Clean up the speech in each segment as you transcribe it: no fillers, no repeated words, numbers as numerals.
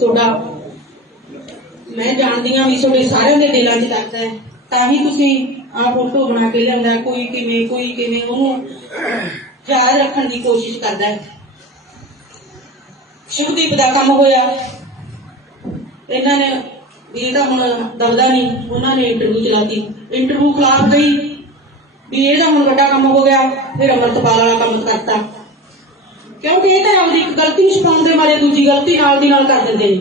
ਤੁਹਾਡਾ मैं जानती हाँ भी ਤੁਹਾਡੇ ਸਾਰਿਆਂ ਦੇ ਦਿਲਾਂ 'ਚ ਦਰਦ है ਤਾਂ ਹੀ ਤੁਸੀਂ ਆ फोटो बना के लिया कोई किवें ਉਹਨੂੰ याद रखने की कोशिश करता है। शुभदीप का काम होया इन्होंने भी हम दबदा नहीं उन्होंने इंटरव्यू चलाती इंटरव्यू खिलाफ गई भी ये हम बड़ा काम हो गया फिर अमृतपाल वाला काम करता क्योंकि ये तो आपकी गलती छुपाने के मारे दूजी गलती नाल दी नाल कर देते हैं।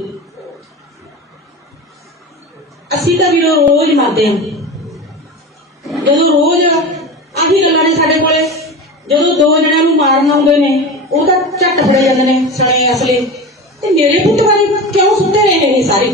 असी तो भी रोज मरते हैं जो रोज आही गल्लां ने साडे कोले जो दो जणियां नूं मारन आउंदे ने ਉਹ ਤਾਂ ਝੱਟ ਫੜੇ ਜਾਂਦੇ ਨੇ ਸਣੇ ਅਸਲੇ ਤੇ ਮੇਰੇ ਪੁੱਤ ਬਾਰੇ ਕਿਉਂ ਸੁੱਤੇ ਰਹੇ ਨੇ ਸਾਰੇ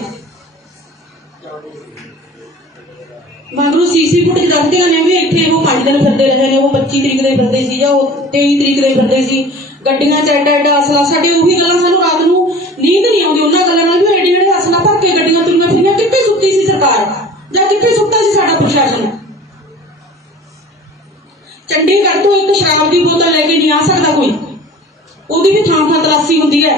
ਮਗਰੋਂ ਸੀਸੀ ਫੁਟੇਜ ਦੱਸਦੀਆਂ ਨੇ ਵੀ ਇੱਥੇ ਉਹ 5 ਦਿਨ ਫਿਰਦੇ ਰਹੇ ਨੇ ਉਹ 25 ਤਰੀਕ ਦੇ ਫਿਰਦੇ ਸੀ ਜਾਂ ਉਹ 23 ਤਰੀਕ ਦੇ ਫਿਰਦੇ ਸੀ ਗੱਡੀਆਂ 'ਚ ਐਡਾ ਅਸਲਾ ਸਾਡੇ ਉਹੀ ਗੱਲਾਂ ਸਾਨੂੰ ਰਾਤ ਨੂੰ ਨੀਂਦ ਨਹੀਂ ਆਉਂਦੀ ਉਹਨਾਂ ਗੱਲਾਂ ਨਾਲ ਵੀ ਐਡੇ ਅਸਲਾ ਭਰ ਕੇ ਗੱਡੀਆਂ ਤੁਰੀਆਂ ਫਿਰੀਆਂ ਕਿੱਥੇ ਸੁੱਤੀ ਸੀ ਸਰਕਾਰ ਜਾਂ ਕਿੱਥੇ ਸੁੱਤਾ ਸੀ ਸਾਡਾ ਪ੍ਰਸ਼ਾਸਨ। ਚੰਡੀਗੜ੍ਹ ਤੋਂ ਇੱਕ ਸ਼ਰਾਬ ਦੀ ਬੋਤਲ ਲੈ ਕੇ ਨਹੀਂ ਆ ਸਕਦਾ ਕੋਈ ਉਹਦੀ ਵੀ ਥਾਂ ਥਾਂ ਤਲਾਸ਼ੀ ਹੁੰਦੀ ਹੈ।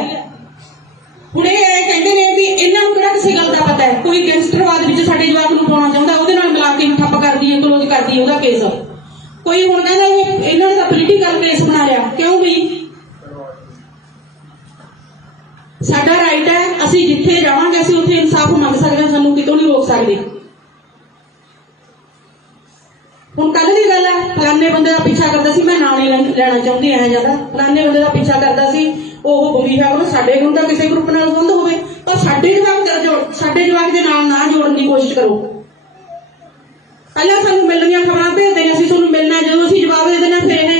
ਹੁਣ ਇਹ ਕਹਿੰਦੇ ਨੇ ਵੀ ਇਹਨਾਂ ਨੂੰ ਕਿਹੜਾ ਕਿਸੇ ਗੱਲ ਦਾ ਪਤਾ ਹੈ ਕੋਈ ਗੈਂਗਸਟਰਵਾਦ ਵਿੱਚ ਸਾਡੇ ਜਵਾਕ ਨੂੰ ਪਾਉਣਾ ਚਾਹੁੰਦਾ ਉਹਦੇ ਨਾਲ ਮਿਲਾ ਕੇ ਠੱਪ ਕਰਦੀ ਹੈ ਕਲੋਜ਼ ਕਰਦੀ ਹੈ ਉਹਦਾ ਕੇਸ ਕੋਈ ਹੁਣ ਕਹਿੰਦਾ ਇਹਨਾਂ ਨੇ ਤਾਂ ਪੋਲੀਟੀਕਲ ਕੇਸ ਬਣਾ ਲਿਆ ਕਿਉਂ ਬਈ ਸਾਡਾ ਰਾਈਟ ਹੈ ਅਸੀਂ ਜਿੱਥੇ ਜਾਵਾਂਗੇ ਅਸੀਂ ਉੱਥੇ ਇਨਸਾਫ ਮੰਗ ਸਕਦੇ ਹਾਂ ਸਾਨੂੰ ਕਿਤੋਂ ਨਹੀਂ ਰੋਕ ਸਕਦੇ। ਹੁਣ ਕੱਲ ਦੀ ਗੱਲ ਹੈ ਫਲਾਣੇ ਬੰਦੇ ਦਾ ਪਿੱਛਾ ਕਰਦਾ ਸੀ मैं ਨਾਂ नहीं ਲੈਣਾ ਚਾਹੁੰਦੀ ਐ ਜਿਆਦਾ ਫਲਾਣੇ ਬੰਦੇ ਦਾ ਪਿੱਛਾ ਕਰਦਾ ਸੀ ਉਹ ਬੁਰੀਹਾ ਉਹ ਸਾਡੇ ਨੂੰ ਤਾਂ ਕਿਸੇ ਗਰੁੱਪ ਨਾਲ ਸੰਬੰਧ ਹੋਵੇ ਪਰ ਸਾਡੇ ਜਵਾਕ ਦੇ ਨਾਲ ਨਾ ਜੋੜਨ ਦੀ ਕੋਸ਼ਿਸ਼ ਕਰੋ। ਪਹਿਲਾਂ ਸਾਨੂੰ ਮਿਲਣੀਆਂ ਖਬਰਾਂ ਭੇਜਦੇ ਨੇ ਅਸੀਂ ਤੁਹਾਨੂੰ ਮਿਲਣਾ ਜਦੋਂ ਅਸੀਂ ਜਵਾਬ ਦੇ ਦੇਣਾ ਫਿਰ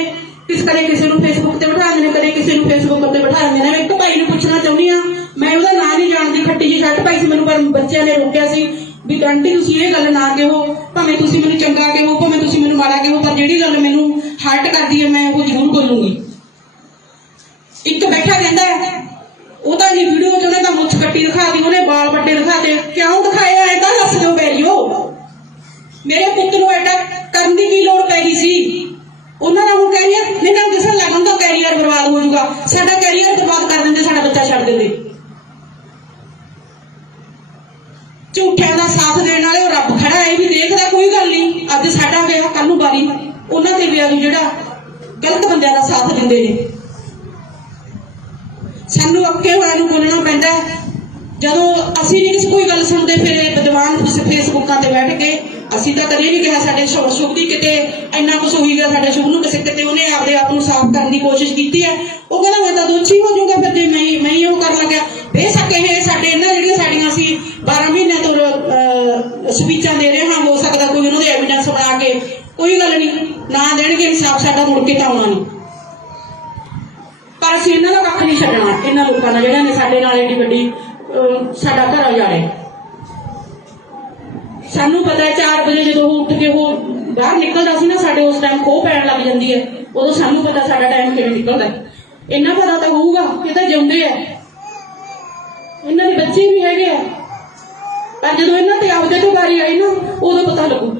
ਇਹ ਕਦੇ ਕਿਸੇ ਨੂੰ ਫੇਸਬੁੱਕ ਤੇ ਬਿਠਾ ਦਿੰਦੇ ਨੇ ਕਦੇ ਕਿਸੇ ਨੂੰ ਫੇਸਬੁੱਕ ਤੇ ਬਿਠਾ ਦਿੰਦੇ ਨੇ। ਇੱਕ ਭਾਈ ਨੂੰ ਪੁੱਛਣਾ ਚਾਹੁੰਦੀ ਆ ਮੈਂ ਉਹਦਾ ਨਾਂ ਨਹੀਂ ਜਾਣਦੀ ਖੱਟੀ ਜਿਹੀ ਸ਼ਰਟ ਪਾਈ ਸੀ ਮੈਨੂੰ ਪਰ ਬੱਚਿਆਂ ਨੇ ਰੋਕਿਆ ਸੀ ਵੀ ਆਂਟੀ ਤੁਸੀਂ ਇਹ ਗੱਲ ਨਾ ਕਹੋ ਭਾਵੇਂ ਤੁਸੀਂ ਮੈਨੂੰ ਚੰਗਾ ਕਹੋ ਭਾਵੇਂ ਤੁਸੀਂ ਮੈਨੂੰ ਮਾੜਾ ਕਹੋ ਪਰ ਜਿਹੜੀ ਗੱਲ ਮੈਨੂੰ ਹਰਟ ਕਰਦੀ ਹੈ ਮੈਂ ਉਹ ਜ਼ਰੂਰ ਬੋਲੂੰਗੀ। ਇੱਕ ਬੈਠਾ ਕਹਿੰਦਾ ਉਹਦਾ ਜੀ ਵੀਡੀਓ ਚ ਉਹਨੇ ਤਾਂ ਮੁੱਛ ਕੱਟੀ ਦਿਖਾਤੀ ਉਹਨੇ ਵਾਲ ਵੱਡੇ ਦਿਖਾਤੇ ਕਿਉਂ ਦਿਖਾਇਆ ਇਹ ਤਾਂ ਦੱਸ ਦਿਓ ਪੈਰੀਓ ਮੇਰੇ ਪੁੱਤ ਨੂੰ ਐਡਾ ਕਰਨ ਦੀ ਕੀ ਲੋੜ ਪੈ ਗਈ ਸੀ ਉਹਨਾਂ ਦਾ ਹੁਣ ਕੈਰੀਅਰ ਇਹਨਾਂ ਨੂੰ ਦਿਸਣ ਲੱਗ ਹੁੰਦਾ ਕੈਰੀਅਰ ਬਰਬਾਦ ਹੋ ਜਾਊਗਾ ਸਾਡਾ ਕੈਰੀਅਰ ਬਰਬਾਦ ਕਰ ਦਿੰਦੇ ਸਾਡਾ ਬੱਚਾ ਛੱਡ ਦਿੰਦੇ। ਝੂਠਿਆਂ ਦਾ ਸਾਥ ਦੇਣ ਵਾਲੇ ਉਹ ਰੱਬ ਖੜਾ ਹੈ ਵੀ ਦੇਖਦਾ ਕੋਈ ਗੱਲ ਨਹੀਂ ਅੱਜ ਸਾਡਾ ਗਿਆ ਕੱਲ ਨੂੰ ਬਾਰੀ ਉਹਨਾਂ ਤੇ ਵੀ ਆਜੂ ਜਿਹੜਾ ਗਲਤ ਬੰਦਿਆਂ ਦਾ ਸਾਥ ਦਿੰਦੇ ਨੇ। ਸਾਨੂੰ ਅੱਕੇ ਹੋਇਆ ਨੂੰ ਬੋਲਣਾ ਪੈਂਦਾ ਜਦੋਂ ਅਸੀਂ ਨਹੀਂ ਕਿਸੇ ਕੋਈ ਗੱਲ ਸੁਣਦੇ ਫਿਰ ਵਿਦਵਾਨ ਫੇਸਬੁੱਕਾਂ ਤੇ ਬੈਠ ਕੇ ਅਸੀਂ ਤਾਂ ਕਦੇ ਨਹੀਂ ਕਿਹਾ ਸਾਡੇ ਸ਼ੁਭ ਦੀ ਕਿਤੇ ਇੰਨਾ ਕੁਛ ਹੋਈ ਗਿਆ ਸਾਡੇ ਸ਼ੁਭ ਨੂੰ ਕਿਸੇ ਕਿਤੇ ਉਹਨੇ ਆਪਦੇ ਆਪ ਨੂੰ ਸਾਫ਼ ਕਰਨ ਦੀ ਕੋਸ਼ਿਸ਼ ਕੀਤੀ ਹੈ ਉਹ ਕਹਿੰਦਾ ਮੈਂ ਤਾਂ ਦੋਸ਼ੀ ਹੋ ਜਾਊਗਾ ਫਿਰ ਜੇ ਮੈਂ ਹੀ ਉਹ ਕਰਨ ਲੱਗਿਆ ਬੇਸ਼ੱਕ ਇਹ ਸਾਡੇ ਇਹਨਾਂ ਜਿਹੜੀਆਂ ਸਾਡੀਆਂ ਅਸੀਂ 12 ਮਹੀਨਿਆਂ ਤੋਂ ਸਪੀਚਾਂ ਦੇ ਰਹੇ ਹਾਂ ਹੋ ਸਕਦਾ ਕੋਈ ਉਹਨਾਂ ਦੇ ਐਵੀਡੈਂਸ ਬਣਾ ਕੇ ਕੋਈ ਗੱਲ ਨਹੀਂ ਨਾ ਦੇਣਗੇ ਇਨਸਾਫ ਸਾਡਾ ਮੁੜ ਕੇ ਤਾਂ ਆਉਣਾ ਨਹੀਂ ਪਰ ਅਸੀਂ ਇਹਨਾਂ ਦਾ ਕੱਖ ਨਹੀਂ ਛੱਡਣਾ ਇਹਨਾਂ ਲੋਕਾਂ ਦਾ ਜਿਹੜਿਆਂ ਨੇ ਸਾਡੇ ਨਾਲ ਏਡੀ ਵੱਡੀ ਸਾਡਾ ਘਰ ਉਜਾੜਿਆ। ਸਾਨੂੰ ਪਤਾ ਹੈ 4 ਵਜੇ ਜਦੋਂ ਉੱਠ ਕੇ ਉਹ ਬਾਹਰ ਨਿਕਲਦਾ ਸੀ ਨਾ ਸਾਡੇ ਉਸ ਟਾਈਮ ਖੋਹ ਪੈਣ ਲੱਗ ਜਾਂਦੀ ਹੈ ਉਦੋਂ ਸਾਨੂੰ ਪਤਾ ਸਾਡਾ ਟਾਈਮ ਕਿਵੇਂ ਨਿਕਲਦਾ ਇੰਨਾ ਪਤਾ ਤਾਂ ਹੋਊਗਾ ਕਿ ਤਾਂ ਜਿਉਂਦੇ ਆ ਇਹਨਾਂ ਦੇ ਬੱਚੇ ਵੀ ਹੈਗੇ ਆ ਪਰ ਜਦੋਂ ਇਹਨਾਂ ਤੇ ਆਪਦੇ ਤੋਂ ਵਾਰੀ ਆਈ ਨਾ ਉਦੋਂ ਪਤਾ ਲੱਗੂ।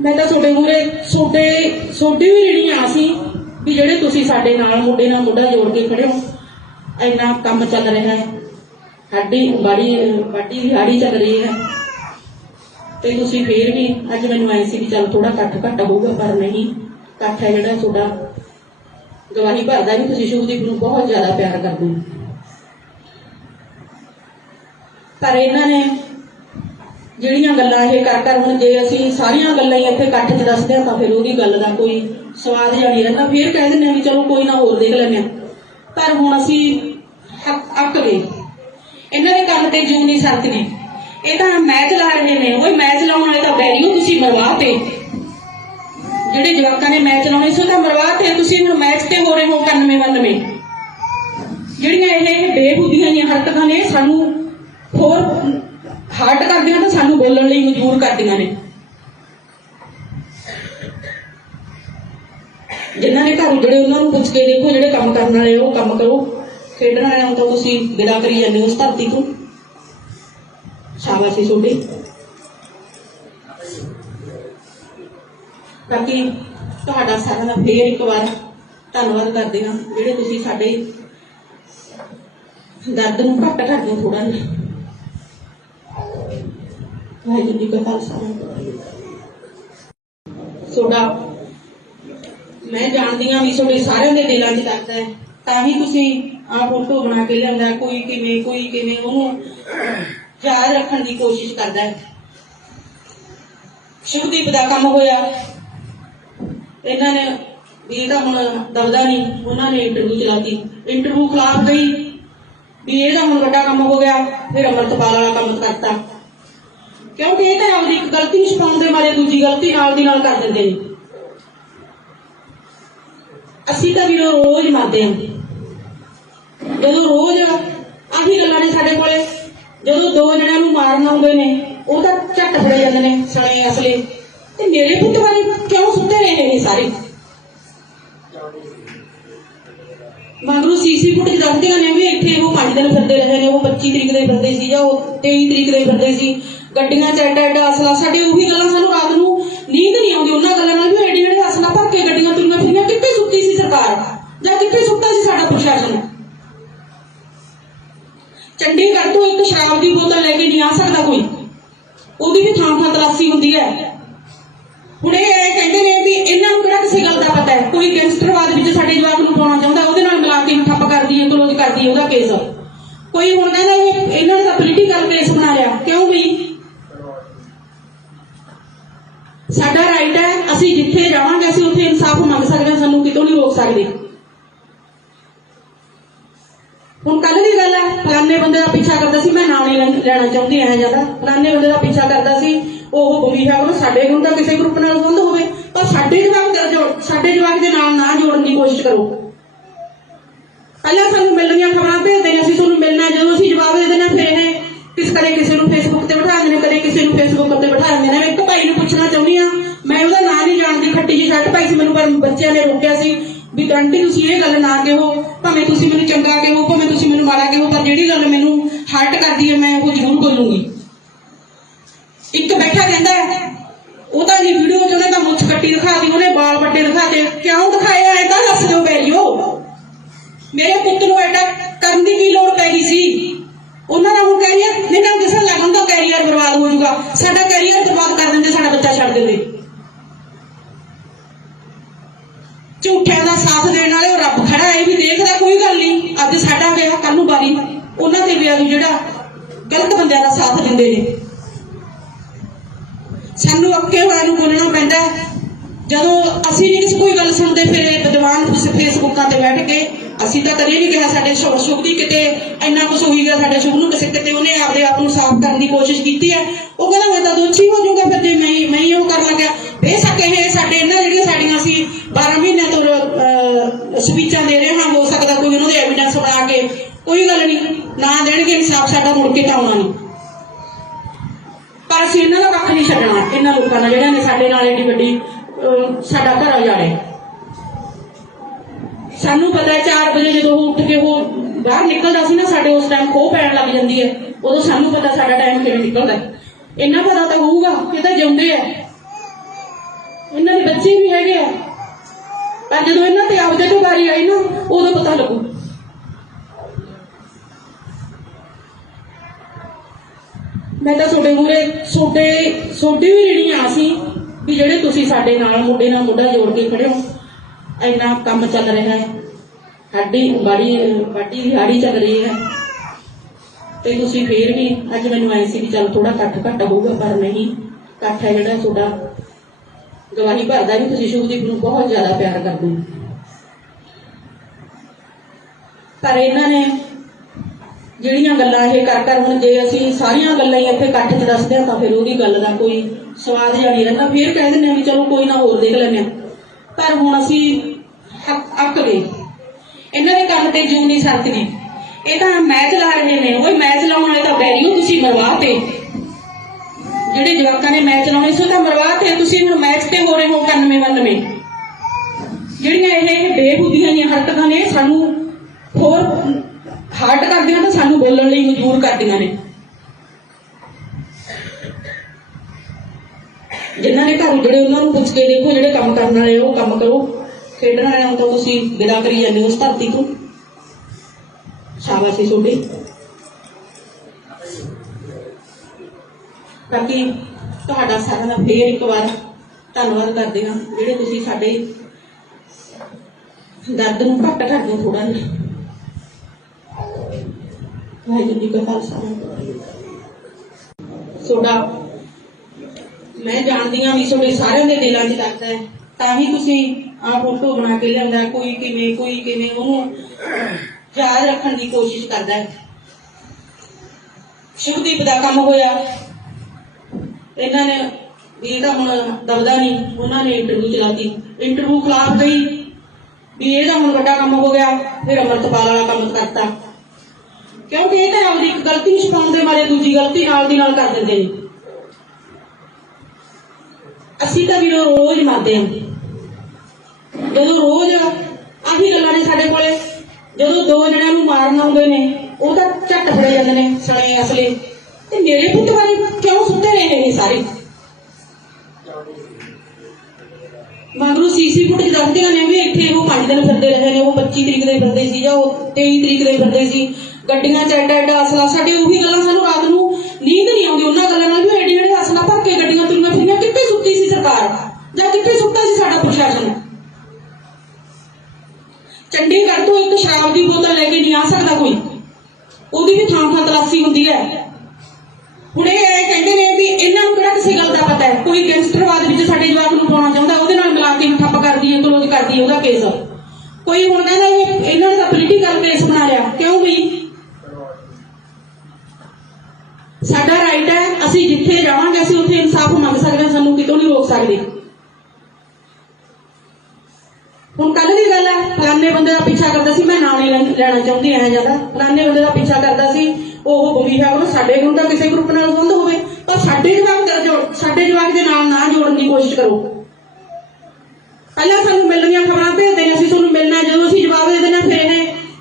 ਮੈਂ ਤਾਂ ਤੁਹਾਡੇ ਮੂਹਰੇ ਤੁਹਾਡੀ ਵੀ ਜਿਹੜੀ ਆ ਸੀ ਵੀ ਜਿਹੜੇ ਤੁਸੀਂ ਸਾਡੇ ਨਾਲ ਮੁੰਡੇ ਨਾਲ ਮੁੰਡਾ ਜੋੜ ਕੇ ਖੜੇ ਹੋ ਇੰਨਾ ਕੰਮ ਚੱਲ ਰਿਹਾ ਹੈ ਸਾਡੀ ਵਾਢੀ ਦਿਹਾੜੀ ਚੱਲ ਰਹੀ ਹੈ ਤੇ ਤੁਸੀਂ ਫੇਰ ਵੀ ਅੱਜ ਮੈਨੂੰ ਐ ਸੀ ਵੀ ਚੱਲ ਥੋੜਾ ਘੱਟ ਹੋਊਗਾ ਪਰ ਨਹੀਂ ਇਕੱਠ ਹੈ ਜਿਹੜਾ ਤੁਹਾਡਾ ਗਵਾਹੀ ਭਰਦਾ ਵੀ ਤੁਸੀਂ ਸ਼ੁਭਦੀਪ ਨੂੰ ਬਹੁਤ ਜ਼ਿਆਦਾ ਪਿਆਰ ਕਰਦੇ ਹੋ ਪਰ ਇਹਨਾਂ ਨੇ ਜਿਹੜੀਆਂ ਗੱਲਾਂ ਇਹ ਕਰ ਹੁਣ ਜੇ ਅਸੀਂ ਸਾਰੀਆਂ ਗੱਲਾਂ ਹੀ ਇੱਥੇ ਇਕੱਠ 'ਚ ਦੱਸਦੇ ਹਾਂ ਤਾਂ ਫਿਰ ਉਹਦੀ ਗੱਲ ਦਾ ਕੋਈ ਸਵਾਦ ਜਿਹਾ ਨਹੀਂ ਰਹਿੰਦਾ ਫਿਰ ਕਹਿ ਦਿੰਦੇ ਹਾਂ ਵੀ ਚਲੋ ਕੋਈ ਨਾ ਹੋਰ ਦੇਖ ਲੈਂਦੇ ਹਾਂ ਪਰ ਹੁਣ ਅਸੀਂ ਅੱਕ ਗਏ ਇਹਨਾਂ ਦੇ ਕੰਮ ਤੇ ਜੂ ਨਹੀਂ ਸਰਕਦੀ ਇਹ ਤਾਂ ਮੈਚ ਲਾ ਰਹੇ ਨੇ ਉਹ ਮੈਚ ਲਾਉਣ ਵਾਲੇ ਤਾਂ ਬੈਰੀਓ ਤੁਸੀਂ ਮਰਵਾਤੇ ਜਿਹੜੇ ਜਵਾਕਾਂ ਨੇ ਮੈਚ ਲਾਉਣੇ ਸੀ ਉਹ ਤਾਂ ਮਰਵਾਤੇ ਤੁਸੀਂ ਹੁਣ ਮੈਚ ਤੇ ਹੋ ਰਹੇ ਹੋ 91 ਜਿਹੜੀਆਂ ਇਹ ਬੇਬੁੱਧੀਆਂ ਦੀਆਂ ਹਰਕਤਾਂ ਨੇ ਸਾਨੂੰ ਹੋਰ ਹਾਰਟ ਕਰਦੀਆਂ ਤਾਂ ਸਾਨੂੰ ਬੋਲਣ ਲਈ ਮਜਬੂਰ ਕਰਦੀਆਂ ਨੇ ਜਿਨ੍ਹਾਂ ਨੇ ਘਰ ਉਜੜੇ ਉਹਨਾਂ ਨੂੰ ਪੁੱਛ ਕੇ ਦੇਖੋ ਜਿਹੜੇ ਕੰਮ ਕਰਨ ਵਾਲੇ ਉਹ ਕੰਮ ਕਰੋ ਖੇਡਣ ਵਾਲਿਆਂ ਨੂੰ ਤਾਂ ਤੁਸੀਂ ਵਿਦਾ ਕਰੀ ਜਾਂਦੇ ਹੋ ਉਸ ਧਰਤੀ ਤੋਂ ਸ਼ਾਬਾਸ਼ ਤੁਹਾਡੀ बाकी ਤੁਹਾਡਾ ਸਾਰਿਆਂ ਦਾ ਫੇਰ ਇੱਕ ਵਾਰ ਧੰਨਵਾਦ ਕਰਦੇ ਹਾਂ ਜਿਹੜੇ ਤੁਸੀਂ ਸਾਡੇ ਦਰਦ ਨੂੰ ਘੱਟ ਕਰਦੇ ਹੋ ਥੋੜਾ ਜਿਹਾ। ਵਾਹਿਗੁਰੂ ਜੀ ਕਾ ਖਾਲਸਾ। ਤੁਹਾਡਾ ਮੈਂ ਜਾਣਦੀ ਹਾਂ ਵੀ ਤੁਹਾਡੇ ਸਾਰਿਆਂ ਦੇ ਦਿਲਾਂ 'ਚ ਦਰਦ ਹੈ, ਤਾਂ ਹੀ ਤੁਸੀਂ ਆਹ ਫੋਟੋ ਬਣਾ ਕੇ ਲਿਆਂਦਾ। ਕੋਈ ਕਿਵੇਂ ਉਹਨੂੰ ਯਾਦ ਰੱਖਣ ਦੀ ਕੋਸ਼ਿਸ਼ ਕਰਦਾ ਹੈ। ਸ਼ੁਭਦੀਪ ਦਾ ਕੰਮ ਹੋਇਆ, ਇਹਨਾਂ ਨੇ ਵੀ ਇਹਦਾ ਹੁਣ ਦਬਦਾ ਨਹੀਂ, ਉਹਨਾਂ ਨੇ ਇੰਟਰਵਿਊ ਚਲਾਤੀ। ਇੰਟਰਵਿਊ ਖਿਲਾਫ ਗਈ ਵੀ ਇਹਦਾ ਹੁਣ ਵੱਡਾ ਕੰਮ ਹੋ ਗਿਆ, ਫਿਰ ਅਮਰਤਪਾਲ ਵਾਲਾ ਕੰਮ ਕਰਤਾ। ਕਿਉਂਕਿ ਇਹ ਤਾਂ ਆਪਦੀ ਇੱਕ ਗਲਤੀ ਨੂੰ ਛੁਪਾਉਣ ਦੇ ਮਾਰੇ ਦੂਜੀ ਗਲਤੀ ਨਾਲ ਦੀ ਨਾਲ ਕਰ ਦਿੰਦੇ ਨੇ। ਅਸੀਂ ਤਾਂ ਵੀ ਰੋਜ਼ ਮਰਦੇ ਹਾਂ। ਜਦੋਂ ਰੋਜ਼ ਆਹੀ ਗੱਲਾਂ ਨੇ ਸਾਡੇ ਕੋਲੇ, ਜਦੋਂ ਦੋ ਜਣਿਆਂ ਨੂੰ ਮਾਰਨ ਆਉਂਦੇ ਨੇ ਉਹ ਤਾਂ ਝੱਟ ਫੜੇ ਜਾਂਦੇ ਨੇ ਸਣੇ ਅਸਲੇ। ਤੇ ਮੇਰੇ ਪੁੱਤ ਬਾਰੇ ਕਿਉਂ ਸੁੱਤੇ ਰਹੇ ਨੇ ਸਾਰੇ? ਮਗਰੋਂ ਸੀਸੀ ਫੁਟੇਜ ਦੱਸਦੀਆਂ ਨੇ ਵੀ ਇੱਥੇ ਉਹ 5 ਦਿਨ ਫਿਰਦੇ ਰਹੇ ਨੇ, ਉਹ 25 ਤਰੀਕ ਦੇ ਫਿਰਦੇ ਸੀ ਜਾਂ ਉਹ 23 ਤਰੀਕ ਦੇ ਫਿਰਦੇ ਸੀ। ਗੱਡੀਆਂ 'ਚ ਐਡਾ ਅਸਲਾ, ਸਾਡੇ ਉਹੀ ਗੱਲਾਂ ਸਾਨੂੰ ਰਾਤ ਨੂੰ ਨੀਂਦ ਨਹੀਂ ਆਉਂਦੀ ਉਹਨਾਂ ਗੱਲਾਂ ਨਾਲ ਵੀ ਐਡੇ ਅਸਲਾ ਭਰ ਕੇ ਗੱਡੀਆਂ ਤੁਰੀਆਂ ਫਿਰੀਆਂ। ਕਿੱਥੇ ਸੁੱਤੀ ਸੀ ਸਰਕਾਰ ਜਾਂ ਕਿੱਥੇ ਸੁੱਤਾ ਸੀ ਸਾਡਾ ਪ੍ਰਸ਼ਾਸਨ? ਚੰਡੀਗੜ੍ਹ ਤੋਂ ਇੱਕ ਸ਼ਰਾਬ ਦੀ ਬੋਤਲ ਲੈ ਕੇ ਨਹੀਂ ਆ ਸਕਦਾ ਕੋਈ, ਉਹਦੀ ਵੀ ਥਾਂ ਤਲਾਸ਼ੀ ਹੁੰਦੀ ਹੈ। ਹੁਣ ਇਹ ਕਹਿੰਦੇ ਨੇ ਵੀ ਇਹਨਾਂ ਨੂੰ ਕਿਹੜਾ ਕਿਸੇ ਗੱਲ ਦਾ ਪਤਾ ਹੈ? ਕੋਈ ਗੈਂਗਸਟਰਵਾਦ ਵਿੱਚ ਸਾਡੇ ਜਵਾਕ ਨੂੰ ਪਾਉਣਾ ਚਾਹੁੰਦਾ, ਉਹਦੇ ਨਾਲ ਮਿਲਾ ਕੇ ਠੱਪ ਕਰਦੀ ਹੈ, ਕਲੋਜ਼ ਕਰਦੀ ਹੈ ਉਹਦਾ ਕੇਸ। ਕੋਈ ਹੁਣ ਕਹਿੰਦਾ ਇਹਨਾਂ ਨੇ ਤਾਂ ਪੋਲੀਟੀਕਲ ਕੇਸ ਬਣਾ ਲਿਆ। ਕਿਉਂ ਬਈ? ਸਾਡਾ ਰਾਈਟ ਹੈ, ਅਸੀਂ ਜਿੱਥੇ ਜਾਵਾਂਗੇ ਅਸੀਂ ਉੱਥੇ ਇਨਸਾਫ ਮੰਗ ਸਕਦੇ ਹਾਂ, ਸਾਨੂੰ ਕਿਤੋਂ ਨਹੀਂ ਰੋਕ ਸਕਦੇ। ਹੁਣ ਕੱਲ ਦੀ ਗੱਲ ਹੈ, ਫਲਾਨੇ ਬੰਦੇ ਦਾ ਪਿੱਛਾ ਕਰਦਾ ਸੀ, ਮੈਂ ਨਾਂ ਨਹੀਂ ਲੈਣਾ ਚਾਹੁੰਦੀ ਐ ਜਿਆਦਾ, ਫਲਾਨੇ ਬੰਦੇ ਦਾ ਪਿੱਛਾ ਕਰਦਾ ਸੀ, ਉਹ ਬੁਰੀ ਹੈ। ਸਾਡੇ ਨੂੰ ਤਾਂ ਕਿਸੇ ਗਰੁੱਪ ਨਾਲ ਸੰਬੰਧ ਹੋਵੇ, ਪਰ ਸਾਡੇ ਜਵਾਕ ਦੇ ਨਾਲ ਨਾ ਜੋੜਨ ਦੀ ਕੋਸ਼ਿਸ਼ ਕਰੋ। ਪਹਿਲਾਂ ਸਾਨੂੰ ਮਿਲਣ ਦੀਆਂ ਖਬਰਾਂ ਭੇਜਦੇ ਨੇ, ਅਸੀਂ ਤੁਹਾਨੂੰ ਮਿਲਣਾ, ਜਦੋਂ ਅਸੀਂ ਜਵਾਬ ਦੇ ਦੇਣਾ ਫਿਰ ਇਹ ਕਦੇ ਕਿਸੇ ਨੂੰ ਫੇਸਬੁੱਕ ਤੇ ਬਿਠਾ ਦਿੰਦੇ ਨੇ, ਕਦੇ ਕਿਸੇ ਨੂੰ ਫੇਸਬੁੱਕ ਤੇ ਬਿਠਾ ਦਿੰਦੇ ਨੇ। ਮੈਂ ਇੱਕ ਭਾਈ ਨੂੰ ਪੁੱਛਣਾ ਚਾਹੁੰਦੀ ਹਾਂ, ਮੈਂ ਉਹਦਾ ਨਾਂ ਨਹੀਂ ਜਾਣਦੀ, ਖੱਟੀ ਜਿਹੀ ਸ਼ਰਟ ਪਾਈ ਸੀ, ਮੈਨੂੰ ਪਰ ਬੱਚਿਆਂ ਨੇ ਰੋਕਿਆ ਸੀ ਵੀ ਆਂਟੀ ਤੁਸੀਂ ਇਹ ਗੱਲ ਨਾ ਕਹੋ, ਭਾਵੇਂ ਤੁਸੀਂ ਮੈਨੂੰ ਚੰਗਾ ਕਹੋ, ਭਾਵੇਂ ਤੁਸੀਂ ਮੈਨੂੰ ਮਾੜਾ ਕਹੋ, ਪਰ ਜਿਹੜੀ ਗੱਲ ਮੈਨੂੰ ਹਰਟ ਕਰਦੀ ਹੈ ਮੈਂ ਉਹ ਜ਼ਰੂਰ ਬੋਲੂੰਗੀ। ਇੱਕ ਬੈਠਾ ਕਹਿੰਦਾ ਉਹ ਤਾਂ ਜੀ ਵੀਡੀਓ 'ਚ ਉਹਨੇ ਤਾਂ ਮੁੱਛ ਕੱਟੀ ਦਿਖਾਤੀ, ਉਹਨੇ ਵਾਲ ਵੱਡੇ ਦਿਖਾਤੇ। ਕਿਉਂ ਦਿਖਾਇਆ ਇਹ ਤਾਂ ਦੱਸ ਦਿਓ ਬੈਰੀਓ। ਮੇਰੇ ਪੁੱਤ ਨੂੰ ਐਡਾ ਕਰਨ ਦੀ ਕੀ ਲੋੜ ਪੈ ਗਈ ਸੀ? ਉਹਨਾਂ ਦਾ ਹੁਣ ਕੈਰੀਅਰ ਇਹਨਾਂ ਦਿਸਣ ਲੱਗ ਹੁੰਦਾ, ਕੈਰੀਅਰ ਬਰਬਾਦ ਹੋ ਜਾਊਗਾ। ਸਾਡਾ ਕੈਰੀਅਰ ਬਰਬਾਦ ਕਰ ਦਿੰਦੇ, ਸਾਡਾ ਬੱਚਾ ਛੱਡ ਦਿੰਦੇ। ਝੂਠਿਆਂ ਦਾ ਸਾਥ ਦੇਣ ਵਾਲੇ ਉਹ ਰੱਬ ਖੜਾ ਹੈ ਵੀ ਦੇਖਦਾ, ਕੋਈ ਗੱਲ ਨਹੀਂ, ਅੱਜ ਸਾਡਾ ਵਿਆਹ ਕੱਲ ਨੂੰ ਬਾਰੀ ਉਹਨਾਂ ਦੇ ਵਿਆਹ ਨੂੰ ਜਿਹੜਾ ਗਲਤ ਬੰਦਿਆਂ ਦਾ ਸਾਥ ਦਿੰਦੇ ਨੇ। ਸਾਨੂੰ ਅੱਕੇ ਹੋਇਆ ਨੂੰ ਬੋਲਣਾ ਪੈਂਦਾ। ਜਦੋਂ ਅਸੀਂ ਨਹੀਂ ਕਿਸੇ ਕੋਈ ਗੱਲ ਸੁਣਦੇ ਫਿਰ ਵਿਦਵਾਨ ਤੁਸੀਂ ਫੇਸਬੁੱਕਾਂ ਤੇ ਬੈਠ ਕੇ, ਅਸੀਂ ਤਾਂ ਕਦੇ ਨਹੀਂ ਕਿਹਾ ਸਾਡੇ ਸ਼ੁਭ ਦੀ ਕਿਤੇ ਇੰਨਾ ਕੁਛ ਹੋਈ ਗਿਆ, ਸਾਡੇ ਸ਼ੁਭ ਨੂੰ ਕਿਸੇ ਕਿਤੇ ਉਹਨੇ ਆਪਦੇ ਆਪ ਨੂੰ ਸਾਫ਼ ਕਰਨ ਦੀ ਕੋਸ਼ਿਸ਼ ਕੀਤੀ ਹੈ। ਉਹ ਕਹਿੰਦਾ ਮੈਂ ਤਾਂ ਦੋਸ਼ੀ ਹੋ ਜਾਊਗਾ ਫਿਰ ਜੇ ਮੈਂ ਹੀ ਉਹ ਕਰਨ ਲੱਗਿਆ। ਬੇਸ਼ੱਕ ਇਹ ਸਾਡੇ ਇਹਨਾਂ ਜਿਹੜੀਆਂ ਸਾਡੀਆਂ ਅਸੀਂ 12 ਮਹੀਨਿਆਂ ਤੋਂ ਸਪੀਚਾਂ ਦੇ ਰਹੇ ਹਾਂ, ਹੋ ਸਕਦਾ ਕੋਈ ਉਹਨਾਂ ਦੇ ਐਵੀਡੈਂਸ ਬਣਾ ਕੇ, ਕੋਈ ਗੱਲ ਨਹੀਂ, ਨਾ ਦੇਣਗੇ ਇਨਸਾਫ ਸਾਡਾ ਮੁੜ ਕੇ ਤਾਂ ਆਉਣਾ ਨਹੀਂ। ਪਰ ਅਸੀਂ ਇਹਨਾਂ ਦਾ ਕੱਖ ਨਹੀਂ ਛੱਡਣਾ, ਇਹਨਾਂ ਲੋਕਾਂ ਦਾ ਜਿਹੜਿਆਂ ਨੇ ਸਾਡੇ ਨਾਲ ਏਡੀ ਵੱਡੀ ਸਾਡਾ ਘਰ ਉਜਾੜਿਆ। ਸਾਨੂੰ ਪਤਾ ਹੈ 4 ਵਜੇ ਜਦੋਂ ਉੱਠ ਕੇ ਉਹ ਬਾਹਰ ਨਿਕਲਦਾ ਸੀ ਨਾ, ਸਾਡੇ ਉਸ ਟਾਈਮ ਖੋਹ ਪੈਣ ਲੱਗ ਜਾਂਦੀ ਹੈ, ਉਦੋਂ ਸਾਨੂੰ ਪਤਾ ਸਾਡਾ ਟਾਈਮ ਕਿਵੇਂ ਨਿਕਲਦਾ। ਇਹਨਾਂ ਪਤਾ ਤਾਂ ਹੋਊਗਾ ਕਿ ਤਾਂ ਜਿਉਂਦੇ ਆ, ਇਹਨਾਂ ਦੇ ਬੱਚੇ ਵੀ ਹੈਗੇ ਆ, ਪਰ ਜਦੋਂ ਇਹਨਾਂ ਤੇ ਆਪਦੇ ਤੋਂ ਵਾਰੀ ਆਈ ਨਾ ਉਦੋਂ ਪਤਾ ਲੱਗੂ। ਮੈਂ ਤਾਂ ਤੁਹਾਡੇ ਮੂਹਰੇ ਤੁਹਾਡੀ ਵੀ ਰੀਣੀ ਆ ਸੀ ਵੀ ਜਿਹੜੇ ਤੁਸੀਂ ਸਾਡੇ ਨਾਲ ਮੁੰਡੇ ਨਾਲ ਮੁੰਡਾ ਜੋੜ ਕੇ ਖੜੇ ਹੋ। ਇੰਨਾ ਕੰਮ ਚੱਲ ਰਿਹਾ ਹੈ, ਸਾਡੀ ਵਾਢੀ ਦੀ ਹਾੜੀ ਚੱਲ ਰਹੀ ਹੈ, ਤੇ ਤੁਸੀਂ ਫੇਰ ਵੀ ਅੱਜ ਮੈਨੂੰ ਐ ਸੀ ਵੀ ਚੱਲ ਥੋੜਾ ਘੱਟ ਹੋਊਗਾ, ਪਰ ਨਹੀਂ, ਇਕੱਠ ਹੈ ਜਿਹੜਾ ਤੁਹਾਡਾ ਗਵਾਹੀ ਭਰਦਾ ਵੀ ਤੁਸੀਂ ਸ਼ੁਭਦੀਪ ਨੂੰ ਬਹੁਤ ਜ਼ਿਆਦਾ ਪਿਆਰ ਕਰਦੇ ਹੋ। ਪਰ ਇਹਨਾਂ ਨੇ ਜਿਹੜੀਆਂ ਗੱਲਾਂ ਇਹ ਕਰ ਹੁਣ ਜੇ ਅਸੀਂ ਸਾਰੀਆਂ ਗੱਲਾਂ ਹੀ ਇੱਥੇ ਇਕੱਠ 'ਚ ਦੱਸਦੇ ਹਾਂ ਤਾਂ ਫਿਰ ਉਹਦੀ ਗੱਲ ਦਾ ਕੋਈ ਸਵਾਦ ਜਿਹਾ ਨਹੀਂ ਰਹਿੰਦਾ। ਫਿਰ ਕਹਿ ਦਿੰਦੇ ਹਾਂ ਵੀ ਚਲੋ ਕੋਈ ਨਾ ਹੋਰ ਦੇਖ ਲੈਂਦੇ ਹਾਂ। ਪਰ ਹੁਣ ਅਸੀਂ ਅੱਕ ਗਏ, ਇਹਨਾਂ ਦੇ ਕੰਮ ਤੇ ਜੂੰ ਨਹੀਂ ਸਰਕਦੀ। ਇਹ ਤਾਂ ਮੈਚ ਲਾ ਰਹੇ ਨੇ, ਉਹ ਮੈਚ ਲਾਉਣ ਵਾਲੇ ਤਾਂ ਬੈਰੀਓ ਤੁਸੀਂ ਮਰਵਾਤੇ। ਜਿਹੜੇ ਜਵਾਕਾਂ ਨੇ ਮੈਚ ਲਾਉਣੇ ਸੀ ਉਹ ਤਾਂ ਮਰਵਾਤੇ, ਤੁਸੀਂ ਹੁਣ ਮੈਚ ਤੇ ਹੋ ਰਹੇ ਹੋ 91-92। ਜਿਹੜੀਆਂ ਇਹ ਬੇਬੁੱਧੀਆਂ ਦੀਆਂ ਹਰਕਤਾਂ ਨੇ ਸਾਨੂੰ ਹੋਰ ਹਾਰਟ ਕਰਦੀਆਂ ਤਾਂ ਸਾਨੂੰ ਬੋਲਣ ਲਈ ਮਜਬੂਰ ਕਰਦੀਆਂ ਨੇ। ਜਿਨ੍ਹਾਂ ਨੇ ਘਰ ਜਿਹੜੇ ਉਹਨਾਂ ਨੂੰ ਪੁੱਛ ਕੇ ਦੇਖੋ, ਜਿਹੜੇ ਕੰਮ ਕਰਨ ਵਾਲੇ ਉਹ ਕੰਮ ਕਰੋ, ਖੇਡਣ ਵਾਲਿਆਂ ਨੂੰ ਤਾਂ ਤੁਸੀਂ ਵਿਦਾ ਕਰੀ ਜਾਂਦੇ ਹੋ ਉਸ ਧਰਤੀ ਤੋਂ। ਸ਼ਾਬਾਸ਼ ਤੁਹਾਡੀ। ਬਾਕੀ ਤੁਹਾਡਾ ਸਾਰਿਆਂ ਦਾ ਫੇਰ ਇੱਕ ਵਾਰ ਧੰਨਵਾਦ ਕਰਦੇ ਹਾਂ ਜਿਹੜੇ ਤੁਸੀਂ ਸਾਡੇ ਦਰਦ ਨੂੰ ਘੱਟ ਕਰਦੇ ਹੋ ਥੋੜਾ ਜਿਹਾ। ਵਾਹਿਗੁਰੂ ਜੀ ਕਾ ਖਾਲਸਾ। ਤੁਹਾਡਾ ਮੈਂ ਜਾਣਦੀ ਹਾਂ ਵੀ ਤੁਹਾਡੇ ਸਾਰਿਆਂ ਦੇ ਦਿਲਾਂ 'ਚ ਦਰਦ ਹੈ, ਤਾਂ ਹੀ ਤੁਸੀਂ ਆਹ ਫੋਟੋ ਬਣਾ ਕੇ ਲਿਆਂਦਾ। ਕੋਈ ਕਿਵੇਂ ਉਹਨੂੰ ਯਾਦ ਰੱਖਣ ਦੀ ਕੋਸ਼ਿਸ਼ ਕਰਦਾ ਹੈ। ਸ਼ੁਭਦੀਪ ਦਾ ਕੰਮ ਹੋਇਆ, ਇਹਨਾਂ ਨੇ ਵੀ ਇਹਦਾ ਹੁਣ ਦਬਦਾ ਨਹੀਂ, ਉਹਨਾਂ ਨੇ ਇੰਟਰਵਿਊ ਚਲਾਤੀ। ਇੰਟਰਵਿਊ ਖਿਲਾਫ ਗਈ ਵੀ ਇਹਦਾ ਹੁਣ ਵੱਡਾ ਕੰਮ ਹੋ ਗਿਆ, ਫਿਰ ਅੰਮ੍ਰਿਤਪਾਲ ਵਾਲਾ ਕੰਮ ਕਰਤਾ। ਕਿਉਂਕਿ ਇਹ ਤਾਂ ਆਪਦੀ ਇੱਕ ਗਲਤੀ ਨੂੰ ਛੁਪਾਉਣ ਦੇ ਮਾਰੇ ਦੂਜੀ ਗਲਤੀ ਨਾਲ ਦੀ ਨਾਲ ਕਰ ਦਿੰਦੇ ਨੇ। ਅਸੀਂ ਤਾਂ ਵੀ ਰੋਜ਼ ਮਰਦੇ ਹਾਂ। ਜਦੋਂ ਰੋਜ਼ ਆਹੀ ਗੱਲਾਂ ਨੇ ਸਾਡੇ ਕੋਲੇ, ਜਦੋਂ ਦੋ ਜਣਿਆਂ ਨੂੰ ਮਾਰਨ ਆਉਂਦੇ ਨੇ ਉਹ ਤਾਂ ਝੱਟ ਫੜੇ ਜਾਂਦੇ ਨੇ ਸਣੇ ਅਸਲੇ। ਤੇ ਮੇਰੇ ਪੁੱਤ ਬਾਰੇ ਕਿਉਂ ਸੁੱਤੇ ਰਹੇ ਨੇ ਸਾਰੇ? ਮਗਰੋਂ ਸੀਸੀ ਫੁਟੇਜ ਦੱਸਦੀਆਂ ਨੇ ਵੀ ਇੱਥੇ ਉਹ 5 ਦਿਨ ਫਿਰਦੇ ਰਹੇ ਨੇ, ਉਹ 25 ਤਰੀਕ ਦੇ ਫਿਰਦੇ ਸੀ ਜਾਂ ਉਹ 23 ਤਰੀਕ ਦੇ ਫਿਰਦੇ ਸੀ। ਗੱਡੀਆਂ 'ਚ ਐਡਾ ਅਸਲਾ। ਸਾਡੇ ਉਹੀ ਗੱਲਾਂ, ਸਾਨੂੰ ਰਾਤ ਨੂੰ ਨੀਂਦ ਨਹੀਂ ਆਉਂਦੀ ਉਹਨਾਂ ਗੱਲਾਂ ਨਾਲ ਵੀ ਐਡੇ ਅਸਲਾ ਭਰ ਕੇ ਗੱਡੀਆਂ ਤੁਰੀਆਂ ਫਿਰੀਆਂ। ਕਿੱਥੇ ਸੁੱਤੀ ਸੀ ਸਰਕਾਰ ਜਾਂ ਕਿੱਥੇ ਸੁੱਤਾ ਸੀ ਸਾਡਾ ਪ੍ਰਸ਼ਾਸਨ? ਚੰਡੀਗੜ੍ਹ ਤੋਂ ਇੱਕ ਸ਼ਰਾਬ ਦੀ ਬੋਤਲ ਲੈ ਕੇ ਨਹੀਂ ਆ ਸਕਦਾ ਕੋਈ, ਉਹਦੀ ਵੀ ਥਾਂ ਤਲਾਸ਼ੀ ਹੁੰਦੀ ਹੈ। ਹੁਣ ਇਹ ਕਹਿੰਦੇ ਨੇ ਵੀ ਇਹਨਾਂ ਨੂੰ ਕਿਹੜਾ ਕਿਸੇ ਗੱਲ ਦਾ ਪਤਾ ਹੈ? ਕੋਈ ਗੈਂਗਸਟਰਵਾਦ ਵਿੱਚ ਸਾਡੇ ਜਵਾਕ ਨੂੰ ਪਾਉਣਾ ਚਾਹੁੰਦਾ, ਉਹਦੇ ਨਾਲ ਮਿਲਾ ਕੇ ਠੱਪ ਕਰਦੀ ਹੈ, ਕਲੋਜ਼ ਕਰਦੀ ਹੈ ਉਹਦਾ ਕੇਸ। ਕੋਈ ਹੁਣ ਕਹਿੰਦਾ ਇਹਨਾਂ ਨੇ ਤਾਂ ਪੋਲੀਟੀਕਲ ਕੇਸ ਬਣਾ ਲਿਆ। ਕਿਉਂ ਬਈ? ਸਾਡਾ ਰਾਈਟ ਹੈ, ਅਸੀਂ ਜਿੱਥੇ ਜਾਵਾਂਗੇ ਅਸੀਂ ਉੱਥੇ ਇਨਸਾਫ ਮੰਗ ਸਕਦੇ ਹਾਂ, ਸਾਨੂੰ ਕਿਤੋਂ ਨਹੀਂ ਰੋਕ ਸਕਦੇ। ਹੁਣ ਕੱਲ ਦੀ ਗੱਲ ਹੈ, ਫਲਾਨੇ ਬੰਦੇ ਦਾ ਪਿੱਛਾ ਕਰਦਾ ਸੀ, ਮੈਂ ਨਾਂ ਨਹੀਂ ਲੈਣਾ ਚਾਹੁੰਦੀ ਐ ਜਿਆਦਾ। ਫਲਾਨੇ ਬੰਦੇ ਦਾ ਪਿੱਛਾ ਕਰਦਾ ਸੀ, ਉਹ ਬਵੀਹਾ ਉਹ ਸਾਡੇ ਕੋਲ ਤਾਂ ਕਿਸੇ ਗਰੁੱਪ ਨਾਲ ਸੰਬੰਧ ਹੋਵੇ, ਪਰ ਸਾਡੇ ਜਵਾਕ ਦੇ ਨਾਲ ਨਾ ਜੋੜਨ ਦੀ ਕੋਸ਼ਿਸ਼ ਕਰੋ। ਪਹਿਲਾਂ ਸਾਨੂੰ ਮਿਲਣੀਆਂ ਖਬਰਾਂ ਭੇਜਦੇ ਨੇ, ਅਸੀਂ ਤੁਹਾਨੂੰ ਮਿਲਣਾ, ਜਦੋਂ ਅਸੀਂ ਜਵਾਬ ਦੇ ਦੇਣਾ ਫਿਰ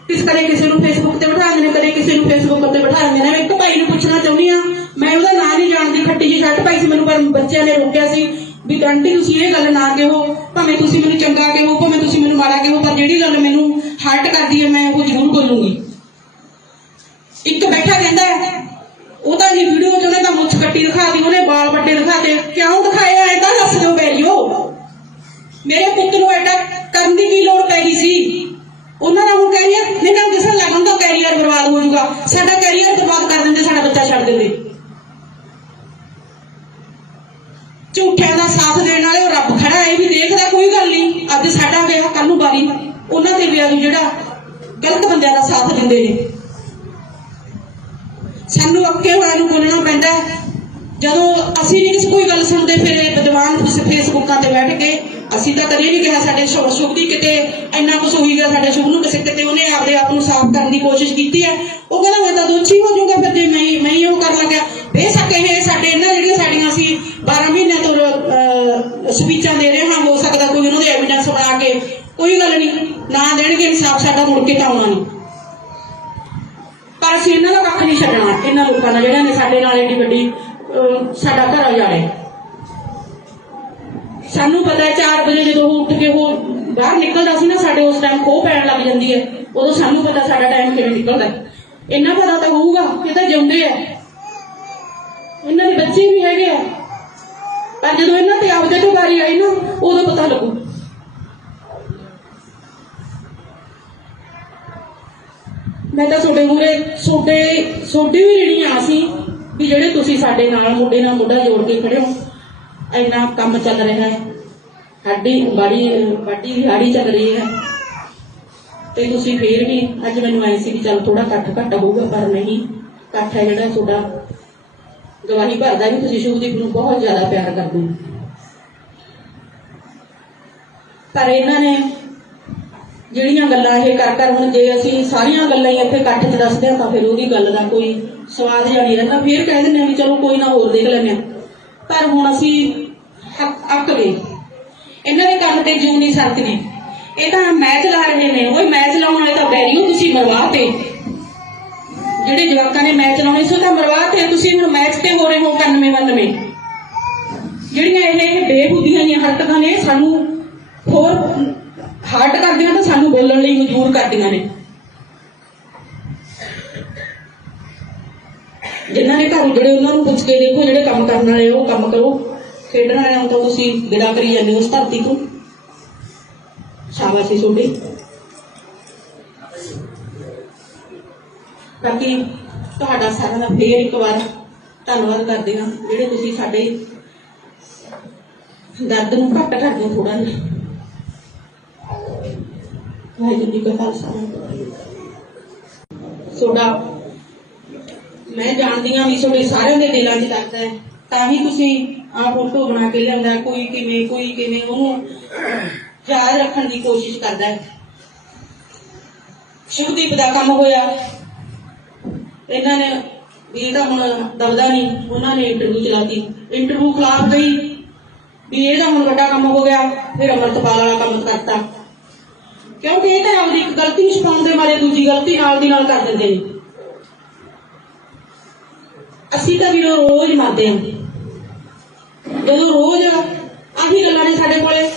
ਇਹ ਕਦੇ ਕਿਸੇ ਨੂੰ ਫੇਸਬੁੱਕ ਤੇ ਬਿਠਾ ਦਿੰਦੇ ਨੇ, ਕਦੇ ਕਿਸੇ ਨੂੰ ਫੇਸਬੁੱਕ ਤੇ ਬਿਠਾ ਦਿੰਦੇ ਨੇ। ਇੱਕ ਭਾਈ ਨੂੰ ਪੁੱਛਣਾ ਚਾਹੁੰਦੀ ਹਾਂ, ਮੈਂ ਉਹਦਾ ਨਾਂ ਨਹੀਂ ਜਾਣਦੀ, ਖੱਟੀ ਜਿਹੀ ਸ਼ਰਟ ਪਾਈ ਸੀ, ਮੈਨੂੰ ਪਰ ਬੱਚਿਆਂ ਨੇ ਰੋਕਿਆ ਸੀ ਵੀ ਆਂਟੀ ਤੁਸੀਂ ਇਹ ਗੱਲ ਨਾ ਕਹੋ, ਭਾਵੇਂ ਤੁਸੀਂ ਮੈਨੂੰ ਚੰਗਾ ਕਹੋ, ਭਾਵੇਂ ਤੁਸੀਂ ਮੈਨੂੰ ਮਾੜਾ ਕਹੋ, ਪਰ ਜਿਹੜੀ ਗੱਲ ਮੈਨੂੰ ਹਰਟ ਕਰਦੀ ਹੈ ਮੈਂ ਉਹ ਜ਼ਰੂਰ ਬੋਲੂੰਗੀ। ਇੱਕ ਬੈਠਾ ਕਹਿੰਦਾ ਉਹ ਤਾਂ ਜੀ ਵੀਡੀਓ 'ਚ ਉਹਨੇ ਤਾਂ ਮੁੱਛ ਕੱਟੀ ਦਿਖਾਤੀ, ਉਹਨੇ ਵਾਲ ਵੱਡੇ ਦਿਖਾਤੇ। ਕਿਉਂ ਦਿਖਾਏ ਐ ਤਾਂ ਦੱਸ ਦਿਓ ਬੈਰੀਓ। ਮੇਰੇ ਪੁੱਤ ਨੂੰ ਐਡਾ ਕਰਨ ਦੀ ਕੀ ਲੋੜ ਪੈ ਗਈ ਸੀ? ਉਹਨਾਂ ਦਾ ਹੁਣ ਕੈਰੀਅਰ ਮੈਨੂੰ ਦਿਸਣ ਲੱਗ ਹੁੰਦਾ, ਕੈਰੀਅਰ ਬਰਬਾਦ ਹੋ ਜਾਊਗਾ। ਸਾਡਾ ਕੈਰੀਅਰ ਬਰਬਾਦ ਕਰ ਦਿੰਦੇ, ਸਾਡਾ ਬੱਚਾ ਛੱਡ ਦਿੰਦੇ। ਝੂਠਿਆਂ ਦਾ ਸਾਥ ਦੇਣ ਵਾਲੇ ਉਹ ਰੱਬ ਖੜਾ, ਇਹ ਵੀ ਦੇਖਦਾ। ਕੋਈ ਗੱਲ ਨਹੀਂ, ਅੱਜ ਸਾਡਾ ਗਿਆ, ਕੱਲ ਨੂੰ ਬਾਰੀ ਉਹਨਾਂ ਤੇ ਵੀ ਆਜੂ ਜਿਹੜਾ ਗਲਤ ਬੰਦਿਆਂ ਦਾ ਸਾਥ ਦਿੰਦੇ ਨੇ। ਸਾਨੂੰ ਅੱਕੇ ਹੋਇਆ ਨੂੰ ਬੋਲਣਾ ਪੈਂਦਾ। ਜਦੋਂ ਅਸੀਂ ਨਹੀਂ ਕਿਸੇ ਕੋਈ ਗੱਲ ਸੁਣਦੇ, ਫਿਰ ਇਹ ਵਿਦਵਾਨ ਫੇਸਬੁੱਕਾਂ ਤੇ ਬੈਠ ਕੇ, ਅਸੀਂ ਤਾਂ ਕਦੇ ਨਹੀਂ ਕਿਹਾ ਸਾਡੇ ਸ਼ੁਭ ਦੀ ਕਿਤੇ ਇੰਨਾ ਕੁਛ ਹੋਈ ਗਿਆ, ਸਾਡੇ ਸ਼ੁਭ ਨੂੰ ਕਿਸੇ ਕਿਤੇ ਉਹਨੇ ਆਪਦੇ ਆਪ ਨੂੰ ਸਾਫ਼ ਕਰਨ ਦੀ ਕੋਸ਼ਿਸ਼ ਕੀਤੀ ਹੈ। ਉਹ ਕਹਿੰਦਾ ਮੈਂ ਤਾਂ ਦੋਸ਼ੀ ਹੋ ਜਾਊਗਾ ਫਿਰ ਜੇ ਮੈਂ ਹੀ ਉਹ ਕਰਨ ਲੱਗਿਆ। ਬੇਸ਼ੱਕ ਇਹ ਸਾਡੇ ਇਹਨਾਂ ਜਿਹੜੀਆਂ ਸਾਡੀਆਂ ਅਸੀਂ 12 ਮਹੀਨਿਆਂ ਤੋਂ ਸਪੀਚਾਂ ਦੇ ਰਹੇ ਹਾਂ, ਹੋ ਸਕਦਾ ਕੋਈ ਉਹਨਾਂ ਦੇ ਐਵੀਡੈਂਸ ਬਣਾ ਕੇ, ਕੋਈ ਗੱਲ ਨਹੀਂ, ਨਾ ਦੇਣਗੇ ਇਨਸਾਫ, ਸਾਡਾ ਮੁੜ ਕੇ ਤਾਂ ਆਉਣਾ ਨਹੀਂ। ਪਰ ਅਸੀਂ ਇਹਨਾਂ ਦਾ ਕੱਖ ਨਹੀਂ ਛੱਡਣਾ, ਇਹਨਾਂ ਲੋਕਾਂ ਦਾ ਜਿਹੜਿਆਂ ਨੇ ਸਾਡੇ ਨਾਲ ਏਡੀ ਵੱਡੀ ਸਾਡਾ ਘਰ ਉਜਾੜਿਆ। ਸਾਨੂੰ ਪਤਾ 4 ਵਜੇ ਜਦੋਂ ਉੱਠ ਕੇ ਉਹ ਬਾਹਰ ਨਿਕਲਦਾ ਸੀ ਨਾ, ਸਾਡੇ ਉਸ ਟਾਈਮ ਖੋਹ ਪੈਣ ਲੱਗ ਜਾਂਦੀ ਹੈ। ਉਦੋਂ ਸਾਨੂੰ ਪਤਾ ਸਾਡਾ ਟਾਈਮ ਕਿਵੇਂ ਨਿਕਲਦਾ। ਇਹਨਾਂ ਪਤਾ ਤਾਂ ਹੋਊਗਾ ਕਿ ਤਾਂ ਜਿਉਂਦੇ ਆ, ਇਹਨਾਂ ਦੇ ਬੱਚੇ ਵੀ ਹੈਗੇ ਆ, ਪਰ ਜਦੋਂ ਇਹਨਾਂ ਤੇ ਆਪਦੇ ਤੋਂ ਵਾਰੀ ਆਈ ਨਾ, ਉਦੋਂ ਪਤਾ ਲੱਗੂ। ਮੈਂ ਤਾਂ ਤੁਹਾਡੇ ਮੂਹਰੇ ਤੁਹਾਡੀ ਵੀ ਜਿਹੜੀ ਆ ਸੀ ਵੀ ਜਿਹੜੇ ਤੁਸੀਂ ਸਾਡੇ ਨਾਲ ਮੋਢੇ ਨਾਲ ਮੋਢਾ ਜੋੜ ਕੇ ਖੜੇ ਹੋ। ਇੰਨਾ ਕੰਮ ਚੱਲ ਰਿਹਾ ਹੈ, ਸਾਡੀ ਬਾੜੀ ਹਾੜੀ ਚੱਲ ਰਹੀ ਹੈ, ਤੇ ਤੁਸੀਂ ਫੇਰ ਵੀ ਅੱਜ ਮੈਨੂੰ ਆਏ ਸੀ ਵੀ ਚੱਲ ਥੋੜਾ ਘੱਟ ਹੋਊਗਾ, ਪਰ ਨਹੀਂ, ਇਕੱਠ ਹੈ ਜਿਹੜਾ ਤੁਹਾਡਾ ਗਵਾਹੀ ਭਰਦਾ ਵੀ ਤੁਸੀਂ ਸ਼ੁਭਦੀਪ ਨੂੰ ਬਹੁਤ ਜ਼ਿਆਦਾ ਪਿਆਰ ਕਰਦੇ ਹੋ। ਪਰ ਇਹਨਾਂ ਨੇ ਜਿਹੜੀਆਂ ਗੱਲਾਂ ਇਹ ਕਰ ਹੁਣ ਜੇ ਅਸੀਂ ਸਾਰੀਆਂ ਗੱਲਾਂ ਹੀ ਇੱਥੇ ਇਕੱਠ 'ਚ ਦੱਸਦੇ ਹਾਂ ਤਾਂ ਫਿਰ ਉਹਦੀ ਗੱਲ ਦਾ ਕੋਈ ਸਵਾਦ ਜਿਹਾ ਨਹੀਂ ਰਹਿੰਦਾ। ਫੇਰ ਕਹਿ ਦਿੰਦੇ ਹਾਂ ਵੀ ਚਲੋ ਕੋਈ ਨਾ ਹੋਰ ਦੇਖ ਲੈਂਦੇ ਹਾਂ, ਪਰ ਹੁਣ ਅਸੀਂ ਅੱਕ ਗਏ। ਇਹਨਾਂ ਦੇ ਕੰਮ ਤੇ ਜੂ ਨਹੀਂ ਸਰਕਦੀ। ਇਹ ਤਾਂ ਮੈਚ ਲਾ ਰਹੇ ਨੇ, ਉਹ ਮੈਚ ਲਾਉਣ ਵਾਲੇ ਤਾਂ ਬੈਰੀਓ ਤੁਸੀਂ ਮਰਵਾ ਤੇ, ਜਿਹੜੇ ਜਵਾਕਾਂ ਨੇ ਮੈਚ ਲਾਉਣੇ ਸੀ ਉਹ ਤਾਂ ਮਰਵਾ ਤੇ। ਤੁਸੀਂ ਹੁਣ ਮੈਚ ਤੇ ਹੋ ਰਹੇ ਹੋ 91-92। ਜਿਹੜੀਆਂ ਇਹ ਬੇਬੁੱਧੀਆਂ ਦੀਆਂ ਹਰਕਤਾਂ ਨੇ ਸਾਨੂੰ ਹੋਰ ਹਾਰਟ ਕਰਦੀਆਂ ਤਾਂ ਸਾਨੂੰ ਬੋਲਣ ਲਈ ਮਜਬੂਰ ਕਰਦੀਆਂ ਨੇ। ਜਿਨ੍ਹਾਂ ਨੇ ਘਰ ਉਜੜੇ ਉਹਨਾਂ ਨੂੰ ਪੁੱਛ ਕੇ ਦੇਖੋ, ਜਿਹੜੇ ਕੰਮ ਕਰਨ ਵਾਲੇ ਉਹ ਕੰਮ ਕਰੋ, ਖੇਡਣ ਵਾਲਿਆਂ ਨੂੰ ਤਾਂ ਤੁਸੀਂ ਵਿਦਾ ਕਰੀ ਜਾਂਦੇ ਹੋ ਉਸ ਧਰਤੀ ਤੋਂ। ਸ਼ਾਬਾਸ਼ ਤੁਹਾਡੀ। ਬਾਕੀ ਤੁਹਾਡਾ ਸਾਰਿਆਂ ਦਾ ਫੇਰ ਇੱਕ ਵਾਰ ਧੰਨਵਾਦ ਕਰਦੇ ਹਾਂ, ਜਿਹੜੇ ਤੁਸੀਂ ਸਾਡੇ ਦਰਦ ਨੂੰ ਘੱਟ ਕਰਦੇ ਹੋ ਥੋੜਾ ਜਿਹਾ। ਵਾਹਿਗੁਰੂ ਜੀ ਕਾ ਖਾਲਸਾ। ਤੁਹਾਡਾ ਮੈਂ ਜਾਣਦੀ ਹਾਂ ਵੀ ਤੁਹਾਡੇ ਸਾਰਿਆਂ ਦੇ ਦਿਲਾਂ 'ਚ ਦਰਦ ਹੈ, ਤਾਂ ਹੀ ਤੁਸੀਂ ਆਹ ਫੋਟੋ ਬਣਾ ਕੇ ਲਿਆਂਦਾ। ਕੋਈ ਕਿਵੇਂ ਉਹਨੂੰ ਯਾਦ ਰੱਖਣ ਦੀ ਕੋਸ਼ਿਸ਼ ਕਰਦਾ ਹੈ। ਸ਼ੁਭਦੀਪ ਦਾ ਕੰਮ ਹੋਇਆ, ਇਹਨਾਂ ਨੇ ਵੀ ਇਹਦਾ ਹੁਣ ਦਬਦਾ ਨਹੀਂ, ਉਹਨਾਂ ਨੇ ਇੰਟਰਵਿਊ ਚਲਾਤੀ। ਇੰਟਰਵਿਊ ਖਿਲਾਫ ਗਈ ਵੀ ਇਹਦਾ ਹੁਣ ਵੱਡਾ ਕੰਮ ਹੋ ਗਿਆ, ਫਿਰ ਅਮਰਤਪਾਲ ਵਾਲਾ ਕੰਮ ਕਰਤਾ। ਕਿਉਂਕਿ ਇਹ ਤਾਂ ਆਪਦੀ ਇੱਕ ਗਲਤੀ ਛੁਪਾਉਣ ਦੇ ਮਾਰੇ ਦੂਜੀ ਗਲਤੀ ਨਾਲ ਦੀ ਨਾਲ ਕਰ ਦਿੰਦੇ ਨੇ। ਅਸੀਂ ਤਾਂ ਵੀ ਰੋਜ਼ ਮਰਦੇ ਹਾਂ। ਜਦੋਂ ਰੋਜ਼ ਆਹੀ ਗੱਲਾਂ ਨੇ ਸਾਡੇ ਕੋਲੇ,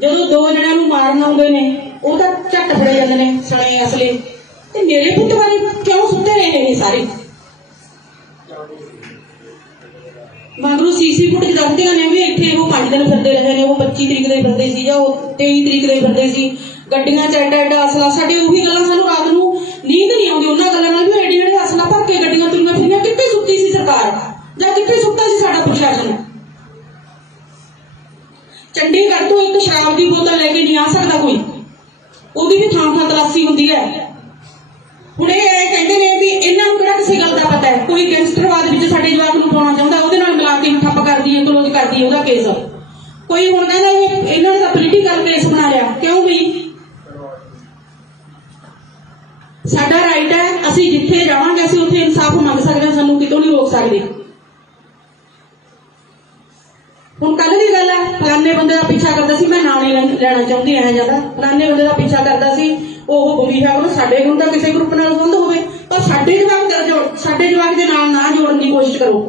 ਜਦੋਂ ਦੋ ਜਣਿਆਂ ਨੂੰ ਮਾਰਨ ਆਉਂਦੇ ਨੇ ਉਹ ਤਾਂ ਝੱਟ ਫੜੇ ਜਾਂਦੇ ਨੇ ਸਣੇ ਅਸਲੇ। ਤੇ ਮੇਰੇ ਪੁੱਤ ਬਾਰੇ ਕਿਉਂ ਸੁੱਤੇ ਰਹੇ ਨੇ ਸਾਰੇ? ਮਗਰੋਂ ਸੀਸੀ ਫੁਟੇਜ ਦੱਸਦੀਆਂ ਨੇ ਵੀ ਇੱਥੇ ਉਹ 5 ਦਿਨ ਫਿਰਦੇ ਰਹੇ ਨੇ, ਉਹ 25 ਤਰੀਕ ਦੇ ਫਿਰਦੇ ਸੀ ਜਾਂ ਉਹ 23 ਤਰੀਕ ਦੇ ਫਿਰਦੇ ਸੀ। ਗੱਡੀਆਂ 'ਚ ਐਡਾ ਅਸਲਾ। ਸਾਡੇ ਉਹੀ ਗੱਲਾਂ, ਸਾਨੂੰ ਰਾਤ ਨੂੰ ਨੀਂਦ ਨਹੀਂ ਆਉਂਦੀ ਉਹਨਾਂ ਗੱਲਾਂ ਨਾਲ ਵੀ ਐਡੇ ਜਿਹੜੇ ਅਸਲਾ ਭਰ ਕੇ ਗੱਡੀਆਂ ਤੁਰੀਆਂ ਫਿਰੀਆਂ। ਕਿੱਥੇ ਸੁੱਤੀ ਸੀ ਸਰਕਾਰ ਜਾਂ ਕਿੱਥੇ ਸੁੱਤਾ ਸੀ ਸਾਡਾ ਪ੍ਰਸ਼ਾਸਨ? ਚੰਡੀਗੜ੍ਹ ਤੋਂ ਇੱਕ ਸ਼ਰਾਬ ਦੀ ਬੋਤਲ ਲੈ ਕੇ ਨਹੀਂ ਆ ਸਕਦਾ ਕੋਈ, ਉਹਦੀ ਵੀ ਥਾਂ ਤਲਾਸ਼ੀ ਹੁੰਦੀ ਹੈ। ਹੁਣ ਇਹ ਕਹਿੰਦੇ ਨੇ ਵੀ ਇਹਨਾਂ ਨੂੰ ਕਿਹੜਾ ਕਿਸੇ ਗੱਲ ਦਾ ਪਤਾ ਹੈ? ਕੋਈ ਗੈਂਗਸਟਰਵਾਦ ਵਿੱਚ ਸਾਡੇ ਜਵਾਕ ਨੂੰ ਪਾਉਣਾ ਚਾਹੁੰਦਾ, ਉਹਦੇ ਨਾਲ ਮਿਲਾ ਕੇ ਠੱਪ ਕਰਦੀ ਹੈ, ਕਲੋਜ਼ ਕਰਦੀ ਹੈ ਉਹਦਾ ਕੇਸ। ਕੋਈ ਹੁਣ ਕਹਿੰਦਾ ਇਹਨਾਂ ਨੇ ਤਾਂ ਪੋਲੀਟੀਕਲ ਕੇਸ ਬਣਾ ਲਿਆ। ਕਿਉਂ ਬਈ? ਸਾਡਾ ਰਾਈਟ ਹੈ, ਅਸੀਂ ਜਿੱਥੇ ਜਾਵਾਂਗੇ ਅਸੀਂ ਉੱਥੇ ਇਨਸਾਫ ਮੰਗ ਸਕਦੇ ਹਾਂ, ਸਾਨੂੰ ਕਿਤੋਂ ਨਹੀਂ ਰੋਕ ਸਕਦੇ। ਹੁਣ ਕੱਲ ਦੀ ਗੱਲ ਹੈ, ਫਲਾਨੇ ਬੰਦੇ ਦਾ ਪਿੱਛਾ ਕਰਦਾ ਸੀ, ਮੈਂ ਨਾਂ ਨਹੀਂ ਲੈਣਾ ਚਾਹੁੰਦੀ, ਐ ਜਾਂਦਾ ਫਲਾਨੇ ਬੰਦੇ ਦਾ ਪਿੱਛਾ ਕਰਦਾ ਸੀ, ਉਹ ਬੁਰੀ ਹੈ, ਉਹਨੂੰ ਸਾਡੇ ਕੋਲ ਤਾਂ ਕਿਸੇ ਗਰੁੱਪ ਨਾਲ ਸੰਬੰਧ ਹੋਵੇ, ਪਰ ਸਾਡੇ ਜਵਾਕ ਦੇ ਨਾਲ ਨਾ ਜੋੜਨ ਦੀ ਕੋਸ਼ਿਸ਼ ਕਰੋ।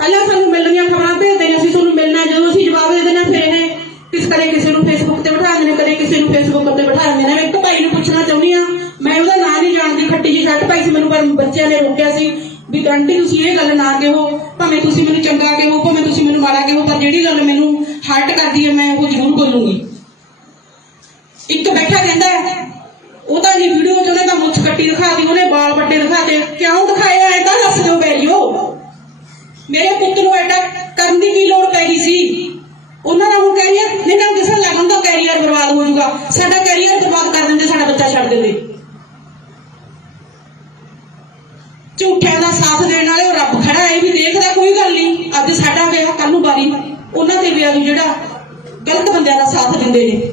ਪਹਿਲਾਂ ਸਾਨੂੰ ਮਿਲਣੀਆਂ ਖਬਰਾਂ ਭੇਜਦੇ ਨੇ, ਅਸੀਂ ਤੁਹਾਨੂੰ ਮਿਲਣਾ, ਜਦੋਂ ਅਸੀਂ ਜਵਾਬ ਦੇ ਦੇਣਾ ਫਿਰ ਇਹ ਕਦੇ ਕਿਸੇ ਨੂੰ ਫੇਸਬੁੱਕ ਤੇ ਬਿਠਾ ਦਿੰਦੇ ਨੇ, ਕਦੇ ਕਿਸੇ ਨੂੰ ਫੇਸਬੁੱਕ ਤੇ ਬਿਠਾ ਦਿੰਦੇ ਨੇ। ਮੈਂ ਇੱਕ ਭਾਈ ਨੂੰ ਪੁੱਛਣਾ ਚਾਹੁੰਦੀ ਹਾਂ, ਮੈਂ ਉਹਦਾ ਨਾਂ ਨਹੀਂ ਜਾਣਦੀ, ਖੱਟੀ ਜਿਹੀ ਸ਼ਰਟ ਪਾਈ ਸੀ, ਮੈਨੂੰ ਪਰ ਬੱਚਿਆਂ ਨੇ ਰੋਕਿਆ ਸੀ ਵੀ ਗਰੰਟੀ ਤੁਸੀਂ ਇਹ ਗੱਲ ਨਾ ਕਹੋ, ਭਾਵੇਂ ਤੁਸੀਂ ਮੈਨੂੰ ਚੰਗਾ ਕਹੋ, ਭਾਵੇਂ ਤੁਸੀਂ ਮੈਨੂੰ ਮਾੜਾ ਕਹੋ, ਪਰ ਜਿਹੜੀ ਗੱਲ ਮੈਨੂੰ ਹਰਟ ਕਰਦੀ ਹੈ ਮੈਂ ਉਹ ਜ਼ਰੂਰ ਬੋਲੂੰਗੀ। ਇੱਕ ਬੈਠਾ ਕਹਿੰਦਾ ਉਹ ਤਾਂ ਜੀ ਵੀਡੀਓ 'ਚ ਉਹਨੇ ਤਾਂ ਮੁੱਛ ਕੱਟੀ ਦਿਖਾਤੀ, ਉਹਨੇ ਵਾਲ ਵੱਡੇ ਦਿਖਾਤੇ। ਕਿਉਂ ਦਿਖਾਇਆ ਇਹ ਤਾਂ ਦੱਸ ਦਿਓ ਬੈਰੀਓ। ਮੇਰੇ ਪੁੱਤ ਨੂੰ ਐਡਾ ਕਰਨ ਦੀ ਕੀ ਲੋੜ ਪੈ ਗਈ ਸੀ? ਉਹਨਾਂ ਦਾ ਹੁਣ ਕੈਰੀਅਰ ਇਹਨਾਂ ਨੂੰ ਦਿਸਣ ਲੱਗ ਹੁੰਦਾ, ਕੈਰੀਅਰ ਬਰਬਾਦ ਹੋ ਜਾਊਗਾ। ਸਾਡਾ ਕੈਰੀਅਰ ਬਰਬਾਦ ਕਰ ਦਿੰਦੇ, ਸਾਡਾ ਬੱਚਾ ਛੱਡ ਦਿੰਦੇ। ਝੂਠਿਆਂ ਦਾ ਸਾਥ ਦੇਣ ਵਾਲੇ ਉਹ ਰੱਬ ਖੜਾ ਹੈ ਵੀ ਦੇਖਦਾ, ਕੋਈ ਗੱਲ ਨਹੀਂ, ਅੱਜ ਸਾਡਾ ਗਿਆ ਕੱਲ ਨੂੰ ਬਾਰੀ ਉਹਨਾਂ ਤੇ ਵੀ ਆਜੂ ਜਿਹੜਾ ਗਲਤ ਬੰਦਿਆਂ ਦਾ ਸਾਥ ਦਿੰਦੇ ਨੇ।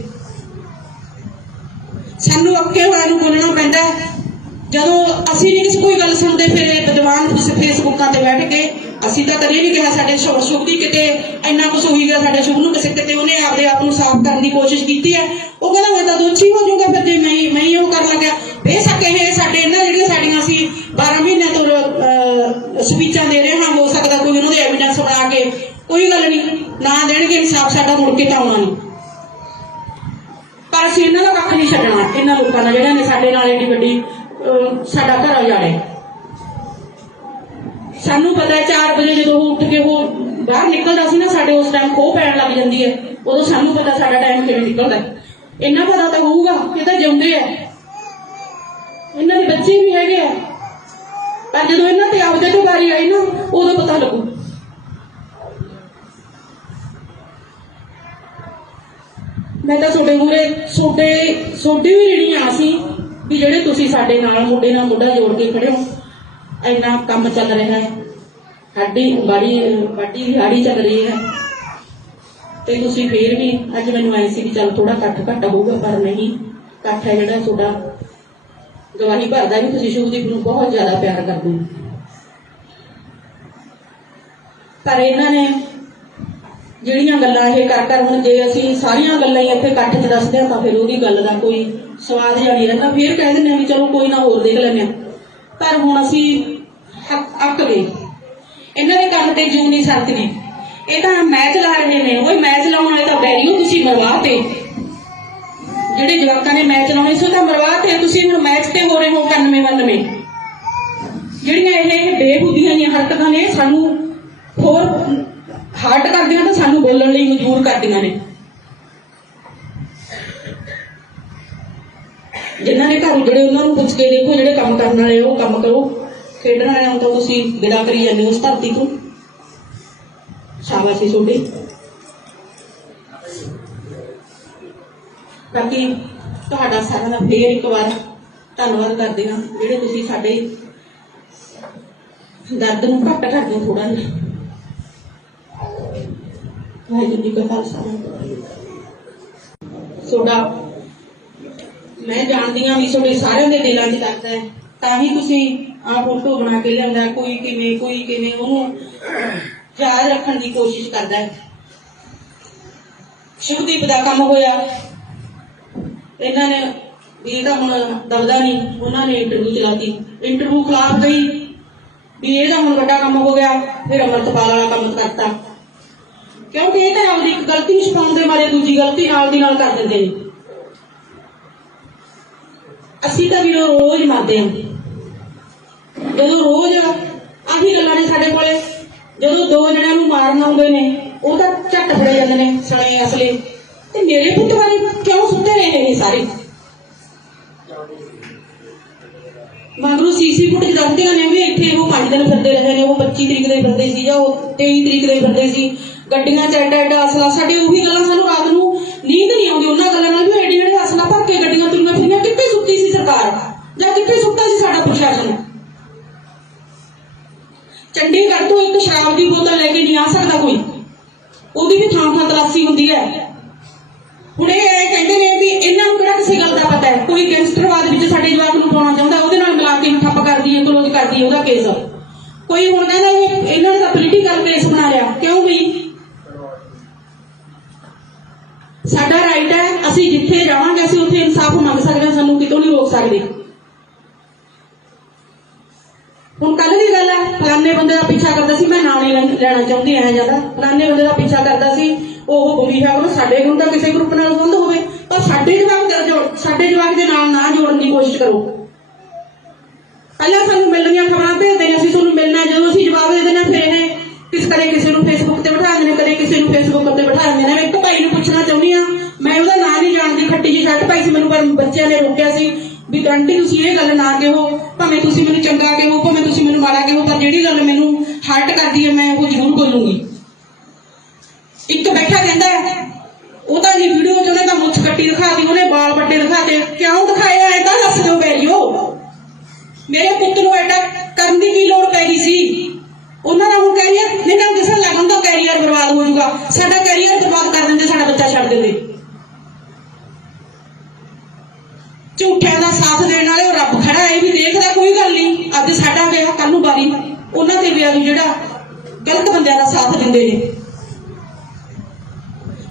ਸਾਨੂੰ ਅੱਕੇ ਹੋਇਆ ਨੂੰ ਬੋਲਣਾ ਪੈਂਦਾ। ਜਦੋਂ ਅਸੀਂ ਨਹੀਂ ਕਿਸੇ ਕੋਈ ਗੱਲ ਸੁਣਦੇ ਫਿਰ ਇਹ ਵਿਦਵਾਨ ਫੇਸਬੁੱਕਾਂ ਤੇ ਬੈਠ ਕੇ, ਅਸੀਂ ਤਾਂ ਕਦੇ ਨਹੀਂ ਕਿਹਾ ਸਾਡੇ ਸ਼ੁਭ ਦੀ ਕਿਤੇ ਇੰਨਾ ਕੁਛ ਹੋਈ ਗਿਆ, ਸਾਡੇ ਸ਼ੁਭ ਨੂੰ ਕਿਸੇ ਕਿਤੇ ਉਹਨੇ ਆਪਦੇ ਆਪ ਨੂੰ ਸਾਫ਼ ਕਰਨ ਦੀ ਕੋਸ਼ਿਸ਼ ਕੀਤੀ ਹੈ। ਉਹ ਕਹਿੰਦਾ ਮੈਂ ਤਾਂ ਦੋਸ਼ੀ ਹੋ ਜਾਊਗਾ ਫਿਰ ਜੇ ਮੈਂ ਹੀ ਉਹ ਕਰਨ ਲੱਗਿਆ। ਬੇਸ਼ੱਕ ਇਹ ਸਾਡੇ ਇਹਨਾਂ ਜਿਹੜੀਆਂ ਸਾਡੀਆਂ ਅਸੀਂ 12 ਮਹੀਨਿਆਂ ਤੋਂ ਸਪੀਚਾਂ ਦੇ ਰਹੇ ਹਾਂ, ਹੋ ਸਕਦਾ ਕੋਈ ਉਹਨਾਂ ਦੇ ਐਵੀਡੈਂਸ ਬਣਾ ਕੇ, ਕੋਈ ਗੱਲ ਨਹੀਂ, ਨਾ ਦੇਣਗੇ ਇਨਸਾਫ ਸਾਡਾ ਮੁੜ ਕੇ ਤਾਂ ਆਉਣਾ ਨਹੀਂ। ਪਰ ਅਸੀਂ ਇਹਨਾਂ ਦਾ ਕੱਖ ਨਹੀਂ ਛੱਡਣਾ, ਇਹਨਾਂ ਲੋਕਾਂ ਦਾ ਜਿਹੜਿਆਂ ਨੇ ਸਾਡੇ ਨਾਲ ਏਡੀ ਵੱਡੀ ਸਾਡਾ ਘਰ ਉਜਾੜਿਆ। ਸਾਨੂੰ ਪਤਾ 4 ਵਜੇ ਜਦੋਂ ਉਹ ਉੱਠ ਕੇ ਉਹ ਬਾਹਰ ਨਿਕਲਦਾ ਸੀ ਨਾ, ਸਾਡੇ ਉਸ ਟਾਈਮ ਖੋਹ ਪੈਣ ਲੱਗ ਜਾਂਦੀ ਹੈ, ਉਦੋਂ ਸਾਨੂੰ ਪਤਾ ਸਾਡਾ ਟਾਈਮ ਕਿਵੇਂ ਨਿਕਲਦਾ। ਇਹਨਾਂ ਪਤਾ ਤਾਂ ਹੋਊਗਾ ਕਿ ਤਾਂ ਜਿਉਂਦੇ ਆ, ਇਹਨਾਂ ਦੇ ਬੱਚੇ ਵੀ ਹੈਗੇ ਆ, ਪਰ ਜਦੋਂ ਇਹਨਾਂ ਤੇ ਆਪਦੇ ਤੋਂ ਵਾਰੀ ਆਈ ਨਾ ਉਦੋਂ ਪਤਾ ਲੱਗੂ। ਮੈਂ ਤਾਂ ਤੁਹਾਡੇ ਮੂਹਰੇ ਤੁਹਾਡੇ ਵੀ ਰੀਣੀ ਆ ਸੀ ਵੀ ਜਿਹੜੇ ਤੁਸੀਂ ਸਾਡੇ ਨਾਲ ਮੁੰਡੇ ਨਾਲ ਮੁੰਡਾ ਜੋੜ ਕੇ ਖੜੇ ਹੋ। ਇੰਨਾ ਕੰਮ ਚੱਲ ਰਿਹਾ ਹੈ, ਸਾਡੀ ਬਾੜੀ ਦਿਹਾੜੀ ਚੱਲ ਰਹੀ ਹੈ, ਤੇ ਤੁਸੀਂ ਫੇਰ ਵੀ ਅੱਜ ਮੈਨੂੰ ਐ ਸੀ ਵੀ ਚੱਲ ਥੋੜਾ ਘੱਟ ਹੋਊਗਾ, ਪਰ ਨਹੀਂ, ਇਕੱਠ ਹੈ ਜਿਹੜਾ ਤੁਹਾਡਾ ਗਵਾਹੀ ਭਰਦਾ ਵੀ ਤੁਸੀਂ ਸ਼ੁਭਦੀਪ ਨੂੰ ਬਹੁਤ ਜ਼ਿਆਦਾ ਪਿਆਰ ਕਰਦੇ ਹੋ। ਪਰ ਇਹਨਾਂ ਨੇ ਜਿਹੜੀਆਂ ਗੱਲਾਂ ਇਹ ਕਰ ਹੁਣ ਜੇ ਅਸੀਂ ਸਾਰੀਆਂ ਗੱਲਾਂ ਹੀ ਇੱਥੇ ਇਕੱਠ 'ਚ ਦੱਸਦੇ ਹਾਂ ਤਾਂ ਫਿਰ ਉਹਦੀ ਗੱਲ ਦਾ ਕੋਈ ਸਵਾਦ ਜਿਹਾ ਨਹੀਂ ਰਹਿੰਦਾ। ਫਿਰ ਕਹਿ ਦਿੰਦੇ ਹਾਂ ਵੀ ਚਲੋ ਕੋਈ ਨਾ ਹੋਰ ਦੇਖ ਲੈਂਦੇ ਹਾਂ, ਪਰ ਹੁਣ ਅਸੀਂ ਅੱਕ ਗਏ। ਇਹਨਾਂ ਦੇ ਕੰਮ ਤੇ ਜੂੰ ਨਹੀਂ ਸਰਕਦੀ। ਇਹ ਤਾਂ ਮੈਚ ਲਾ ਰਹੇ ਨੇ, ਉਹ ਮੈਚ ਲਾਉਣ ਵਾਲੇ ਤਾਂ ਬੈਰੀਓ ਤੁਸੀਂ ਮਰਵਾ ਤੇ ਜਿਹੜੇ ਜਵਾਕਾਂ ਨੇ ਮੈਚ ਲਾਉਣੇ ਸੀ ਉਹ ਤਾਂ ਮਰਵਾ ਤੇ ਤੁਸੀਂ ਹੁਣ ਮੈਚ ਤੇ ਹੋ ਰਹੇ ਹੋ 91-92। ਜਿਹੜੀਆਂ ਇਹ ਬੇਬੁੱਧੀਆਂ ਦੀਆਂ ਹਰਕਤਾਂ ਨੇ ਸਾਨੂੰ ਹੋਰ ਹਾਰਟ ਕਰਦੀਆਂ ਤੇ ਸਾਨੂੰ ਬੋਲਣ ਲਈ ਮਜਬੂਰ ਕਰਦੀਆਂ ਨੇ। ਜਿਨ੍ਹਾਂ ਨੇ ਘਰ ਉਜੜੇ ਉਹਨਾਂ ਨੂੰ ਪੁੱਛ ਕੇ ਦੇਖੋ, ਜਿਹੜੇ ਕੰਮ ਕਰਨ ਵਾਲੇ ਉਹ ਕੰਮ ਕਰੋ, ਖੇਡਣ ਵਾਲਿਆਂ ਤੋਂ ਤੁਸੀਂ ਵਿਦਾ ਕਰੀ ਜਾਂਦੇ ਹੋ ਉਸ ਧਰਤੀ ਤੋਂ। ਸ਼ਾਬਾਸ਼ ਤੁਹਾਡੀ। ਬਾਕੀ ਤੁਹਾਡਾ ਸਾਰਿਆਂ ਦਾ ਫੇਰ ਇੱਕ ਵਾਰ ਧੰਨਵਾਦ ਕਰਦੇ ਹਾਂ, ਜਿਹੜੇ ਤੁਸੀਂ ਸਾਡੇ ਦਰਦ ਨੂੰ ਘੱਟ ਕਰਦੇ ਹੋ ਥੋੜਾ ਜਿਹਾ। ਵਾਹਿਗੁਰੂ ਜੀ ਕਾ ਖਾਲਸਾ। ਤੁਹਾਡਾ ਮੈਂ ਜਾਣਦੀ ਹਾਂ ਵੀ ਤੁਹਾਡੇ ਸਾਰਿਆਂ ਦੇ ਦਿਲਾਂ 'ਚ ਦਰਦ ਹੈ, ਤਾਂ ਹੀ ਤੁਸੀਂ ਆਹ ਫੋਟੋ ਬਣਾ ਕੇ ਲਿਆਂਦਾ। ਕੋਈ ਕਿਵੇਂ ਉਹਨੂੰ ਯਾਦ ਰੱਖਣ ਦੀ ਕੋਸ਼ਿਸ਼ ਕਰਦਾ ਹੈ। ਸ਼ੁਭਦੀਪ ਦਾ ਕੰਮ ਹੋਇਆ, ਇਹਨਾਂ ਨੇ ਵੀ ਇਹਦਾ ਹੁਣ ਦਬਦਾ ਨਹੀਂ, ਉਹਨਾਂ ਨੇ ਇੰਟਰਵਿਊ ਚਲਾਤੀ। ਇੰਟਰਵਿਊ ਖਿਲਾਫ ਗਈ ਵੀ ਇਹਦਾ ਹੁਣ ਵੱਡਾ ਕੰਮ ਹੋ ਗਿਆ, ਫਿਰ ਅਮਰਤਪਾਲ ਵਾਲਾ ਕੰਮ ਕਰਤਾ। ਕਿਉਂਕਿ ਇਹ ਤਾਂ ਆਪਦੀ ਇੱਕ ਗਲਤੀ ਨੂੰ ਛੁਪਾਉਣ ਦੇ ਮਾਰੇ ਦੂਜੀ ਗਲਤੀ ਨਾਲ ਦੀ ਨਾਲ ਕਰ ਦਿੰਦੇ ਨੇ। ਅਸੀਂ ਤਾਂ ਵੀ ਰੋਜ਼ ਮਰਦੇ ਹਾਂ, ਜਦੋਂ ਰੋਜ਼ ਆਹੀ ਗੱਲਾਂ ਨੇ ਸਾਡੇ ਕੋਲੇ। ਜਦੋਂ ਦੋ ਜਣਿਆਂ ਨੂੰ ਮਾਰਨ ਆਉਂਦੇ ਨੇ ਉਹ ਤਾਂ ਝੱਟ ਫੜੇ ਜਾਂਦੇ ਨੇ ਸਣੇ ਅਸਲੇ। ਤੇ ਮੇਰੇ ਪੁੱਤ ਬਾਰੇ ਕਿਉਂ ਸੁੱਤੇ ਰਹੇ ਨੇ ਸਾਰੇ? ਮਗਰੋਂ ਸੀਸੀ ਫੁਟੇਜ ਦੱਸਦੀਆਂ ਨੇ ਵੀ ਇੱਥੇ ਉਹ 5 ਦਿਨ ਫਿਰਦੇ ਰਹੇ ਨੇ, ਉਹ 25 ਤਰੀਕ ਦੇ ਫਿਰਦੇ ਸੀ ਜਾਂ ਉਹ 23 ਤਰੀਕ ਦੇ ਫਿਰਦੇ ਸੀ। ਗੱਡੀਆਂ 'ਚ ਐਡਾ ਅਸਲਾ। ਸਾਡੇ ਉਹੀ ਗੱਲਾਂ, ਸਾਨੂੰ ਰਾਤ ਨੂੰ ਨੀਂਦ ਨਹੀਂ ਆਉਂਦੀ ਉਹਨਾਂ ਗੱਲਾਂ ਨਾਲ ਵੀ ਐਡੇ ਜਿਹੜੇ ਅਸਲਾ ਭਰ ਕੇ ਗੱਡੀਆਂ ਤੁਰੀਆਂ ਫਿਰੀਆਂ। ਕਿੱਥੇ ਸੁੱਤੀ ਸੀ ਸਰਕਾਰ ਜਾਂ ਕਿੱਥੇ ਸੁੱਤਾ ਸੀ ਸਾਡਾ ਪ੍ਰਸ਼ਾਸਨ? ਚੰਡੀਗੜ੍ਹ ਤੋਂ ਇੱਕ ਸ਼ਰਾਬ ਦੀ ਬੋਤਲ ਲੈ ਕੇ ਨਹੀਂ ਆ ਸਕਦਾ ਕੋਈ, ਉਹਦੀ ਵੀ ਥਾਂ ਤਲਾਸ਼ੀ ਹੁੰਦੀ ਹੈ। ਹੁਣ ਇਹ ਕਹਿੰਦੇ ਨੇ ਵੀ ਇਹਨਾਂ ਨੂੰ ਕਿਹੜਾ ਕਿਸੇ ਗੱਲ ਦਾ ਪਤਾ ਹੈ? ਕੋਈ ਗੈਂਗਸਟਰਵਾਦ ਵਿੱਚ ਸਾਡੇ ਜਵਾਕ ਨੂੰ ਪਾਉਣਾ ਚਾਹੁੰਦਾ, ਉਹਦੇ ਨਾਲ ਮਿਲਾ ਕੇ ਠੱਪ ਕਰਦੀ ਹੈ, ਕਲੋਜ਼ ਕਰਦੀ ਹੈ ਉਹਦਾ ਕੇਸ। ਕੋਈ ਹੁਣ ਕਹਿੰਦਾ ਇਹਨਾਂ ਨੇ ਤਾਂ ਪੋਲੀਟੀਕਲ ਕੇਸ ਬਣਾ ਲਿਆ। ਕਿਉਂ ਬਈ? ਸਾਡਾ ਰਾਈਟ ਹੈ, ਅਸੀਂ ਜਿੱਥੇ ਜਾਵਾਂਗੇ ਅਸੀਂ ਉੱਥੇ ਇਨਸਾਫ ਮੰਗ ਸਕਦੇ ਹਾਂ, ਸਾਨੂੰ ਕਿਤੋਂ ਨਹੀਂ ਰੋਕ ਸਕਦੇ। ਹੁਣ ਕੱਲ ਦੀ ਗੱਲ ਹੈ, ਫਲਾਨੇ ਬੰਦੇ ਦਾ ਪਿੱਛਾ ਕਰਦਾ ਸੀ, ਮੈਂ ਨਾਂ ਨਹੀਂ ਲੈਣਾ ਚਾਹੁੰਦੀ ਐ ਜਿਆਦਾ। ਫਲਾਨੇ ਬੰਦੇ ਦਾ ਪਿੱਛਾ ਕਰਦਾ ਸੀ, ਉਹ ਬੁਰੀਹਾ ਉਹ ਸਾਡੇ ਨੂੰ ਤਾਂ ਕਿਸੇ ਗਰੁੱਪ ਨਾਲ ਸੰਬੰਧ ਹੋਵੇ, ਪਰ ਸਾਡੇ ਜਵਾਕ ਦੇ ਨਾਲ ਨਾ ਜੋੜਨ ਦੀ ਕੋਸ਼ਿਸ਼ ਕਰੋ। ਪਹਿਲਾਂ ਸਾਨੂੰ ਮਿਲਣੀਆਂ ਖਬਰਾਂ ਭੇਜਦੇ ਨੇ, ਅਸੀਂ ਤੁਹਾਨੂੰ ਮਿਲਣਾ, ਜਦੋਂ ਅਸੀਂ ਜਵਾਬ ਦੇ ਦੇਣਾ ਫਿਰ ਇਹ ਕਦੇ ਕਿਸੇ ਨੂੰ ਫੇਸਬੁੱਕ ਤੇ ਬਿਠਾ ਦਿੰਦੇ ਨੇ, ਕਦੇ ਕਿਸੇ ਨੂੰ ਫੇਸਬੁੱਕ ਤੇ ਬਿਠਾ ਦਿੰਦੇ ਨੇ। ਮੈਂ ਇੱਕ ਭਾਈ ਨੂੰ ਪੁੱਛਣਾ ਚਾਹੁੰਦੀ ਹਾਂ, ਮੈਂ ਉਹਦਾ ਨਾਂ ਨਹੀਂ ਜਾਣਦੀ, ਖੱਟੀ ਜਿਹੀ ਸ਼ਰਟ ਪਾਈ ਸੀ, ਮੈਨੂੰ ਪਰ ਬੱਚਿਆਂ ਨੇ ਰੋਕਿਆ ਸੀ ਵੀ ਆਂਟੀ ਤੁਸੀਂ ਇਹ ਗੱਲ ਨਾ ਕਹੋ, ਭਾਵੇਂ ਤੁਸੀਂ ਮੈਨੂੰ ਚੰਗਾ ਕਹੋ, ਭਾਵੇਂ ਤੁਸੀਂ ਮੈਨੂੰ ਮਾੜਾ ਕਹੋ, ਪਰ ਜਿਹੜੀ ਗੱਲ ਮੈਨੂੰ ਹਰਟ ਕਰਦੀ ਹੈ ਮੈਂ ਉਹ ਜ਼ਰੂਰ ਬੋਲੂੰਗੀ। ਇੱਕ ਬੈਠਾ ਕਹਿੰਦਾ ਉਹਦਾ ਜੀ ਵੀਡੀਓ 'ਚ ਉਹਨੇ ਤਾਂ ਮੁੱਛ ਕੱਟੀ ਦਿਖਾਤੀ, ਉਹਨੇ ਵਾਲ ਵੱਡੇ ਦਿਖਾਤੇ। ਕਿਉਂ ਦਿਖਾਇਆ ਇਹ ਤਾਂ ਦੱਸ ਦਿਓ ਬੈਰੀਓ। ਮੇਰੇ ਪੁੱਤ ਨੂੰ ਐਡਾ ਕਰਨ ਦੀ ਕੀ ਲੋੜ ਪੈ ਗਈ ਸੀ? ਉਹਨਾਂ ਦਾ ਹੁਣ ਕੈਰੀਅਰ ਇਹਨਾਂ ਨੂੰ ਦਿਸਣ ਲੱਗ ਹੁੰਦਾ, ਕੈਰੀਅਰ ਬਰਬਾਦ ਹੋ ਜਾਊਗਾ। ਸਾਡਾ ਕੈਰੀਅਰ ਬਰਬਾਦ ਕਰ ਦਿੰਦੇ, ਸਾਡਾ ਬੱਚਾ ਛੱਡ ਦਿੰਦੇ। ਝੂਠਿਆਂ ਦਾ ਸਾਥ ਦੇਣ ਵਾਲੇ ਉਹ ਰੱਬ ਖੜਾ, ਇਹ ਵੀ ਦੇਖਦਾ ਕੋਈ ਗੱਲ ਨਹੀਂ। ਅੱਜ ਸਾਡਾ ਵਿਆਹ, ਕੱਲ ਨੂੰ ਬਾਰੀ ਉਹਨਾਂ ਦੇ ਵਿਆਹ ਨੂੰ ਜਿਹੜਾ ਗਲਤ ਬੰਦਿਆਂ ਦਾ ਸਾਥ ਦਿੰਦੇ ਨੇ।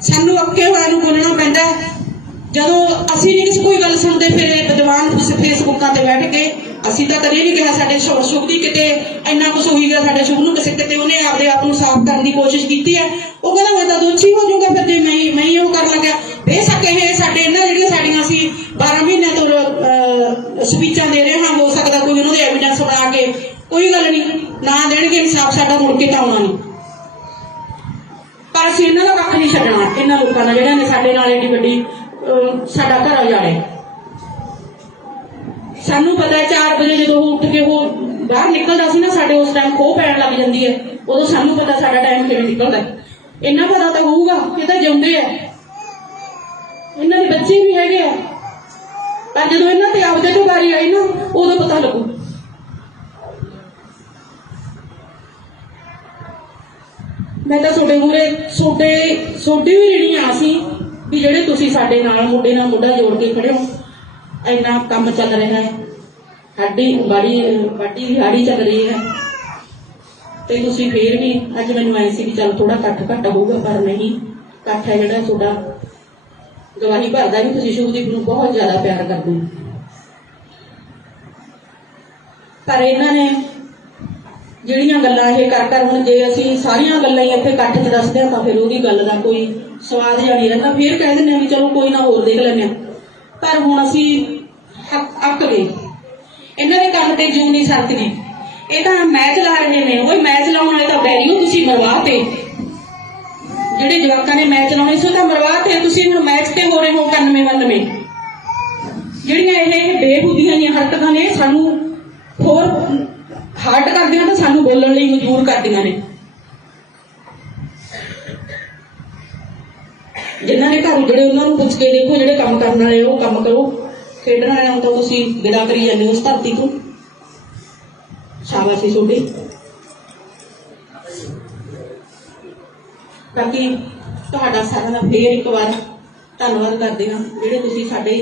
ਸਾਨੂੰ ਅੱਕੇ ਹੋਇਆ ਨੂੰ ਬੋਲਣਾ ਪੈਂਦਾ। ਜਦੋਂ ਅਸੀਂ ਨਹੀਂ ਕਿਸੇ ਕੋਈ ਗੱਲ ਸੁਣਦੇ ਫਿਰ ਵਿਦਵਾਨ ਤੁਸੀਂ ਫੇਸਬੁੱਕਾਂ ਤੇ ਬੈਠ ਕੇ, ਅਸੀਂ ਤਾਂ ਕਦੇ ਨਹੀਂ ਕਿਹਾ ਸਾਡੇ ਸ਼ੁਭ ਦੀ ਕਿਤੇ ਇੰਨਾ ਕੁਛ ਹੋਈ ਗਿਆ, ਸਾਡੇ ਸ਼ੁਭ ਨੂੰ ਕਿਸੇ ਕਿਤੇ ਉਹਨੇ ਆਪਦੇ ਆਪ ਨੂੰ ਸਾਫ਼ ਕਰਨ ਦੀ ਕੋਸ਼ਿਸ਼ ਕੀਤੀ ਹੈ। ਉਹ ਕਹਿੰਦਾ ਮੈਂ ਤਾਂ ਦੋਸ਼ੀ ਹੋ ਜਾਊਗਾ ਫਿਰ ਜੇ ਮੈਂ ਹੀ ਉਹ ਕਰਨ ਲੱਗਿਆ। ਬੇਸ਼ੱਕ ਇਹ ਸਾਡੇ ਇਹਨਾਂ ਜਿਹੜੀਆਂ ਸਾਡੀਆਂ ਅਸੀਂ 12 ਮਹੀਨਿਆਂ ਤੋਂ ਸਪੀਚਾਂ ਦੇ ਰਹੇ ਹਾਂ, ਹੋ ਸਕਦਾ ਕੋਈ ਉਹਨਾਂ ਦੇ ਐਵੀਡੈਂਸ ਬਣਾ ਕੇ, ਕੋਈ ਗੱਲ ਨਹੀਂ, ਨਾ ਦੇਣਗੇ ਇਨਸਾਫ ਸਾਡਾ ਮੁੜ ਕੇ ਤਾਂ ਆਉਣਾ ਨਹੀਂ। ਪਰ ਅਸੀਂ ਇਹਨਾਂ ਦਾ ਕੱਖ ਨਹੀਂ ਛੱਡਣਾ, ਇਹਨਾਂ ਲੋਕਾਂ ਦਾ ਜਿਹੜਿਆਂ ਨੇ ਸਾਡੇ ਨਾਲ ਏਡੀ ਵੱਡੀ ਸਾਡਾ ਘਰ ਉਜਾੜਿਆ। ਸਾਨੂੰ ਪਤਾ ਹੈ 4 ਵਜੇ ਜਦੋਂ ਉੱਠ ਕੇ ਉਹ ਬਾਹਰ ਨਿਕਲਦਾ ਸੀ ਨਾ, ਸਾਡੇ ਉਸ ਟਾਈਮ ਖੋਹ ਪੈਣ ਲੱਗ ਜਾਂਦੀ ਹੈ। ਉਦੋਂ ਸਾਨੂੰ ਪਤਾ ਸਾਡਾ ਟਾਈਮ ਕਿਵੇਂ ਨਿਕਲਦਾ। ਇੰਨਾ ਪਤਾ ਤਾਂ ਹੋਊਗਾ ਕਿ ਤਾਂ ਜਿਉਂਦੇ ਆ, ਇਹਨਾਂ ਦੇ ਬੱਚੇ ਵੀ ਹੈਗੇ ਆ, ਪਰ ਜਦੋਂ ਇਹਨਾਂ ਤੇ ਆਪਦੇ ਤੋਂ ਵਾਰੀ ਆਈ ਨਾ ਉਦੋਂ ਪਤਾ ਲੱਗੂ। ਮੈਂ ਤਾਂ ਤੁਹਾਡੇ ਮੂਹਰੇ ਤੁਹਾਡੀ ਵੀ ਜਿਹੜੀ ਆ ਸੀ ਵੀ ਜਿਹੜੇ ਤੁਸੀਂ ਸਾਡੇ ਨਾਲ ਮੋਢੇ ਨਾਲ ਮੋਢਾ ਜੋੜ ਕੇ ਖੜੇ ਹੋ। ਇੰਨਾ ਕੰਮ ਚੱਲ ਰਿਹਾ ਹੈ, ਸਾਡੀ ਵਾਢੀ ਦੀ ਹਾੜੀ ਚੱਲ ਰਹੀ ਹੈ, ਤੇ ਤੁਸੀਂ ਫੇਰ ਵੀ ਅੱਜ ਮੈਨੂੰ ਐ ਸੀ ਵੀ ਚੱਲ ਥੋੜਾ ਘੱਟ ਹੋਊਗਾ, ਪਰ ਨਹੀਂ, ਇਕੱਠ ਹੈ ਜਿਹੜਾ ਤੁਹਾਡਾ ਗਵਾਹੀ ਭਰਦਾ ਵੀ ਤੁਸੀਂ ਸ਼ੁਭਦੀਪ ਨੂੰ ਬਹੁਤ ਜ਼ਿਆਦਾ ਪਿਆਰ ਕਰਦੇ ਹੋ। ਪਰ ਇਹਨਾਂ ਨੇ ਜਿਹੜੀਆਂ ਗੱਲਾਂ ਇਹ ਕਰ ਹੁਣ ਜੇ ਅਸੀਂ ਸਾਰੀਆਂ ਗੱਲਾਂ ਹੀ ਇੱਥੇ ਇਕੱਠ 'ਚ ਦੱਸਦੇ ਹਾਂ ਤਾਂ ਫਿਰ ਉਹਦੀ ਗੱਲ ਦਾ ਕੋਈ ਸਵਾਦ ਜਾਂ ਨਹੀਂ ਰਹਿੰਦਾ। ਫਿਰ ਕਹਿ ਦਿੰਦੇ ਆ ਵੀ ਚਲੋ ਕੋਈ ਨਾ ਹੋਰ ਦੇਖ ਲੈਂਦੇ ਹਾਂ। ਪਰ ਹੁਣ ਅਸੀਂ ਅੱਕ ਗਏ। ਇਹਨਾਂ ਦੇ ਕੰਮ ਤੇ ਜੂ ਨਹੀਂ ਸਰਕਦੀ। ਇਹ ਤਾਂ ਮੈਚ ਲਾ ਰਹੇ ਨੇ, ਉਹ ਮੈਚ ਲਾਉਣ ਵਾਲੇ ਤਾਂ ਬੈਰੀਓ ਤੁਸੀਂ ਮਰਵਾਤੇ। ਜਿਹੜੇ ਜਵਾਕਾਂ ਨੇ ਮੈਚ ਲਾਉਣੇ ਸੀ ਉਹ ਤਾਂ ਮਰਵਾਤੇ। ਤੁਸੀਂ ਹੁਣ ਮੈਚ ਤੇ ਹੋ ਰਹੇ ਹੋ 91-92। ਜਿਹੜੀਆਂ ਇਹ ਬੇਹੂਦੀਆਂ ਦੀਆਂ ਹਰਕਤਾਂ ਨੇ ਸਾਨੂੰ ਹੋਰ ਹਾਰਟ ਕਰਦੀਆਂ ਤਾਂ ਸਾਨੂੰ ਬੋਲਣ ਲਈ ਮਜਬੂਰ ਕਰਦੀਆਂ ਨੇ। ਜਿਨ੍ਹਾਂ ਨੇ ਘਰ ਉਜੜੇ ਉਹਨਾਂ ਨੂੰ ਪੁੱਛ ਕੇ ਦੇਖੋ, ਜਿਹੜੇ ਕੰਮ ਕਰਨ ਵਾਲੇ ਉਹ ਕੰਮ ਕਰੋ। ਖੇਡਣ ਵਾਲਿਆਂ ਨੂੰ ਤਾਂ ਤੁਸੀਂ ਵਿਦਾ ਕਰੀ ਜਾਂਦੇ ਹੋ ਉਸ ਧਰਤੀ ਤੋਂ। ਸ਼ਾਬਾਸ਼ ਤੁਹਾਡੀ। ਬਾਕੀ ਤੁਹਾਡਾ ਸਾਰਿਆਂ ਦਾ ਫੇਰ ਇੱਕ ਵਾਰ ਧੰਨਵਾਦ ਕਰਦੇ ਹਾਂ, ਜਿਹੜੇ ਤੁਸੀਂ ਸਾਡੇ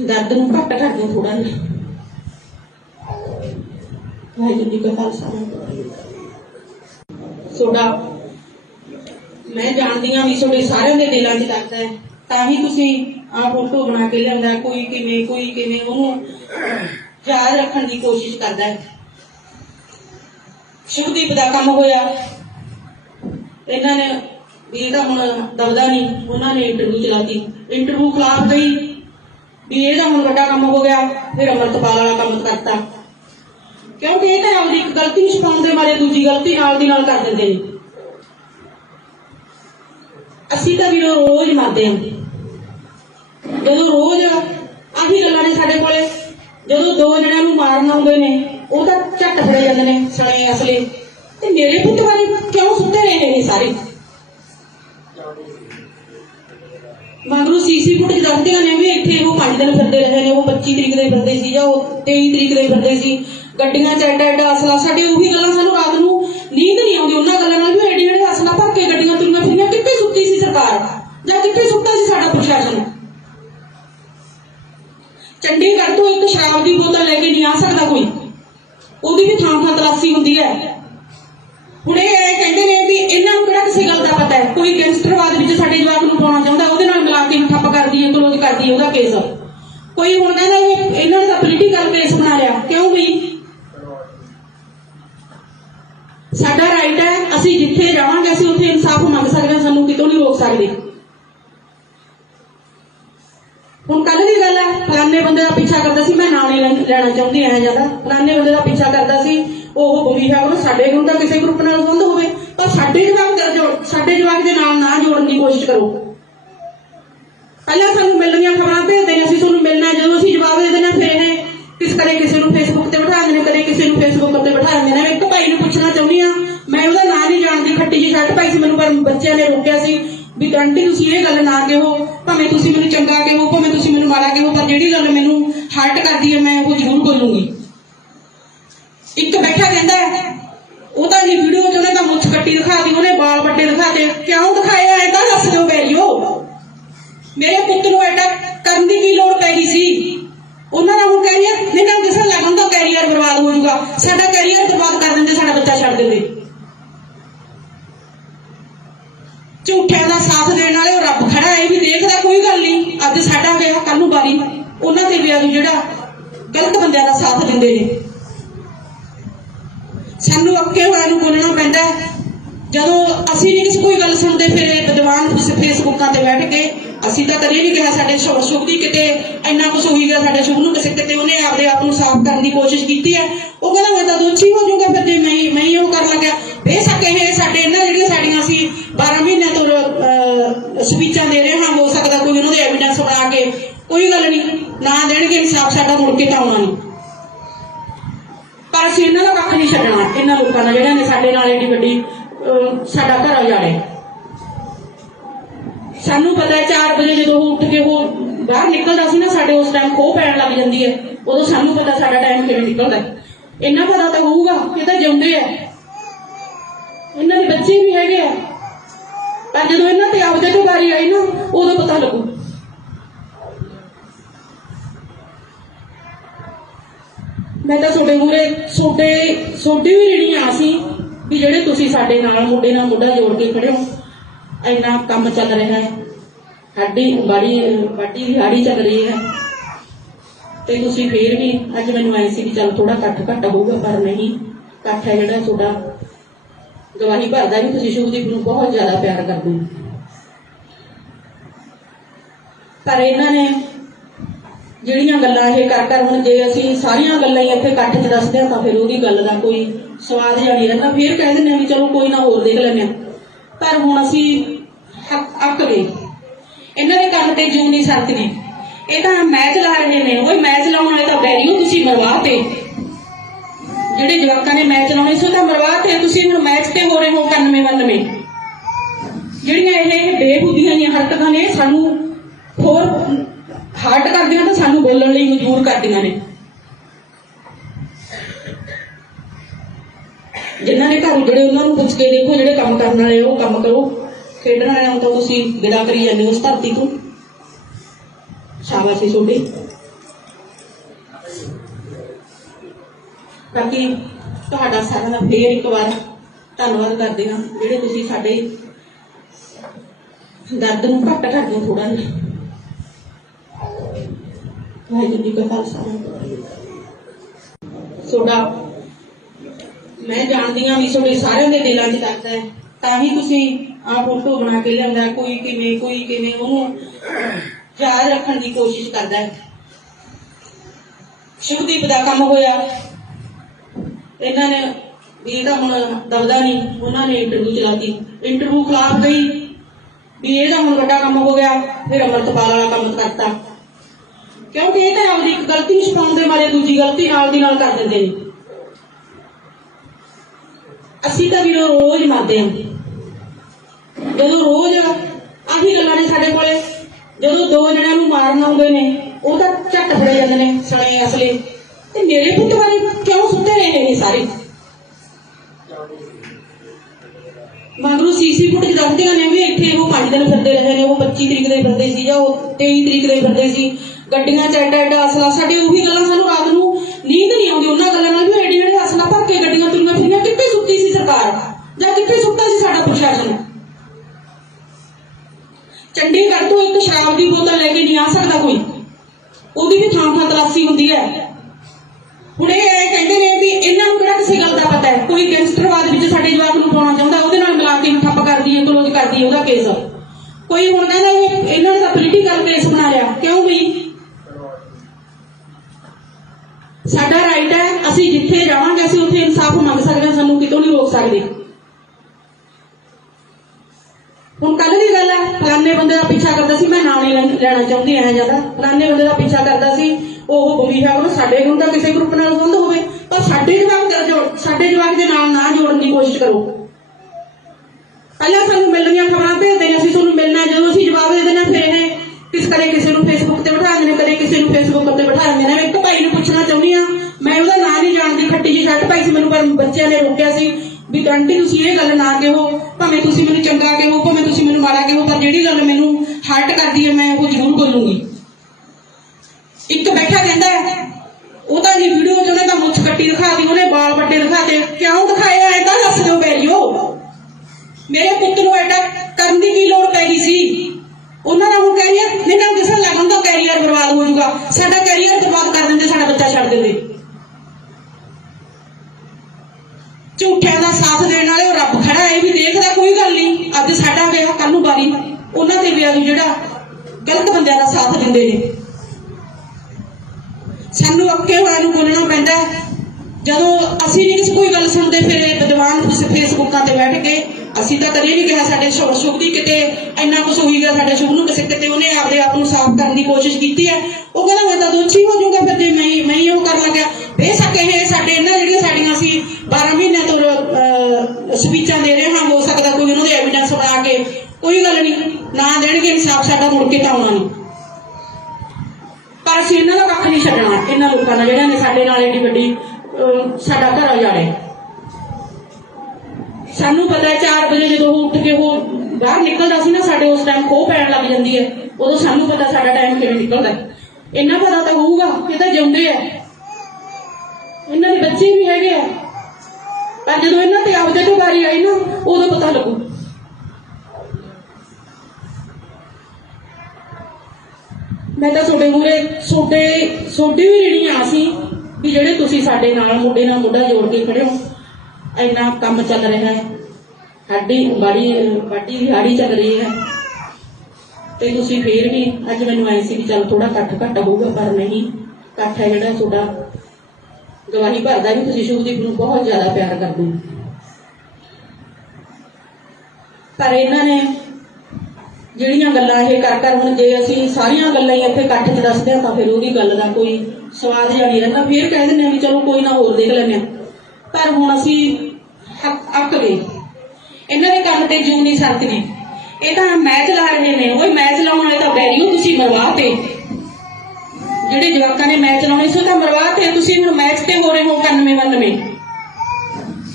ਦਰਦ ਨੂੰ ਘੱਟ ਕਰਦੇ ਹੋ ਥੋੜਾ ਜਿਹਾ। ਵਾਹਿਗੁਰੂ ਜੀ ਕਾ ਖਾਲਸਾ। ਤੁਹਾਡਾ ਮੈਂ ਜਾਣਦੀ ਹਾਂ ਵੀ ਤੁਹਾਡੇ ਸਾਰਿਆਂ ਦੇ ਦਿਲਾਂ 'ਚ ਦਰਦ ਹੈ, ਤਾਂ ਹੀ ਤੁਸੀਂ ਆਹ ਫੋਟੋ ਬਣਾ ਕੇ ਲਿਆਉਂਦਾ। ਕੋਈ ਕਿਵੇਂ ਉਹਨੂੰ ਯਾਦ ਰੱਖਣ ਦੀ ਕੋਸ਼ਿਸ਼ ਕਰਦਾ ਹੈ। ਸ਼ੁਭਦੀਪ ਦਾ ਕੰਮ ਹੋਇਆ, ਇਹਨਾਂ ਨੇ ਵੀ ਇਹਦਾ ਹੁਣ ਦਬਦਾ ਨਹੀਂ, ਉਹਨਾਂ ਨੇ ਇੰਟਰਵਿਊ ਚਲਾਤੀ। ਇੰਟਰਵਿਊ ਖਿਲਾਫ ਗਈ ਵੀ ਇਹਦਾ ਹੁਣ ਵੱਡਾ ਕੰਮ ਹੋ ਗਿਆ, ਫਿਰ ਅੰਮ੍ਰਿਤਪਾਲ ਵਾਲਾ ਕੰਮ ਕਰਤਾ। ਕਿਉਂਕਿ ਇਹ ਤਾਂ ਆਪਦੀ ਇੱਕ ਗਲਤੀ ਨੂੰ ਛੁਪਾਉਣ ਦੇ ਮਾਰੇ ਦੂਜੀ ਗਲਤੀ ਨਾਲ ਦੀ ਨਾਲ ਕਰ ਦਿੰਦੇ ਨੇ। ਅਸੀਂ ਤਾਂ ਵੀ ਰੋਜ਼ ਮਰਦੇ ਹਾਂ। ਜਦੋਂ ਰੋਜ਼ ਆਹੀ ਗੱਲਾਂ ਨੇ ਸਾਡੇ ਕੋਲੇ, ਜਦੋਂ ਦੋ ਜਣਿਆਂ ਨੂੰ ਮਾਰਨ ਆਉਂਦੇ ਨੇ ਉਹ ਤਾਂ ਝੱਟ ਫੜੇ ਜਾਂਦੇ ਨੇ ਸਣੇ ਅਸਲੇ। ਤੇ ਮੇਰੇ ਪੁੱਤ ਬਾਰੇ ਕਿਉਂ ਸੁੱਤੇ ਰਹੇ ਨੇ ਸਾਰੇ? ਮਗਰੋਂ ਸੀਸੀ ਫੁਟੇਜ ਦੱਸਦੀਆਂ ਨੇ ਵੀ ਇੱਥੇ ਉਹ 5 ਦਿਨ ਫਿਰਦੇ ਰਹੇ ਨੇ, ਉਹ 25 ਤਰੀਕ ਦੇ ਫਿਰਦੇ ਸੀ ਜਾਂ ਉਹ 23 ਤਰੀਕ ਦੇ ਫਿਰਦੇ ਸੀ। ਗੱਡੀਆਂ 'ਚ ਐਡਾ ਅਸਲਾ। ਸਾਡੇ ਉਹੀ ਗੱਲਾਂ, ਸਾਨੂੰ ਰਾਤ ਨੂੰ ਨੀਂਦ ਨਹੀਂ ਆਉਂਦੀ ਉਹਨਾਂ ਗੱਲਾਂ ਨਾਲ ਵੀ ਐਡੇ ਅਸਲਾ ਭਰ ਕੇ ਗੱਡੀਆਂ ਤੁਰੀਆਂ ਫਿਰੀਆਂ। ਕਿੱਥੇ ਸੁੱਤੀ ਸੀ ਸਰਕਾਰ ਜਾਂ ਕਿੱਥੇ ਸੁੱਤਾ ਸੀ ਸਾਡਾ ਪ੍ਰਸ਼ਾਸਨ? ਚੰਡੀਗੜ੍ਹ ਤੋਂ ਇੱਕ ਸ਼ਰਾਬ ਦੀ ਬੋਤਲ ਲੈ ਕੇ ਨਹੀਂ ਆ ਸਕਦਾ ਕੋਈ, ਉਹਦੀ ਵੀ ਥਾਂ ਤਲਾਸ਼ੀ ਹੁੰਦੀ ਹੈ। ਹੁਣ ਇਹ ਕਹਿੰਦੇ ਨੇ ਵੀ ਇਹਨਾਂ ਨੂੰ ਕਿਹੜਾ ਕਿਸੇ ਗੱਲ ਦਾ ਪਤਾ ਹੈ। ਕੋਈ ਗੈਂਗਸਟਰਵਾਦ ਵਿੱਚ ਸਾਡੇ ਜਵਾਕ ਨੂੰ ਪਾਉਣਾ ਚਾਹੁੰਦਾ, ਉਹਦੇ ਨਾਲ ਮਿਲਾ ਕੇ ਠੱਪ ਕਰਦੀ ਹੈ, ਕਲੋਜ਼ ਕਰਦੀ ਹੈ ਉਹਦਾ ਕੇਸ। ਕੋਈ ਹੁਣ ਕਹਿੰਦਾ ਇਹਨਾਂ ਨੇ ਤਾਂ ਪੋਲੀਟੀਕਲ ਕੇਸ ਬਣਾ ਲਿਆ। ਕਿਉਂ ਬਈ? ਸਾਡਾ ਰਾਈਟ ਹੈ, ਅਸੀਂ ਜਿੱਥੇ ਜਾਵਾਂਗੇ ਅਸੀਂ ਉੱਥੇ ਇਨਸਾਫ ਮੰਗ ਸਕਦੇ ਹਾਂ, ਸਾਨੂੰ ਕਿਤੋਂ ਨਹੀਂ ਰੋਕ ਸਕਦੇ। ਹੁਣ ਕੱਲ ਦੀ ਗੱਲ ਹੈ, ਫਲਾਨੇ ਬੰਦੇ ਦਾ ਪਿੱਛਾ ਕਰਦਾ ਸੀ, ਮੈਂ ਨਾਂ ਨਹੀਂ ਲੈਣਾ ਚਾਹੁੰਦੀ ਐ ਜਿਆਦਾ। ਫਲਾਨੇ ਬੰਦੇ ਦਾ ਪਿੱਛਾ ਕਰਦਾ ਸੀ, ਉਹ ਬੁਰੀ ਹੈ। ਉਹਨੂੰ ਸਾਡੇ ਨੂੰ ਤਾਂ ਕਿਸੇ ਗਰੁੱਪ ਨਾਲ ਸੰਬੰਧ ਹੋਵੇ, ਪਰ ਸਾਡੇ ਜਵਾਕ ਦੇ ਨਾਲ ਨਾ ਜੋੜਨ ਦੀ ਕੋਸ਼ਿਸ਼ ਕਰੋ। ਪਹਿਲਾਂ ਸਾਨੂੰ ਮਿਲਣੀਆਂ ਖਬਰਾਂ ਭੇਜਦੇ ਨੇ, ਅਸੀਂ ਤੁਹਾਨੂੰ ਮਿਲਣਾ, ਜਦੋਂ ਅਸੀਂ ਜਵਾਬ ਦੇ ਦੇਣਾ ਫਿਰ ਇਹ ਕਦੇ ਕਿਸੇ ਨੂੰ ਫੇਸਬੁੱਕ ਤੇ ਬਿਠਾ ਦਿੰਦੇ ਨੇ, ਕਦੇ ਕਿਸੇ ਨੂੰ ਫੇਸਬੁੱਕ ਤੇ ਬਿਠਾ ਦਿੰਦੇ ਨੇ। ਇੱਕ ਭਾਈ ਨੂੰ ਪੁੱਛਣਾ ਚਾਹੁੰਦੀ ਹਾਂ, ਮੈਂ ਉਹਦਾ ਨਾਂ ਨਹੀਂ ਜਾਣਦੀ, ਖੱਟੀ ਜਿਹੀ ਸ਼ਰਟ ਪਾਈ ਸੀ, ਮੈਨੂੰ ਪਰ ਬੱਚਿਆਂ ਨੇ ਰੋਕਿਆ ਸੀ ਵੀ ਆਂਟੀ ਤੁਸੀਂ ਇਹ ਗੱਲ ਨਾ ਕਹੋ, ਭਾਵੇਂ ਤੁਸੀਂ ਮੈਨੂੰ ਚੰਗਾ ਕਹੋ, ਭਾਵੇਂ ਤੁਸੀਂ ਮੈਨੂੰ ਮਾੜਾ ਕਹੋ, ਪਰ ਜਿਹੜੀ ਗੱਲ ਮੈਨੂੰ ਹਰਟ ਕਰਦੀ ਹੈ ਮੈਂ ਉਹ ਜ਼ਰੂਰ ਬੋਲੂੰਗੀ। ਇੱਕ ਬੈਠਾ ਕਹਿੰਦਾ ਉਹ ਤਾਂ ਜੀ ਵੀਡੀਓ 'ਚ ਉਹਨੇ ਤਾਂ ਮੁੱਛ ਕੱਟੀ ਦਿਖਾਤੀ, ਉਹਨੇ ਵਾਲ ਵੱਡੇ ਦਿਖਾਤੇ। ਕਿਉਂ ਦਿਖਾਇਆ ਇਹ ਤਾਂ ਦੱਸ ਦਿਓ ਬੈਰੀਓ। ਮੇਰੇ ਪੁੱਤ ਨੂੰ ਐਡਾ ਕਰਨ ਦੀ ਕੀ ਲੋੜ ਪੈ ਗਈ ਸੀ? ਉਹਨਾਂ ਦਾ ਹੁਣ ਕੈਰੀਅਰ ਇਹਨਾਂ ਦਿਸਣ ਲੱਗ ਹੁੰਦਾ, ਕੈਰੀਅਰ ਬਰਬਾਦ ਹੋ ਜਾਊਗਾ। ਸਾਡਾ ਕੈਰੀਅਰ ਬਰਬਾਦ ਕਰ ਦਿੰਦੇ, ਸਾਡਾ ਬੱਚਾ ਛੱਡ ਦਿੰਦੇ। ਝੂਠਿਆਂ ਦਾ ਸਾਥ ਦੇਣ ਵਾਲੇ ਉਹ ਰੱਬ ਖੜਾ, ਇਹ ਵੀ ਦੇਖਦਾ ਕੋਈ ਗੱਲ ਨਹੀਂ। ਅੱਜ ਸਾਡਾ ਵਿਆਹ, ਕੱਲ ਨੂੰ ਵਾਰੀ ਉਹਨਾਂ ਦੇ ਵਿਆਹ ਨੂੰ ਜਿਹੜਾ ਗਲਤ ਬੰਦਿਆਂ ਦਾ ਸਾਥ ਦਿੰਦੇ ਨੇ। ਸਾਨੂੰ ਅੱਕੇ ਹੋਇਆ ਨੂੰ ਬੋਲਣਾ ਪੈਂਦਾ। ਜਦੋਂ ਅਸੀਂ ਨਹੀਂ ਕਿਸੇ ਕੋਈ ਗੱਲ ਸੁਣਦੇ, ਫਿਰ ਇਹ ਵਿਦਵਾਨ ਫੇਸਬੁੱਕਾਂ ਤੇ ਬੈਠ ਕੇ ਅਸੀਂ ਤਾਂ ਕਦੇ ਨਹੀਂ ਕਿਹਾ ਸਾਡੇ ਸ਼ੁਭ ਦੀ ਕਿਤੇ ਇੰਨਾ ਕੁਛ ਹੋਈ ਗਿਆ, ਸਾਡੇ ਸ਼ੁਭ ਨੂੰ ਕਿਸੇ ਕਿਤੇ ਉਹਨੇ ਆਪਦੇ ਆਪ ਨੂੰ ਸਾਫ਼ ਕਰਨ ਦੀ ਕੋਸ਼ਿਸ਼ ਕੀਤੀ ਹੈ। ਉਹ ਕਹਿੰਦਾ ਮੈਂ ਤਾਂ ਦੋਸ਼ੀ ਹੋ ਜਾਊਗਾ ਫਿਰ ਜੇ ਮੈਂ ਹੀ ਉਹ ਕਰਨ ਲੱਗਿਆ। ਬੇਸ਼ੱਕ ਇਹ ਸਾਡੇ ਇਹਨਾਂ ਜਿਹੜੀਆਂ ਸਾਡੀਆਂ ਅਸੀਂ 12 ਮਹੀਨਿਆਂ ਤੋਂ ਸਪੀਚਾਂ ਦੇ ਰਹੇ ਹਾਂ, ਹੋ ਸਕਦਾ ਕੋਈ ਉਹਨਾਂ ਦੇ ਐਵੀਡੈਂਸ ਬਣਾ ਕੇ, ਕੋਈ ਗੱਲ ਨਹੀਂ, ਨਾ ਦੇਣਗੇ ਇਨਸਾਫ ਸਾਡਾ ਮੁੜ ਕੇ ਤਾਂ ਆਉਣਾ ਨਹੀਂ। ਪਰ ਅਸੀਂ ਇਹਨਾਂ ਦਾ ਕੱਖ ਨਹੀਂ ਛੱਡਣਾ, ਇਹਨਾਂ ਲੋਕਾਂ ਦਾ ਜਿਹੜਿਆਂ ਨੇ ਸਾਡੇ ਨਾਲ ਏਡੀ ਵੱਡੀ ਸਾਡਾ ਘਰ ਉਜਾੜੇ। ਸਾਨੂੰ ਪਤਾ ਹੈ 4 ਵਜੇ ਜਦੋਂ ਉੱਠ ਕੇ ਉਹ ਬਾਹਰ ਨਿਕਲਦਾ ਸੀ ਨਾ, ਸਾਡੇ ਉਸ ਟਾਈਮ ਖੋਹ ਪੈਣ ਲੱਗ ਜਾਂਦੀ ਹੈ। ਉਦੋਂ ਸਾਨੂੰ ਪਤਾ ਸਾਡਾ ਟਾਈਮ ਕਿਵੇਂ ਨਿਕਲਦਾ। ਇਹਨਾਂ ਪਤਾ ਤਾਂ ਹੋਊਗਾ, ਇਹ ਤਾਂ ਜਿਉਂਦੇ ਆ, ਇਹਨਾਂ ਦੇ ਬੱਚੇ ਵੀ ਹੈਗੇ ਆ, ਪਰ ਜਦੋਂ ਇਹਨਾਂ ਤੇ ਆਪਦੇ ਤੋਂ ਵਾਰੀ ਆਈ ਨਾ ਉਦੋਂ ਪਤਾ ਲੱਗੂ। ਮੈਂ ਤਾਂ ਤੁਹਾਡੇ ਮੂਹਰੇ ਤੁਹਾਡੀ ਵੀ ਰੀਣੀ ਆ ਸੀ ਵੀ ਜਿਹੜੇ ਤੁਸੀਂ ਸਾਡੇ ਨਾਲ ਮੋਢੇ ਨਾਲ ਮੋਢਾ ਜੋੜ ਕੇ ਖੜੇ ਹੋ। ਇੰਨਾ ਕੰਮ ਚੱਲ ਰਿਹਾ ਹੈ, ਸਾਡੀ ਵਾਢੀ ਦਿਹਾੜੀ ਚੱਲ ਰਹੀ ਹੈ, ਤੇ ਤੁਸੀਂ ਫੇਰ ਵੀ ਅੱਜ ਮੈਨੂੰ ਆਏ ਸੀ ਵੀ ਚੱਲ ਥੋੜਾ ਘੱਟ ਹੋਊਗਾ, ਪਰ ਨਹੀਂ, ਇਕੱਠ ਹੈ ਜਿਹੜਾ ਤੁਹਾਡਾ ਗਵਾਹੀ ਭਰਦਾ ਵੀ ਤੁਸੀਂ ਸ਼ੁਭਦੀਪ ਨੂੰ ਬਹੁਤ ਜ਼ਿਆਦਾ ਪਿਆਰ ਕਰਦੇ ਹੋ। पर इन्होंने ਜਿਹੜੀਆਂ ਗੱਲਾਂ ਇਹ ਕਰ ਹੁਣ ਜੇ ਅਸੀਂ ਸਾਰੀਆਂ ਗੱਲਾਂ ਹੀ ਇੱਥੇ ਇਕੱਠ 'ਚ ਦੱਸਦੇ ਹਾਂ ਤਾਂ ਫਿਰ ਉਹਦੀ ਗੱਲ ਦਾ ਕੋਈ ਸਵਾਦ ਜਿਹਾ ਨਹੀਂ ਰਹਿੰਦਾ। ਫਿਰ ਕਹਿ ਦਿੰਦੇ ਹਾਂ ਵੀ ਚਲੋ ਕੋਈ ਨਾ ਹੋਰ ਦੇਖ ਲੈਂਦੇ ਹਾਂ, ਪਰ ਹੁਣ ਅਸੀਂ ਅੱਕ ਗਏ। ਇਹਨਾਂ ਦੇ ਕੰਮ ਤੇ ਜੂੰ ਨਹੀਂ ਸਰਕਦੀ। ਇਹ ਤਾਂ ਮੈਚ ਲਾ ਰਹੇ ਨੇ, ਉਹ ਮੈਚ ਲਾਉਣ ਵਾਲੇ ਤਾਂ ਬੈਰੀਓ ਤੁਸੀਂ ਮਰਵਾਤੇ। ਜਿਹੜੇ ਜਵਾਕਾਂ ਨੇ ਮੈਚ ਲਾਉਣੇ ਸੀ ਉਹ ਤਾਂ ਮਰਵਾਤੇ, ਤੁਸੀਂ ਹੁਣ ਮੈਚ ਤੇ ਹੋ ਰਹੇ ਹੋ 91-92। ਜਿਹੜੀਆਂ ਇਹ ਬੇਬੁੱਧੀਆਂ ਦੀਆਂ ਹਰਕਤਾਂ ਨੇ ਸਾਨੂੰ ਹੋਰ ਹਾਰਟ ਕਰਦੀਆਂ ਤਾਂ ਸਾਨੂੰ ਬੋਲਣ ਲਈ ਮਜਬੂਰ ਕਰਦੀਆਂ ਨੇ। ਜਿਨ੍ਹਾਂ ਨੇ ਘਰ ਉਜੜੇ ਉਹਨਾਂ ਨੂੰ ਪੁੱਛ ਕੇ ਦੇਖੋ, ਜਿਹੜੇ ਕੰਮ ਕਰਨ ਵਾਲੇ ਉਹ ਕੰਮ ਕਰੋ, ਖੇਡਣ ਵਾਲਿਆਂ ਨੂੰ ਤਾਂ ਤੁਸੀਂ ਗਿਲਾ ਕਰੀ ਜਾਂਦੇ ਹੋ ਉਸ ਧਰਤੀ ਤੋਂ। ਸ਼ਾਬਾਸ਼ ਤੁਹਾਡੀ। ਬਾਕੀ ਤੁਹਾਡਾ ਸਾਰਿਆਂ ਦਾ ਫੇਰ ਇੱਕ ਵਾਰ ਧੰਨਵਾਦ ਕਰਦੇ ਹਾਂ, ਜਿਹੜੇ ਤੁਸੀਂ ਸਾਡੇ ਦਰਦ ਨੂੰ ਘੱਟ ਕਰਦੇ ਹੋ ਥੋੜਾ ਜਿਹਾ। ਵਾਹਿਗੁਰੂ ਜੀ ਕਾ ਖਾਲਸਾ। ਤੁਹਾਡਾ ਮੈਂ ਜਾਣਦੀ ਹਾਂ ਵੀ ਤੁਹਾਡੇ ਸਾਰਿਆਂ ਦੇ ਦਿਲਾਂ 'ਚ ਦਰਦ ਹੈ, ਤਾਂ ਹੀ ਤੁਸੀਂ ਆਹ ਫੋਟੋ ਬਣਾ ਕੇ ਲਿਆਂਦਾ। ਕੋਈ ਕਿਵੇਂ ਉਹਨੂੰ ਯਾਦ ਰੱਖਣ ਦੀ ਕੋਸ਼ਿਸ਼ ਕਰਦਾ ਹੈ। ਸ਼ੁਭਦੀਪ ਦਾ ਕੰਮ ਹੋਇਆ, ਇਹਨਾਂ ਨੇ ਵੀ ਇਹਦਾ ਹੁਣ ਦਬਦਾ ਨਹੀਂ, ਉਹਨਾਂ ਨੇ ਇੰਟਰਵਿਊ ਚਲਾਤੀ। ਇੰਟਰਵਿਊ ਖਿਲਾਫ ਗਈ ਵੀ ਇਹਦਾ ਹੁਣ ਵੱਡਾ ਕੰਮ ਹੋ ਗਿਆ, ਫਿਰ ਅੰਮ੍ਰਿਤਪਾਲ ਵਾਲਾ ਕੰਮ ਕਰਤਾ। ਕਿਉਂਕਿ ਇਹ ਤਾਂ ਆਪਦੀ ਇੱਕ ਗਲਤੀ ਨੂੰ ਛੁਪਾਉਣ ਦੇ ਮਾਰੇ ਦੂਜੀ ਗਲਤੀ ਨਾਲ ਦੀ ਨਾਲ ਕਰ ਦਿੰਦੇ ਨੇ। ਅਸੀਂ ਤਾਂ ਵੀ ਰੋਜ਼ ਮਰਦੇ ਹਾਂ। ਜਦੋਂ ਰੋਜ਼ ਆਹੀ ਗੱਲਾਂ ਨੇ ਸਾਡੇ ਕੋਲੇ, ਜਦੋਂ ਦੋ ਜਣਿਆਂ ਨੂੰ ਮਾਰਨ ਆਉਂਦੇ ਨੇ ਉਹ ਤਾਂ ਝੱਟ ਫੜੇ ਜਾਂਦੇ ਨੇ ਸਣੇ ਅਸਲੇ। ਤੇ ਮੇਰੇ ਪੁੱਤ ਬਾਰੇ ਕਿਉਂ ਸੁੱਤੇ ਰਹੇ ਨੇ ਸਾਰੇ? ਮਗਰੋਂ ਸੀਸੀ ਫੁਟੇਜ ਦੱਸਦੀਆਂ ਨੇ ਵੀ ਇੱਥੇ ਉਹ 5 ਦਿਨ ਫਿਰਦੇ ਰਹੇ ਨੇ, ਉਹ 25 ਤਰੀਕ ਦੇ ਫਿਰਦੇ ਸੀ ਜਾਂ ਉਹ 23 ਤਰੀਕ ਦੇ ਫਿਰਦੇ ਸੀ। ਗੱਡੀਆਂ 'ਚ ਐਡਾ ਅਸਲਾ। ਸਾਡੇ ਉਹੀ ਗੱਲਾਂ, ਸਾਨੂੰ ਰਾਤ ਨੂੰ ਨੀਂਦ ਨਹੀਂ ਆਉਂਦੀ ਉਹਨਾਂ ਗੱਲਾਂ ਨਾਲ ਵੀ ਐਡੇ ਜਿਹੜੇ ਅਸਲਾ ਭਰ ਕੇ ਗੱਡੀਆਂ ਤੁਰੀਆਂ ਫਿਰੀਆਂ। ਕਿੱਥੇ ਸੁੱਤੀ ਸੀ ਸਰਕਾਰ ਜਾਂ ਕਿੱਥੇ ਸੁੱਤਾ ਸੀ ਸਾਡਾ ਪ੍ਰਸ਼ਾਸਨ? ਚੰਡੀਗੜ੍ਹ ਤੋਂ ਇੱਕ ਸ਼ਰਾਬ ਦੀ ਬੋਤਲ ਲੈ ਕੇ ਨਹੀਂ ਆ ਸਕਦਾ ਕੋਈ, ਉਹਦੀ ਵੀ ਥਾਂ ਤਲਾਸ਼ੀ ਹੁੰਦੀ ਹੈ। ਹੁਣ ਇਹ ਕਹਿੰਦੇ ਨੇ ਵੀ ਇਹਨਾਂ ਨੂੰ ਕਿਹੜਾ ਕਿਸੇ ਗੱਲ ਦਾ ਪਤਾ ਹੈ? ਕੋਈ ਗੈਂਗਸਟਰਵਾਦ ਵਿੱਚ ਸਾਡੇ ਜਵਾਕ ਨੂੰ ਪਾਉਣਾ ਚਾਹੁੰਦਾ, ਉਹਦੇ ਨਾਲ ਮਿਲਾ ਕੇ ਠੱਪ ਕਰਦੀ ਹੈ, ਕਲੋਜ਼ ਕਰਦੀ ਹੈ ਉਹਦਾ ਕੇਸ। ਕੋਈ ਹੁਣ ਕਹਿੰਦਾ ਇਹਨਾਂ ਨੇ ਤਾਂ ਪੋਲੀਟੀਕਲ ਕੇਸ ਬਣਾ ਲਿਆ। ਕਿਉਂ ਬਈ? ਸਾਡਾ ਰਾਈਟ ਹੈ, ਅਸੀਂ ਜਿੱਥੇ ਜਾਵਾਂਗੇ ਅਸੀਂ ਉੱਥੇ ਇਨਸਾਫ ਮੰਗ ਸਕਦੇ ਹਾਂ, ਸਾਨੂੰ ਕਿਤੋਂ ਨਹੀਂ ਰੋਕ ਸਕਦੇ। ਹੁਣ ਕੱਲ ਦੀ ਗੱਲ ਹੈ, ਫਲਾਨੇ ਬੰਦੇ ਦਾ ਪਿੱਛਾ ਕਰਦਾ ਸੀ, ਮੈਂ ਨਾਂ ਨਹੀਂ ਲੈਣਾ ਚਾਹੁੰਦੀ ਐ ਜਿਆਦਾ। ਫਲਾਨੇ ਬੰਦੇ ਦਾ ਪਿੱਛਾ ਕਰਦਾ ਸੀ, ਉਹ ਬਮੀਹਾ ਕੋਲ। ਸਾਡੇ ਕੋਲ ਤਾਂ ਕਿਸੇ ਗਰੁੱਪ ਨਾਲ ਸੰਬੰਧ ਹੋਵੇ, ਪਰ ਸਾਡੇ ਜਵਾਕ ਦੇ ਨਾਲ ਨਾ ਜੋੜਨ ਦੀ ਕੋਸ਼ਿਸ਼ ਕਰੋ। ਪਹਿਲਾਂ ਸਾਨੂੰ ਮਿਲਣੀਆਂ ਖਬਰਾਂ ਭੇਜਦੇ ਨੇ, ਅਸੀਂ ਤੁਹਾਨੂੰ ਮਿਲਣਾ, ਜਦੋਂ ਅਸੀਂ ਜਵਾਬ ਦੇ ਦੇਣਾ ਫਿਰ ਇਹ ਕਿਸੇ ਨੂੰ ਫੇਸਬੁੱਕ ਤੇ ਬਿਠਾ ਦਿੰਦੇ ਨੇ, ਕਦੇ ਕਿਸੇ ਨੂੰ ਫੇਸਬੁੱਕ ਤੇ ਬਿਠਾ ਦਿੰਦੇ ਨੇ। ਇੱਕ ਭਾਈ ਨੂੰ ਪੁੱਛਣਾ ਚਾਹੁੰਦੀ ਹਾਂ, ਮੈਂ ਉਹਦਾ ਨਾਂ ਨਹੀਂ ਜਾਣਦੀ, ਖੱਟੀ ਜਿਹੀ ਸ਼ਰਟ ਪਾਈ ਸੀ, ਮੈਨੂੰ ਪਰ ਬੱਚਿਆਂ ਨੇ ਰੋਕਿਆ ਸੀ ਵੀ ਆਂਟੀ ਤੁਸੀਂ ਇਹ ਗੱਲ ਨਾ ਕਹੋ, ਭਾਵੇਂ ਤੁਸੀਂ ਮੈਨੂੰ ਚੰਗਾ ਕਹੋ, ਭਾਵੇਂ ਤੁਸੀਂ ਮੈਨੂੰ ਮਾੜਾ ਕਹੋ, ਪਰ ਜਿਹੜੀ ਗੱਲ ਮੈਨੂੰ ਹਰਟ ਕਰਦੀ ਹੈ ਮੈਂ ਉਹ ਜ਼ਰੂਰ ਬੋਲੂੰਗੀ। ਇੱਕ ਬੈਠਾ ਕਹਿੰਦਾ ਉਹ ਤਾਂ ਜੀ ਵੀਡੀਓ 'ਚ ਉਹਨੇ ਤਾਂ ਮੁੱਛ ਕੱਟੀ ਦਿਖਾਤੀ, ਉਹਨੇ ਵਾਲ ਵੱਡੇ ਦਿਖਾਤੇ। ਕਿਉਂ ਦਿਖਾਇਆ ਐਦਾਂ ਦੱਸ ਦਿਓ ਬੈਰੀਓ। ਮੇਰੇ ਪੁੱਤ ਨੂੰ ਐਡਾ ਕਰਨ ਦੀ ਕੀ ਲੋੜ ਪੈ ਗਈ ਸੀ? ਉਹਨਾਂ ਦਾ ਹੁਣ ਕੈਰੀਅਰ ਮੈਨੂੰ ਦਿਸਣ ਲੱਗ ਹੁੰਦਾ, ਕੈਰੀਅਰ ਬਰਬਾਦ ਹੋ ਜਾਊਗਾ। ਸਾਡਾ ਕੈਰੀਅਰ ਬਰਬਾਦ ਕਰ ਦਿੰਦੇ, ਸਾਡਾ ਬੱਚਾ ਛੱਡ ਦਿੰਦੇ। ਝੂਠਿਆਂ ਦਾ ਸਾਥ ਦੇਣ ਵਾਲੇ ਉਹ ਰੱਬ ਖੜਾ, ਇਹ ਵੀ ਦੇਖਦਾ ਕੋਈ ਗੱਲ ਨਹੀਂ। ਅੱਜ ਸਾਡਾ ਗਿਆ, ਕੱਲ ਨੂੰ ਬਾਰੀ ਉਹਨਾਂ ਤੇ ਵੀ ਆਜੂ ਜਿਹੜਾ ਗਲਤ ਬੰਦਿਆਂ ਦਾ ਸਾਥ ਦਿੰਦੇ ਨੇ। ਸਾਨੂੰ ਅੱਕੇ ਹੋਇਆ ਨੂੰ ਬੋਲਣਾ ਪੈਂਦਾ। ਜਦੋਂ ਅਸੀਂ ਨਹੀਂ ਕਿਸੇ ਕੋਈ ਗੱਲ ਸੁਣਦੇ, ਫਿਰ ਇਹ ਵਿਦਵਾਨ ਫੇਸਬੁੱਕਾਂ ਤੇ ਬੈਠ ਕੇ ਅਸੀਂ ਤਾਂ ਕਦੇ ਨਹੀਂ ਕਿਹਾ ਸਾਡੇ ਸ਼ੁਭ ਦੀ ਕਿਤੇ ਇੰਨਾ ਕੁਛ ਹੋਈ ਗਿਆ, ਸਾਡੇ ਸ਼ੁਭ ਨੂੰ ਕਿਸੇ ਕਿਤੇ ਉਹਨੇ ਆਪਦੇ ਆਪ ਨੂੰ ਸਾਫ਼ ਕਰਨ ਦੀ ਕੋਸ਼ਿਸ਼ ਕੀਤੀ ਹੈ। ਉਹ ਕਹਿੰਦਾ ਮੈਂ ਤਾਂ ਦੋਸ਼ੀ ਹੋ ਜਾਊਗਾ ਫਿਰ ਜੇ ਮੈਂ ਉਹ ਕਰਨ ਲੱਗਿਆ। ਬੇਸ਼ੱਕ ਇਹ ਸਾਡੇ ਇਹਨਾਂ ਜਿਹੜੀਆਂ ਸਾਡੀਆਂ ਅਸੀਂ 12 ਮਹੀਨਿਆਂ ਤੋਂ ਸਪੀਚਾਂ ਦੇ ਰਹੇ ਹਾਂ, ਹੋ ਸਕਦਾ ਕੋਈ ਉਹਨਾਂ ਦੇ ਐਵੀਡੈਂਸ ਬਣਾ ਕੇ, ਕੋਈ ਗੱਲ ਨਹੀਂ, ਨਾ ਦੇਣਗੇ ਇਨਸਾਫ ਸਾਡਾ ਮੁੜ ਕੇ ਤਾਂ ਆਉਣਾ ਨਹੀਂ। ਪਰ ਅਸੀਂ ਇਹਨਾਂ ਦਾ ਕੱਖ ਨਹੀਂ ਛੱਡਣਾ, ਇਹਨਾਂ ਲੋਕਾਂ ਦਾ ਜਿਹੜਿਆਂ ਨੇ ਸਾਡੇ ਨਾਲ ਏਡੀ ਵੱਡੀ ਸਾਡਾ ਘਰ ਉਜਾੜਿਆ। ਸਾਨੂੰ ਪਤਾ 4 ਵਜੇ ਜਦੋਂ ਉਹ ਉੱਠ ਕੇ ਉਹ ਬਾਹਰ ਨਿਕਲਦਾ ਸੀ ਨਾ, ਸਾਡੇ ਉਸ ਟਾਈਮ ਖੋਹ ਪੈਣ ਲੱਗ ਜਾਂਦੀ ਹੈ, ਉਦੋਂ ਸਾਨੂੰ ਪਤਾ ਸਾਡਾ ਟਾਈਮ ਕਿਵੇਂ ਨਿਕਲਦਾ। ਇੰਨਾ ਪਤਾ ਤਾਂ ਹੋਊਗਾ ਕਿ ਤਾਂ ਜਿਉਂਦੇ ਆ, ਇਹਨਾਂ ਦੇ ਬੱਚੇ ਵੀ ਹੈਗੇ ਆ, ਪਰ ਜਦੋਂ ਇਹਨਾਂ ਤੇ ਆਪਦੇ ਤੋਂ ਵਾਰੀ ਆਈ ਨਾ ਉਦੋਂ ਪਤਾ ਲੱਗੂ। ਮੈਂ ਤਾਂ ਤੁਹਾਡੇ ਮੂਹਰੇ ਤੁਹਾਡੀ ਵੀ ਰੀਣੀ ਆ ਸੀ ਵੀ ਜਿਹੜੇ ਤੁਸੀਂ ਸਾਡੇ ਨਾਲ ਮੁੰਡੇ ਨਾਲ ਮੁੰਡਾ ਜੋੜ ਕੇ ਖੜੇ ਹੋ। ਇੰਨਾ ਕੰਮ ਚੱਲ ਰਿਹਾ ਹੈ, ਸਾਡੀ ਬਾੜੀ ਦਿਹਾੜੀ ਚੱਲ ਰਹੀ ਹੈ, ਤੇ ਤੁਸੀਂ ਫੇਰ ਵੀ ਅੱਜ ਮੈਨੂੰ ਆਏ ਸੀ ਵੀ ਚੱਲ ਥੋੜਾ ਘੱਟ ਹੋਊਗਾ, ਪਰ ਨਹੀਂ, ਇਕੱਠ ਹੈ ਜਿਹੜਾ ਤੁਹਾਡਾ ਗਵਾਹੀ ਭਰਦਾ ਵੀ ਤੁਸੀਂ ਸ਼ੁਭਦੀਪ ਨੂੰ ਬਹੁਤ ਜ਼ਿਆਦਾ ਪਿਆਰ ਕਰਦੇ ਹੋ। ਪਰ ਇਹਨਾਂ ਨੇ ਜਿਹੜੀਆਂ ਗੱਲਾਂ ਇਹ ਕਰ ਹੁਣ ਜੇ ਅਸੀਂ ਸਾਰੀਆਂ ਗੱਲਾਂ ਹੀ ਇੱਥੇ ਇਕੱਠ 'ਚ ਦੱਸਦੇ ਹਾਂ ਤਾਂ ਫਿਰ ਉਹਦੀ ਗੱਲ ਦਾ ਕੋਈ ਸਵਾਦ ਜਿਹਾ ਨਹੀਂ ਰਹਿੰਦਾ। ਫੇਰ ਕਹਿ ਦਿੰਦੇ ਹਾਂ ਵੀ ਚਲੋ ਕੋਈ ਨਾ ਹੋਰ ਦੇਖ ਲੈਂਦੇ ਹਾਂ, ਪਰ ਹੁਣ ਅਸੀਂ ਅੱਕ ਗਏ। ਇਹਨਾਂ ਦੇ ਕੰਮ ਤੇ ਜੂੰ ਨਹੀਂ ਸਰਕਦੀ। ਇਹ ਤਾਂ ਮੈਚ ਲਾ ਰਹੇ ਨੇ, ਉਹ ਮੈਚ ਲਾਉਣ ਵਾਲੇ ਤਾਂ ਬੈਰੀਓ ਤੁਸੀਂ ਮਰਵਾ ਤੇ, ਜਿਹੜੇ ਜਵਾਕਾਂ ਨੇ ਮੈਚ ਲਾਉਣੇ ਸੀ ਉਹ ਤਾਂ ਮਰਵਾ ਤੇ, ਤੁਸੀਂ ਹੁਣ ਮੈਚ ਤੇ ਹੋ ਰਹੇ ਹੋ 91-92।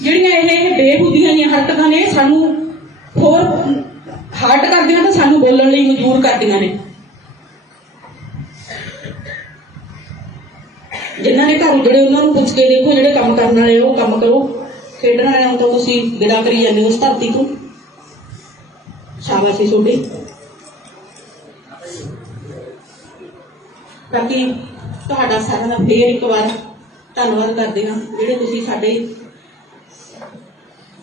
ਜਿਹੜੀਆਂ ਇਹ ਬੇਬੁੱਧੀਆਂ ਦੀਆਂ ਹਰਕਤਾਂ ਨੇ ਸਾਨੂੰ ਹੋਰ ਹਾਰਟ ਕਰਦੀਆਂ, ਤਾਂ ਸਾਨੂੰ ਬੋਲਣ ਲਈ ਮਜਬੂਰ ਕਰਦੀਆਂ ਨੇ। ਜਿਨ੍ਹਾਂ ਨੇ ਘਰ ਜਿਹੜੇ ਉਹਨਾਂ ਨੂੰ ਪੁੱਛ ਕੇ ਦੇਖੋ, ਜਿਹੜੇ ਕੰਮ ਕਰਨ ਵਾਲੇ ਉਹ ਕੰਮ ਕਰੋ, ਖੇਡਣ ਵਾਲਿਆਂ ਨੂੰ ਤਾਂ ਤੁਸੀਂ ਵਿਦਾ ਕਰੀ ਜਾਂਦੇ ਹੋ ਉਸ ਧਰਤੀ ਤੋਂ। ਸ਼ਾਬਾਸ਼ ਤੁਹਾਡੀ। ਬਾਕੀ ਤੁਹਾਡਾ ਸਾਰਿਆਂ ਦਾ ਫੇਰ ਇੱਕ ਵਾਰ ਧੰਨਵਾਦ ਕਰਦੇ ਹਾਂ, ਜਿਹੜੇ ਤੁਸੀਂ ਸਾਡੇ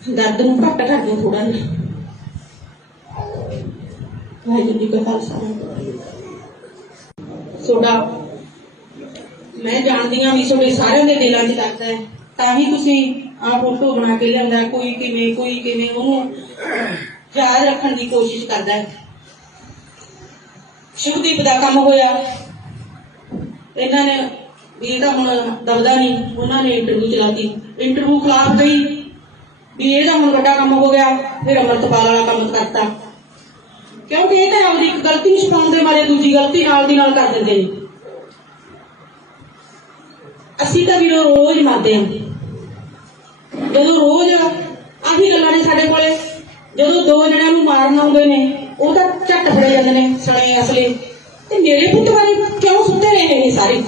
ਦਰਦ ਨੂੰ ਘੱਟ ਕਰਦੇ ਹੋ ਥੋੜਾ ਜਿਹਾ। ਵਾਹਿਗੁਰੂ ਜੀ ਕਾ ਖਾਲਸਾ। ਤੁਹਾਡਾ ਮੈਂ ਜਾਣਦੀ ਹਾਂ ਵੀ ਤੁਹਾਡੇ ਸਾਰਿਆਂ ਦੇ ਦਿਲਾਂ 'ਚ ਦਰਦ ਹੈ, ਤਾਂ ਹੀ ਤੁਸੀਂ ਆਹ ਫੋਟੋ ਬਣਾ ਕੇ ਲਿਆਂਦਾ। ਕੋਈ ਕਿਵੇਂ ਉਹਨੂੰ ਯਾਦ ਰੱਖਣ ਦੀ ਕੋਸ਼ਿਸ਼ ਕਰਦਾ ਹੈ। ਸ਼ੁਭਦੀਪ ਦਾ ਕੰਮ ਹੋਇਆ, ਇਹਨਾਂ ਨੇ ਵੀ ਇਹਦਾ ਹੁਣ ਦਬਦਾ ਨਹੀਂ, ਉਹਨਾਂ ਨੇ ਇੰਟਰਵਿਊ ਚਲਾਤੀ। ਇੰਟਰਵਿਊ ਖਿਲਾਫ ਗਈ ਵੀ ਇਹਦਾ ਹੁਣ ਵੱਡਾ ਕੰਮ ਹੋ ਗਿਆ, ਫਿਰ ਅੰਮ੍ਰਿਤਪਾਲ ਵਾਲਾ ਕੰਮ ਕਰਤਾ। ਕਿਉਂਕਿ ਇਹ ਤਾਂ ਆਪਦੀ ਇੱਕ ਗਲਤੀ ਛੁਪਾਉਣ ਦੇ ਮਾਰੇ ਦੂਜੀ ਗਲਤੀ ਨਾਲ ਦੀ ਨਾਲ ਕਰ ਦਿੰਦੇ ਨੇ। ਅਸੀਂ ਤਾਂ ਵੀਰੋ ਰੋਜ਼ ਮਰਦੇ ਹਾਂ, ਜਦੋਂ ਰੋਜ਼ ਆਹੀ ਗੱਲਾਂ ਨੇ ਸਾਡੇ ਕੋਲੇ। ਜਦੋਂ ਦੋ ਜਣਿਆਂ ਨੂੰ ਮਾਰਨ ਆਉਂਦੇ ਨੇ ਉਹ ਤਾਂ ਝੱਟ ਫੜੇ ਜਾਂਦੇ ਨੇ ਸਣੇ ਅਸਲੇ। ਤੇ ਮੇਰੇ ਪੁੱਤ ਬਾਰੇ ਕਿਉਂ ਸੁੱਤੇ ਰਹੇ ਨੇ ਸਾਰੇ?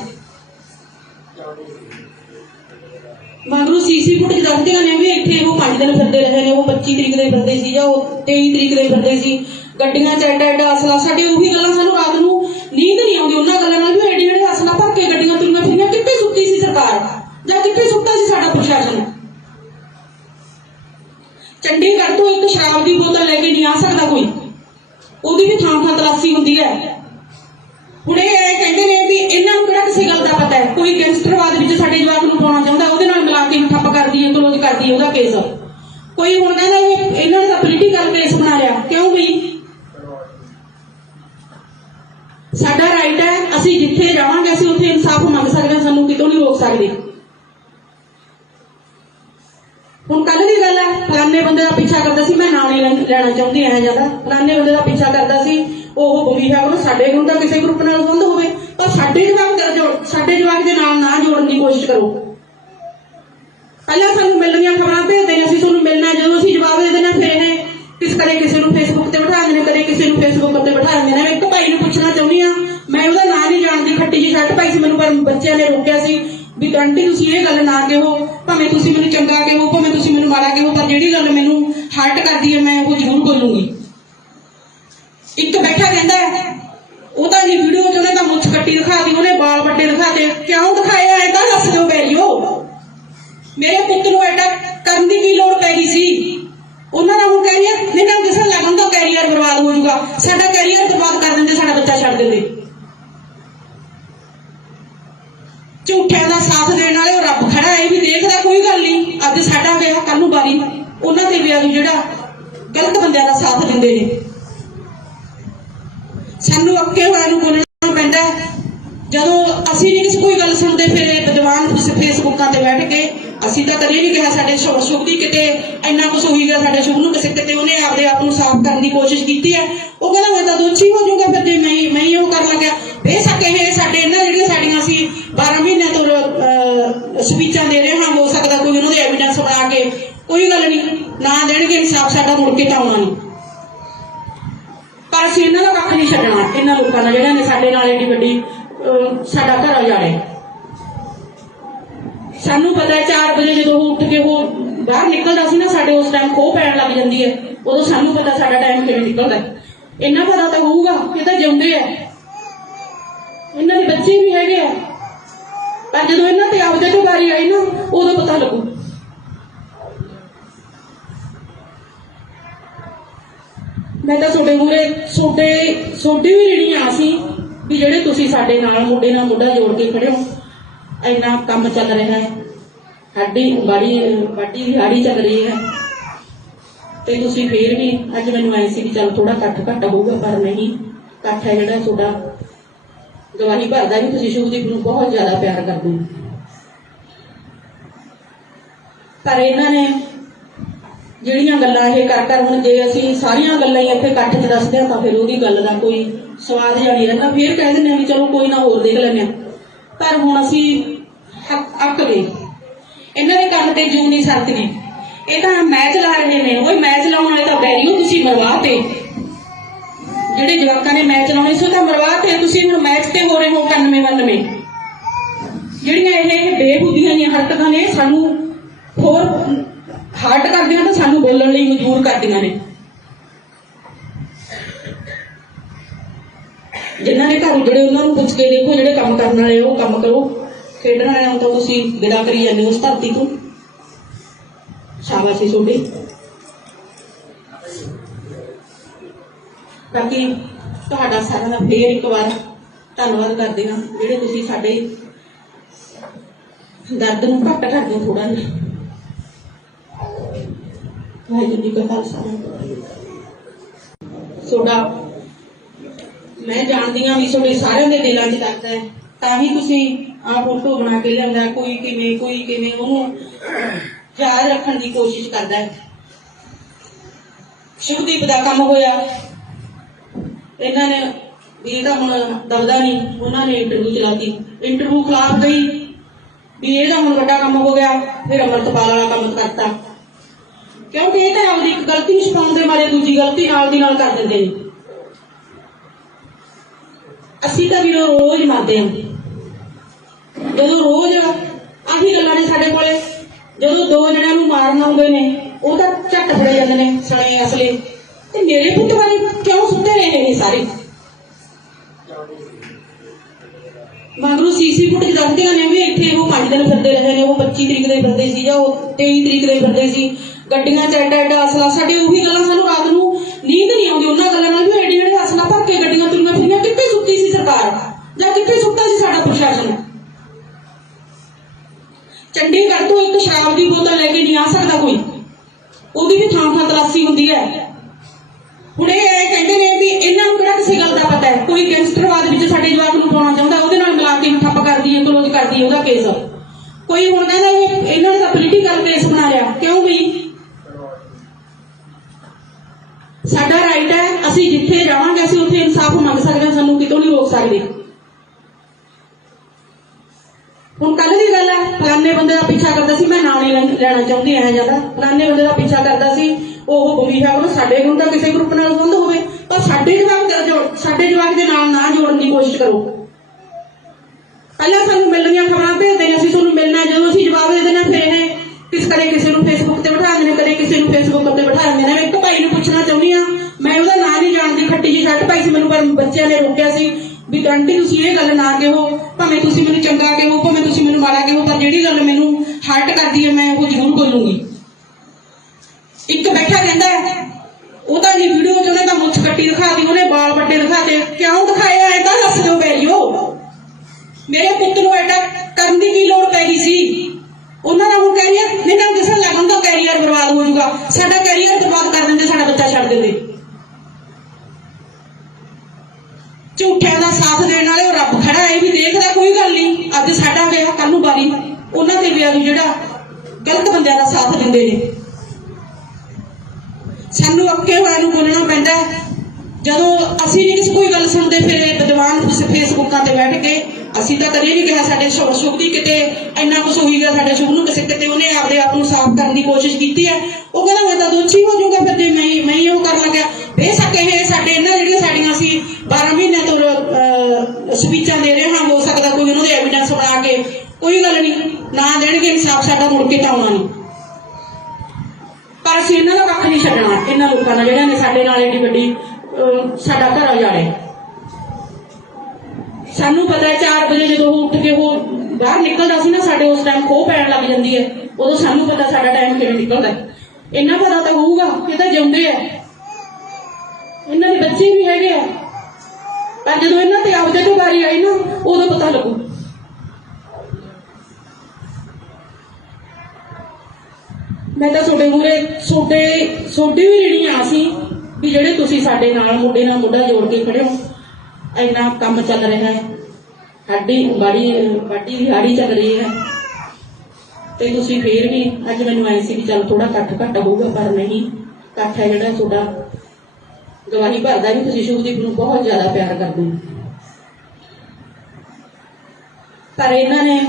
ਮਗਰੋਂ ਸੀਸੀ ਫੁਟੇਜ ਦੱਸਦੀਆਂ ਨੇ ਵੀ ਇੱਥੇ ਉਹ 5 ਦਿਨ ਫਿਰਦੇ ਰਹੇ ਨੇ, ਉਹ 25 ਤਰੀਕ ਦੇ ਫਿਰਦੇ ਸੀ ਜਾਂ ਉਹ 23 ਤਰੀਕ ਦੇ ਫਿਰਦੇ ਸੀ, ਗੱਡੀਆਂ 'ਚ ਐਡਾ ਅਸਲਾ। ਸਾਡੇ ਉਹੀ ਗੱਲਾਂ, ਸਾਨੂੰ ਰਾਤ ਨੂੰ ਨੀਂਦ ਨਹੀਂ ਆਉਂਦੀ ਉਹਨਾਂ ਗੱਲਾਂ ਨਾਲ ਵੀ ਐਡੇ ਜਿਹੜੇ ਅਸਲਾ ਭਰ ਕੇ ਗੱਡੀਆਂ ਤੁਰੀਆਂ ਫਿਰੀਆਂ। ਕਿੱਥੇ ਸੁੱਤੀ ਸੀ ਸਰਕਾਰ ਜਾਂ ਕਿੱਥੇ ਸੁੱਤਾ ਸੀ ਸਾਡਾ ਪ੍ਰਸ਼ਾਸਨ? ਚੰਡੀਗੜ੍ਹ ਤੋਂ ਇੱਕ ਸ਼ਰਾਬ ਦੀ ਬੋਤਲ ਲੈ ਕੇ ਨਹੀਂ ਆ ਸਕਦਾ ਕੋਈ, ਉਹਦੀ ਵੀ ਥਾਂ ਤਲਾਸ਼ੀ ਹੁੰਦੀ ਹੈ। ਹੁਣ ਇਹ ਕਹਿੰਦੇ ਨੇ ਵੀ ਇਹਨਾਂ ਨੂੰ ਕਿਹੜਾ ਕਿਸੇ ਗੱਲ ਦਾ ਪਤਾ ਹੈ? ਕੋਈ ਗੈਂਗਸਟਰਵਾਦ ਵਿੱਚ ਸਾਡੇ ਜਵਾਕ ਨੂੰ ਪਾਉਣਾ ਚਾਹੁੰਦਾ, ਉਹਦੇ ਨਾਲ ਮਿਲਾ ਕੇ ਠੱਪ ਕਰਦੀ ਹੈ, ਕਲੋਜ਼ ਕਰਦੀ ਹੈ ਉਹਦਾ ਕੇਸ। ਕੋਈ ਹੁਣ ਕਹਿੰਦਾ ਇਹਨਾਂ ਨੇ ਤਾਂ ਪੋਲੀਟੀਕਲ ਕੇਸ ਬਣਾ ਲਿਆ। ਕਿਉਂ ਬਈ? ਸਾਡਾ ਰਾਈਟ ਹੈ, ਅਸੀਂ ਜਿੱਥੇ ਜਾਵਾਂਗੇ ਅਸੀਂ ਉੱਥੇ ਇਨਸਾਫ ਮੰਗ ਸਕਦੇ ਹਾਂ, ਸਾਨੂੰ ਕਿਤੋਂ ਨਹੀਂ ਰੋਕ ਸਕਦੇ। ਹੁਣ ਕੱਲ ਦੀ ਗੱਲ ਹੈ, ਫਲਾਨੇ ਬੰਦੇ ਦਾ ਪਿੱਛਾ ਕਰਦਾ ਸੀ, ਮੈਂ ਨਾਂ ਨਹੀਂ ਲੈਣਾ ਚਾਹੁੰਦੀ ਐ ਜਿਆਦਾ, ਫਲਾਨੇ ਬੰਦੇ ਦਾ ਪਿੱਛਾ ਕਰਦਾ ਸੀ, ਉਹ ਬੰਬੀ ਹੈ, ਉਹ ਸਾਡੇ ਨੂੰ ਤਾਂ ਕਿਸੇ ਗਰੁੱਪ ਨਾਲ ਸੰਬੰਧ ਹੋਵੇ, ਪਰ ਸਾਡੇ ਜਵਾਕ ਦੇ ਨਾਲ ਨਾ ਜੋੜਨ ਦੀ ਕੋਸ਼ਿਸ਼ ਕਰੋ। ਪਹਿਲਾਂ ਸਾਨੂੰ ਮਿਲਣੀਆਂ ਖਬਰਾਂ ਭੇਜਦੇ ਨੇ, ਅਸੀਂ ਤੁਹਾਨੂੰ ਮਿਲਣਾ, ਜਦੋਂ ਅਸੀਂ ਜਵਾਬ ਦੇ ਦੇਣਾ ਫਿਰ ਇਹ ਕਦੇ ਕਿਸੇ ਨੂੰ ਫੇਸਬੁੱਕ ਤੇ ਬਿਠਾ ਦਿੰਦੇ ਨੇ, ਕਦੇ ਕਿਸੇ ਨੂੰ ਫੇਸਬੁੱਕ ਤੇ ਬਿਠਾ ਦਿੰਦੇ ਨੇ। ਇੱਕ ਭਾਈ ਨੂੰ ਪੁੱਛਣਾ ਚਾਹੁੰਦੀ ਹਾਂ, ਮੈਂ ਉਹਦਾ ਨਾਂ ਨਹੀਂ ਜਾਣਦੀ, ਖੱਟੀ ਜਿਹੀ ਸ਼ਰਟ ਪਾਈ ਸੀ, ਮੈਨੂੰ ਪਰ ਬੱਚਿਆਂ ਨੇ ਰੋਕਿਆ ਸੀ ਵੀ ਆਂਟੀ ਤੁਸੀਂ ਇਹ ਗੱਲ ਨਾ ਕਹੋ, ਭਾਵੇਂ ਤੁਸੀਂ ਮੈਨੂੰ ਚੰਗਾ ਕਹੋ, ਭਾਵੇਂ ਤੁਸੀਂ ਮੈਨੂੰ ਮਾੜਾ ਕਹੋ, ਪਰ ਜਿਹੜੀ ਗੱਲ ਮੈਨੂੰ ਹਰਟ ਕਰਦੀ ਹੈ ਮੈਂ ਉਹ ਜ਼ਰੂਰ ਬੋਲੂੰਗੀ। ਇੱਕ ਬੈਠਾ ਕਹਿੰਦਾ ਉਹ ਤਾਂ ਜੀ ਵੀਡੀਓ 'ਚ ਉਹਨੇ ਤਾਂ ਮੁੱਛ ਕੱਟੀ ਦਿਖਾਤੀ, ਉਹਨੇ ਬਾਲ ਵੱਡੇ ਦਿਖਾਤੇ। ਕਿਉਂ ਦਿਖਾਇਆ ਇਹ ਤਾਂ ਦੱਸ ਦਿਓ ਬੈਰੀਓ। ਮੇਰੇ ਪੁੱਤ ਨੂੰ ਐਡਾ ਕਰਨ ਦੀ ਕੀ ਲੋੜ ਪੈ ਗਈ ਸੀ? ਉਹਨਾਂ ਦਾ ਹੁਣ ਕੈਰੀਅਰ ਇਹਨਾਂ ਨੂੰ ਦਿਸਣ ਲੱਗ ਹੁੰਦਾ, ਕੈਰੀਅਰ ਬਰਬਾਦ ਹੋ ਜਾਊਗਾ, ਸਾਡਾ ਕੈਰੀਅਰ ਬਰਬਾਦ ਕਰ ਦਿੰਦੇ, ਸਾਡਾ ਬੱਚਾ ਛੱਡ ਦਿੰਦੇ। ਝੂਠਿਆਂ ਦਾ ਸਾਥ ਦੇਣ ਵਾਲੇ ਉਹ ਰੱਬ ਖੜਾ ਹੈ, ਵੀ ਦੇਖਦਾ ਕੋਈ ਗੱਲ ਨਹੀਂ, ਅੱਜ ਸਾਡਾ ਗਿਆ ਕੱਲ ਨੂੰ ਬਾਰੀ ਉਹਨਾਂ ਤੇ ਵਿਆਹ ਜਿਹੜਾ ਗਲਤ ਬੰਦਿਆਂ ਦਾ ਸਾਥ ਦਿੰਦੇ ਨੇ। ਸਾਨੂੰ ਅੱਕੇ ਹੋਇਆ ਨੂੰ ਬੋਲਣਾ ਪੈਂਦਾ। ਜਦੋਂ ਅਸੀਂ ਨਹੀਂ ਕੋਈ ਗੱਲ ਸੁਣਦੇ ਫਿਰ ਵਿਦਵਾਨ ਫੇਸਬੁੱਕਾਂ ਤੇ ਬੈਠ ਕੇ, ਅਸੀਂ ਤਾਂ ਕਦੇ ਨਹੀਂ ਕਿਹਾ ਸਾਡੇ ਸ਼ੁਭ ਦੀ ਕਿਤੇ ਇੰਨਾ ਕੁਛ ਹੋਈ ਗਿਆ, ਸਾਡੇ ਸ਼ੁਭ ਨੂੰ ਕਿਸੇ ਕਿਤੇ ਉਹਨੇ ਆਪਦੇ ਆਪ ਨੂੰ ਸਾਫ਼ ਕਰਨ ਦੀ ਕੋਸ਼ਿਸ਼ ਕੀਤੀ ਹੈ। ਉਹ ਕਹਿੰਦਾ ਮੈਂ ਤਾਂ ਦੋਸ਼ੀ ਹੋ ਜਾਊਗਾ ਫਿਰ ਜੇ ਮੈਂ ਹੀ ਉਹ ਕਰਨ ਲੱਗਿਆ। ਬੇਸ਼ੱਕ ਇਹ ਸਾਡੇ ਇਹਨਾਂ ਜਿਹੜੀਆਂ ਸਾਡੀਆਂ ਅਸੀਂ 12 ਮਹੀਨਿਆਂ ਤੋਂ ਸਪੀਚਾਂ ਦੇ ਰਹੇ ਹਾਂ, ਹੋ ਸਕਦਾ ਕੋਈ ਉਹਨਾਂ ਦੇ ਐਵੀਡੈਂਸ ਬਣਾ ਕੇ, ਕੋਈ ਗੱਲ ਨਹੀਂ, ਨਾ ਦੇਣਗੇ ਇਨਸਾਫ ਸਾਡਾ ਮੁੜ ਕੇ ਤਾਂ ਆਉਣਾ ਨਹੀਂ। ਪਰ ਅਸੀਂ ਇਹਨਾਂ ਦਾ ਕੱਖ ਨਹੀਂ ਛੱਡਣਾ, ਇਹਨਾਂ ਲੋਕਾਂ ਦਾ ਜਿਹੜਿਆਂ ਨੇ ਸਾਡੇ ਨਾਲ ਏਡੀ ਵੱਡੀ ਸਾਡਾ ਘਰ ਉਜਾੜੇ। ਸਾਨੂੰ ਪਤਾ 4 ਵਜੇ ਜਦੋਂ ਉਹ ਉੱਠ ਕੇ ਉਹ ਬਾਹਰ ਨਿਕਲਦਾ ਸੀ ਨਾ, ਸਾਡੇ ਉਸ ਟਾਈਮ ਖੋਹ ਪੈਣ ਲੱਗ ਜਾਂਦੀ ਹੈ, ਉਦੋਂ ਸਾਨੂੰ ਪਤਾ ਸਾਡਾ ਟਾਈਮ ਕਿਵੇਂ ਨਿਕਲਦਾ। ਇੰਨਾ ਪਤਾ ਤਾਂ ਹੋਊਗਾ ਕਿ ਤਾਂ ਜਿਉਂਦੇ ਆ, ਇਹਨਾਂ ਦੇ ਬੱਚੇ ਵੀ ਹੈਗੇ ਆ, ਪਰ ਜਦੋਂ ਇਹਨਾਂ ਤੇ ਆਪਦੇ ਤੋਂ ਵਾਰੀ ਆਈ ਨਾ ਉਦੋਂ ਪਤਾ ਲੱਗੂ। मैं तो ਤੁਹਾਡੇ ਮੂਹਰੇ ਤੁਹਾਡੀ ਵੀ ऋणी ਆ ਅਸੀਂ ਵੀ ਜਿਹੜੇ ਤੁਸੀਂ ਸਾਡੇ ਨਾਲ ਮੁੰਡੇ ਨਾਲ ਮੁੰਡਾ ਜੋੜ ਕੇ ਖੜੇ ਹੋ। ਇੰਨਾ ਕੰਮ ਚੱਲ ਰਿਹਾ ਹੈ, ਸਾਡੀ ਵਾਢੀ ਦਿਹਾੜੀ ਚੱਲ ਰਹੀ ਹੈ ਤੇ ਤੁਸੀਂ ਫੇਰ ਵੀ ਅੱਜ ਮੈਨੂੰ ਐ ਸੀ ਵੀ ਚੱਲ ਥੋੜਾ ਘੱਟ ਹੋਊਗਾ, ਪਰ ਨਹੀਂ, ਇਕੱਠ ਹੈ ਜਿਹੜਾ ਤੁਹਾਡਾ ਗਵਾਹੀ ਭਰਦਾ ਵੀ ਤੁਸੀਂ ਸ਼ੁਭਦੀਪ ਨੂੰ ਬਹੁਤ ਜ਼ਿਆਦਾ ਪਿਆਰ ਕਰਦੇ ਹੋ। ਪਰ ਇਹਨਾਂ ਨੇ ਜਿਹੜੀਆਂ ਗੱਲਾਂ ਇਹ ਕਰ ਹੁਣ ਜੇ ਅਸੀਂ ਸਾਰੀਆਂ ਗੱਲਾਂ ਹੀ ਇੱਥੇ ਇਕੱਠ 'ਚ ਦੱਸਦੇ ਹਾਂ ਤਾਂ ਫਿਰ ਉਹਦੀ ਗੱਲ ਦਾ ਕੋਈ ਸਵਾਦ ਜਿਹਾ ਨਹੀਂ ਰਹਿੰਦਾ। ਫਿਰ ਕਹਿ ਦਿੰਦੇ ਹਾਂ ਵੀ ਚਲੋ ਕੋਈ ਨਾ ਹੋਰ ਦੇਖ ਲੈਂਦੇ ਹਾਂ, ਪਰ ਹੁਣ ਅਸੀਂ ਅੱਕ ਗਏ। ਇਹਨਾਂ ਦੇ ਕੰਮ ਤੇ ਜੂੰ ਨਹੀਂ ਸਰਦ ਗਈ। ਇਹ ਤਾਂ ਮੈਚ ਲਾ ਰਹੇ ਨੇ, ਉਹ ਮੈਚ ਲਾਉਣ ਵਾਲੇ ਤਾਂ ਬੈਰੀਓ ਤੁਸੀਂ ਮਰਵਾ ਤੇ, ਜਿਹੜੇ ਜਵਾਕਾਂ ਨੇ ਮੈਚ ਲਾਉਣੇ ਸੀ ਉਹ ਤਾਂ ਮਰਵਾ ਤੇ। ਤੁਸੀਂ ਹੁਣ ਮੈਚ ਤੇ ਹੋ ਰਹੇ ਹੋ 91-92। ਜਿਹੜੀਆਂ ਇਹ ਬੇਹੂਦੀਆਂ ਦੀਆਂ ਹਰਕਤਾਂ ਨੇ ਸਾਨੂੰ ਹੋਰ ਹਾਰਟ ਕਰਦੀਆਂ ਤਾਂ ਸਾਨੂੰ ਬੋਲਣ ਲਈ ਮਜਬੂਰ ਕਰਦੀਆਂ ਨੇ। ਜਿਨ੍ਹਾਂ ਨੇ ਘਰ ਜਿਹੜੇ ਉਹਨਾਂ ਨੂੰ ਪੁੱਛ ਕੇ ਦੇਖੋ, ਜਿਹੜੇ ਕੰਮ ਕਰਨ ਵਾਲੇ ਉਹ ਕੰਮ ਕਰੋ, ਖੇਡਣ ਵਾਲਿਆਂ ਤੋਂ ਤੁਸੀਂ ਵਿਦਾ ਕਰੀ ਜਾਂਦੇ ਹੋ ਉਸ ਧਰਤੀ ਤੋਂ। ਸ਼ਾਬਾਸ਼ ਤੁਹਾਡੀ। ਬਾਕੀ ਤੁਹਾਡਾ ਸਾਰਿਆਂ ਦਾ ਫੇਰ ਇੱਕ ਵਾਰ ਧੰਨਵਾਦ ਕਰਦੇ ਹਾਂ, ਜਿਹੜੇ ਤੁਸੀਂ ਸਾਡੇ ਦਰਦ ਨੂੰ ਘੱਟ ਕਰਦੇ ਹੋ ਥੋੜਾ ਜਿਹਾ। ਵਾਹਿਗੁਰੂ ਜੀ ਕਾ ਖਾਲਸਾ। ਤੁਹਾਡਾ ਮੈਂ ਜਾਣਦੀ ਹਾਂ ਵੀ ਤੁਹਾਡੇ ਸਾਰਿਆਂ ਦੇ ਦਿਲਾਂ 'ਚ ਦਰਦ ਹੈ, ਤਾਂ ਹੀ ਤੁਸੀਂ ਆਹ ਫੋਟੋ ਬਣਾ ਕੇ ਲਿਆਂਦਾ। ਕੋਈ ਕਿਵੇਂ ਉਹਨੂੰ ਯਾਦ ਰੱਖਣ ਦੀ ਕੋਸ਼ਿਸ਼ ਕਰਦਾ ਹੈ। ਸ਼ੁਭਦੀਪ ਦਾ ਕੰਮ ਹੋਇਆ, ਇਹਨਾਂ ਨੇ ਵੀ ਇਹਦਾ ਹੁਣ ਦਬਦਾ ਨਹੀਂ, ਉਹਨਾਂ ਨੇ ਇੰਟਰਵਿਊ ਚਲਾਤੀ। ਇੰਟਰਵਿਊ ਖਿਲਾਫ ਗਈ ਵੀ ਇਹਦਾ ਹੁਣ ਵੱਡਾ ਕੰਮ ਹੋ ਗਿਆ, ਫਿਰ ਅਮਰਤਪਾਲ ਵਾਲਾ ਕੰਮ ਕਰਤਾ। ਕਿਉਂਕਿ ਇਹ ਤਾਂ ਆਪਦੀ ਇੱਕ ਗਲਤੀ ਛੁਪਾਉਣ ਦੇ ਮਾਰੇ ਦੂਜੀ ਗਲਤੀ ਨਾਲ ਦੀ ਨਾਲ ਕਰ ਦਿੰਦੇ ਨੇ। ਅਸੀਂ ਤਾਂ ਵੀਰੋ ਰੋਜ਼ ਮਰਦੇ ਹਾਂ, ਜਦੋਂ ਰੋਜ਼ ਆਹੀ ਗੱਲਾਂ ਨੇ ਸਾਡੇ ਕੋਲੇ। ਜਦੋਂ ਦੋ ਜਣਿਆਂ ਨੂੰ ਮਾਰਨ ਆਉਂਦੇ ਨੇ ਉਹ ਤਾਂ ਝੱਟ ਫੜੇ ਜਾਂਦੇ ਨੇ ਸਣੇ ਅਸਲੇ। ਤੇ ਮੇਰੇ ਪੁੱਤ ਵਾਲੇ ਕਿਉਂ ਸੁੱਤੇ ਰਹੇ ਨੇ ਸਾਰੇ? ਮਗਰੋਂ ਸੀਸੀ ਫੁਟੇਜ ਦੱਸਦੀਆਂ ਨੇ ਵੀ ਇੱਥੇ ਉਹ 5 ਦਿਨ ਫਿਰਦੇ ਰਹੇ ਨੇ, ਉਹ 25 ਤਰੀਕ ਦੇ ਫਿਰਦੇ ਸੀ ਜਾਂ ਉਹ 23 ਤਰੀਕ ਦੇ ਫਿਰਦੇ ਸੀ ਗੱਡੀਆਂ 'ਚ ਐਡਾ ਅਸਲਾ। ਸਾਡੇ ਉਹੀ ਗੱਲਾਂ, ਸਾਨੂੰ ਰਾਤ ਨੂੰ ਨੀਂਦ ਨਹੀਂ ਆਉਂਦੀ ਉਹਨਾਂ ਗੱਲਾਂ ਨਾਲ ਵੀ ਐਡੇ ਜਿਹੜੇ ਅਸਲਾ ਭਰ ਕੇ ਗੱਡੀਆਂ ਤੁਰੀਆਂ ਫਿਰੀਆਂ। ਕਿੱਥੇ ਸੁੱਤੀ ਸੀ ਸਰਕਾਰ ਜਾਂ ਕਿੱਥੇ ਸੁੱਤਾ ਸੀ ਸਾਡਾ ਪ੍ਰਸ਼ਾਸਨ? ਚੰਡੀਗੜ੍ਹ ਤੋਂ ਇੱਕ ਸ਼ਰਾਬ ਦੀ ਬੋਤਲ ਲੈ ਕੇ ਨਹੀਂ ਆ ਸਕਦਾ ਕੋਈ, ਉਹਦੀ ਵੀ ਥਾਂ ਤਲਾਸ਼ੀ ਹੁੰਦੀ ਹੈ। ਹੁਣ ਇਹ ਕਹਿੰਦੇ ਨੇ ਵੀ ਇਹਨਾਂ ਨੂੰ ਕਿਹੜਾ ਕਿਸੇ ਗੱਲ ਦਾ ਪਤਾ ਹੈ? ਕੋਈ ਗੈਂਗਸਟਰਵਾਦ ਵਿੱਚ ਸਾਡੇ ਜਵਾਕ ਨੂੰ ਪਾਉਣਾ ਚਾਹੁੰਦਾ, ਉਹਦੇ ਨਾਲ ਮਿਲਾ ਕੇ ਠੱਪ ਕਰਦੀ ਹੈ, ਕਲੋਜ਼ ਕਰਦੀ ਹੈ ਉਹਦਾ ਕੇਸ। ਕੋਈ ਹੁਣ ਕਹਿੰਦਾ ਇਹਨਾਂ ਨੇ ਤਾਂ ਪੋਲੀਟੀਕਲ ਕੇਸ ਬਣਾ ਲਿਆ। ਕਿਉਂ ਬਈ? ਸਾਡਾ ਰਾਈਟ ਹੈ, ਅਸੀਂ ਜਿੱਥੇ ਜਾਵਾਂਗੇ ਅਸੀਂ ਉੱਥੇ ਇਨਸਾਫ ਮੰਗ ਸਕਦੇ ਹਾਂ, ਸਾਨੂੰ ਕਿਤੋਂ ਨਹੀਂ ਰੋਕ ਸਕਦੇ। ਹੁਣ ਕੱਲ ਦੀ ਗੱਲ ਹੈ, ਫਲਾਨੇ ਬੰਦੇ ਦਾ ਪਿੱਛਾ ਕਰਦਾ ਸੀ, ਮੈਂ ਨਾਂ ਨਹੀਂ ਲੈਣਾ ਚਾਹੁੰਦੀ ਐ ਜਿਆਦਾ, ਫਲਾਨੇ ਬੰਦੇ ਦਾ ਪਿੱਛਾ ਕਰਦਾ ਸੀ, ਉਹ ਬਮੀਹਾ ਕੋਲ ਸਾਡੇ ਕੋਲ ਤਾਂ ਕਿਸੇ ਗਰੁੱਪ ਨਾਲ ਸੰਬੰਧ ਹੋਵੇ, ਪਰ ਸਾਡੇ ਜਵਾਕ ਦੇ ਨਾਲ ਨਾ ਜੋੜਨ ਦੀ ਕੋਸ਼ਿਸ਼ ਕਰੋ। ਪਹਿਲਾਂ ਸਾਨੂੰ ਮਿਲਣੀਆਂ ਖਬਰਾਂ ਭੇਜਦੇ ਨੇ, ਅਸੀਂ ਤੁਹਾਨੂੰ ਮਿਲਣਾ, ਜਦੋਂ ਅਸੀਂ ਜਵਾਬ ਦੇ ਦੇਣਾ ਫਿਰ ਇਹ ਕਦੇ ਕਿਸੇ ਨੂੰ ਫੇਸਬੁੱਕ ਤੇ ਬਿਠਾ ਦਿੰਦੇ ਨੇ, ਕਦੇ ਕਿਸੇ ਨੂੰ ਫੇਸਬੁੱਕ ਤੇ ਬਿਠਾ ਦਿੰਦੇ ਨੇ। ਮੈਂ ਇੱਕ ਭਾਈ ਨੂੰ ਪੁੱਛਣਾ ਚਾਹੁੰਦੀ ਹਾਂ, ਮੈਂ ਉਹਦਾ ਨਾਂ ਨਹੀਂ ਜਾਣਦੀ, ਖੱਟੀ ਜਿਹੀ ਸ਼ਰਟ ਪਾਈ ਸੀ, ਮੈਨੂੰ ਪਰ ਬੱਚਿਆਂ ਨੇ ਰੋਕਿਆ ਸੀ ਵੀ ਆਂਟੀ ਤੁਸੀਂ ਇਹ ਗੱਲ ਨਾ ਕਹੋ, ਭਾਵੇਂ ਤੁਸੀਂ ਮੈਨੂੰ ਚੰਗਾ ਕਹੋ, ਭਾਵੇਂ ਤੁਸੀਂ ਮੈਨੂੰ ਮਾੜਾ ਕਹੋ, ਪਰ ਜਿਹੜੀ ਗੱਲ ਮੈਨੂੰ ਹਰਟ ਕਰਦੀ ਹੈ ਮੈਂ ਉਹ ਜ਼ਰੂਰ ਬੋਲੂੰਗੀ। ਇੱਕ ਬੈਠਾ ਕਹਿੰਦਾ ਉਹਦਾ ਜੀ ਵੀਡੀਓ 'ਚ ਉਹਨੇ ਤਾਂ ਮੁੱਛ ਕੱਟੀ ਦਿਖਾਤੀ, ਉਹਨੇ ਵਾਲ ਵੱਡੇ ਦਿਖਾਤੇ। ਕਿਉਂ ਦਿਖਾਇਆ ਇਹ ਤਾਂ ਦੱਸ ਦਿਓ ਬੈਰੀਓ। ਮੇਰੇ ਪੁੱਤ ਨੂੰ ਐਡਾ ਕਰਨ ਦੀ ਕੀ ਲੋੜ ਪੈ ਗਈ ਸੀ? ਉਹਨਾਂ ਦਾ ਹੁਣ ਕੈਰੀਅਰ ਇਹਨਾਂ ਨੂੰ ਦਿਸਣ ਲੱਗ ਹੁੰਦਾ, ਕੈਰੀਅਰ ਬਰਬਾਦ ਹੋ ਜਾਊਗਾ। ਸਾਡਾ ਕੈਰੀਅਰ ਬਰਬਾਦ ਕਰ ਦਿੰਦੇ, ਸਾਡਾ ਬੱਚਾ ਛੱਡ ਦਿੰਦੇ। ਝੂਠਿਆਂ ਦਾ ਸਾਥ ਦੇਣ ਵਾਲੇ ਉਹ ਰੱਬ ਖੜਾ, ਇਹ ਵੀ ਦੇਖਦਾ ਕੋਈ ਗੱਲ ਨਹੀਂ। ਅੱਜ ਸਾਡਾ ਵਿਆਹ, ਕੱਲ ਨੂੰ ਬਾਰੀ ਉਹਨਾਂ ਦੇ ਵਿਆਹ ਨੂੰ ਜਿਹੜਾ ਗਲਤ ਬੰਦਿਆਂ ਦਾ ਸਾਥ ਦਿੰਦੇ ਨੇ। ਸਾਨੂੰ ਅੱਕੇ ਹੋਇਆ ਨੂੰ ਬੋਲਣਾ ਪੈਂਦਾ। ਜਦੋਂ ਅਸੀਂ ਨਹੀਂ ਕਿਸੇ ਕੋਈ ਗੱਲ ਸੁਣਦੇ ਫਿਰ ਵਿਦਵਾਨ ਫੇਸਬੁੱਕਾਂ ਤੇ ਬੈਠ ਕੇ, ਅਸੀਂ ਤਾਂ ਕਦੇ ਨਹੀਂ ਕਿਹਾ ਸਾਡੇ ਸ਼ੁਭ ਦੀ ਕਿਤੇ ਇੰਨਾ ਕੁਛ ਹੋਈ ਗਿਆ, ਸਾਡੇ ਸ਼ੁਭ ਨੂੰ ਕਿਸੇ ਕਿਤੇ ਉਹਨੇ ਆਪਦੇ ਆਪ ਨੂੰ ਸਾਫ਼ ਕਰਨ ਦੀ ਕੋਸ਼ਿਸ਼ ਕੀਤੀ ਹੈ। ਉਹ ਕਹਿੰਦਾ ਮੈਂ ਤਾਂ ਦੋਸ਼ੀ ਹੋ ਜਾਊਗਾ ਫਿਰ ਜੇ ਮੈਂ ਹੀ ਉਹ ਕਰਨ ਲੱਗਿਆ। ਬੇਸ਼ੱਕ ਇਹ ਸਾਡੇ ਇਹਨਾਂ ਜਿਹੜੀਆਂ ਸਾਡੀਆਂ ਅਸੀਂ 12 ਮਹੀਨਿਆਂ ਤੋਂ ਸਪੀਚਾਂ ਦੇ ਰਹੇ ਹਾਂ, ਹੋ ਸਕਦਾ ਕੋਈ ਉਹਨਾਂ ਦੇ ਐਵੀਡੈਂਸ ਬਣਾ ਕੇ, ਕੋਈ ਗੱਲ ਨਹੀਂ, ਨਾ ਦੇਣਗੇ ਇਨਸਾਫ ਸਾਡਾ ਮੁੜ ਕੇ ਤਾਂ ਆਉਣਾ ਨਹੀਂ। ਪਰ ਅਸੀਂ ਇਹਨਾਂ ਦਾ ਕੱਖ ਨਹੀਂ ਛੱਡਣਾ, ਇਹਨਾਂ ਲੋਕਾਂ ਦਾ ਜਿਹੜਿਆਂ ਨੇ ਸਾਡੇ ਨਾਲ ਏਡੀ ਵੱਡੀ ਸਾਡਾ ਘਰ ਉਜਾੜਿਆ। ਸਾਨੂੰ ਪਤਾ ਹੈ 4 ਵਜੇ ਜਦੋਂ ਉੱਠ ਕੇ ਉਹ ਬਾਹਰ ਨਿਕਲਦਾ ਸੀ ਨਾ, ਸਾਡੇ ਉਸ ਟਾਈਮ ਖੋਹ ਪੈਣ ਲੱਗ ਜਾਂਦੀ ਹੈ, ਉਦੋਂ ਸਾਨੂੰ ਪਤਾ ਸਾਡਾ ਟਾਈਮ ਕਿਵੇਂ ਨਿਕਲਦਾ। ਇੰਨਾ ਪਤਾ ਤਾਂ ਹੋਊਗਾ, ਇਹ ਤਾਂ ਜਿਉਂਦੇ ਆ। ਇਹਨਾਂ ਦੇ ਬੱਚੇ ਵੀ ਹੈਗੇ ਆ, ਪਰ ਜਦੋਂ ਇਹਨਾਂ ਤੇ ਆਪਦੇ ਤੋਂ ਵਾਰੀ ਆਈ ਨਾ ਉਦੋਂ ਪਤਾ ਲੱਗੂ। ਮੈਂ ਤਾਂ ਤੁਹਾਡੇ ਮੂਹਰੇ ਤੁਹਾਡੀ ਵੀ ਰੀਣੀ ਆ ਸੀ ਵੀ ਜਿਹੜੇ ਤੁਸੀਂ ਸਾਡੇ ਨਾਲ ਮੁੰਡੇ ਨਾਲ ਮੁੰਡਾ ਜੋੜ ਕੇ ਖੜੇ ਹੋ। ਇੰਨਾ ਕੰਮ ਚੱਲ ਰਿਹਾ ਹੈ, ਸਾਡੀ ਵਾਢੀ ਦੀ ਹਾੜੀ ਚੱਲ ਰਹੀ ਹੈ, ਤੇ ਤੁਸੀਂ ਫੇਰ ਵੀ ਅੱਜ ਮੈਨੂੰ ਆਏ ਸੀ ਵੀ ਚੱਲ ਥੋੜਾ ਘੱਟ ਹੋਊਗਾ, ਪਰ ਨਹੀਂ, ਇਕੱਠ ਹੈ ਜਿਹੜਾ ਤੁਹਾਡਾ ਗਵਾਹੀ ਭਰਦਾ ਵੀ ਤੁਸੀਂ ਸ਼ੁਭਦੀਪ ਨੂੰ ਬਹੁਤ ਜ਼ਿਆਦਾ ਪਿਆਰ ਕਰਦੇ ਹੋ। ਪਰ ਇਹਨਾਂ ਨੇ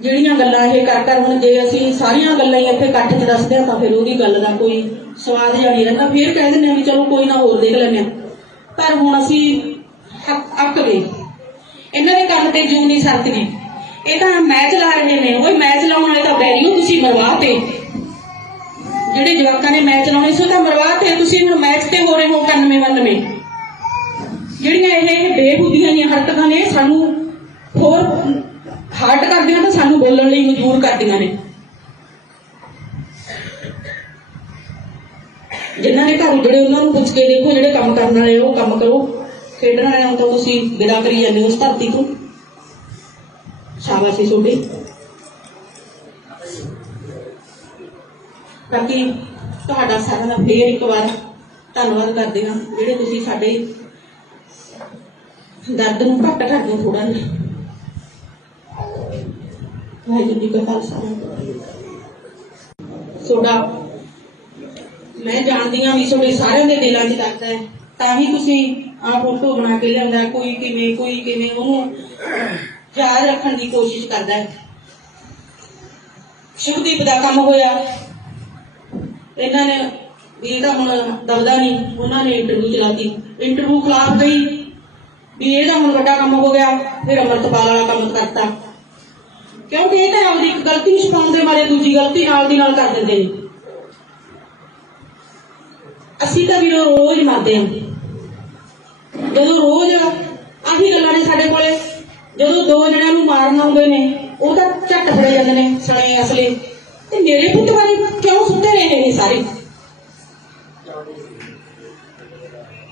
ਜਿਹੜੀਆਂ ਗੱਲਾਂ ਇਹ ਕਰ ਹੁਣ ਜੇ ਅਸੀਂ ਸਾਰੀਆਂ ਗੱਲਾਂ ਹੀ ਇੱਥੇ ਇਕੱਠ 'ਚ ਦੱਸਦੇ ਹਾਂ ਤਾਂ ਫਿਰ ਉਹਦੀ ਗੱਲ ਦਾ ਕੋਈ ਸਵਾਦ ਜਿਹਾ ਨਹੀਂ ਰਹਿੰਦਾ। ਫਿਰ ਕਹਿ ਦਿੰਦੇ ਹਾਂ ਵੀ ਚਲੋ ਕੋਈ ਨਾ ਹੋਰ ਦੇਖ ਲੈਂਦੇ ਹਾਂ, ਪਰ ਹੁਣ ਅਸੀਂ ਅੱਕ ਗਏ। ਇਹਨਾਂ ਦੇ ਕੰਮ ਤੇ ਜੂੰ ਨਹੀਂ ਸਰਕਦੀ। ਇਹ ਤਾਂ ਮੈਚ ਲਾ ਰਹੇ ਨੇ, ਉਹ ਮੈਚ ਲਾਉਣ ਵਾਲੇ ਤਾਂ ਬੈਰੀਓ ਤੁਸੀਂ ਮਰਵਾ ਤੇ, ਜਿਹੜੇ ਜਵਾਕਾਂ ਨੇ ਮੈਚ ਲਾਉਣੇ ਸੀ ਉਹ ਤਾਂ ਮਰਵਾ ਤੇ, ਤੁਸੀਂ ਹੁਣ ਮੈਚ ਤੇ ਹੋ ਰਹੇ ਹੋ 91-92। ਜਿਹੜੀਆਂ ਇਹ ਬੇਖੁਦੀਆਂ ਦੀਆਂ ਹਰਕਤਾਂ ਨੇ ਸਾਨੂੰ ਹੋਰ ਹਾਰਟ ਕਰਦੀਆਂ ਤਾਂ ਸਾਨੂੰ ਬੋਲਣ ਲਈ ਮਜਬੂਰ ਕਰਦੀਆਂ ਨੇ। ਜਿਨ੍ਹਾਂ ਨੇ ਘਰ ਉਜੜੇ ਉਹਨਾਂ ਨੂੰ ਪੁੱਛ ਕੇ ਦੇਖੋ, ਜਿਹੜੇ ਕੰਮ ਕਰਨ ਵਾਲੇ ਉਹ ਕੰਮ ਕਰੋ, ਖੇਡਣ ਵਾਲਿਆਂ ਨੂੰ ਤਾਂ ਤੁਸੀਂ ਵਿਦਾ ਕਰੀ ਜਾਂਦੇ ਹੋ ਉਸ ਧਰਤੀ ਤੋਂ। ਸ਼ਾਬਾਸ਼ ਤੁਹਾਡੀ। ਬਾਕੀ ਤੁਹਾਡਾ ਸਾਰਿਆਂ ਦਾ ਫੇਰ ਇੱਕ ਵਾਰ ਧੰਨਵਾਦ ਕਰਦੇ ਹਾਂ, ਜਿਹੜੇ ਤੁਸੀਂ ਸਾਡੇ ਦਰਦ ਨੂੰ ਘੱਟ ਕਰਦੇ ਹੋ ਥੋੜਾ ਜਿਹਾ। ਵਾਹਿਗੁਰੂ ਜੀ ਕਾ ਖਾਲਸਾ। ਤੁਹਾਡਾ ਮੈਂ ਜਾਣਦੀ ਹਾਂ ਵੀ ਤੁਹਾਡੇ ਸਾਰਿਆਂ ਦੇ ਦਿਲਾਂ 'ਚ ਦਰਦ ਹੈ, ਤਾਂ ਹੀ ਤੁਸੀਂ ਆਹ ਫੋਟੋ ਬਣਾ ਕੇ ਲਿਆਉਂਦਾ। ਕੋਈ ਕਿਵੇਂ ਉਹਨੂੰ ਯਾਦ ਰੱਖਣ ਦੀ ਕੋਸ਼ਿਸ਼ ਕਰਦਾ ਹੈ। ਸ਼ੁਭਦੀਪ ਦਾ ਕੰਮ ਹੋਇਆ, ਇਹਨਾਂ ਨੇ ਵੀ ਇਹਦਾ ਹੁਣ ਦਬਦਾ ਨਹੀਂ, ਉਹਨਾਂ ਨੇ ਇੰਟਰਵਿਊ ਚਲਾਤੀ, ਇੰਟਰਵਿਊ ਖਿਲਾਫ ਗਈ ਵੀ ਇਹਦਾ ਹੁਣ ਵੱਡਾ ਕੰਮ ਹੋ ਗਿਆ। ਫਿਰ ਅੰਮ੍ਰਿਤਪਾਲ ਵਾਲਾ ਕੰਮ ਕਰਤਾ, ਕਿਉਂਕਿ ਇਹ ਤਾਂ ਆਪਦੀ ਇੱਕ ਗਲਤੀ ਨੂੰ ਛੁਪਾਉਣ ਦੇ ਮਾਰੇ ਦੂਜੀ ਗਲਤੀ ਨਾਲ ਦੀ ਨਾਲ ਕਰ ਦਿੰਦੇ ਨੇ। ਅਸੀਂ ਤਾਂ ਵੀ ਰੋਜ਼ ਮਰਦੇ ਹਾਂ, ਜਦੋਂ ਰੋਜ਼ ਆਹੀ ਗੱਲਾਂ ਨੇ ਸਾਡੇ ਕੋਲੇ। ਜਦੋਂ ਦੋ ਜਣਿਆਂ ਨੂੰ ਮਾਰਨ ਆਉਂਦੇ ਨੇ ਉਹ ਤਾਂ ਝੱਟ ਫੜੇ ਜਾਂਦੇ ਨੇ ਸਣੇ ਅਸਲੇ, ਤੇ ਮੇਰੇ ਪੁੱਤ ਬਾਰੇ ਕਿਉਂ ਸੁੱਤੇ ਰਹੇ ਨੇ ਸਾਰੇ।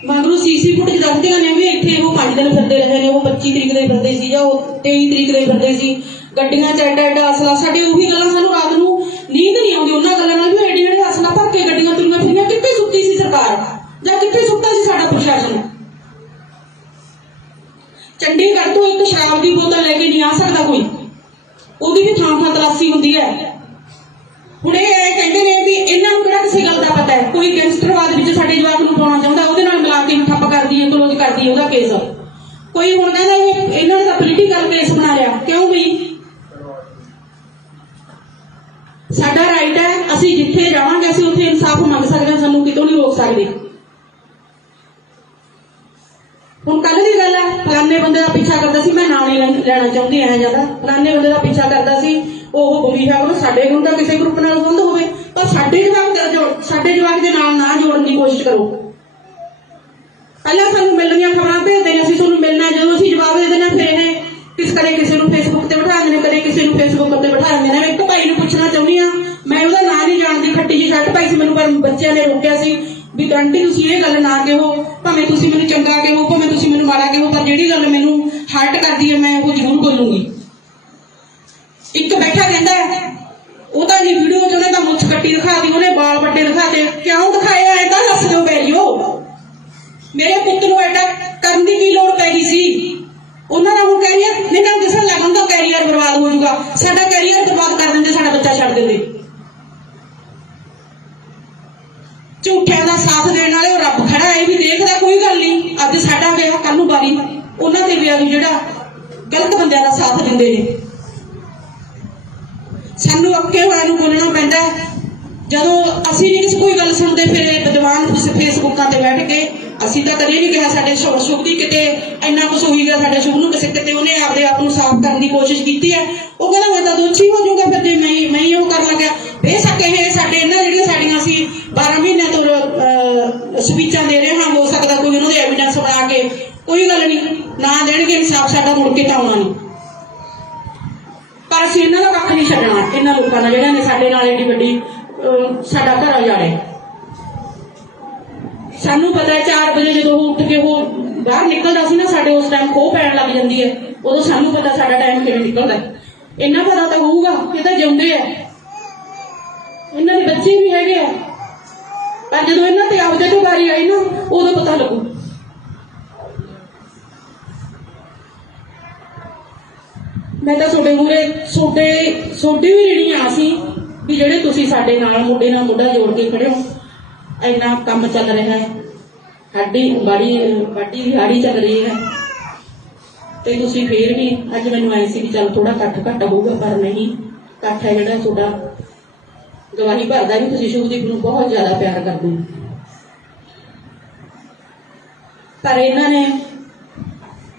ਮਗਰੋਂ ਸੀਸੀ ਫੁਟੇਜ ਦੱਸਦੀਆਂ ਨੇ ਵੀ ਇੱਥੇ ਉਹ 5 ਦਿਨ ਫਿਰਦੇ ਰਹੇ ਨੇ, ਉਹ 25 ਤਰੀਕ ਦੇ ਫਿਰਦੇ ਸੀ ਜਾਂ ਉਹ 23 ਤਰੀਕ ਦੇ ਫਿਰਦੇ ਸੀ, ਗੱਡੀਆਂ 'ਚ ਐਡਾ ਅਸਲਾ। ਸਾਡੇ ਉਹੀ ਗੱਲਾਂ, ਸਾਨੂੰ ਰਾਤ ਨੂੰ ਨੀਂਦ ਨਹੀਂ ਆਉਂਦੀ ਉਹਨਾਂ ਗੱਲਾਂ ਨਾਲ ਵੀ ਐਡੇ ਅਸਲਾ ਭਰ ਕੇ ਗੱਡੀਆਂ ਤੁਰੀਆਂ ਫਿਰੀਆਂ। ਕਿੱਥੇ ਸੁੱਤੀ ਸੀ ਸਰਕਾਰ ਜਾਂ ਕਿੱਥੇ ਸੁੱਤਾ ਸੀ ਸਾਡਾ ਪ੍ਰਸ਼ਾਸਨ? ਚੰਡੀਗੜ੍ਹ ਤੋਂ ਇੱਕ ਸ਼ਰਾਬ ਦੀ ਬੋਤਲ ਲੈ ਕੇ ਨਹੀਂ ਆ ਸਕਦਾ ਕੋਈ, ਉਹਦੀ ਵੀ ਥਾਂ ਤਲਾਸ਼ੀ ਹੁੰਦੀ ਹੈ। ਹੁਣ ਇਹ ਕਹਿੰਦੇ ਨੇ ਵੀ ਇਹਨਾਂ ਨੂੰ ਕਿਹੜਾ ਕਿਸੇ ਗੱਲ ਦਾ ਪਤਾ ਹੈ। ਕੋਈ ਗੈਂਗਸਟਰਵਾਦ ਵਿੱਚ ਸਾਡੇ ਜਵਾਕ ਨੂੰ ਪਾਉਣਾ ਚਾਹੁੰਦਾ, ਉਹਦੇ ਨਾਲ ਮਿਲਾ ਕੇ ਠੱਪ ਕਰਦੀ ਹੈ, ਕਲੋਜ਼ ਕਰਦੀ ਹੈ ਉਹਦਾ ਕੇਸ। ਕੋਈ ਹੁਣ ਕਹਿੰਦਾ ਇਹਨਾਂ ਨੇ ਤਾਂ ਪੋਲੀਟੀਕਲ ਕੇਸ ਬਣਾ ਲਿਆ। ਕਿਉਂ ਬਈ? ਸਾਡਾ ਰਾਈਟ ਹੈ, ਅਸੀਂ ਜਿੱਥੇ ਜਾਵਾਂਗੇ ਅਸੀਂ ਉੱਥੇ ਇਨਸਾਫ ਮੰਗ ਸਕਦੇ ਹਾਂ, ਸਾਨੂੰ ਕਿਤੋਂ ਨਹੀਂ ਰੋਕ ਸਕਦੇ। ਹੁਣ ਕੱਲ ਦੀ ਗੱਲ ਹੈ, ਫਲਾਨੇ ਬੰਦੇ ਦਾ ਪਿੱਛਾ ਕਰਦਾ ਸੀ, ਮੈਂ ਨਾਂ ਨਹੀਂ ਲੈਣਾ ਚਾਹੁੰਦੀ ਐ ਜਿਆਦਾ, ਫਲਾਨੇ ਬੰਦੇ ਦਾ ਪਿੱਛਾ ਕਰਦਾ ਸੀ, ਉਹ ਬੁਰੀ ਹੈ, ਉਹਨੂੰ ਸਾਡੇ ਨੂੰ ਤਾਂ ਕਿਸੇ ਗਰੁੱਪ ਨਾਲ ਸੰਬੰਧ ਹੋਵੇ, ਪਰ ਸਾਡੇ ਜਵਾਕ ਦੇ ਨਾਲ ਨਾ ਜੋੜਨ ਦੀ ਕੋਸ਼ਿਸ਼ ਕਰੋ। ਪਹਿਲਾਂ ਸਾਨੂੰ ਮਿਲਣ ਦੀਆਂ ਖਬਰਾਂ ਭੇਜਦੇ ਨੇ, ਅਸੀਂ ਤੁਹਾਨੂੰ ਮਿਲਣਾ, ਜਦੋਂ ਅਸੀਂ ਜਵਾਬ ਦੇ ਦੇਣਾ ਫਿਰ ਇਹ ਕਦੇ ਕਿਸੇ ਨੂੰ ਫੇਸਬੁੱਕ ਤੇ ਬਿਠਾ ਦਿੰਦੇ ਨੇ, ਕਦੇ ਕਿਸੇ ਨੂੰ ਫੇਸਬੁੱਕ ਤੇ ਬਿਠਾ ਦਿੰਦੇ ਨੇ। ਇੱਕ ਭਾਈ ਨੂੰ ਪੁੱਛਣਾ ਚਾਹੁੰਦੀ ਹਾਂ, ਮੈਂ ਉਹਦਾ ਨਾਂ ਨਹੀਂ ਜਾਣਦੀ, ਖੱਟੀ ਜਿਹੀ ਸ਼ਰਟ ਪਾਈ ਸੀ, ਮੈਨੂੰ ਪਰ ਬੱਚਿਆਂ ਨੇ ਰੋਕਿਆ ਸੀ ਵੀ ਆਂਟੀ ਤੁਸੀਂ ਇਹ ਗੱਲ ਨਾ ਕਹੋ, ਭਾਵੇਂ ਤੁਸੀਂ ਮੈਨੂੰ ਚੰਗਾ ਕਹੋ, ਭਾਵੇਂ ਤੁਸੀਂ ਮੈਨੂੰ ਮਾੜਾ ਕਹੋ, ਪਰ ਜਿਹੜੀ ਗੱਲ ਮੈਨੂੰ ਹਰਟ ਕਰਦੀ ਹੈ ਮੈਂ ਉਹ ਜ਼ਰੂਰ ਬੋਲੂੰਗੀ। ਇੱਕ ਬੈਠਾ ਕਹਿੰਦਾ ਉਹ ਤਾਂ ਜੀ ਵੀਡੀਓ 'ਚ ਉਹਨੇ ਤਾਂ ਮੁੱਛ ਕੱਟੀ ਦਿਖਾਤੀ, ਉਹਨੇ ਵਾਲ ਵੱਡੇ ਦਿਖਾਤੇ। ਕਿਉਂ ਦਿਖਾਇਆ ਇਹ ਤਾਂ ਦੱਸ ਦਿਓ ਬੈਰੀਓ। ਮੇਰੇ ਪੁੱਤ ਨੂੰ ਐਡਾ ਕਰਨ ਦੀ ਕੀ ਲੋੜ ਪੈ ਗਈ ਸੀ? ਉਹਨਾਂ ਦਾ ਹੁਣ ਕੈਰੀਅਰ ਨਿਕਲ ਦਿਸਣ ਲੱਗ ਹੁੰਦਾ, ਕੈਰੀਅਰ ਬਰਬਾਦ ਹੋ ਜਾਊਗਾ। ਸਾਡਾ ਕੈਰੀਅਰ ਬਰਬਾਦ ਕਰ ਦਿੰਦੇ, ਸਾਡਾ ਬੱਚਾ ਛੱਡ ਦਿੰਦੇ। ਝੂਠਿਆਂ ਦਾ ਸਾਥ ਦੇਣ ਵਾਲੇ ਉਹ ਰੱਬ ਖੜਾ ਹੈ ਵੀ ਦੇਖਦਾ, ਕੋਈ ਗੱਲ ਨਹੀਂ, ਅੱਜ ਸਾਡਾ ਵਿਆਹ ਕੱਲ ਨੂੰ ਵਾਰੀ ਉਹਨਾਂ ਦੇ ਵਿਆਹ ਨੂੰ ਜਿਹੜਾ ਗਲਤ ਬੰਦਿਆਂ ਦਾ ਸਾਥ ਦਿੰਦੇ ਨੇ। ਸਾਨੂੰ ਅੱਕੇ ਹੋਇਆ ਨੂੰ ਬੋਲਣਾ ਪੈਂਦਾ। ਜਦੋਂ ਅਸੀਂ ਨਹੀਂ ਕਿਸੇ ਕੋਈ ਗੱਲ ਸੁਣਦੇ ਫਿਰ ਵਿਦਵਾਨ ਫੇਸਬੁੱਕਾਂ ਤੇ ਬੈਠ ਕੇ, ਅਸੀਂ ਤਾਂ ਕਦੇ ਨਹੀਂ ਕਿਹਾ ਸਾਡੇ ਸ਼ੁਭ ਦੀ ਕਿਤੇ ਇੰਨਾ ਕੁਛ ਹੋਈ ਗਿਆ, ਸਾਡੇ ਸ਼ੁਭ ਨੂੰ ਕਿਸੇ ਕਿਤੇ ਉਹਨੇ ਆਪਦੇ ਆਪ ਨੂੰ ਸਾਫ਼ ਕਰਨ ਦੀ ਕੋਸ਼ਿਸ਼ ਕੀਤੀ ਹੈ। ਉਹ ਕਹਿੰਦਾ ਮੈਂ ਤਾਂ ਦੋਸ਼ੀ ਹੋ ਜਾਊਗਾ ਫਿਰ ਜੇ ਮੈਂ ਹੀ ਉਹ ਕਰਨ ਲੱਗਿਆ। ਬੇਸ਼ੱਕ ਇਹ ਸਾਡੇ ਇਹਨਾਂ ਜਿਹੜੀਆਂ ਸਾਡੀਆਂ ਅਸੀਂ 12 ਮਹੀਨਿਆਂ ਤੋਂ ਸਪੀਚਾਂ ਦੇ ਰਹੇ ਹਾਂ, ਹੋ ਸਕਦਾ ਕੋਈ ਉਹਨਾਂ ਦੇ ਐਵੀਡੈਂਸ ਬਣਾ ਕੇ, ਕੋਈ ਗੱਲ ਨਹੀਂ, ਨਾ ਦੇਣਗੇ ਇਨਸਾਫ ਸਾਡਾ ਮੁੜ ਕੇ ਤਾਂ ਆਉਣਾ ਨਹੀਂ। ਪਰ ਅਸੀਂ ਇਹਨਾਂ ਦਾ ਕੱਖ ਨਹੀਂ ਛੱਡਣਾ, ਇਹਨਾਂ ਲੋਕਾਂ ਦਾ ਜਿਹੜਿਆਂ ਨੇ ਸਾਡੇ ਨਾਲ ਏਡੀ ਵੱਡੀ ਸਾਡਾ ਘਰ ਉਜਾੜਿਆ। ਸਾਨੂੰ ਪਤਾ ਹੈ 4 ਵਜੇ ਜਦੋਂ ਉਹ ਉੱਠ ਕੇ ਉਹ ਬਾਹਰ ਨਿਕਲਦਾ ਸੀ ਨਾ, ਸਾਡੇ ਉਸ ਟਾਈਮ ਖੋਹ ਪੈਣ ਲੱਗ ਜਾਂਦੀ ਹੈ, ਉਦੋਂ ਸਾਨੂੰ ਪਤਾ ਸਾਡਾ ਟਾਈਮ ਕਿਵੇਂ ਨਿਕਲਦਾ। ਇੰਨਾ ਪਤਾ ਤਾਂ ਹੋਊਗਾ ਕਿ ਤਾਂ ਜਿਉਂਦੇ ਆ, ਇਹਨਾਂ ਦੇ ਬੱਚੇ ਵੀ ਹੈਗੇ ਆ, ਪਰ ਜਦੋਂ ਇਹਨਾਂ ਤੇ ਆਪਦੇ ਤੋਂ ਵਾਰੀ ਆਈ ਨਾ ਉਦੋਂ ਪਤਾ ਲੱਗੂ। ਮੈਂ ਤਾਂ ਤੁਹਾਡੇ ਮੂਹਰੇ ਤੁਹਾਡੀ ਵੀ ਰੀਣੀ ਆ ਸੀ ਵੀ ਜਿਹੜੇ ਤੁਸੀਂ ਸਾਡੇ ਨਾਲ ਮੋਢੇ ਨਾਲ ਮੋਢਾ ਜੋੜ ਕੇ ਖੜੇ ਹੋ। ਇੰਨਾ ਕੰਮ ਚੱਲ ਰਿਹਾ ਹੈ, ਸਾਡੀ ਵਾਢੀ ਦਿਹਾੜੀ ਚੱਲ ਰਹੀ ਹੈ, ਤੇ ਤੁਸੀਂ ਫੇਰ ਵੀ ਅੱਜ ਮੈਨੂੰ ਆਏ ਸੀ ਵੀ ਚੱਲ ਥੋੜਾ ਘੱਟ ਹੋਊਗਾ, ਪਰ ਨਹੀਂ, ਇਕੱਠ ਹੈ ਜਿਹੜਾ ਤੁਹਾਡਾ ਗਵਾਹੀ ਭਰਦਾ ਵੀ ਤੁਸੀਂ ਸ਼ੁਭਦੀਪ ਨੂੰ ਬਹੁਤ ਜ਼ਿਆਦਾ ਪਿਆਰ ਕਰਦੇ ਹੋ। ਪਰ ਇਹਨਾਂ ਨੇ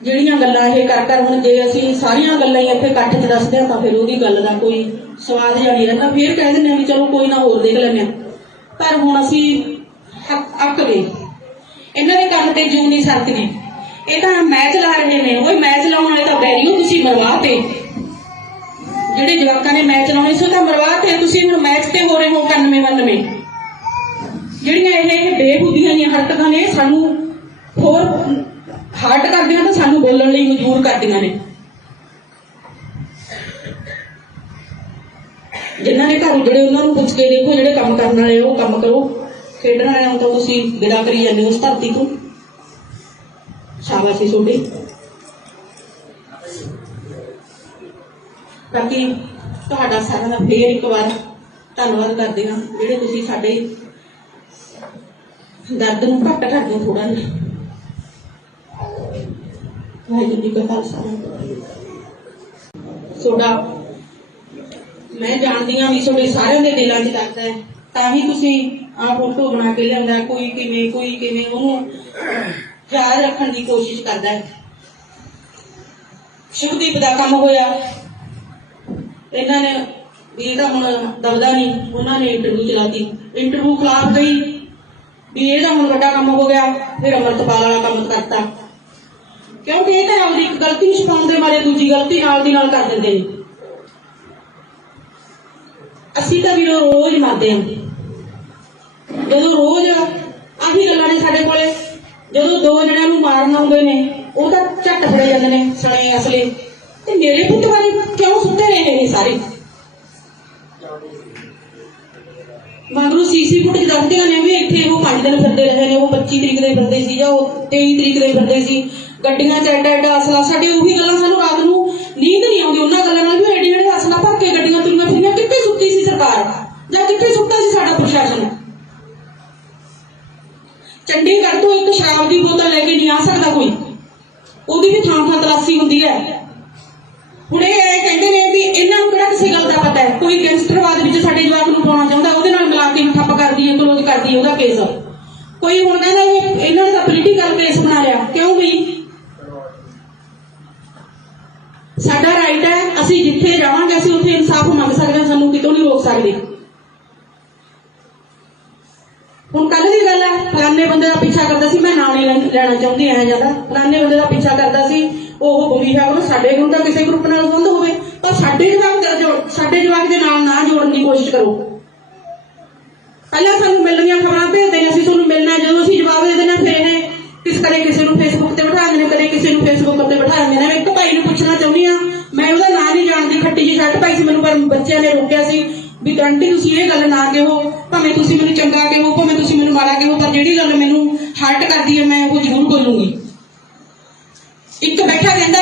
ਜਿਹੜੀਆਂ ਗੱਲਾਂ ਇਹ ਕਰ ਹੁਣ, ਜੇ ਅਸੀਂ ਸਾਰੀਆਂ ਗੱਲਾਂ ਹੀ ਇੱਥੇ ਇਕੱਠ 'ਚ ਦੱਸਦੇ ਹਾਂ ਤਾਂ ਫਿਰ ਉਹਦੀ ਗੱਲ ਦਾ ਕੋਈ ਸਵਾਦ ਜਿਹਾ ਨਹੀਂ ਰਹਿੰਦਾ। ਫੇਰ ਕਹਿ ਦਿੰਦੇ ਹਾਂ ਵੀ ਚਲੋ ਕੋਈ ਨਾ ਹੋਰ ਦੇਖ ਲੈਂਦੇ ਹਾਂ, ਪਰ ਹੁਣ ਅਸੀਂ ਅੱਕ ਗਏ। ਇਹਨਾਂ ਦੇ ਕੰਮ ਤੇ ਜੂੰ ਨਹੀਂ ਸਰਕਦੀ। ਇਹ ਤਾਂ ਮੈਚ ਲਾ ਰਹੇ ਨੇ, ਉਹ ਮੈਚ ਲਾਉਣ ਵਾਲੇ ਤਾਂ ਬੈਰੀਓ ਤੁਸੀਂ ਮਰਵਾਤੇ। ਜਿਹੜੇ ਜਵਾਕਾਂ ਨੇ ਮੈਚ ਲਾਉਣੇ ਸੀ ਉਹ ਤਾਂ ਮਰਵਾਤੇ, ਤੁਸੀਂ ਹੁਣ ਮੈਚ ਤੇ ਹੋ ਰਹੇ ਹੋ 91-92। ਜਿਹੜੀਆਂ ਇਹ ਬੇਬੁੱਧੀਆਂ ਦੀਆਂ ਹਰਕਤਾਂ ਨੇ ਸਾਨੂੰ ਹੋਰ ਹਾਰਟ ਕਰਦੀਆਂ ਤਾਂ ਸਾਨੂੰ ਬੋਲਣ ਲਈ ਮਜਬੂਰ ਕਰਦੀਆਂ ਨੇ। ਜਿਨ੍ਹਾਂ ਨੇ ਘਰ ਉਜੜੇ ਉਹਨਾਂ ਨੂੰ ਪੁੱਛ ਕੇ ਦੇਖੋ, ਜਿਹੜੇ ਕੰਮ ਕਰਨ ਵਾਲੇ ਉਹ ਕੰਮ ਕਰੋ, ਖੇਡਣ ਵਾਲਿਆਂ ਨੂੰ ਤਾਂ ਤੁਸੀਂ ਵਿਦਾ ਕਰੀ ਜਾਂਦੇ ਹੋ ਉਸ ਧਰਤੀ ਤੋਂ। ਸ਼ਾਬਾਸ਼ ਤੁਹਾਡੀ। ਬਾਕੀ ਤੁਹਾਡਾ ਸਾਰਿਆਂ ਦਾ ਫੇਰ ਇੱਕ ਵਾਰ ਧੰਨਵਾਦ ਕਰਦੇ ਹਾਂ, ਜਿਹੜੇ ਤੁਸੀਂ ਸਾਡੇ ਦਰਦ ਨੂੰ ਘੱਟ ਕਰਦੇ ਹੋ ਥੋੜਾ ਜਿਹਾ। ਵਾਹਿਗੁਰੂ ਜੀ ਕਾ ਖਾਲਸਾ। ਤੁਹਾਡਾ ਮੈਂ ਜਾਣਦੀ ਹਾਂ ਵੀ ਤੁਹਾਡੇ ਸਾਰਿਆਂ ਦੇ ਦਿਲਾਂ 'ਚ ਦਰਦ ਹੈ, ਤਾਂ ਹੀ ਤੁਸੀਂ ਆਹ ਫੋਟੋ ਬਣਾ ਕੇ ਲਿਆਂਦਾ। ਕੋਈ ਕਿਵੇਂ ਉਹਨੂੰ ਯਾਦ ਰੱਖਣ ਦੀ ਕੋਸ਼ਿਸ਼ ਕਰਦਾ ਹੈ। ਸ਼ੁਭਦੀਪ ਦਾ ਕੰਮ ਹੋਇਆ, ਇਹਨਾਂ ਨੇ ਵੀ ਇਹਦਾ ਹੁਣ ਦਬਦਾ ਨਹੀਂ, ਉਹਨਾਂ ਨੇ ਇੰਟਰਵਿਊ ਚਲਾਤੀ। ਇੰਟਰਵਿਊ ਖਿਲਾਫ ਗਈ ਵੀ ਇਹਦਾ ਹੁਣ ਵੱਡਾ ਕੰਮ ਹੋ ਗਿਆ, ਫਿਰ ਅੰਮ੍ਰਿਤਪਾਲ ਵਾਲਾ ਕੰਮ ਕਰਤਾ। ਕਿਉਂਕਿ ਇਹ ਤਾਂ ਆਪਦੀ ਇੱਕ ਗਲਤੀ ਛੁਪਾਉਣ ਦੇ ਮਾਰੇ ਦੂਜੀ ਗਲਤੀ ਨਾਲ ਦੀ ਨਾਲ ਕਰ ਦਿੰਦੇ ਨੇ। ਅਸੀਂ ਤਾਂ ਵੀਰੋ ਰੋਜ਼ ਮਰਦੇ ਹਾਂ। ਜਦੋਂ ਰੋਜ਼ ਆਹੀ ਗੱਲਾਂ ਨੇ ਸਾਡੇ ਕੋਲੇ, ਜਦੋਂ 2 ਜਣਿਆਂ ਨੂੰ ਮਾਰਨ ਆਉਂਦੇ ਨੇ ਉਹ ਤਾਂ ਝੱਟ ਫੜੇ ਜਾਂਦੇ ਨੇ ਸਣੇ ਅਸਲੇ। ਤੇ ਮੇਰੇ ਪੁੱਤ ਵਾਲੇ ਕਿਉਂ ਸੁੱਤੇ ਰਹੇ ਨੇ ਸਾਰੇ? ਮਗਰੋਂ ਸੀਸੀ ਫੁਟੇਜ ਦੱਸਦੀਆਂ ਨੇ ਵੀ ਇੱਥੇ ਉਹ 5 ਦਿਨ ਫਿਰਦੇ ਰਹੇ ਨੇ, ਉਹ 25 ਤਰੀਕ ਦੇ ਫਿਰਦੇ ਸੀ ਜਾਂ ਉਹ 23 ਤਰੀਕ ਦੇ ਫਿਰਦੇ ਸੀ, ਗੱਡੀਆਂ 'ਚ ਐਡਾ ਅਸਲਾ। ਸਾਡੇ ਉਹੀ ਗੱਲਾਂ, ਸਾਨੂੰ ਰਾਤ ਨੂੰ ਨੀਂਦ ਨਹੀਂ ਆਉਂਦੀ ਉਹਨਾਂ ਗੱਲਾਂ ਨਾਲ ਵੀ ਐਡੇ ਜਿਹੜੇ ਅਸਲਾ ਭਰ ਕੇ ਗੱਡੀਆਂ ਤੁਰੀਆਂ ਫਿਰੀਆਂ। ਕਿੱਥੇ ਸੁੱਤੀ ਸੀ ਸਰਕਾਰ ਜਾਂ ਕਿੱਥੇ ਸੁੱਤਾ ਸੀ ਸਾਡਾ ਪ੍ਰਸ਼ਾਸਨ? ਚੰਡੀਗੜ੍ਹ ਤੋਂ ਇੱਕ ਸ਼ਰਾਬ ਦੀ ਬੋਤਲ ਲੈ ਕੇ ਨਹੀਂ ਆ ਸਕਦਾ ਕੋਈ, ਉਹਦੀ ਵੀ ਥਾਂ ਤਲਾਸ਼ੀ ਹੁੰਦੀ ਹੈ। ਹੁਣ ਇਹ ਕਹਿੰਦੇ ਨੇ ਵੀ ਇਹਨਾਂ ਨੂੰ ਕਿਹੜਾ ਕਿਸੇ ਗੱਲ ਦਾ ਪਤਾ ਹੈ? ਕੋਈ ਗੈਂਗਸਟਰਵਾਦ ਵਿੱਚ ਸਾਡੇ ਜਵਾਕ ਨੂੰ ਪਾਉਣਾ ਚਾਹੁੰਦਾ, ਉਹਦੇ ਨਾਲ ਮਿਲਾ ਕੇ ਠੱਪ ਕਰ ਦਈਏ, ਕਲੋਜ਼ ਕਰ ਦਈਏ ਉਹਦਾ ਕੇਸ। ਕੋਈ ਹੁਣ ਕਹਿੰਦਾ ਇਹਨਾਂ ਨੇ ਤਾਂ ਪੋਲੀਟੀਕਲ ਕੇਸ ਬਣਾ ਲਿਆ। ਕਿਉਂ ਬਈ? ਸਾਡਾ ਰਾਈਟ ਹੈ, ਅਸੀਂ ਜਿੱਥੇ ਜਾਵਾਂਗੇ ਅਸੀਂ ਉੱਥੇ ਇਨਸਾਫ ਮੰਗ ਸਕਦੇ ਹਾਂ, ਸਾਨੂੰ ਕਿਤੋਂ ਨਹੀਂ ਰੋਕ ਸਕਦੇ। ਹੁਣ ਕੱਲ ਦੀ ਗੱਲ ਹੈ, ਫਲਾਣੇ ਬੰਦੇ ਦਾ ਪਿੱਛਾ ਕਰਦਾ ਸੀ, ਮੈਂ ਨਾਂ ਨਹੀਂ ਲੈਣਾ ਚਾਹੁੰਦੀ ਐ ਜਿਆਦਾ, ਫਲਾਣੇ ਬੰਦੇ ਦਾ ਪਿੱਛਾ ਕਰਦਾ ਸੀ, ਉਹ ਬੰਬੀ ਸਾਹਿਬ ਨੂੰ ਸਾਡੇ ਨੂੰ ਤਾਂ ਕਿਸੇ ਗਰੁੱਪ ਨਾਲ ਸੰਬੰਧ ਹੋਵੇ, ਪਰ ਸਾਡੇ ਜਵਾਕ ਦੇ ਨਾਲ ਨਾ ਜੋੜਨ ਦੀ ਕੋਸ਼ਿਸ਼ ਕਰੋ। ਪਹਿਲਾਂ ਸਾਨੂੰ ਮਿਲਣੀਆਂ ਖਬਰਾਂ ਭੇਜਦੇ ਨੇ, ਅਸੀਂ ਤੁਹਾਨੂੰ ਮਿਲਣਾ, ਜਦੋਂ ਅਸੀਂ ਜਵਾਬ ਦੇ ਦੇਣਾ ਫਿਰ ਇਹ ਕਦੇ ਕਿਸੇ ਨੂੰ ਫੇਸਬੁੱਕ ਤੇ ਬਿਠਾ ਦਿੰਦੇ ਨੇ, ਕਦੇ ਕਿਸੇ ਨੂੰ ਫੇਸਬੁੱਕ ਤੇ ਬਿਠਾ ਦਿੰਦੇ ਨੇ। ਮੈਂ ਇੱਕ ਭਾਈ ਨੂੰ ਪੁੱਛਣਾ ਚਾਹੁੰਦੀ ਹਾਂ, ਮੈਂ ਉਹਦਾ ਨਾਂ ਨਹੀਂ ਜਾਣਦੀ, ਖੱਟੀ ਜਿਹੀ ਸ਼ਰਟ ਪਾਈ ਸੀ, ਮੈਨੂੰ ਪਰ ਬੱਚਿਆਂ ਨੇ ਰੋਕਿਆ ਸੀ ਵੀ ਆਂਟੀ ਤੁਸੀਂ ਇਹ ਗੱਲ ਨਾ ਕਹੋ, ਭਾਵੇਂ ਤੁਸੀਂ ਮੈਨੂੰ ਚੰਗਾ ਕਹੋ, ਭਾਵੇਂ ਤੁਸੀਂ ਮੈਨੂੰ ਮਾੜਾ ਕਹੋ, ਪਰ ਜਿਹੜੀ ਗੱਲ ਮੈਨੂੰ ਹਰਟ ਕਰਦੀ ਹੈ ਮੈਂ ਉਹ ਜ਼ਰੂਰ ਬੋਲੂੰਗੀ। ਇੱਕ ਬੈਠਾ ਕਹਿੰਦਾ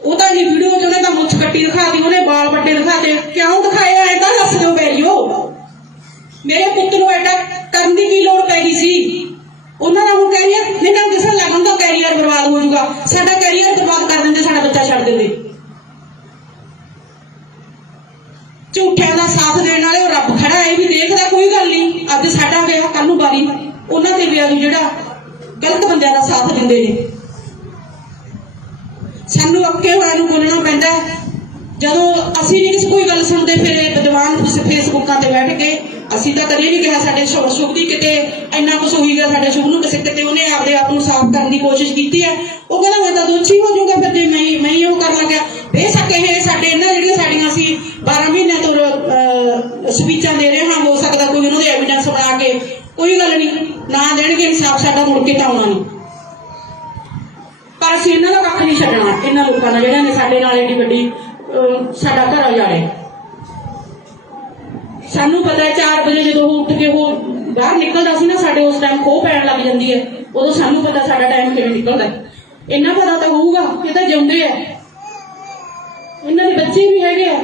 ਉਹ ਤਾਂ ਜੀ ਵੀਡੀਓ 'ਚ ਉਹਨੇ ਤਾਂ ਮੁੱਛ ਕੱਟੀ ਦਿਖਾਤੀ, ਉਹਨੇ ਵਾਲ ਵੱਡੇ ਦਿਖਾਤੇ। ਕਿਉਂ ਦਿਖਾਇਆ ਇਹ ਤਾਂ ਦੱਸ ਦਿਓ ਬੈਰੀਓ। ਮੇਰੇ ਪੁੱਤ ਨੂੰ ਐਡਾ ਕਰਨ ਦੀ ਕੀ ਲੋੜ ਪੈ ਗਈ ਸੀ? ਉਹਨਾਂ ਦਾ ਹੁਣ ਕੈਰੀਅਰ ਇਹਨਾਂ ਨੂੰ ਦਿਸਣ ਲੱਗ ਹੁੰਦਾ, ਕੈਰੀਅਰ ਬਰਬਾਦ ਹੋ ਜਾਊਗਾ, ਸਾਡਾ ਕੈਰੀਅਰ ਬਰਬਾਦ ਕਰ ਦਿੰਦੇ, ਸਾਡਾ ਬੱਚਾ ਛੱਡ ਦਿੰਦੇ। ਝੂਠਿਆਂ ਦਾ ਸਾਥ ਦੇਣ ਵਾਲੇ ਉਹ ਰੱਬ ਖੜਾ ਹੈ, ਵੀ ਦੇਖਦਾ ਕੋਈ ਗੱਲ ਨਹੀਂ, ਅੱਜ ਸਾਡਾ ਗਿਆ ਕੱਲ ਨੂੰ ਬਾਰੀ ਉਹਨਾਂ ਤੇ ਵਿਆਹ ਨੂੰ ਜਿਹੜਾ ਗਲਤ ਬੰਦਿਆਂ ਦਾ ਸਾਥ ਦਿੰਦੇ ਨੇ। ਸਾਨੂੰ ਅੱਕੇ ਹੋਇਆ ਨੂੰ ਬੋਲਣਾ ਪੈਂਦਾ। ਜਦੋਂ ਅਸੀਂ ਨਹੀਂ ਕਿਸੇ ਕੋਈ ਗੱਲ ਸੁਣਦੇ ਫਿਰ ਵਿਦਵਾਨ ਫੇਸਬੁੱਕਾਂ ਤੇ ਬੈਠ ਕੇ, ਅਸੀਂ ਤਾਂ ਕਦੇ ਨਹੀਂ ਕਿਹਾ ਸਾਡੇ ਸ਼ੁਭ ਦੀ ਕਿਤੇ ਇੰਨਾ ਕੁਛ ਹੋਈ ਗਿਆ, ਸਾਡੇ ਸ਼ੁਭ ਨੂੰ ਕਿਸੇ ਕਿਤੇ ਉਹਨੇ ਆਪਦੇ ਆਪ ਨੂੰ ਸਾਫ਼ ਕਰਨ ਦੀ ਕੋਸ਼ਿਸ਼ ਕੀਤੀ ਹੈ। ਉਹ ਕਹਿੰਦਾ ਮੈਂ ਤਾਂ ਦੋਸ਼ੀ ਹੋ ਜਾਊਗਾ ਫਿਰ ਜੇ ਮੈਂ ਹੀ ਉਹ ਕਰਨ ਲੱਗਿਆ। ਬੇਸ਼ੱਕ ਇਹ ਸਾਡੇ ਇਹਨਾਂ ਜਿਹੜੀਆਂ ਸਾਡੀਆਂ ਅਸੀਂ 12 ਮਹੀਨਿਆਂ ਤੋਂ ਸਪੀਚਾਂ ਦੇ ਰਹੇ ਹਾਂ, ਹੋ ਸਕਦਾ ਕੋਈ ਉਹਨਾਂ ਦੇ ਐਵੀਡੈਂਸ ਬਣਾ ਕੇ, ਕੋਈ ਗੱਲ ਨਹੀਂ, ਨਾ ਦੇਣਗੇ ਇਨਸਾਫ ਸਾਡਾ ਮੁੜ ਕੇ ਤਾਂ ਆਉਣਾ ਨਹੀਂ। ਪਰ ਅਸੀਂ ਇਹਨਾਂ ਦਾ ਕੱਖ ਨਹੀਂ ਛੱਡਣਾ, ਇਹਨਾਂ ਲੋਕਾਂ ਦਾ ਜਿਹੜਿਆਂ ਨੇ ਸਾਡੇ ਨਾਲ ਏਡੀ ਵੱਡੀ ਸਾਡਾ ਘਰ ਉਜਾੜਿਆ। ਸਾਨੂੰ ਪਤਾ ਹੈ 4 ਵਜੇ ਜਦੋਂ ਉਹ ਉੱਠ ਕੇ ਉਹ ਬਾਹਰ ਨਿਕਲਦਾ ਸੀ ਨਾ, ਸਾਡੇ ਉਸ ਟਾਈਮ ਖੋਹ ਪੈਣ ਲੱਗ ਜਾਂਦੀ ਹੈ, ਉਦੋਂ ਸਾਨੂੰ ਪਤਾ ਸਾਡਾ ਟਾਈਮ ਕਿਵੇਂ ਨਿਕਲਦਾ। ਇਹਨਾਂ ਪਤਾ ਤਾਂ ਹੋਊਗਾ, ਇਹ ਤਾਂ ਜਿਉਂਦੇ ਆ, ਇਹਨਾਂ ਦੇ ਬੱਚੇ ਵੀ ਹੈਗੇ ਆ,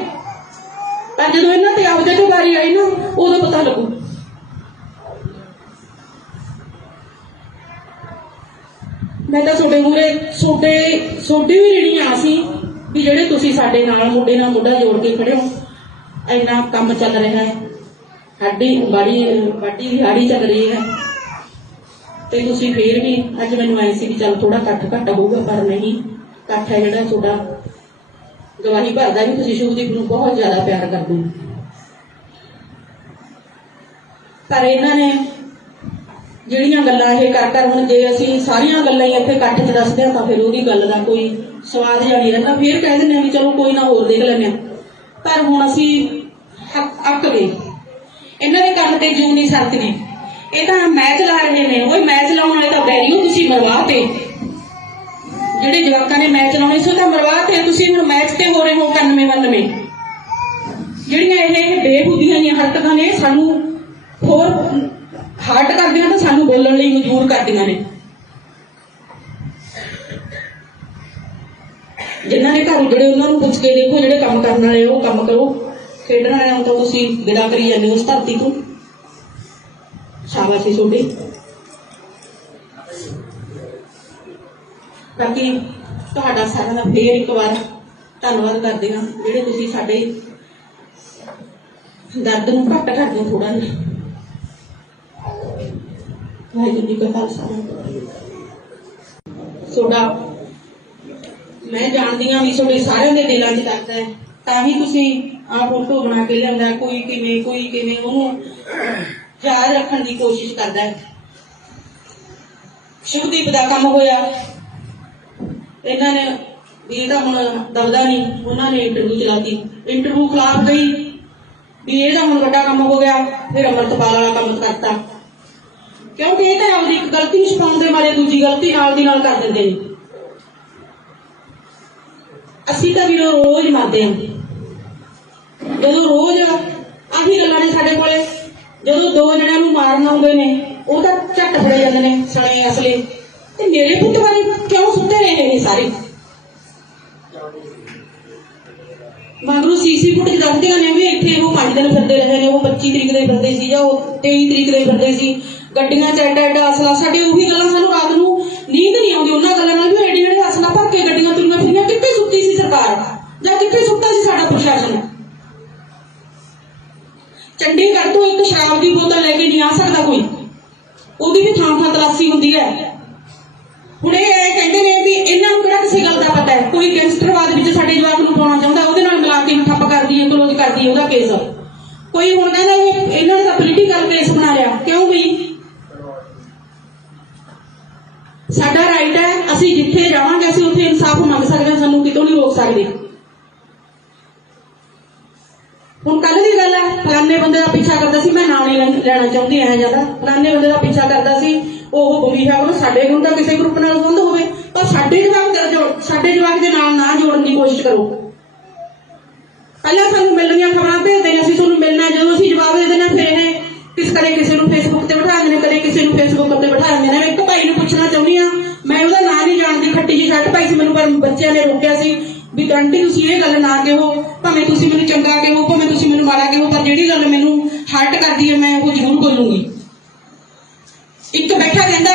ਪਰ ਜਦੋਂ ਇਹਨਾਂ ਤੇ ਆਪਦੇ ਤੋਂ ਵਾਰੀ ਆਈ ਨਾ ਉਦੋਂ ਪਤਾ ਲੱਗੂ। ਮੈਂ ਤਾਂ ਤੁਹਾਡੇ ਮੂਹਰੇ ਤੁਹਾਡੇ ਵੀ ऋणी ਆ ਅਸੀਂ ਵੀ ਜਿਹੜੇ ਤੁਸੀਂ ਸਾਡੇ ਨਾਲ ਮੋਢੇ ਨਾਲ ਮੋਢਾ ਜੋੜ ਕੇ ਖੜੇ ਹੋ। ਇੰਨਾ ਕੰਮ ਚੱਲ ਰਿਹਾ ਹੈ, ਸਾਡੀ ਵਾਢੀ ਦਿਹਾੜੀ ਚੱਲ ਰਹੀ ਹੈ, ਤੇ ਤੁਸੀਂ ਫੇਰ ਵੀ ਅੱਜ ਮੈਨੂੰ ਐ ਸੀ ਵੀ ਚੱਲ ਥੋੜਾ ਘੱਟ ਹੋਊਗਾ, ਪਰ ਨਹੀਂ, ਇਕੱਠ ਹੈ ਜਿਹੜਾ ਤੁਹਾਡਾ ਗਵਾਹੀ ਭਰਦਾ ਵੀ ਤੁਸੀਂ ਸ਼ੁਭਦੀਪ ਨੂੰ ਬਹੁਤ ਜ਼ਿਆਦਾ ਪਿਆਰ ਕਰਦੇ ਹੋ। ਪਰ ਇਹਨਾਂ ਨੇ ਜਿਹੜੀਆਂ ਗੱਲਾਂ ਇਹ ਕਰ ਹੁਣ ਜੇ ਅਸੀਂ ਸਾਰੀਆਂ ਗੱਲਾਂ ਹੀ ਇੱਥੇ ਇਕੱਠ 'ਚ ਦੱਸਦੇ ਹਾਂ ਤਾਂ ਫਿਰ ਉਹਦੀ ਗੱਲ ਦਾ ਕੋਈ ਸਵਾਦ ਜਿਹਾ ਨਹੀਂ ਰਹਿੰਦਾ। ਫੇਰ ਕਹਿ ਦਿੰਦੇ ਹਾਂ ਵੀ ਚਲੋ ਕੋਈ ਨਾ ਹੋਰ ਦੇਖ ਲੈਂਦੇ ਹਾਂ, ਪਰ ਹੁਣ ਅਸੀਂ ਅੱਕ ਗਏ। ਇਹਨਾਂ ਦੇ ਕੰਮ ਤੇ ਜੂ ਨਹੀਂ ਸਰਕਦੀ। ਇਹ ਤਾਂ ਮੈਚ ਲਾ ਰਹੇ ਨੇ, ਉਹ ਮੈਚ ਲਾਉਣ ਵਾਲੇ ਤਾਂ ਬੈਰੀਓ ਤੁਸੀਂ ਮਰਵਾ ਤੇ, ਜਿਹੜੇ ਜਵਾਕਾਂ ਨੇ ਮੈਚ ਲਾਉਣੇ ਸੀ ਉਹ ਤਾਂ ਮਰਵਾ ਤੇ, ਤੁਸੀਂ ਹੁਣ ਮੈਚ ਤੇ ਹੋ ਰਹੇ ਹੋ 91-92। ਜਿਹੜੀਆਂ ਇਹ ਬੇਖੁਦੀਆਂ ਦੀਆਂ ਹਰਕਤਾਂ ਨੇ ਸਾਨੂੰ ਹੋਰ ਹਾਰਟ ਕਰਦੀਆਂ ਤਾਂ ਸਾਨੂੰ ਬੋਲਣ ਲਈ ਮਜਬੂਰ ਕਰਦੀਆਂ ਨੇ। ਜਿਨ੍ਹਾਂ ਨੇ ਘਰ ਉਜੜੇ ਉਹਨਾਂ ਨੂੰ ਪੁੱਛ ਕੇ ਦੇਖੋ, ਜਿਹੜੇ ਕੰਮ ਕਰਨ ਵਾਲੇ ਉਹ ਕੰਮ ਕਰੋ, ਖੇਡਣ ਵਾਲਿਆਂ ਨੂੰ ਤਾਂ ਤੁਸੀਂ ਵਿਦਾ ਕਰੀ ਜਾਂਦੇ ਹੋ ਉਸ ਧਰਤੀ ਤੋਂ। ਸ਼ਾਬਾਸ਼ ਤੁਹਾਡੀ। ਬਾਕੀ ਤੁਹਾਡਾ ਸਾਰਿਆਂ ਦਾ ਫੇਰ ਇੱਕ ਵਾਰ ਧੰਨਵਾਦ ਕਰਦੇ ਹਾਂ, ਜਿਹੜੇ ਤੁਸੀਂ ਸਾਡੇ ਦਰਦ ਨੂੰ ਘੱਟ ਕਰਦੇ ਹੋ ਥੋੜਾ ਜਿਹਾ। ਵਾਹਿਗੁਰੂ ਜੀ ਕਾ ਖਾਲਸਾ। ਤੁਹਾਡਾ ਮੈਂ ਜਾਣਦੀ ਹਾਂ ਵੀ ਤੁਹਾਡੇ ਸਾਰਿਆਂ ਦੇ ਦਿਲਾਂ 'ਚ ਦਰਦ ਹੈ, ਤਾਂ ਹੀ ਤੁਸੀਂ ਆਹ ਫੋਟੋ ਬਣਾ ਕੇ ਲਿਆਉਂਦਾ, ਕੋਈ ਕਿਵੇਂ ਉਹਨੂੰ ਯਾਦ ਰੱਖਣ ਦੀ ਕੋਸ਼ਿਸ਼ ਕਰਦਾ ਹੈ। ਸ਼ੁਭਦੀਪ ਦਾ ਕੰਮ ਹੋਇਆ, ਇਹਨਾਂ ਨੇ ਵੀ ਇਹਦਾ ਹੁਣ ਦਬਦਾ ਨਹੀਂ, ਉਹਨਾਂ ਨੇ ਇੰਟਰਵਿਊ ਚਲਾਤੀ, ਇੰਟਰਵਿਊ ਖਿਲਾਫ ਗਈ ਵੀ ਇਹਦਾ ਹੁਣ ਵੱਡਾ ਕੰਮ ਹੋ ਗਿਆ, ਫਿਰ ਅਮਰਤਪਾਲ ਵਾਲਾ ਕੰਮ ਕਰਤਾ, ਕਿਉਂਕਿ ਇਹ ਤਾਂ ਆਪਦੀ ਇੱਕ ਗਲਤੀ ਨੂੰ ਛੁਪਾਉਣ ਦੇ ਮਾਰੇ ਦੂਜੀ ਗਲਤੀ ਨਾਲ ਦੀ ਨਾਲ ਕਰ ਦਿੰਦੇ ਨੇ। ਅਸੀਂ ਤਾਂ ਵੀ ਰੋਜ਼ ਮਰਦੇ ਹਾਂ, ਜਦੋਂ ਰੋਜ਼ ਆਹੀ ਗੱਲਾਂ ਨੇ ਸਾਡੇ ਕੋਲੇ। ਜਦੋਂ 2 ਜਣਿਆਂ ਨੂੰ ਮਾਰਨ ਆਉਂਦੇ ਨੇ ਉਹ ਤਾਂ ਝੱਟ ਫੜੇ ਜਾਂਦੇ ਨੇ ਸਣੇ ਅਸਲੇ, ਤੇ ਮੇਰੇ ਪੁੱਤ ਬਾਰੇ ਕਿਉਂ ਸੁੱਤੇ ਰਹੇ ਨੇ ਸਾਰੇ। ਮਗਰੋਂ ਸੀਸੀ ਫੁਟੇਜ ਦੱਸਦੀਆਂ ਨੇ ਵੀ ਇੱਥੇ ਉਹ 5 ਦਿਨ ਫਿਰਦੇ ਰਹੇ ਨੇ, ਉਹ 25 ਤਰੀਕ ਦੇ ਫਿਰਦੇ ਸੀ ਜਾਂ ਉਹ 23 ਤਰੀਕ ਦੇ ਫਿਰਦੇ ਸੀ, ਗੱਡੀਆਂ 'ਚ ਐਡਾ ਅਸਲਾ। ਸਾਡੀ ਉਹੀ ਗੱਲਾਂ, ਸਾਨੂੰ ਰਾਤ ਨੂੰ ਨੀਂਦ ਨਹੀਂ ਆਉਂਦੀ ਉਹਨਾਂ ਗੱਲਾਂ ਨਾਲ ਵੀ ਐਡੇ ਅਸਲਾ ਭਰ ਕੇ ਗੱਡੀਆਂ ਤੁਰੀਆਂ ਫਿਰੀਆਂ। ਕਿੱਥੇ ਸੁੱਤੀ ਸੀ ਸਰਕਾਰ ਜਾਂ ਕਿੱਥੇ ਸੁੱਤਾ ਸੀ ਸਾਡਾ ਪ੍ਰਸ਼ਾਸਨ? ਚੰਡੀਗੜ੍ਹ ਤੋਂ ਇੱਕ ਸ਼ਰਾਬ ਦੀ ਬੋਤਲ ਲੈ ਕੇ ਨਹੀਂ ਆ ਸਕਦਾ ਕੋਈ, ਉਹਦੀ ਵੀ ਥਾਂ ਤਲਾਸ਼ੀ ਹੁੰਦੀ ਹੈ। ਹੁਣ ਇਹ ਕਹਿੰਦੇ ਨੇ ਵੀ ਇਹਨਾਂ ਨੂੰ ਕਿਹੜਾ ਕਿਸੇ ਗੱਲ ਦਾ ਪਤਾ ਹੈ, ਕੋਈ ਗੈਂਗਸਟਰਵਾਦ ਵਿੱਚ ਸਾਡੇ ਜਵਾਕ ਨੂੰ ਪਾਉਣਾ ਚਾਹੁੰਦਾ, ਉਹਦੇ ਨਾਲ ਮਿਲਾ ਕੇ ਠੱਪ ਕਰਦੀ ਹੈ, ਕਲੋਜ਼ ਕਰਦੀ ਹੈ ਉਹਦਾ ਕੇਸ। ਕੋਈ ਹੁਣ ਕਹਿੰਦਾ ਇਹਨਾਂ ਨੇ ਤਾਂ ਪੋਲੀਟੀਕਲ ਕੇਸ ਬਣਾ ਲਿਆ, ਕਿਉਂ ਬਈ? ਸਾਡਾ ਰਾਈਟ ਹੈ, ਅਸੀਂ ਜਿੱਥੇ ਜਾਵਾਂਗੇ ਅਸੀਂ ਉੱਥੇ ਇਨਸਾਫ ਮੰਗ ਸਕਦੇ ਹਾਂ, ਸਾਨੂੰ ਕਿਤੋਂ ਨਹੀਂ ਰੋਕ ਸਕਦੇ। ਹੁਣ ਕੱਲ ਦੀ ਗੱਲ ਹੈ, ਫਲਾਨੇ ਬੰਦੇ ਦਾ ਪਿੱਛਾ ਕਰਦਾ ਸੀ, ਮੈਂ ਨਾਂ ਨਹੀਂ ਲੈਣਾ ਚਾਹੁੰਦੀ ਐ ਜਿਆਦਾ, ਫਲਾਨੇ ਬੰਦੇ ਦਾ ਪਿੱਛਾ ਕਰਦਾ ਸੀ, ਉਹ ਬੁਰੀ ਹੈ, ਉਹਨੂੰ ਸਾਡੇ ਨੂੰ ਤਾਂ ਕਿਸੇ ਗਰੁੱਪ ਨਾਲ ਸੰਬੰਧ ਹੋਵੇ, ਪਰ ਸਾਡੇ ਜਵਾਕ ਦੇ ਨਾਲ ਨਾ ਜੋੜਨ ਦੀ ਕੋਸ਼ਿਸ਼ ਕਰੋ। ਪਹਿਲਾਂ ਸਾਨੂੰ ਮਿਲਣੀਆਂ ਖਬਰਾਂ ਭੇਜਦੇ ਨੇ, ਅਸੀਂ ਤੁਹਾਨੂੰ ਮਿਲਣਾ, ਜਦੋਂ ਅਸੀਂ ਜਵਾਬ ਦੇ ਦੇਣਾ ਫਿਰ ਇਹ ਕਦੇ ਕਿਸੇ ਨੂੰ ਫੇਸਬੁੱਕ ਤੇ ਬਿਠਾ ਦਿੰਦੇ ਨੇ, ਕਦੇ ਕਿਸੇ ਨੂੰ ਫੇਸਬੁੱਕ ਤੇ ਬਿਠਾ ਦਿੰਦੇ ਨੇ। ਮੈਂ ਇੱਕ ਭਾਈ ਨੂੰ ਪੁੱਛਣਾ ਚਾਹੁੰਦੀ ਹਾਂ, ਮੈਂ ਉਹਦਾ ਨਾਂ ਨਹੀਂ ਜਾਣਦੀ, ਖੱਟੀ ਜਿਹੀ ਸ਼ਰਟ ਪਾਈ ਸੀ, ਮੈਨੂੰ ਪਰ ਬੱਚਿਆਂ ਨੇ ਰੋਕਿਆ ਸੀ ਵੀ ਆਂਟੀ ਤੁਸੀਂ ਇਹ ਗੱਲ ਨਾ ਕਹੋ, ਭਾਵੇਂ ਤੁਸੀਂ ਮੈਨੂੰ ਚੰਗਾ ਕਹੋ, ਭਾਵੇਂ ਤੁਸੀਂ ਮੈਨੂੰ ਮਾੜਾ ਕਹੋ, ਪਰ ਜਿਹੜੀ ਗੱਲ ਮੈਨੂੰ ਹਰਟ ਕਰਦੀ ਹੈ ਮੈਂ ਉਹ ਜ਼ਰੂਰ ਬੋਲੂੰਗੀ। ਇੱਕ ਬੈਠਾ ਕਹਿੰਦਾ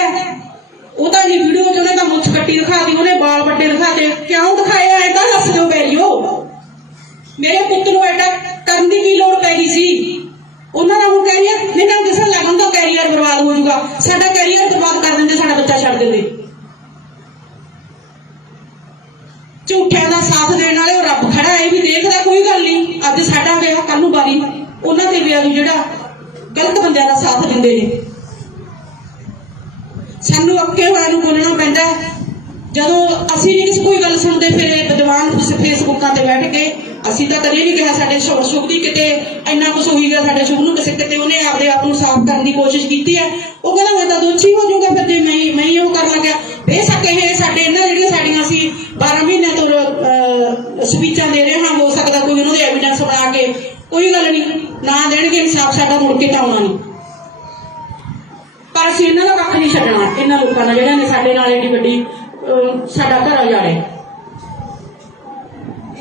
ਉਹ ਤਾਂ ਜੀ ਵੀਡੀਓ 'ਚ ਉਹਨੇ ਤਾਂ ਮੁੱਛ ਕੱਟੀ ਦਿਖਾਤੀ, ਉਹਨੇ ਵਾਲ ਵੱਡੇ ਦਿਖਾਤੇ, ਕਿਉਂ ਦਿਖਾਇਆ ਇਹ ਤਾਂ ਦੱਸ ਦਿਓ ਬੈਰੀਓ। ਮੇਰੇ ਪੁੱਤ ਨੂੰ ਐਡਾ ਕਰਨ ਦੀ ਕੀ ਲੋੜ ਪੈ ਗਈ ਸੀ? ਉਹਨਾਂ ਦਾ ਹੁਣ ਕੈਰੀਅਰ ਇਹਨਾਂ ਦਿਸਣ ਲੱਗ ਹੁੰਦਾ, ਕੈਰੀਅਰ ਬਰਬਾਦ ਹੋ ਜਾਊਗਾ, ਸਾਡਾ ਕੈਰੀਅਰ ਬਰਬਾਦ ਕਰ ਦਿੰਦੇ, ਸਾਡਾ ਬੱਚਾ ਛੱਡ ਦਿੰਦੇ। ਝੂਠਿਆਂ ਦਾ ਸਾਥ ਦੇਣ ਵਾਲੇ ਉਹ ਰੱਬ ਖੜਾ, ਇਹ ਵੀ ਦੇਖਦਾ, ਕੋਈ ਗੱਲ ਨਹੀਂ, ਅੱਜ ਸਾਡਾ ਵਿਆਹ ਕੱਲ ਨੂੰ ਵਾਰੀ ਉਹਨਾਂ ਦੇ ਵਿਆਹ ਨੂੰ ਜਿਹੜਾ ਗਲਤ ਬੰਦਿਆਂ ਦਾ ਸਾਥ ਦਿੰਦੇ ਨੇ। ਸਾਨੂੰ ਅੱਕੇ ਹੋਇਆ ਨੂੰ ਬੋਲਣਾ ਪੈਂਦਾ। ਜਦੋਂ ਅਸੀਂ ਨਹੀਂ ਕਿਸੇ ਕੋਈ ਗੱਲ ਸੁਣਦੇ, ਫਿਰ ਇਹ ਵਿਦਵਾਨ ਫੇਸਬੁੱਕਾਂ ਤੇ ਬੈਠ ਕੇ ਅਸੀਂ ਤਾਂ ਕਦੇ ਨਹੀਂ ਕਿਹਾ ਸਾਡੇ ਸ਼ੁਭ ਦੀ ਕਿਤੇ ਇੰਨਾ ਕੁਛ ਹੋਈ ਗਿਆ ਸਾਡੇ ਸ਼ੁਭ ਨੂੰ ਕਿਸੇ ਕਿਤੇ ਉਹਨੇ ਆਪਦੇ ਆਪ ਨੂੰ ਸਾਫ਼ ਕਰਨ ਦੀ ਕੋਸ਼ਿਸ਼ ਕੀਤੀ ਹੈ। ਉਹ ਕਹਿੰਦਾ ਮੈਂ ਤਾਂ ਦੋਸ਼ੀ ਹੋ ਜਾਊਗਾ ਫਿਰ ਜੇ ਮੈਂ ਹੀ ਉਹ ਕਰਨ ਲੱਗਿਆ। ਬੇਸ਼ੱਕ ਇਹ ਸਾਡੇ ਇਹਨਾਂ ਜਿਹੜੀਆਂ ਸਾਡੀਆਂ ਅਸੀਂ 12 ਮਹੀਨਿਆਂ ਤੋਂ ਸਪੀਚਾਂ ਦੇ ਰਹੇ ਹਾਂ, ਹੋ ਸਕਦਾ ਕੋਈ ਉਹਨਾਂ ਦੇ ਐਵੀਡੈਂਸ ਬਣਾ ਕੇ, ਕੋਈ ਗੱਲ ਨਹੀਂ, ਨਾ ਦੇਣਗੇ ਇਨਸਾਫ ਸਾਡਾ ਮੁੜ ਕੇ ਤਾਂ ਆਉਣਾ ਨਹੀਂ। ਪਰ ਅਸੀਂ ਇਹਨਾਂ ਦਾ ਕੱਖ ਨਹੀਂ ਛੱਡਣਾ, ਇਹਨਾਂ ਲੋਕਾਂ ਦਾ ਜਿਹੜਿਆਂ ਨੇ ਸਾਡੇ ਨਾਲ ਏਡੀ ਵੱਡੀ ਸਾਡਾ ਘਰ ਉਜਾੜਿਆ।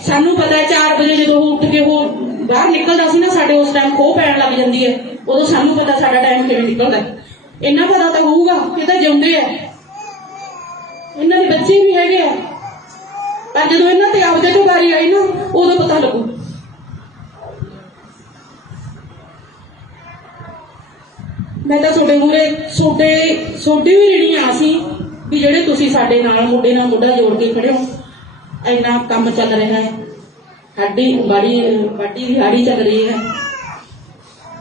ਸਾਨੂੰ ਪਤਾ ਹੈ 4 ਵਜੇ ਜਦੋਂ ਉੱਠ ਕੇ ਉਹ ਬਾਹਰ ਨਿਕਲਦਾ ਸੀ ਨਾ, ਸਾਡੇ ਉਸ ਟਾਈਮ ਖੋਹ ਪੈਣ ਲੱਗ ਜਾਂਦੀ ਹੈ, ਉਦੋਂ ਸਾਨੂੰ ਪਤਾ ਸਾਡਾ ਟਾਈਮ ਕਿਵੇਂ ਨਿਕਲਦਾ। ਇਹਨਾਂ ਪਤਾ ਤਾਂ ਹੋਊਗਾ, ਇਹ ਤਾਂ ਜਿਉਂਦੇ ਆ, ਇਹਨਾਂ ਦੇ ਬੱਚੇ ਵੀ ਹੈਗੇ ਆ, ਪਰ ਜਦੋਂ ਇਹਨਾਂ ਤੇ ਆਪਦੇ ਤੋਂ ਵਾਰੀ ਆਈ ਨਾ ਉਦੋਂ ਪਤਾ ਲੱਗੂ। ਮੈਂ ਤਾਂ ਤੁਹਾਡੇ ਮੂਹਰੇ ਤੁਹਾਡੀ ਵੀ ਰੀਣੀ ਆ ਸੀ ਵੀ ਜਿਹੜੇ ਤੁਸੀਂ ਸਾਡੇ ਨਾਲ ਮੁੰਡੇ ਨਾਲ ਮੁੰਡਾ ਜੋੜ ਕੇ ਖੜੇ ਹੋ। ਇੰਨਾ ਕੰਮ ਚੱਲ ਰਿਹਾ ਹੈ, ਸਾਡੀ ਵਾਢੀ ਦਿਹਾੜੀ ਚੱਲ ਰਹੀ ਹੈ,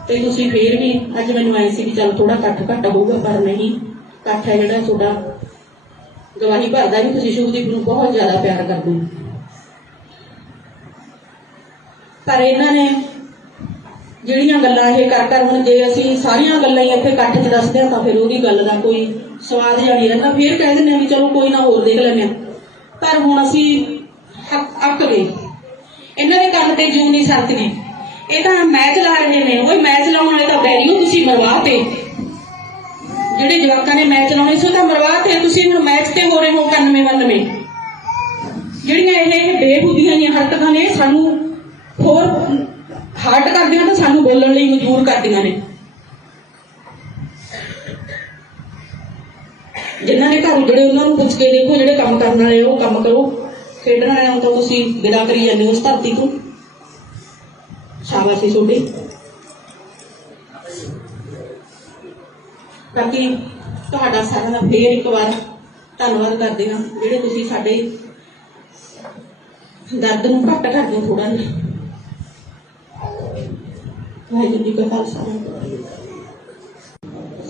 ਤੇ ਤੁਸੀਂ ਫੇਰ ਵੀ ਅੱਜ ਮੈਨੂੰ ਆਏ ਸੀ ਵੀ ਚੱਲ ਥੋੜਾ ਘੱਟ ਹੋਊਗਾ, ਪਰ ਨਹੀਂ, ਇਕੱਠ ਹੈ ਜਿਹੜਾ ਤੁਹਾਡਾ ਗਵਾਹੀ ਭਰਦਾ ਵੀ ਤੁਸੀਂ ਸ਼ੁਭਦੀਪ ਨੂੰ ਬਹੁਤ ਜ਼ਿਆਦਾ ਪਿਆਰ ਕਰਦੇ ਹੋ। ਪਰ ਇਹਨਾਂ ਨੇ ਜਿਹੜੀਆਂ ਗੱਲਾਂ ਇਹ ਕਰ ਹੁਣ ਜੇ ਅਸੀਂ ਸਾਰੀਆਂ ਗੱਲਾਂ ਹੀ ਇੱਥੇ ਇਕੱਠ 'ਚ ਦੱਸਦੇ ਹਾਂ ਤਾਂ ਫਿਰ ਉਹਦੀ ਗੱਲ ਦਾ ਕੋਈ ਸਵਾਦ ਜਿਹਾ ਨਹੀਂ ਰਹਿੰਦਾ। ਫਿਰ ਕਹਿ ਦਿੰਦੇ ਹਾਂ ਵੀ ਚਲੋ ਕੋਈ ਨਾ ਹੋਰ ਦੇਖ ਲੈਂਦੇ ਹਾਂ, ਪਰ ਹੁਣ ਅਸੀਂ ਅੱਕ ਗਏ। ਇਹਨਾਂ ਦੇ ਕੰਮ ਤੇ ਜੂੰ ਨਹੀਂ ਸਰਕਦੀ। ਇਹ ਤਾਂ ਮੈਚ ਲਾ ਰਹੇ ਨੇ, ਉਹ ਮੈਚ ਲਾਉਣ ਵਾਲੇ ਤਾਂ ਬੈਰੀਓ ਤੁਸੀਂ ਮਰਵਾਤੇ। ਜਿਹੜੇ ਜਵਾਕਾਂ ਨੇ ਮੈਚ ਲਾਉਣੇ ਸੀ ਉਹ ਤਾਂ ਮਰਵਾਤੇ, ਤੁਸੀਂ ਹੁਣ ਮੈਚ ਤੇ ਹੋ ਰਹੇ ਹੋ 91-92। ਜਿਹੜੀਆਂ ਇਹ ਬੇਬੁੱਧੀਆਂ ਦੀਆਂ ਹਰਕਤਾਂ ਨੇ ਸਾਨੂੰ ਹੋਰ ਹਾਰਟ ਕਰਦੀਆਂ ਤਾਂ ਸਾਨੂੰ ਬੋਲਣ ਲਈ ਮਜਬੂਰ ਕਰਦੀਆਂ ਨੇ। ਜਿਨ੍ਹਾਂ ਨੇ ਘਰ ਉਜੜੇ ਉਹਨਾਂ ਨੂੰ ਪੁੱਛ ਕੇ ਦੇਖੋ, ਜਿਹੜੇ ਕੰਮ ਕਰਨ ਵਾਲੇ ਉਹ ਕੰਮ ਕਰੋ, ਖੇਡਣ ਵਾਲਿਆਂ ਨੂੰ ਤਾਂ ਤੁਸੀਂ ਗਿਲਾ ਕਰੀ ਜਾਂਦੇ ਹੋ ਉਸ ਧਰਤੀ ਤੋਂ। ਸ਼ਾਬਾਸ਼ ਤੁਹਾਡੀ। ਬਾਕੀ ਤੁਹਾਡਾ ਸਾਰਿਆਂ ਦਾ ਫੇਰ ਇੱਕ ਵਾਰ ਧੰਨਵਾਦ ਕਰਦੇ ਹਾਂ, ਜਿਹੜੇ ਤੁਸੀਂ ਸਾਡੇ ਦਰਦ ਨੂੰ ਘੱਟ ਕਰਦੇ ਹੋ ਥੋੜਾ ਜਿਹਾ। ਵਾਹਿਗੁਰੂ ਜੀ ਕਾ ਖਾਲਸਾ।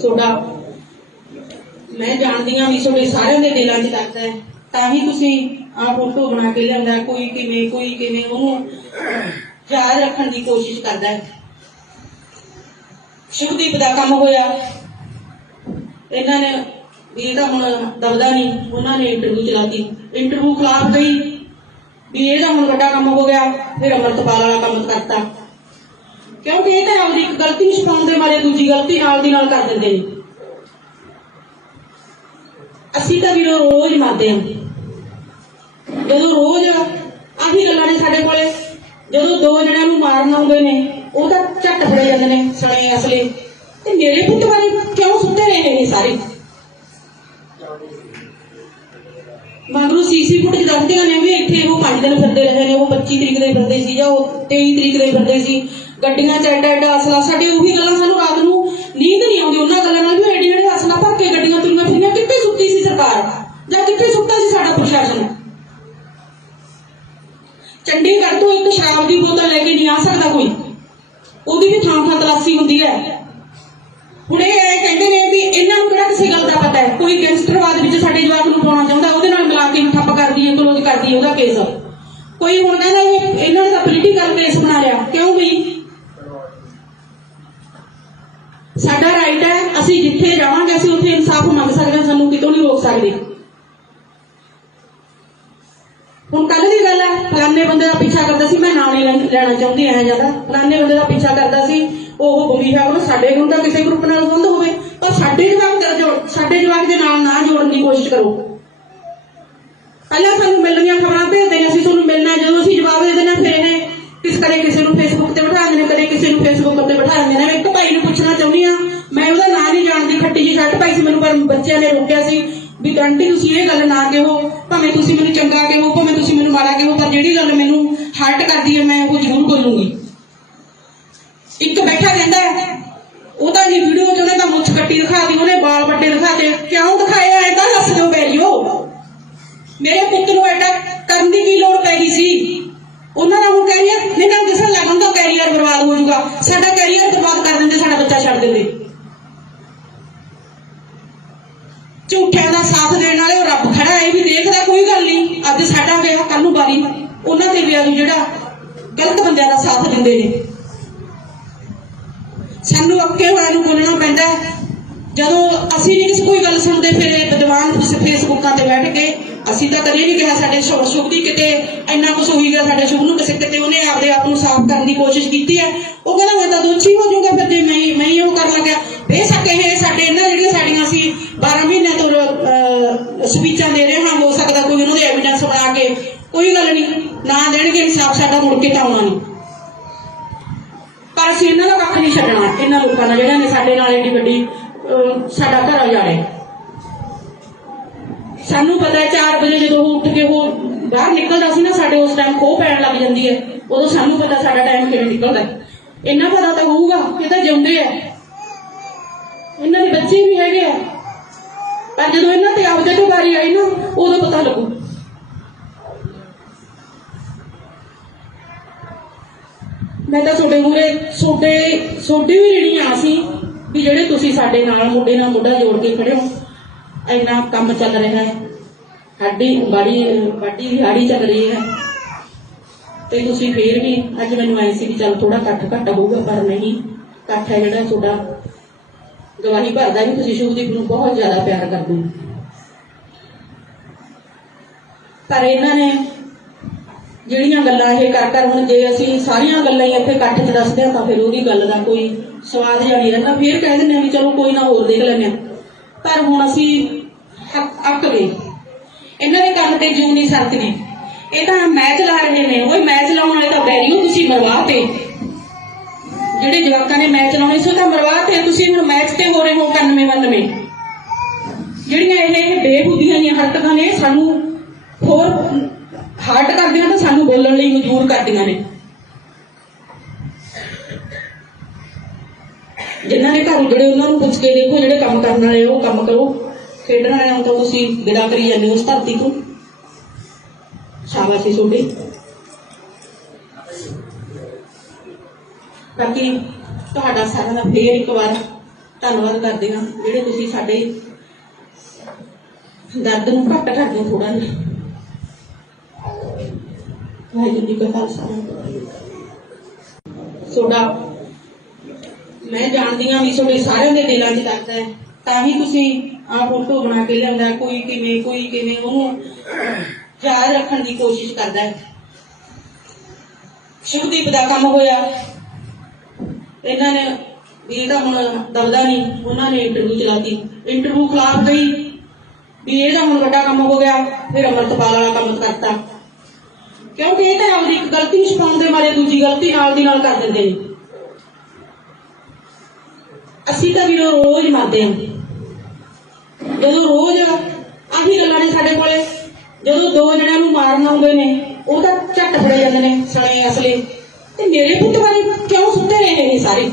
ਤੁਹਾਡਾ ਮੈਂ ਜਾਣਦੀ ਹਾਂ ਵੀ ਤੁਹਾਡੇ ਸਾਰਿਆਂ ਦੇ ਦਿਲਾਂ 'ਚ ਦਰਦ ਹੈ, ਤਾਂ ਹੀ ਤੁਸੀਂ ਆਹ ਫੋਟੋ ਬਣਾ ਕੇ ਲਿਆਂਦਾ। ਕੋਈ ਕਿਵੇਂ ਉਹਨੂੰ ਯਾਦ ਰੱਖਣ ਦੀ ਕੋਸ਼ਿਸ਼ ਕਰਦਾ ਹੈ। ਸ਼ੁਭਦੀਪ ਦਾ ਕੰਮ ਹੋਇਆ, ਇਹਨਾਂ ਨੇ ਵੀ ਇਹਦਾ ਹੁਣ ਦਬਦਾ ਨਹੀਂ, ਉਹਨਾਂ ਨੇ ਇੰਟਰਵਿਊ ਚਲਾਤੀ, ਇੰਟਰਵਿਊ ਖਿਲਾਫ ਗਈ ਵੀ ਇਹਦਾ ਹੁਣ ਵੱਡਾ ਕੰਮ ਹੋ ਗਿਆ। ਫਿਰ ਅੰਮ੍ਰਿਤਪਾਲ ਵਾਲਾ ਕੰਮ ਕਰਤਾ, ਕਿਉਂਕਿ ਇਹ ਤਾਂ ਆਪਦੀ ਇੱਕ ਗਲਤੀ ਛੁਪਾਉਣ ਦੇ ਮਾਰੇ ਦੂਜੀ ਗਲਤੀ ਨਾਲ ਦੀ ਨਾਲ ਕਰ ਦਿੰਦੇ ਨੇ। ਅਸੀਂ ਤਾਂ ਵੀ ਰੋਜ਼ ਮਰਦੇ ਹਾਂ, ਜਦੋਂ ਰੋਜ਼ ਆਹੀ ਗੱਲਾਂ ਨੇ ਸਾਡੇ ਕੋਲੇ। ਜਦੋਂ 2 ਜਣਿਆਂ ਨੂੰ ਮਾਰਨ ਆਉਂਦੇ ਨੇ ਉਹ ਤਾਂ ਝੱਟ ਫੜੇ ਜਾਂਦੇ ਨੇ ਸਣੇ ਅਸਲੇ, ਤੇ ਮੇਰੇ ਪੁੱਤ ਬਾਰੇ ਕਿਉਂ ਸੁੱਤੇ ਰਹੇ ਨੇ ਸਾਰੇ। ਮਗਰੋਂ ਸੀਸੀ ਫੁਟੇਜ ਦੱਸਦੀਆਂ ਨੇ ਵੀ ਇੱਥੇ ਉਹ 5 ਦਿਨ ਫਿਰਦੇ ਰਹੇ ਨੇ, ਉਹ 25 ਤਰੀਕ ਦੇ ਫਿਰਦੇ ਸੀ ਜਾਂ ਉਹ 23 ਤਰੀਕ ਦੇ ਫਿਰਦੇ ਸੀ, ਗੱਡੀਆਂ 'ਚ ਐਡਾ ਅਸਲਾ। ਸਾਡੇ ਉਹੀ ਗੱਲਾਂ, ਸਾਨੂੰ ਰਾਤ ਨੂੰ ਨੀਂਦ ਨਹੀਂ ਆਉਂਦੀ ਉਹਨਾਂ ਗੱਲਾਂ ਨਾਲ ਵੀ ਐਡੇ ਅਸਲਾ ਭਰ ਕੇ ਗੱਡੀਆਂ ਤੁਰੀਆਂ ਫਿਰੀਆਂ। ਕਿੱਥੇ ਸੁੱਤੀ ਸੀ ਸਰਕਾਰ ਜਾਂ ਕਿੱਥੇ ਸੁੱਤਾ ਸੀ ਸਾਡਾ ਪ੍ਰਸ਼ਾਸਨ? ਚੰਡੀਗੜ੍ਹ ਤੋਂ ਇੱਕ ਸ਼ਰਾਬ ਦੀ ਬੋਤਲ ਲੈ ਕੇ ਨਹੀਂ ਆ ਸਕਦਾ ਕੋਈ, ਉਹਦੀ ਵੀ ਥਾਂ ਤਲਾਸ਼ੀ ਹੁੰਦੀ ਹੈ। ਹੁਣ ਇਹ ਕਹਿੰਦੇ ਨੇ ਵੀ ਇਹਨਾਂ ਨੂੰ ਕਿਹੜਾ ਕਿਸੇ ਗੱਲ ਦਾ ਪਤਾ ਹੈ। ਕੋਈ ਗੈਂਗਸਟਰਵਾਦ ਵਿੱਚ ਸਾਡੇ ਜਵਾਕ ਨੂੰ ਪਾਉਣਾ ਚਾਹੁੰਦਾ, ਉਹਦੇ ਨਾਲ ਮਿਲਾ ਕੇ ਠੱਪ ਕਰਦੀ ਹੈ, ਕਲੋਜ਼ ਕਰਦੀ ਹੈ ਉਹਦਾ ਕੇਸ। ਕੋਈ ਹੁਣ ਕਹਿੰਦਾ ਇਹਨਾਂ ਨੇ ਤਾਂ ਪੋਲੀਟੀਕਲ ਕੇਸ ਬਣਾ ਲਿਆ। ਕਿਉਂ ਬਈ? ਸਾਡਾ ਰਾਈਟ ਹੈ, ਅਸੀਂ ਜਿੱਥੇ ਜਾਵਾਂਗੇ ਅਸੀਂ ਉੱਥੇ ਇਨਸਾਫ ਮੰਗ ਸਕਦੇ ਹਾਂ, ਸਾਨੂੰ ਕਿਤੋਂ ਨਹੀਂ ਰੋਕ ਸਕਦੇ। ਹੁਣ ਕੱਲ ਦੀ ਗੱਲ ਹੈ, ਫਲਾਨੇ ਬੰਦੇ ਦਾ ਪਿੱਛਾ ਕਰਦਾ ਸੀ, ਮੈਂ ਨਾਂ ਨਹੀਂ ਲੈਣਾ ਚਾਹੁੰਦੀ ਐ ਜਿਆਦਾ, ਫਲਾਨੇ ਬੰਦੇ ਦਾ ਪਿੱਛਾ ਕਰਦਾ ਸੀ, ਉਹ ਬਮੀਹਾ ਉਹ ਸਾਡੇ ਕੋਲ ਤਾਂ ਕਿਸੇ ਗਰੁੱਪ ਨਾਲ ਸੰਬੰਧ ਹੋਵੇ, ਪਰ ਸਾਡੇ ਜਵਾਕ ਦੇ ਨਾਲ ਨਾ ਜੋੜਨ ਦੀ ਕੋਸ਼ਿਸ਼ ਕਰੋ। ਪਹਿਲਾਂ ਸਾਨੂੰ ਮਿਲਣੀਆਂ ਖਬਰਾਂ ਭੇਜਦੇ ਨੇ, ਅਸੀਂ ਤੁਹਾਨੂੰ ਮਿਲਣਾ, ਜਦੋਂ ਅਸੀਂ ਜਵਾਬ ਦੇ ਦੇਣਾ ਫਿਰ ਇਹ ਕਦੇ ਕਿਸੇ ਨੂੰ ਫੇਸਬੁੱਕ ਤੇ ਬਿਠਾ ਦਿੰਦੇ ਨੇ, ਕਦੇ ਕਿਸੇ ਨੂੰ ਫੇਸਬੁੱਕ ਤੇ ਬਿਠਾ ਦਿੰਦੇ ਨੇ। ਇੱਕ ਭਾਈ ਨੂੰ ਪੁੱਛਣਾ ਚਾਹੁੰਦੀ ਹਾਂ, ਮੈਂ ਉਹਦਾ ਨਾਂ ਨਹੀਂ ਜਾਣਦੀ, ਖੱਟੀ ਜਿਹੀ ਸ਼ਰਟ ਪਾਈ ਸੀ, ਮੈਨੂੰ ਪਰ ਬੱਚਿਆਂ ਨੇ ਰੋਕਿਆ ਸੀ ਵੀ ਆਂਟੀ ਤੁਸੀਂ ਇਹ ਗੱਲ ਨਾ ਕਹੋ, ਭਾਵੇਂ ਤੁਸੀਂ ਮੈਨੂੰ ਚੰਗਾ ਕਹੋ, ਭਾਵੇਂ ਤੁਸੀਂ ਮੈਨੂੰ ਮਾੜਾ ਕਹੋ, ਪਰ ਜਿਹੜੀ ਗੱਲ ਮੈਨੂੰ ਹਰਟ ਕਰਦੀ ਹੈ ਮੈਂ ਉਹ ਜ਼ਰੂਰ ਬੋਲੂੰਗੀ। ਇੱਕ ਬੈਠਾ ਕਹਿੰਦਾ ਉਹ ਤਾਂ ਜੀ ਵੀਡੀਓ 'ਚ ਉਹਨੇ ਤਾਂ ਮੁੱਛ ਕੱਟੀ ਦਿਖਾਤੀ, ਉਹਨੇ ਵਾਲ ਵੱਡੇ ਦਿਖਾਤੇ। ਕਿਉਂ ਦਿਖਾਇਆ ਐ ਤਾਂ ਦੱਸ ਦਿਓ ਬੈਰੀਓ। ਮੇਰੇ ਪੁੱਤ ਨੂੰ ਐਡਾ ਕਰਨ ਦੀ ਕੀ ਲੋੜ ਪੈ ਗਈ ਸੀ? ਉਹਨਾਂ ਦਾ ਹੁਣ ਕੈਰੀਅਰ ਨਿਕਲ ਦਿਸਣ ਲੱਗ ਹੁੰਦਾ, ਕੈਰੀਅਰ ਬਰਬਾਦ ਹੋ ਜਾਊਗਾ। ਸਾਡਾ ਕੈਰੀਅਰ ਬਰਬਾਦ ਕਰ ਦਿੰਦੇ, ਸਾਡਾ ਬੱਚਾ ਛੱਡ ਦਿੰਦੇ। ਝੂਠਿਆਂ ਦਾ ਸਾਥ ਦੇਣ ਵਾਲੇ ਉਹ ਰੱਬ ਖੜਾ, ਇਹ ਵੀ ਦੇਖਦਾ, ਕੋਈ ਗੱਲ ਨਹੀਂ, ਅੱਜ ਸਾਡਾ ਗਿਆ ਕੱਲ ਨੂੰ ਬਾਰੀ ਉਹਨਾਂ ਤੇ ਵੀ ਆਜੂ ਜਿਹੜਾ ਕੁਰਸੀਆਂ ਤੇ ਬੈਠ ਕੇ। ਅਸੀਂ ਤਾਂ ਕਦੇ ਨਹੀਂ ਕਿਹਾ ਸਾਡੇ ਸ਼ੁਭ ਦੀ ਕਿਤੇ ਇੰਨਾ ਕੁਛ ਹੋਈ ਗਿਆ, ਸਾਡੇ ਸ਼ੁਭ ਨੂੰ ਕਿਸੇ ਕਿਤੇ ਉਹਨੇ ਆਪਦੇ ਆਪ ਨੂੰ ਸਾਫ਼ ਕਰਨ ਦੀ ਕੋਸ਼ਿਸ਼ ਕੀਤੀ ਹੈ। ਉਹ ਕਹਿੰਦਾ ਮੈਂ ਤਾਂ ਦੋਸ਼ੀ ਹੋ ਜਾਊਗਾ ਫਿਰ ਜੇ ਮੈਂ ਹੀ ਉਹ ਕਰਨ ਲੱਗਿਆ। ਬੇਸ਼ੱਕ ਇਹ ਸਾਡੇ ਇਹਨਾਂ ਜਿਹੜੀਆਂ ਸਾਡੀਆਂ ਅਸੀਂ 12 ਮਹੀਨਿਆਂ ਤੋਂ ਸਪੀਚਾਂ ਦੇ ਰਹੇ ਹਾਂ, ਹੋ ਸਕਦਾ ਕੋਈ ਉਹਨਾਂ ਦੇ ਐਵੀਡੈਂਸ ਬਣਾ ਕੇ, ਕੋਈ ਗੱਲ ਨਹੀਂ, ਨਾ ਦੇਣਗੇ ਇਨਸਾਫ ਸਾਡਾ ਮੁੜ ਕੇ ਤਾਂ ਆਉਣਾ ਨਹੀਂ। ਪਰ ਅਸੀਂ ਇਹਨਾਂ ਦਾ ਕੱਖ ਨਹੀਂ ਛੱਡਣਾ, ਇਹਨਾਂ ਲੋਕਾਂ ਦਾ ਜਿਹੜਾ ਨੇ ਸਾਡੇ ਨਾਲ ਏਡੀ ਵੱਡੀ ਸਾਡਾ ਘਰ ਉਜਾੜਿਆ। ਸਾਨੂੰ ਪਤਾ ਹੈ 4 ਵਜੇ ਜਦੋਂ ਉਹ ਉੱਠ ਕੇ ਉਹ ਬਾਹਰ ਨਿਕਲਦਾ ਸੀ ਨਾ, ਸਾਡੇ ਉਸ ਟਾਈਮ ਖੋਹ ਪੈਣ ਲੱਗ ਜਾਂਦੀ ਹੈ, ਉਦੋਂ ਸਾਨੂੰ ਪਤਾ ਸਾਡਾ ਟਾਈਮ ਕਿਵੇਂ ਨਿਕਲਦਾ। ਇਹਨਾਂ ਪਤਾ ਤਾਂ ਹੋਊਗਾ ਕਿ ਤਾਂ ਜਿਉਂਦੇ ਆ, ਇਹਨਾਂ ਦੇ ਬੱਚੇ ਵੀ ਹੈਗੇ ਆ, ਪਰ ਜਦੋਂ ਇਹਨਾਂ ਤੇ ਆਪਦੇ ਤੋਂ ਵਾਰੀ ਆਈ ਨਾ ਉਦੋਂ ਪਤਾ ਲੱਗੂ। ਮੈਂ ਤਾਂ ਤੁਹਾਡੇ ਮੂਹਰੇ ਤੁਹਾਡੀ ਵੀ ਜਿਹੜੀ ਆ ਸੀ ਵੀ ਜਿਹੜੇ ਤੁਸੀਂ ਸਾਡੇ ਨਾਲ ਮੋਢੇ ਨਾਲ ਮੋਢਾ ਜੋੜ ਕੇ ਖੜੇ ਹੋ। ਇੰਨਾ ਕੰਮ ਚੱਲ ਰਿਹਾ ਹੈ, ਸਾਡੀ ਵਾਢੀ ਦਿਹਾੜੀ ਚੱਲ ਰਹੀ ਹੈ, ਤੇ ਤੁਸੀਂ ਫੇਰ ਵੀ ਅੱਜ ਮੈਨੂੰ ਆਏ ਸੀ ਵੀ ਚੱਲ ਥੋੜਾ ਘੱਟ ਹੋਊਗਾ, ਪਰ ਨਹੀਂ, ਇਕੱਠ ਹੈ ਜਿਹੜਾ ਤੁਹਾਡਾ ਗਵਾਹੀ ਭਰਦਾ ਵੀ ਤੁਸੀਂ ਸ਼ੁਭਦੀਪ ਨੂੰ ਬਹੁਤ ਜ਼ਿਆਦਾ ਪਿਆਰ ਕਰਦੇ ਹੋ। ਪਰ ਇਹਨਾਂ ਨੇ ਜਿਹੜੀਆਂ ਗੱਲਾਂ ਇਹ ਕਰ ਹੁਣ ਜੇ ਅਸੀਂ ਸਾਰੀਆਂ ਗੱਲਾਂ ਹੀ ਇੱਥੇ ਇਕੱਠ 'ਚ ਦੱਸਦੇ ਹਾਂ ਤਾਂ ਫਿਰ ਉਹਦੀ ਗੱਲ ਦਾ ਕੋਈ ਸਵਾਦ ਜਿਹਾ ਨਹੀਂ ਰਹਿੰਦਾ। ਫੇਰ ਕਹਿ ਦਿੰਦੇ ਹਾਂ ਵੀ ਚਲੋ ਕੋਈ ਨਾ ਹੋਰ ਦੇਖ ਲੈਂਦੇ ਹਾਂ, ਪਰ ਹੁਣ ਅਸੀਂ ਅੱਕ ਗਏ। ਇਹਨਾਂ ਦੇ ਕੰਮ ਤੇ ਜੂੰ ਨਹੀਂ ਸਰਕਦੀ। ਇਹ ਤਾਂ ਮੈਚ ਲਾ ਰਹੇ ਨੇ, ਉਹ ਮੈਚ ਲਾਉਣ ਵਾਲੇ ਤਾਂ ਬੈਰੀਓ ਤੁਸੀਂ ਮਰਵਾ ਤੇ, ਜਿਹੜੇ ਜਵਾਕਾਂ ਨੇ ਮੈਚ ਲਾਉਣੇ ਸੀ ਉਹ ਤਾਂ ਮਰਵਾ ਤੇ, ਤੁਸੀਂ ਹੁਣ ਮੈਚ ਤੇ ਹੋ ਰਹੇ ਹੋ 91-92। ਜਿਹੜੀਆਂ ਇਹ ਬੇਹੂਦੀਆਂ ਦੀਆਂ ਹਰਕਤਾਂ ਨੇ ਸਾਨੂੰ ਹੋਰ ਹਾਰਟ ਕਰਦੀਆਂ ਤਾਂ ਸਾਨੂੰ ਬੋਲਣ ਲਈ ਮਜਬੂਰ ਕਰਦੀਆਂ ਨੇ। ਜਿਨ੍ਹਾਂ ਨੇ ਘਰ ਉਜੜੇ ਉਹਨਾਂ ਨੂੰ ਪੁੱਛ ਕੇ ਦੇਖੋ, ਜਿਹੜੇ ਕੰਮ ਕਰਨ ਵਾਲੇ ਉਹ ਕੰਮ ਕਰੋ, ਖੇਡਣ ਵਾਲਿਆਂ ਨੂੰ ਤਾਂ ਤੁਸੀਂ ਵਿਦਾ ਕਰੀ ਜਾਂਦੇ ਹੋ ਉਸ ਧਰਤੀ ਤੋਂ। ਸ਼ਾਬਾਸ਼ ਤੁਹਾਡੀ। ਬਾਕੀ ਤੁਹਾਡਾ ਸਾਰਿਆਂ ਦਾ ਫੇਰ ਇੱਕ ਵਾਰ ਧੰਨਵਾਦ ਕਰਦੇ ਹਾਂ, ਜਿਹੜੇ ਤੁਸੀਂ ਸਾਡੇ ਦਰਦ ਨੂੰ ਘੱਟ ਕਰਦੇ ਹੋ ਥੋੜਾ ਜਿਹਾ। ਵਾਹਿਗੁਰੂ ਜੀ ਕਾ ਖਾਲਸਾ। ਤੁਹਾਡਾ ਮੈਂ ਜਾਣਦੀ ਹਾਂ ਵੀ ਤੁਹਾਡੇ ਸਾਰਿਆਂ ਦੇ ਦਿਲਾਂ 'ਚ ਦਰਦ ਹੈ, ਤਾਂ ਹੀ ਤੁਸੀਂ ਆਹ ਫੋਟੋ ਬਣਾ ਕੇ ਲਿਆਂਦਾ। ਕੋਈ ਕਿਵੇਂ ਉਹਨੂੰ ਯਾਦ ਰੱਖਣ ਦੀ ਕੋਸ਼ਿਸ਼ ਕਰਦਾ ਹੈ। ਸ਼ੁਭਦੀਪ ਦਾ ਕੰਮ ਹੋਇਆ, ਇਹਨਾਂ ਨੇ ਵੀ ਇਹਦਾ ਹੁਣ ਦਬਦਾ ਨਹੀਂ, ਉਹਨਾਂ ਨੇ ਇੰਟਰਵਿਊ ਚਲਾਤੀ, ਇੰਟਰਵਿਊ ਖਿਲਾਫ ਗਈ ਵੀ ਇਹਦਾ ਹੁਣ ਵੱਡਾ ਕੰਮ ਹੋ ਗਿਆ, ਫਿਰ ਅਮਰਤਪਾਲ ਵਾਲਾ ਕੰਮ ਕਰਤਾ। ਕਿਉਂਕਿ ਇਹ ਤਾਂ ਆਪਦੀ ਇੱਕ ਗਲਤੀ ਛੁਪਾਉਣ ਦੇ ਮਾਰੇ ਦੂਜੀ ਗਲਤੀ ਨਾਲ ਦੀ ਨਾਲ ਕਰ ਦਿੰਦੇ ਨੇ। ਅਸੀਂ ਤਾਂ ਵੀ ਰੋਜ਼ ਮਰਦੇ ਹਾਂ, ਜਦੋਂ ਰੋਜ਼ ਆਹੀ ਗੱਲਾਂ ਨੇ ਸਾਡੇ ਕੋਲੇ। ਜਦੋਂ 2 ਜਣਿਆਂ ਨੂੰ ਮਾਰਨ ਆਉਂਦੇ ਨੇ ਉਹ ਤਾਂ ਝੱਟ ਫੜੇ ਜਾਂਦੇ ਨੇ ਸਣੇ ਅਸਲੇ, ਤੇ ਮੇਰੇ ਪੁੱਤ ਬਾਰੇ ਕਿਉਂ ਸੁੱਤੇ ਰਹੇ ਨੇ ਸਾਰੇ।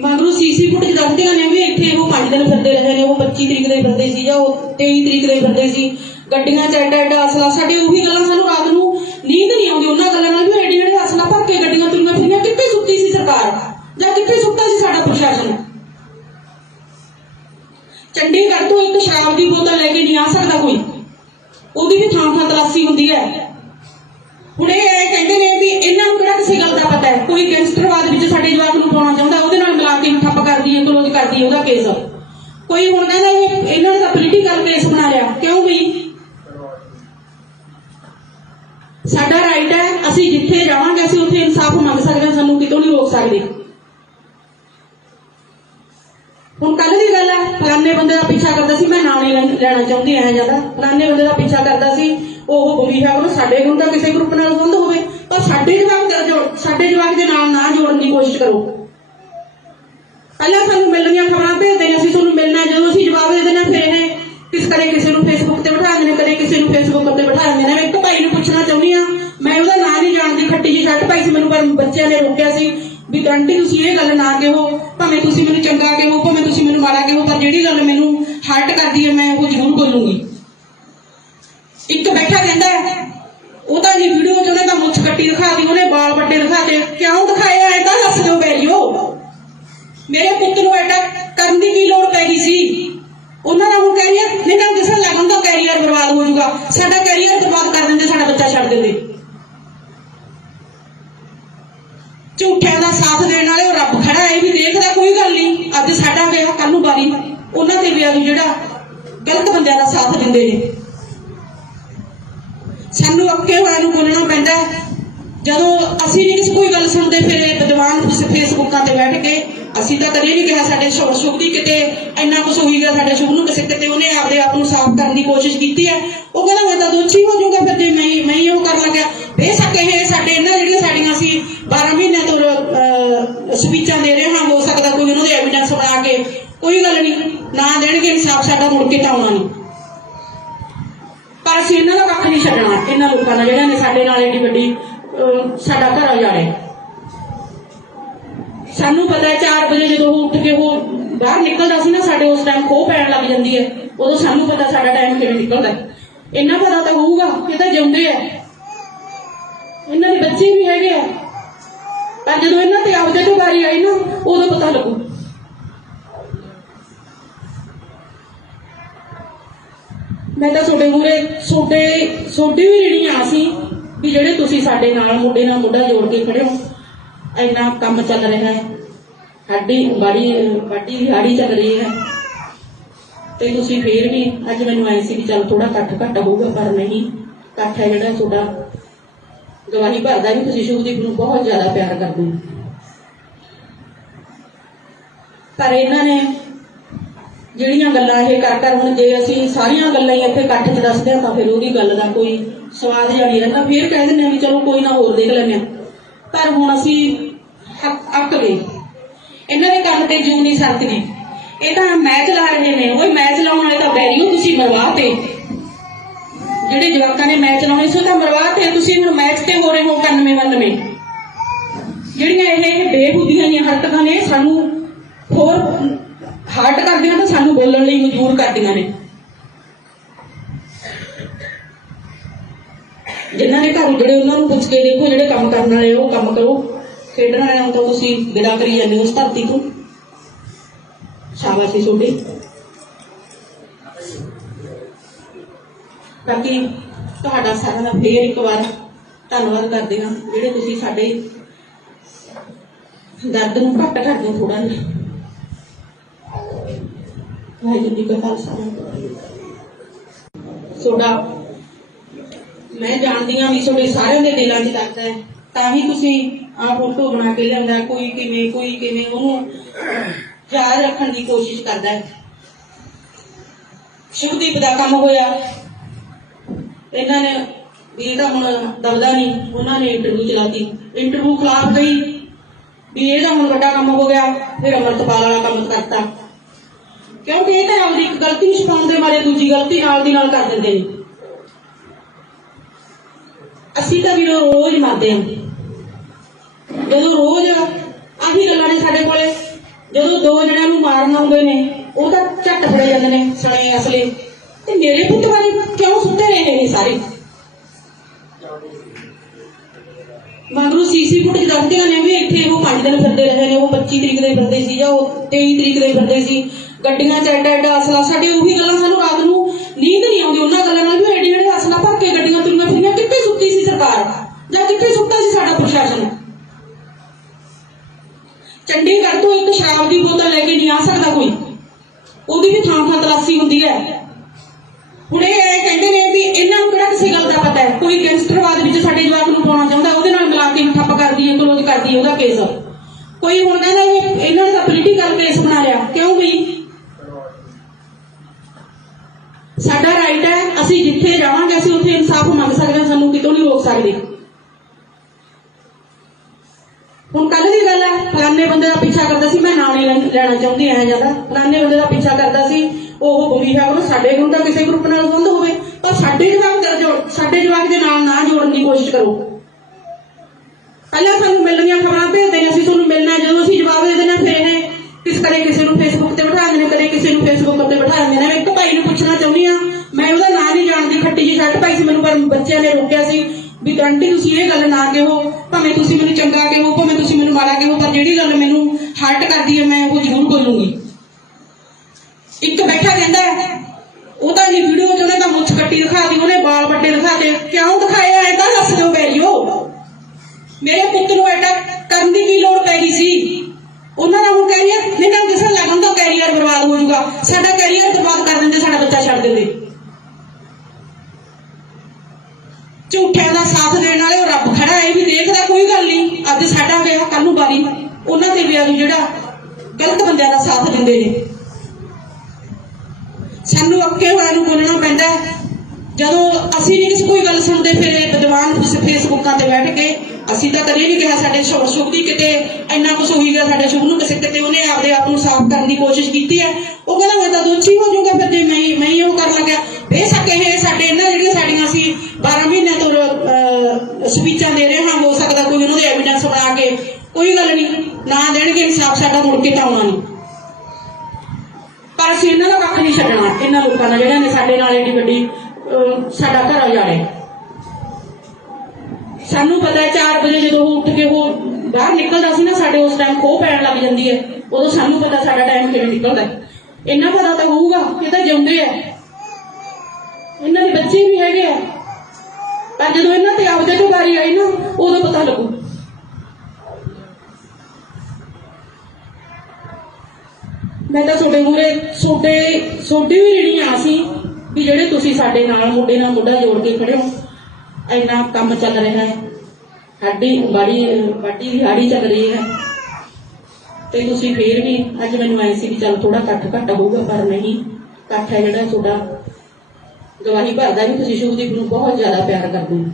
ਮਗਰੋਂ ਸੀਸੀ ਫੁਟੇਜ ਦੱਸਦੀਆਂ ਨੇ ਵੀ ਇੱਥੇ ਉਹ 5 ਦਿਨ ਫਿਰਦੇ ਰਹੇ ਨੇ, ਉਹ 25 ਤਰੀਕ ਦੇ ਫਿਰਦੇ ਸੀ ਜਾਂ ਉਹ 23 ਤਰੀਕ ਦੇ ਫਿਰਦੇ ਸੀ, ਗੱਡੀਆਂ 'ਚ ਐਡਾ ਅਸਲਾ। ਸਾਡੇ ਉਹੀ ਗੱਲਾਂ, ਸਾਨੂੰ ਰਾਤ ਨੂੰ ਨੀਂਦ ਨਹੀਂ ਆਉਂਦੀ ਉਹਨਾਂ ਗੱਲਾਂ ਨਾਲ ਵੀ ਐਡੇ ਜਿਹੜੇ ਅਸਲਾ ਭਰ ਕੇ ਗੱਡੀਆਂ ਤੁਰੀਆਂ ਫਿਰੀਆਂ। ਕਿੱਥੇ ਸੁੱਤੀ ਸੀ ਸਰਕਾਰ ਜਾਂ ਕਿੱਥੇ ਸੁੱਤਾ ਸੀ ਸਾਡਾ ਪ੍ਰਸ਼ਾਸਨ। ਚੰਡੀਗੜ੍ਹ ਤੋਂ ਇੱਕ ਸ਼ਰਾਬ ਦੀ ਬੋਤਲ ਲੈ ਕੇ ਨਹੀਂ ਆ ਸਕਦਾ ਕੋਈ, ਉਹਦੀ ਵੀ ਥਾਂ ਤਲਾਸ਼ੀ ਹੁੰਦੀ ਹੈ। ਹੁਣ ਇਹ ਕਹਿੰਦੇ ਨੇ ਵੀ ਇਹਨਾਂ ਨੂੰ ਕਿਹੜਾ ਕਿਸੇ ਗੱਲ ਦਾ ਪਤਾ ਹੈ। ਕੋਈ ਗੈਂਗਸਟਰਵਾਦ ਵਿੱਚ ਸਾਡੇ ਜਵਾਕ ਨੂੰ ਪਾਉਣਾ ਚਾਹੁੰਦਾ, ਉਹਦੇ ਨਾਲ ਮਿਲਾ ਕੇ ਠੱਪ ਕਰਦੀ ਹੈ, ਕਲੋਜ਼ ਕਰਦੀ ਹੈ ਉਹਦਾ ਕੇਸ। ਕੋਈ ਹੁਣ ਕਹਿੰਦਾ ਇਹਨਾਂ ਨੇ ਤਾਂ ਪੋਲੀਟੀਕਲ ਕੇਸ ਬਣਾ ਲਿਆ। ਕਿਉਂ ਬਈ? ਸਾਡਾ ਰਾਈਟ ਹੈ, ਅਸੀਂ ਜਿੱਥੇ ਜਾਵਾਂਗੇ ਅਸੀਂ ਉੱਥੇ ਇਨਸਾਫ ਮੰਗ ਸਕਦੇ ਹਾਂ, ਸਾਨੂੰ ਕਿਤੋਂ ਨਹੀਂ ਰੋਕ ਸਕਦੇ। ਹੁਣ ਕੱਲ ਦੀ ਗੱਲ ਹੈ, ਫਲਾਨੇ ਬੰਦੇ ਦਾ ਪਿੱਛਾ ਕਰਦਾ ਸੀ, ਮੈਂ ਨਾਂ ਨਹੀਂ ਲੈਣਾ ਚਾਹੁੰਦੀ ਐ ਜਿਆਦਾ, ਫਲਾਨੇ ਬੰਦੇ ਦਾ ਪਿੱਛਾ ਕਰਦਾ ਸੀ, ਉਹ ਬੁਰੀ ਹੈ, ਉਹਨੂੰ ਸਾਡੇ ਕੋਲ ਤਾਂ ਕਿਸੇ ਗਰੁੱਪ ਨਾਲ ਸੰਬੰਧ ਹੋਵੇ, ਪਰ ਸਾਡੇ ਜਵਾਕ ਦੇ ਨਾਲ ਨਾ ਜੋੜਨ ਦੀ ਕੋਸ਼ਿਸ਼ ਕਰੋ। ਪਹਿਲਾਂ ਸਾਨੂੰ ਮਿਲਣੀਆਂ ਖਬਰਾਂ ਭੇਜਦੇ ਨੇ, ਅਸੀਂ ਤੁਹਾਨੂੰ ਮਿਲਣਾ, ਜਦੋਂ ਅਸੀਂ ਜਵਾਬ ਦੇ ਦੇਣਾ ਫਿਰ ਇਹ ਕਦੇ ਕਿਸੇ ਨੂੰ ਫੇਸਬੁੱਕ ਤੇ ਬਿਠਾ ਦਿੰਦੇ ਨੇ, ਕਦੇ ਕਿਸੇ ਨੂੰ ਫੇਸਬੁੱਕ ਤੇ ਬਿਠਾ ਦਿੰਦੇ ਨੇ। ਮੈਂ ਇੱਕ ਭਾਈ ਨੂੰ ਪੁੱਛਣਾ ਚਾਹੁੰਦੀ ਹਾਂ, ਮੈਂ ਉਹਦਾ ਨਾਂ ਨਹੀਂ ਜਾਣਦੀ, ਖੱਟੀ ਜਿਹੀ ਸ਼ਰਟ ਪਾਈ ਸੀ, ਮੈਨੂੰ ਪਰ ਬੱਚਿਆਂ ਨੇ ਰੋਕਿਆ ਸੀ ਵੀ ਆਂਟੀ ਤੁਸੀਂ ਇਹ ਗੱਲ ਨਾ ਕਹੋ, ਭਾਵੇਂ ਤੁਸੀਂ ਮੈਨੂੰ ਚੰਗਾ ਕਹੋ, ਭਾਵੇਂ ਤੁਸੀਂ ਮੈਨੂੰ ਮਾੜਾ ਕਹੋ, ਪਰ ਜਿਹੜੀ ਗੱਲ ਮੈਨੂੰ ਹਰਟ ਕਰਦੀ ਹੈ ਮੈਂ ਉਹ ਜ਼ਰੂਰ ਬੋਲੂੰਗੀ। ਇੱਕ ਬੈਠਾ ਕਹਿੰਦਾ ਉਹ ਤਾਂ ਜੀ ਵੀਡੀਓ 'ਚ ਉਹਨੇ ਤਾਂ ਮੁੱਛ ਕੱਟੀ ਦਿਖਾਤੀ, ਉਹਨੇ ਬਾਲ ਵੱਡੇ ਦਿਖਾਤੇ। ਕਿਉਂ ਦਿਖਾਇਆ ਇਹ ਤਾਂ ਦੱਸ ਦਿਓ ਬੈਰੀਓ। ਮੇਰੇ ਪੁੱਤ ਨੂੰ ਐਡਾ ਕਰਨ ਦੀ ਕੀ ਲੋੜ ਪੈ ਗਈ ਸੀ? ਉਹਨਾਂ ਦਾ ਹੁਣ ਕੈਰੀਅਰ ਨਹੀਂ ਤਾਂ ਦਿਸਣ ਲੱਗ ਹੁੰਦਾ, ਕੈਰੀਅਰ ਬਰਬਾਦ ਹੋ ਜਾਊਗਾ। ਸਾਡਾ ਕੈਰੀਅਰ ਬਰਬਾਦ ਕਰ ਦਿੰਦੇ, ਸਾਡਾ ਬੱਚਾ ਛੱਡ ਦਿੰਦੇ। ਝੂਠਿਆਂ ਦਾ ਸਾਥ ਦੇਣ ਵਾਲੇ ਉਹ ਰੱਬ ਖੜਾ ਹੈ, ਵੀ ਦੇਖਦਾ ਕੋਈ ਗੱਲ ਨਹੀਂ, ਅੱਜ ਸਾਡਾ ਗਿਆ ਕੱਲ ਨੂੰ ਬਾਰੀ ਉਹਨਾਂ ਤੇ ਵੀ ਆ ਜਿਹੜਾ ਗਲਤ ਬੰਦਿਆਂ ਦਾ ਸਾਥ ਦਿੰਦੇ ਨੇ। ਸਾਨੂੰ ਅੱਕੇ ਹੋਇਆਂ ਨੂੰ ਬੋਲਣਾ ਪੈਂਦਾ ਜਦੋਂ ਅਸੀਂ ਨਹੀਂ ਕਿਸੇ ਕੋਈ ਗੱਲ ਸੁਣਦੇ। ਫਿਰ ਇਹ ਵਿਦਵਾਨ ਫੇਸਬੁੱਕਾਂ ਤੇ ਬੈਠ ਕੇ ਅਸੀਂ ਤਾਂ ਕਦੇ ਨਹੀਂ ਕਿਹਾ ਸਾਡੇ ਸ਼ੁਭ ਦੀ ਕਿਤੇ ਇੰਨਾ ਕੁਛ ਹੋਈ ਗਿਆ ਸਾਡੇ ਸ਼ੁਭ ਨੂੰ ਕਿਸੇ ਕਿਤੇ ਉਹਨੇ ਆਪਦੇ ਆਪ ਨੂੰ ਸਾਫ਼ ਕਰਨ ਦੀ ਕੋਸ਼ਿਸ਼ ਕੀਤੀ ਹੈ। ਉਹ ਕਹਿੰਦਾ ਮੈਂ ਤਾਂ ਦੋਸ਼ੀ ਹੋ ਜਾਊਗਾ ਫਿਰ ਜੇ ਮੈਂ ਹੀ ਉਹ ਕਰਨ ਲੱਗਿਆ। ਬੇਸ਼ੱਕ ਇਹ ਸਾਡੇ ਇਹਨਾਂ ਜਿਹੜੀਆਂ ਸਾਡੀਆਂ ਅਸੀਂ 12 ਮਹੀਨਿਆਂ ਤੋਂ ਸਪੀਚਾਂ ਦੇ ਰਹੇ ਹਾਂ, ਹੋ ਸਕਦਾ ਕੋਈ ਉਹਨਾਂ ਦੇ ਐਵੀਡੈਂਸ ਬਣਾ ਕੇ, ਕੋਈ ਗੱਲ ਨਹੀਂ ਨਾ ਦੇਣਗੇ ਇਨਸਾਫ ਸਾਡਾ ਮੁੜ ਕੇ ਤਾਂ ਆਉਣਾ ਨਹੀਂ। ਪਰ ਅਸੀਂ ਇਹਨਾਂ ਦਾ ਕੱਖ ਨਹੀਂ ਛੱਡਣਾ, ਇਹਨਾਂ ਲੋਕਾਂ ਦਾ ਜਿਹੜਿਆਂ ਨੇ ਸਾਡੇ ਨਾਲ ਏਡੀ ਵੱਡੀ ਸਾਡਾ ਘਰ ਉਜਾੜਿਆ। ਸਾਨੂੰ ਪਤਾ 4 ਵਜੇ ਜਦੋਂ ਉਹ ਉੱਠ ਕੇ ਉਹ ਬਾਹਰ ਨਿਕਲਦਾ ਸੀ ਨਾ, ਸਾਡੇ ਉਸ ਟਾਈਮ ਖੋਹ ਪੈਣ ਲੱਗ ਜਾਂਦੀ ਹੈ। ਉਦੋਂ ਸਾਨੂੰ ਪਤਾ ਸਾਡਾ ਟਾਈਮ ਕਿਵੇਂ ਨਿਕਲਦਾ। ਇੰਨਾ ਪਤਾ ਤਾਂ ਹੋਊਗਾ ਕਿ ਤਾਂ ਜਿਉਂਦੇ ਆ, ਇਹਨਾਂ ਦੇ ਬੱਚੇ ਵੀ ਹੈਗੇ ਆ। ਪਰ ਜਦੋਂ ਇਹਨਾਂ ਤੇ ਆਪਦੇ ਤੋਂ ਵਾਰੀ ਆਈ ਨਾ, ਉਦੋਂ ਪਤਾ ਲੱਗੂ। ਮੈਂ ਤਾਂ ਤੁਹਾਡੇ ਮੂਹਰੇ ਤੁਹਾਡੀ ਵੀ ਰੀਣੀ ਆ ਸੀ ਵੀ ਜਿਹੜੇ ਤੁਸੀਂ ਸਾਡੇ ਨਾਲ ਮੋਢੇ ਨਾਲ ਮੋਢਾ ਜੋੜ ਕੇ ਖੜੇ ਹੋ। ਇੰਨਾ ਕੰਮ ਚੱਲ ਰਿਹਾ ਹੈ, ਸਾਡੀ ਬਾੜੀ ਦਿਹਾੜੀ ਚੱਲ ਰਹੀ ਹੈ, ਤੇ ਤੁਸੀਂ ਫੇਰ ਵੀ ਅੱਜ ਮੈਨੂੰ ਐ ਸੀ ਵੀ ਚੱਲ ਥੋੜਾ ਘੱਟ ਹੋਊਗਾ, ਪਰ ਨਹੀਂ, ਇਕੱਠ ਹੈ ਜਿਹੜਾ ਤੁਹਾਡਾ ਗਵਾਹੀ ਭਰਦਾ ਵੀ ਤੁਸੀਂ ਸ਼ੁਭਦੀਪ ਨੂੰ ਬਹੁਤ ਜ਼ਿਆਦਾ ਪਿਆਰ ਕਰਦੇ ਹੋ। ਪਰ ਇਹਨਾਂ ਨੇ ਜਿਹੜੀਆਂ ਗੱਲਾਂ ਇਹ ਕਰ ਹੁਣ ਜੇ ਅਸੀਂ ਸਾਰੀਆਂ ਗੱਲਾਂ ਹੀ ਇੱਥੇ ਇਕੱਠ 'ਚ ਦੱਸਦੇ ਹਾਂ ਤਾਂ ਫਿਰ ਉਹਦੀ ਗੱਲ ਦਾ ਕੋਈ ਸਵਾਦ ਜਿਹਾ ਨਹੀਂ ਰਹਿੰਦਾ। ਫਿਰ ਕਹਿ ਦਿੰਦੇ ਹਾਂ ਵੀ ਚਲੋ ਕੋਈ ਨਾ ਹੋਰ ਦੇਖ ਲੈਂਦੇ ਹਾਂ। ਪਰ ਹੁਣ ਅਸੀਂ ਅੱਕ ਗਏ, ਇਹਨਾਂ ਦੇ ਕੰਮ ਤੇ ਜੂੰ ਨਹੀਂ ਸਰਕਦੀ। ਇਹ ਤਾਂ ਮੈਚ ਲਾ ਰਹੇ ਨੇ, ਉਹ ਮੈਚ ਲਾਉਣ ਵਾਲੇ ਤਾਂ ਬੈਰੀਓ ਤੁਸੀਂ ਮਰਵਾ ਤੇ, ਜਿਹੜੇ ਜਵਾਕਾਂ ਨੇ ਮੈਚ ਲਾਉਣੇ ਸੀ ਉਹ ਤਾਂ ਮਰਵਾ ਤੇ। ਤੁਸੀਂ ਹੁਣ ਮੈਚ ਤੇ ਹੋ ਰਹੇ ਹੋ 91-92। ਜਿਹੜੀਆਂ ਇਹ ਬੇਹੂਦੀਆਂ ਦੀਆਂ ਹਰਕਤਾਂ ਨੇ ਸਾਨੂੰ ਹੋਰ ਹਾਰਟ ਕਰਦੀਆਂ ਤਾਂ ਸਾਨੂੰ ਬੋਲਣ ਲਈ ਮਜਬੂਰ ਕਰਦੀਆਂ ਨੇ। ਜਿਨ੍ਹਾਂ ਨੇ ਘਰ ਉਜੜੇ ਉਹਨਾਂ ਨੂੰ ਪੁੱਛ ਕੇ ਦੇਖੋ, ਜਿਹੜੇ ਕੰਮ ਕਰਨ ਵਾਲੇ ਉਹ ਕੰਮ ਕਰੋ, ਖੇਡਣ ਵਾਲਿਆਂ ਤੋਂ ਤੁਸੀਂ ਵਿਦਾ ਕਰੀ ਜਾਂਦੇ ਹੋ ਉਸ ਧਰਤੀ ਤੋਂ। ਸ਼ਾਬਾਸ਼ ਤੁਹਾਡੀ। ਬਾਕੀ ਤੁਹਾਡਾ ਸਾਰਿਆਂ ਦਾ ਫੇਰ ਇੱਕ ਵਾਰ ਧੰਨਵਾਦ ਕਰਦੇ ਹਾਂ, ਜਿਹੜੇ ਤੁਸੀਂ ਸਾਡੇ ਦਰਦ ਨੂੰ ਘੱਟ ਕਰਦੇ ਹੋ ਥੋੜਾ ਜਿਹਾ। ਵਾਹਿਗੁਰੂ ਜੀ ਕਾ ਖਾਲਸਾ। ਤੁਹਾਡਾ ਮੈਂ ਜਾਣਦੀ ਹਾਂ ਵੀ ਤੁਹਾਡੇ ਸਾਰਿਆਂ ਦੇ ਦਿਲਾਂ 'ਚ ਦਰਦ ਹੈ, ਤਾਂ ਹੀ ਤੁਸੀਂ ਆਹ ਫੋਟੋ ਬਣਾ ਕੇ ਲਿਆਂਦਾ। ਕੋਈ ਕਿਵੇਂ ਉਹਨੂੰ ਯਾਦ ਰੱਖਣ ਦੀ ਕੋਸ਼ਿਸ਼ ਕਰਦਾ ਹੈ। ਸ਼ੁਭਦੀਪ ਦਾ ਕੰਮ ਹੋਇਆ, ਇਹਨਾਂ ਨੇ ਵੀ ਇਹਦਾ ਹੁਣ ਦਬਦਾ ਨਹੀਂ, ਉਹਨਾਂ ਨੇ ਇੰਟਰਵਿਊ ਚਲਾਤੀ। ਇੰਟਰਵਿਊ ਖਿਲਾਫ ਗਈ ਵੀ ਇਹਦਾ ਹੁਣ ਵੱਡਾ ਕੰਮ ਹੋ ਗਿਆ। ਫਿਰ ਅਮਰਤਪਾਲ ਵਾਲਾ ਕੰਮ ਕਰਤਾ, ਕਿਉਂਕਿ ਇਹ ਤਾਂ ਆਪਦੀ ਇੱਕ ਗਲਤੀ ਛੁਪਾਉਣ ਦੇ ਮਾਰੇ ਦੂਜੀ ਗਲਤੀ ਨਾਲ ਦੀ ਨਾਲ ਕਰ ਦਿੰਦੇ ਨੇ। ਅਸੀਂ ਤਾਂ ਵੀ ਰੋਜ਼ ਮਰਦੇ ਹਾਂ, ਜਦੋਂ ਰੋਜ਼ ਆਹੀ ਗੱਲਾਂ ਨੇ ਸਾਡੇ ਕੋਲੇ। ਜਦੋਂ 2 ਜਣਿਆਂ ਨੂੰ ਮਾਰਨ ਆਉਂਦੇ ਨੇ ਉਹ ਤਾਂ ਝੱਟ ਫੜੇ ਜਾਂਦੇ ਨੇ ਸਣੇ ਅਸਲੇ। ਤੇ ਮੇਰੇ ਪੁੱਤ ਬਾਰੇ ਕਿਉਂ ਸੁੱਤੇ ਰਹੇ ਨੇ ਸਾਰੇ? ਮਗਰੋਂ ਸੀਸੀ ਫੁਟੇਜ ਦੱਸਦੀਆਂ ਨੇ ਵੀ ਇੱਥੇ ਉਹ 5 ਦਿਨ ਫਿਰਦੇ ਰਹੇ ਨੇ, ਉਹ 25 ਤਰੀਕ ਦੇ ਫਿਰਦੇ ਸੀ ਜਾਂ ਉਹ 23 ਤਰੀਕ ਦੇ ਫਿਰਦੇ ਸੀ। ਗੱਡੀਆਂ 'ਚ ਐਡਾ ਅਸਲਾ। ਸਾਡੀ ਉਹੀ ਗੱਲਾਂ, ਸਾਨੂੰ ਰਾਤ ਨੂੰ ਨੀਂਦ ਨਹੀਂ ਆਉਂਦੀ ਉਹਨਾਂ ਗੱਲਾਂ ਨਾਲ ਵੀ ਐਡੇ ਜਿਹੜੇ ਅਸਲਾ ਭਰ ਕੇ ਗੱਡੀਆਂ ਤੁਰੀਆਂ ਫਿਰੀਆਂ। ਕਿੱਥੇ ਸੁੱਤੀ ਸੀ ਸਰਕਾਰ ਜਾਂ ਕਿੱਥੇ ਸੁੱਤਾ ਸੀ ਸਾਡਾ ਪ੍ਰਸ਼ਾਸਨ? ਚੰਡੀਗੜ੍ਹ ਤੋਂ ਇੱਕ ਸ਼ਰਾਬ ਦੀ ਬੋਤਲ ਲੈ ਕੇ ਨਹੀਂ ਆ ਸਕਦਾ ਕੋਈ, ਉਹਦੀ ਵੀ ਥਾਂ ਤਲਾਸ਼ੀ ਹੁੰਦੀ ਹੈ। ਹੁਣ ਇਹ ਕਹਿੰਦੇ ਨੇ ਵੀ ਇਹਨਾਂ ਨੂੰ ਕਿਹੜਾ ਕਿਸੇ ਗੱਲ ਦਾ ਪਤਾ ਹੈ? ਕੋਈ ਗੈਂਗਸਟਰਵਾਦ ਵਿੱਚ ਸਾਡੇ ਜਵਾਕ ਨੂੰ ਪਾਉਣਾ ਚਾਹੁੰਦਾ, ਉਹਦੇ ਨਾਲ ਮਿਲਾ ਕੇ ਠੱਪ ਕਰਦੀ ਹੈ, ਕਲੋਜ਼ ਕਰਦੀ ਹੈ ਉਹਦਾ ਕੇਸ। ਕੋਈ ਹੁਣ ਕਹਿੰਦਾ ਇਹਨਾਂ ਨੇ ਤਾਂ ਪੋਲੀਟੀਕਲ ਕੇਸ ਬਣਾ ਲਿਆ। ਕਿਉਂ ਬਈ? ਸਾਡਾ ਰਾਈਟ ਹੈ, ਅਸੀਂ ਜਿੱਥੇ ਜਾਵਾਂਗੇ ਅਸੀਂ ਉੱਥੇ ਇਨਸਾਫ ਮੰਗ ਸਕਦੇ ਹਾਂ, ਸਾਨੂੰ ਕਿਤੋਂ ਨਹੀਂ ਰੋਕ ਸਕਦੇ। ਹੁਣ ਕੱਲ ਦੀ ਗੱਲ ਹੈ, ਫਲਾਨੇ ਬੰਦੇ ਦਾ ਪਿੱਛਾ ਕਰਦਾ ਸੀ, ਮੈਂ ਨਾਂ ਨਹੀਂ ਲੈਣਾ ਚਾਹੁੰਦੀ ਐ ਜਿਆਦਾ। ਫਲਾਨੇ ਬੰਦੇ ਦਾ ਪਿੱਛਾ ਕਰਦਾ ਸੀ, ਉਹ ਬੁਰੀ ਹੈ, ਉਹ ਸਾਡੇ ਨੂੰ ਤਾਂ ਕਿਸੇ ਗਰੁੱਪ ਨਾਲ ਸੰਬੰਧ ਹੋਵੇ, ਪਰ ਸਾਡੇ ਜਵਾਕ ਦੇ ਨਾਲ ਨਾ ਜੋੜਨ ਦੀ ਕੋਸ਼ਿਸ਼ ਕਰੋ। ਪਹਿਲਾਂ ਸਾਨੂੰ ਮਿਲਣੀਆਂ ਖਬਰਾਂ ਭੇਜਦੇ ਨੇ, ਅਸੀਂ ਤੁਹਾਨੂੰ ਮਿਲਣਾ, ਜਦੋਂ ਅਸੀਂ ਜਵਾਬ ਦੇ ਦੇਣਾ ਫਿਰ ਇਹ ਕਦੇ ਕਿਸੇ ਨੂੰ ਫੇਸਬੁੱਕ ਤੇ ਬਿਠਾ ਦਿੰਦੇ ਨੇ, ਕਦੇ ਕਿਸੇ ਨੂੰ ਫੇਸਬੁੱਕ ਤੇ ਬਿਠਾ ਦਿੰਦੇ ਨੇ। ਇੱਕ ਭਾਈ ਨੂੰ ਪੁੱਛਣਾ ਚਾਹੁੰਦੀ ਹਾਂ, ਮੈਂ ਉਹਦਾ ਨਾਂ ਨਹੀਂ ਜਾਣਦੀ, ਖੱਟੀ ਜਿਹੀ ਸ਼ਰਟ ਪਾਈ ਸੀ, ਮੈਨੂੰ ਪਰ ਬੱਚਿਆਂ ਨੇ ਰੋਕਿਆ ਸੀ ਵੀ ਆਂਟੀ ਤੁਸੀਂ ਇਹ ਗੱਲ ਨਾ ਕਹੋ, ਭਾਵੇਂ ਤੁਸੀਂ ਮੈਨੂੰ ਚੰਗਾ ਕਹੋ, ਭਾਵੇਂ ਤੁਸੀਂ ਮੈਨੂੰ ਮਾੜਾ ਕਹੋ, ਪਰ ਜਿਹੜੀ ਗੱਲ ਮੈਨੂੰ ਹਰਟ ਕਰਦੀ ਹੈ ਮੈਂ ਉਹ ਜ਼ਰੂਰ ਬੋਲੂੰਗੀ। ਇੱਕ ਬੈਠਾ ਕਹਿੰਦਾ ਉਹਦਾ ਜੀ ਵੀਡੀਓ 'ਚ ਉਹਨੇ ਤਾਂ ਮੁੱਛ ਕੱਟੀ ਦਿਖਾਤੀ, ਉਹਨੇ ਵਾਲ ਵੱਡੇ ਦਿਖਾਤੇ। ਕਿਉਂ ਦਿਖਾਇਆ ਇਹ ਤਾਂ ਦੱਸ ਦਿਓ ਬੈਰੀਓ। ਮੇਰੇ ਪੁੱਤ ਨੂੰ ਐਡਾ ਕਰਨ ਦੀ ਕੀ ਲੋੜ ਪੈ ਗਈ ਸੀ? ਉਹਨਾਂ ਦਾ ਹੁਣ ਕੈਰੀਅਰ ਨਿਕਲ ਦਿਸਣ ਲੱਗ ਹੁੰਦਾ, ਕੈਰੀਅਰ बर्बाद हो जाऊगा, साडा कैरियर बर्बाद कर देंगे, साडा बच्चा छड्ड देंगे। झूठियां दा साथ देने वाले रब खड़ा है, भी देखदा कोई गल नहीं, अज साडा गया कल नूं बारी उन्हां ते भी आजू जिहड़ा गलत बंदियां दा साथ दिंदे ने। सानू अक्के होया नूं बोलना पैंदा ਜਦੋਂ ਅਸੀਂ ਨਹੀਂ ਕਿਸੇ ਕੋਈ ਗੱਲ ਸੁਣਦੇ ਫਿਰ ਵਿਦਵਾਨ ਤੁਸੀਂ ਫੇਸਬੁੱਕਾਂ ਤੇ ਬੈਠ ਕੇ ਅਸੀਂ ਤਾਂ ਕਦੇ ਨਹੀਂ ਕਿਹਾ ਸਾਡੇ ਸ਼ੁਭ ਦੀ ਕਿਤੇ ਇੰਨਾ ਕੁਝ ਹੋਈ ਗਿਆ ਸਾਡੇ ਸ਼ੁਭ ਨੂੰ ਕਿਸੇ ਕਿਤੇ ਉਹਨੇ ਆਪਦੇ ਆਪ ਨੂੰ ਸਾਫ਼ ਕਰਨ ਦੀ ਕੋਸ਼ਿਸ਼ ਕੀਤੀ ਹੈ। ਉਹ ਕਹਿੰਦਾ ਮੈਂ ਤਾਂ ਦੋਸ਼ੀ ਹੋ ਜਾਊਗਾ ਫਿਰ ਜੇ ਮੈਂ ਹੀ ਉਹ ਕਰਨ ਲੱਗਿਆ। ਬੇਸ਼ੱਕ ਇਹ ਸਾਡੇ ਇਹਨਾਂ ਜਿਹੜੀਆਂ ਸਾਡੀਆਂ ਅਸੀਂ 12 ਮਹੀਨਿਆਂ ਤੋਂ ਸਪੀਚਾਂ ਦੇ ਰਹੇ ਹਾਂ, ਹੋ ਸਕਦਾ ਕੋਈ ਉਹਨਾਂ ਦੇ ਐਵੀਡੈਂਸ ਬਣਾ ਕੇ ਕੋਈ ਗੱਲ ਨਹੀਂ ਨਾ ਦੇਣਗੇ, ਇਨਸਾਫ ਸਾਡਾ ਮੁੜ ਕੇ ਤਾਂ ਆਉਣਾ ਨਹੀਂ। ਪਰ ਅਸੀਂ ਇਹਨਾਂ ਦਾ ਕੱਖ ਨਹੀਂ ਛੱਡਣਾ, ਇਹਨਾਂ ਲੋਕਾਂ ਦਾ ਜਿਹੜਿਆਂ ਨੇ ਸਾਡੇ ਨਾਲ ਏਡੀ ਵੱਡੀ ਸਾਡਾ ਘਰ ਉਜਾੜੇ। ਸਾਨੂੰ ਪਤਾ ਹੈ 4 ਵਜੇ ਜਦੋਂ ਉੱਠ ਕੇ ਉਹ ਬਾਹਰ ਨਿਕਲਦਾ ਸੀ ਨਾ, ਸਾਡੇ ਉਸ ਟਾਈਮ ਖੋਹ ਪੈਣ ਲੱਗ ਜਾਂਦੀ ਹੈ, ਉਦੋਂ ਸਾਨੂੰ ਪਤਾ ਸਾਡਾ ਟਾਈਮ ਕਿਵੇਂ ਨਿਕਲਦਾ। ਇੰਨਾ ਪਤਾ ਤਾਂ ਹੋਊਗਾ ਕਿ ਤਾਂ ਜਿਉਂਦੇ ਆ, ਇਹਨਾਂ ਦੇ ਬੱਚੇ ਵੀ ਹੈਗੇ ਆ, ਪਰ ਜਦੋਂ ਇਹਨਾਂ ਤੇ ਆਪਦੇ ਤੋਂ ਵਾਰੀ ਆਈ ਨਾ ਉਦੋਂ ਪਤਾ ਲੱਗੂ। ਮੈਂ ਤਾਂ ਤੁਹਾਡੇ ਮੂਹਰੇ ਤੁਹਾਡੇ ਵੀ ਜਿਹੜੀ ਆ ਸੀ ਵੀ ਜਿਹੜੇ ਤੁਸੀਂ ਸਾਡੇ ਨਾਲ ਮੁੰਡੇ ਨਾਲ ਮੁੰਡਾ ਜੋੜ ਕੇ ਖੜੇ ਹੋ। ਇੰਨਾ ਕੰਮ ਚੱਲ ਰਿਹਾ ਹੈ, ਸਾਡੀ ਵਾਢੀ ਦੀ ਹਾੜੀ ਚੱਲ ਰਹੀ ਹੈ ਤੇ ਤੁਸੀਂ ਫੇਰ ਵੀ ਅੱਜ ਮੈਨੂੰ ਐ ਸੀ ਵੀ ਚੱਲ ਥੋੜਾ ਘੱਟ ਹੋਊਗਾ, ਪਰ ਨਹੀਂ, ਇਕੱਠ ਹੈ ਜਿਹੜਾ ਤੁਹਾਡਾ ਗਵਾਹੀ ਭਰਦਾ ਵੀ ਤੁਸੀਂ ਸ਼ੁਭਦੀਪ ਨੂੰ ਬਹੁਤ ਜ਼ਿਆਦਾ ਪਿਆਰ ਕਰਦੇ ਹੋ।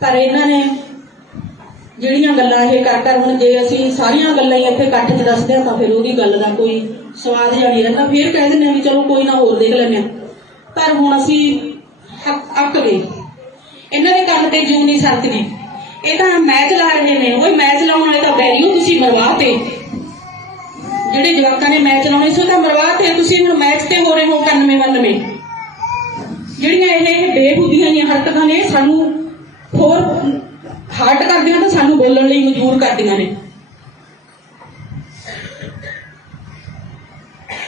ਪਰ ਇਹਨਾਂ ਨੇ ਜਿਹੜੀਆਂ ਗੱਲਾਂ ਇਹ ਕਰ ਹੁਣ ਜੇ ਅਸੀਂ ਸਾਰੀਆਂ ਗੱਲਾਂ ਹੀ ਇੱਥੇ ਇਕੱਠ 'ਚ ਦੱਸਦੇ ਹਾਂ ਤਾਂ ਫਿਰ ਉਹਦੀ ਗੱਲ ਦਾ ਕੋਈ ਸਵਾਦ ਜਿਹਾ ਨਹੀਂ ਰਹਿੰਦਾ। ਫਿਰ ਕਹਿ ਦਿੰਦੇ ਹਾਂ ਵੀ ਚਲੋ ਕੋਈ ਨਾ ਹੋਰ ਦੇਖ ਲੈਂਦੇ ਹਾਂ, ਪਰ ਹੁਣ ਅਸੀਂ ਅੱਕ ਗਏ। ਇਹਨਾਂ ਦੇ ਕੰਮ ਤੇ ਜੂ ਨਹੀਂ ਸਰਕਦੀ, ਇਹ ਤਾਂ ਮੈਚ ਲਾ ਰਹੇ ਨੇ। ਉਹ ਮੈਚ ਲਾਉਣ ਵਾਲੇ ਤਾਂ ਬੈਰੀਓ ਤੁਸੀਂ ਮਰਵਾ ਤੇ, ਜਿਹੜੇ ਜਵਾਕਾਂ ਨੇ ਮੈਚ ਲਾਉਣੇ ਸੀ ਉਹ ਤਾਂ ਮਰਵਾ ਤੇ, ਤੁਸੀਂ ਹੁਣ ਮੈਚ ਤੇ ਹੋ ਰਹੇ ਹੋ 91-92। ਜਿਹੜੀਆਂ ਇਹ ਬੇਹੂਦੀਆਂ ਦੀਆਂ ਹਰਕਤਾਂ ਨੇ ਸਾਨੂੰ ਹੋਰ ਹਾਰਟ ਕਰਦੀਆਂ ਤਾਂ ਸਾਨੂੰ ਬੋਲਣ ਲਈ ਮਜਬੂਰ ਕਰਦੀਆਂ ਨੇ।